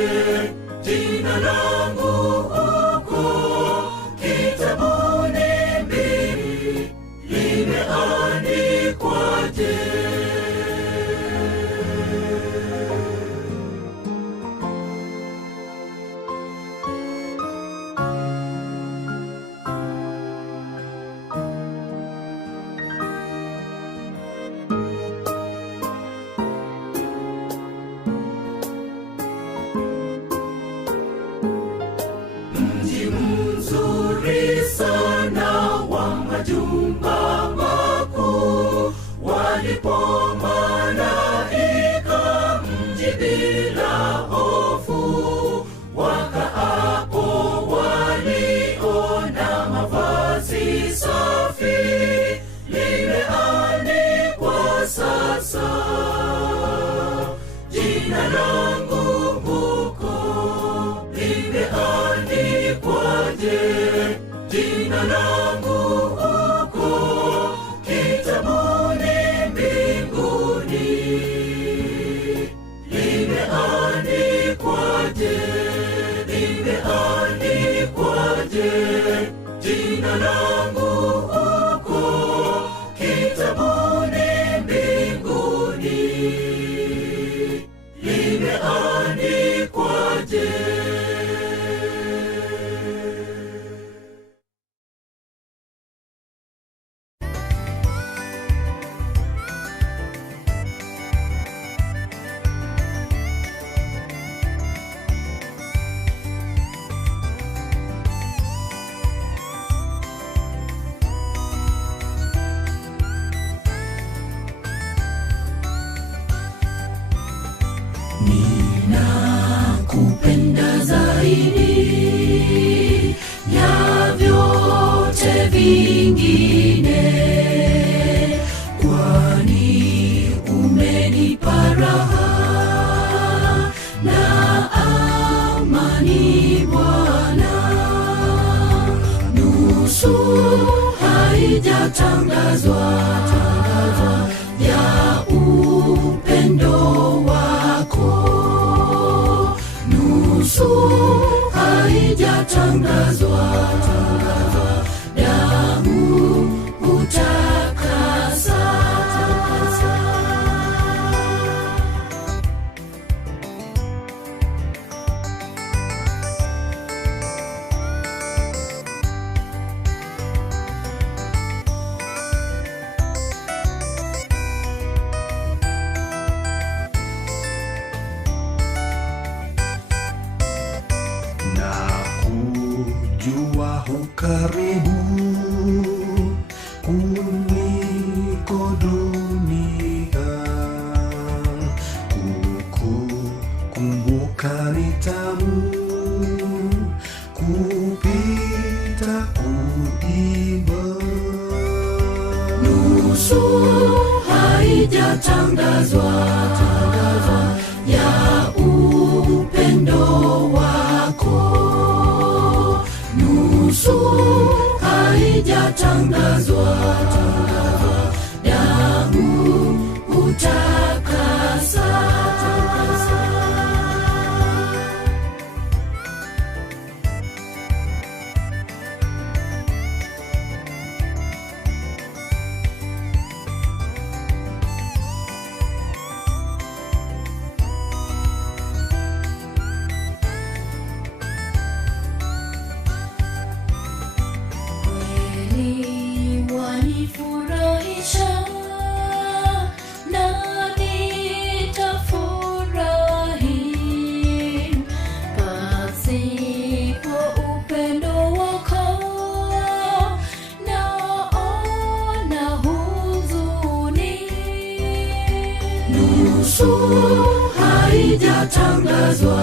jina langu huko kitabuni mbili, limeandikwaje? Mji mzuri sana wa majumba makuu, walipo malaika, mji bila hofu, wakaapo waliona mavazi safi, limeandikwa sasa jina langu huko, limeandikwaje jina langu huko kitabuni mbinguni, limeandikwaje, limeandikwaje jina langu huko kitabuni mbinguni, limeandikwaje? Ninakupenda zaidi ya vyote vingine, kwani umenipa raha na amani Bwana. Nusu haijatangazwa ya upendo wako, nusu haijatangazwa damu utakasa. Jua hukaribu kuliko dunia, kukumbuka ni tamu kupita kuimba. Nusu haijatangazwa ya upendo wako, nusu haijatangazwa damu utakasa. Wanifurahisha na nitafurahi pasipo upendo wako, naona huzuni. Nusu haijatangazwa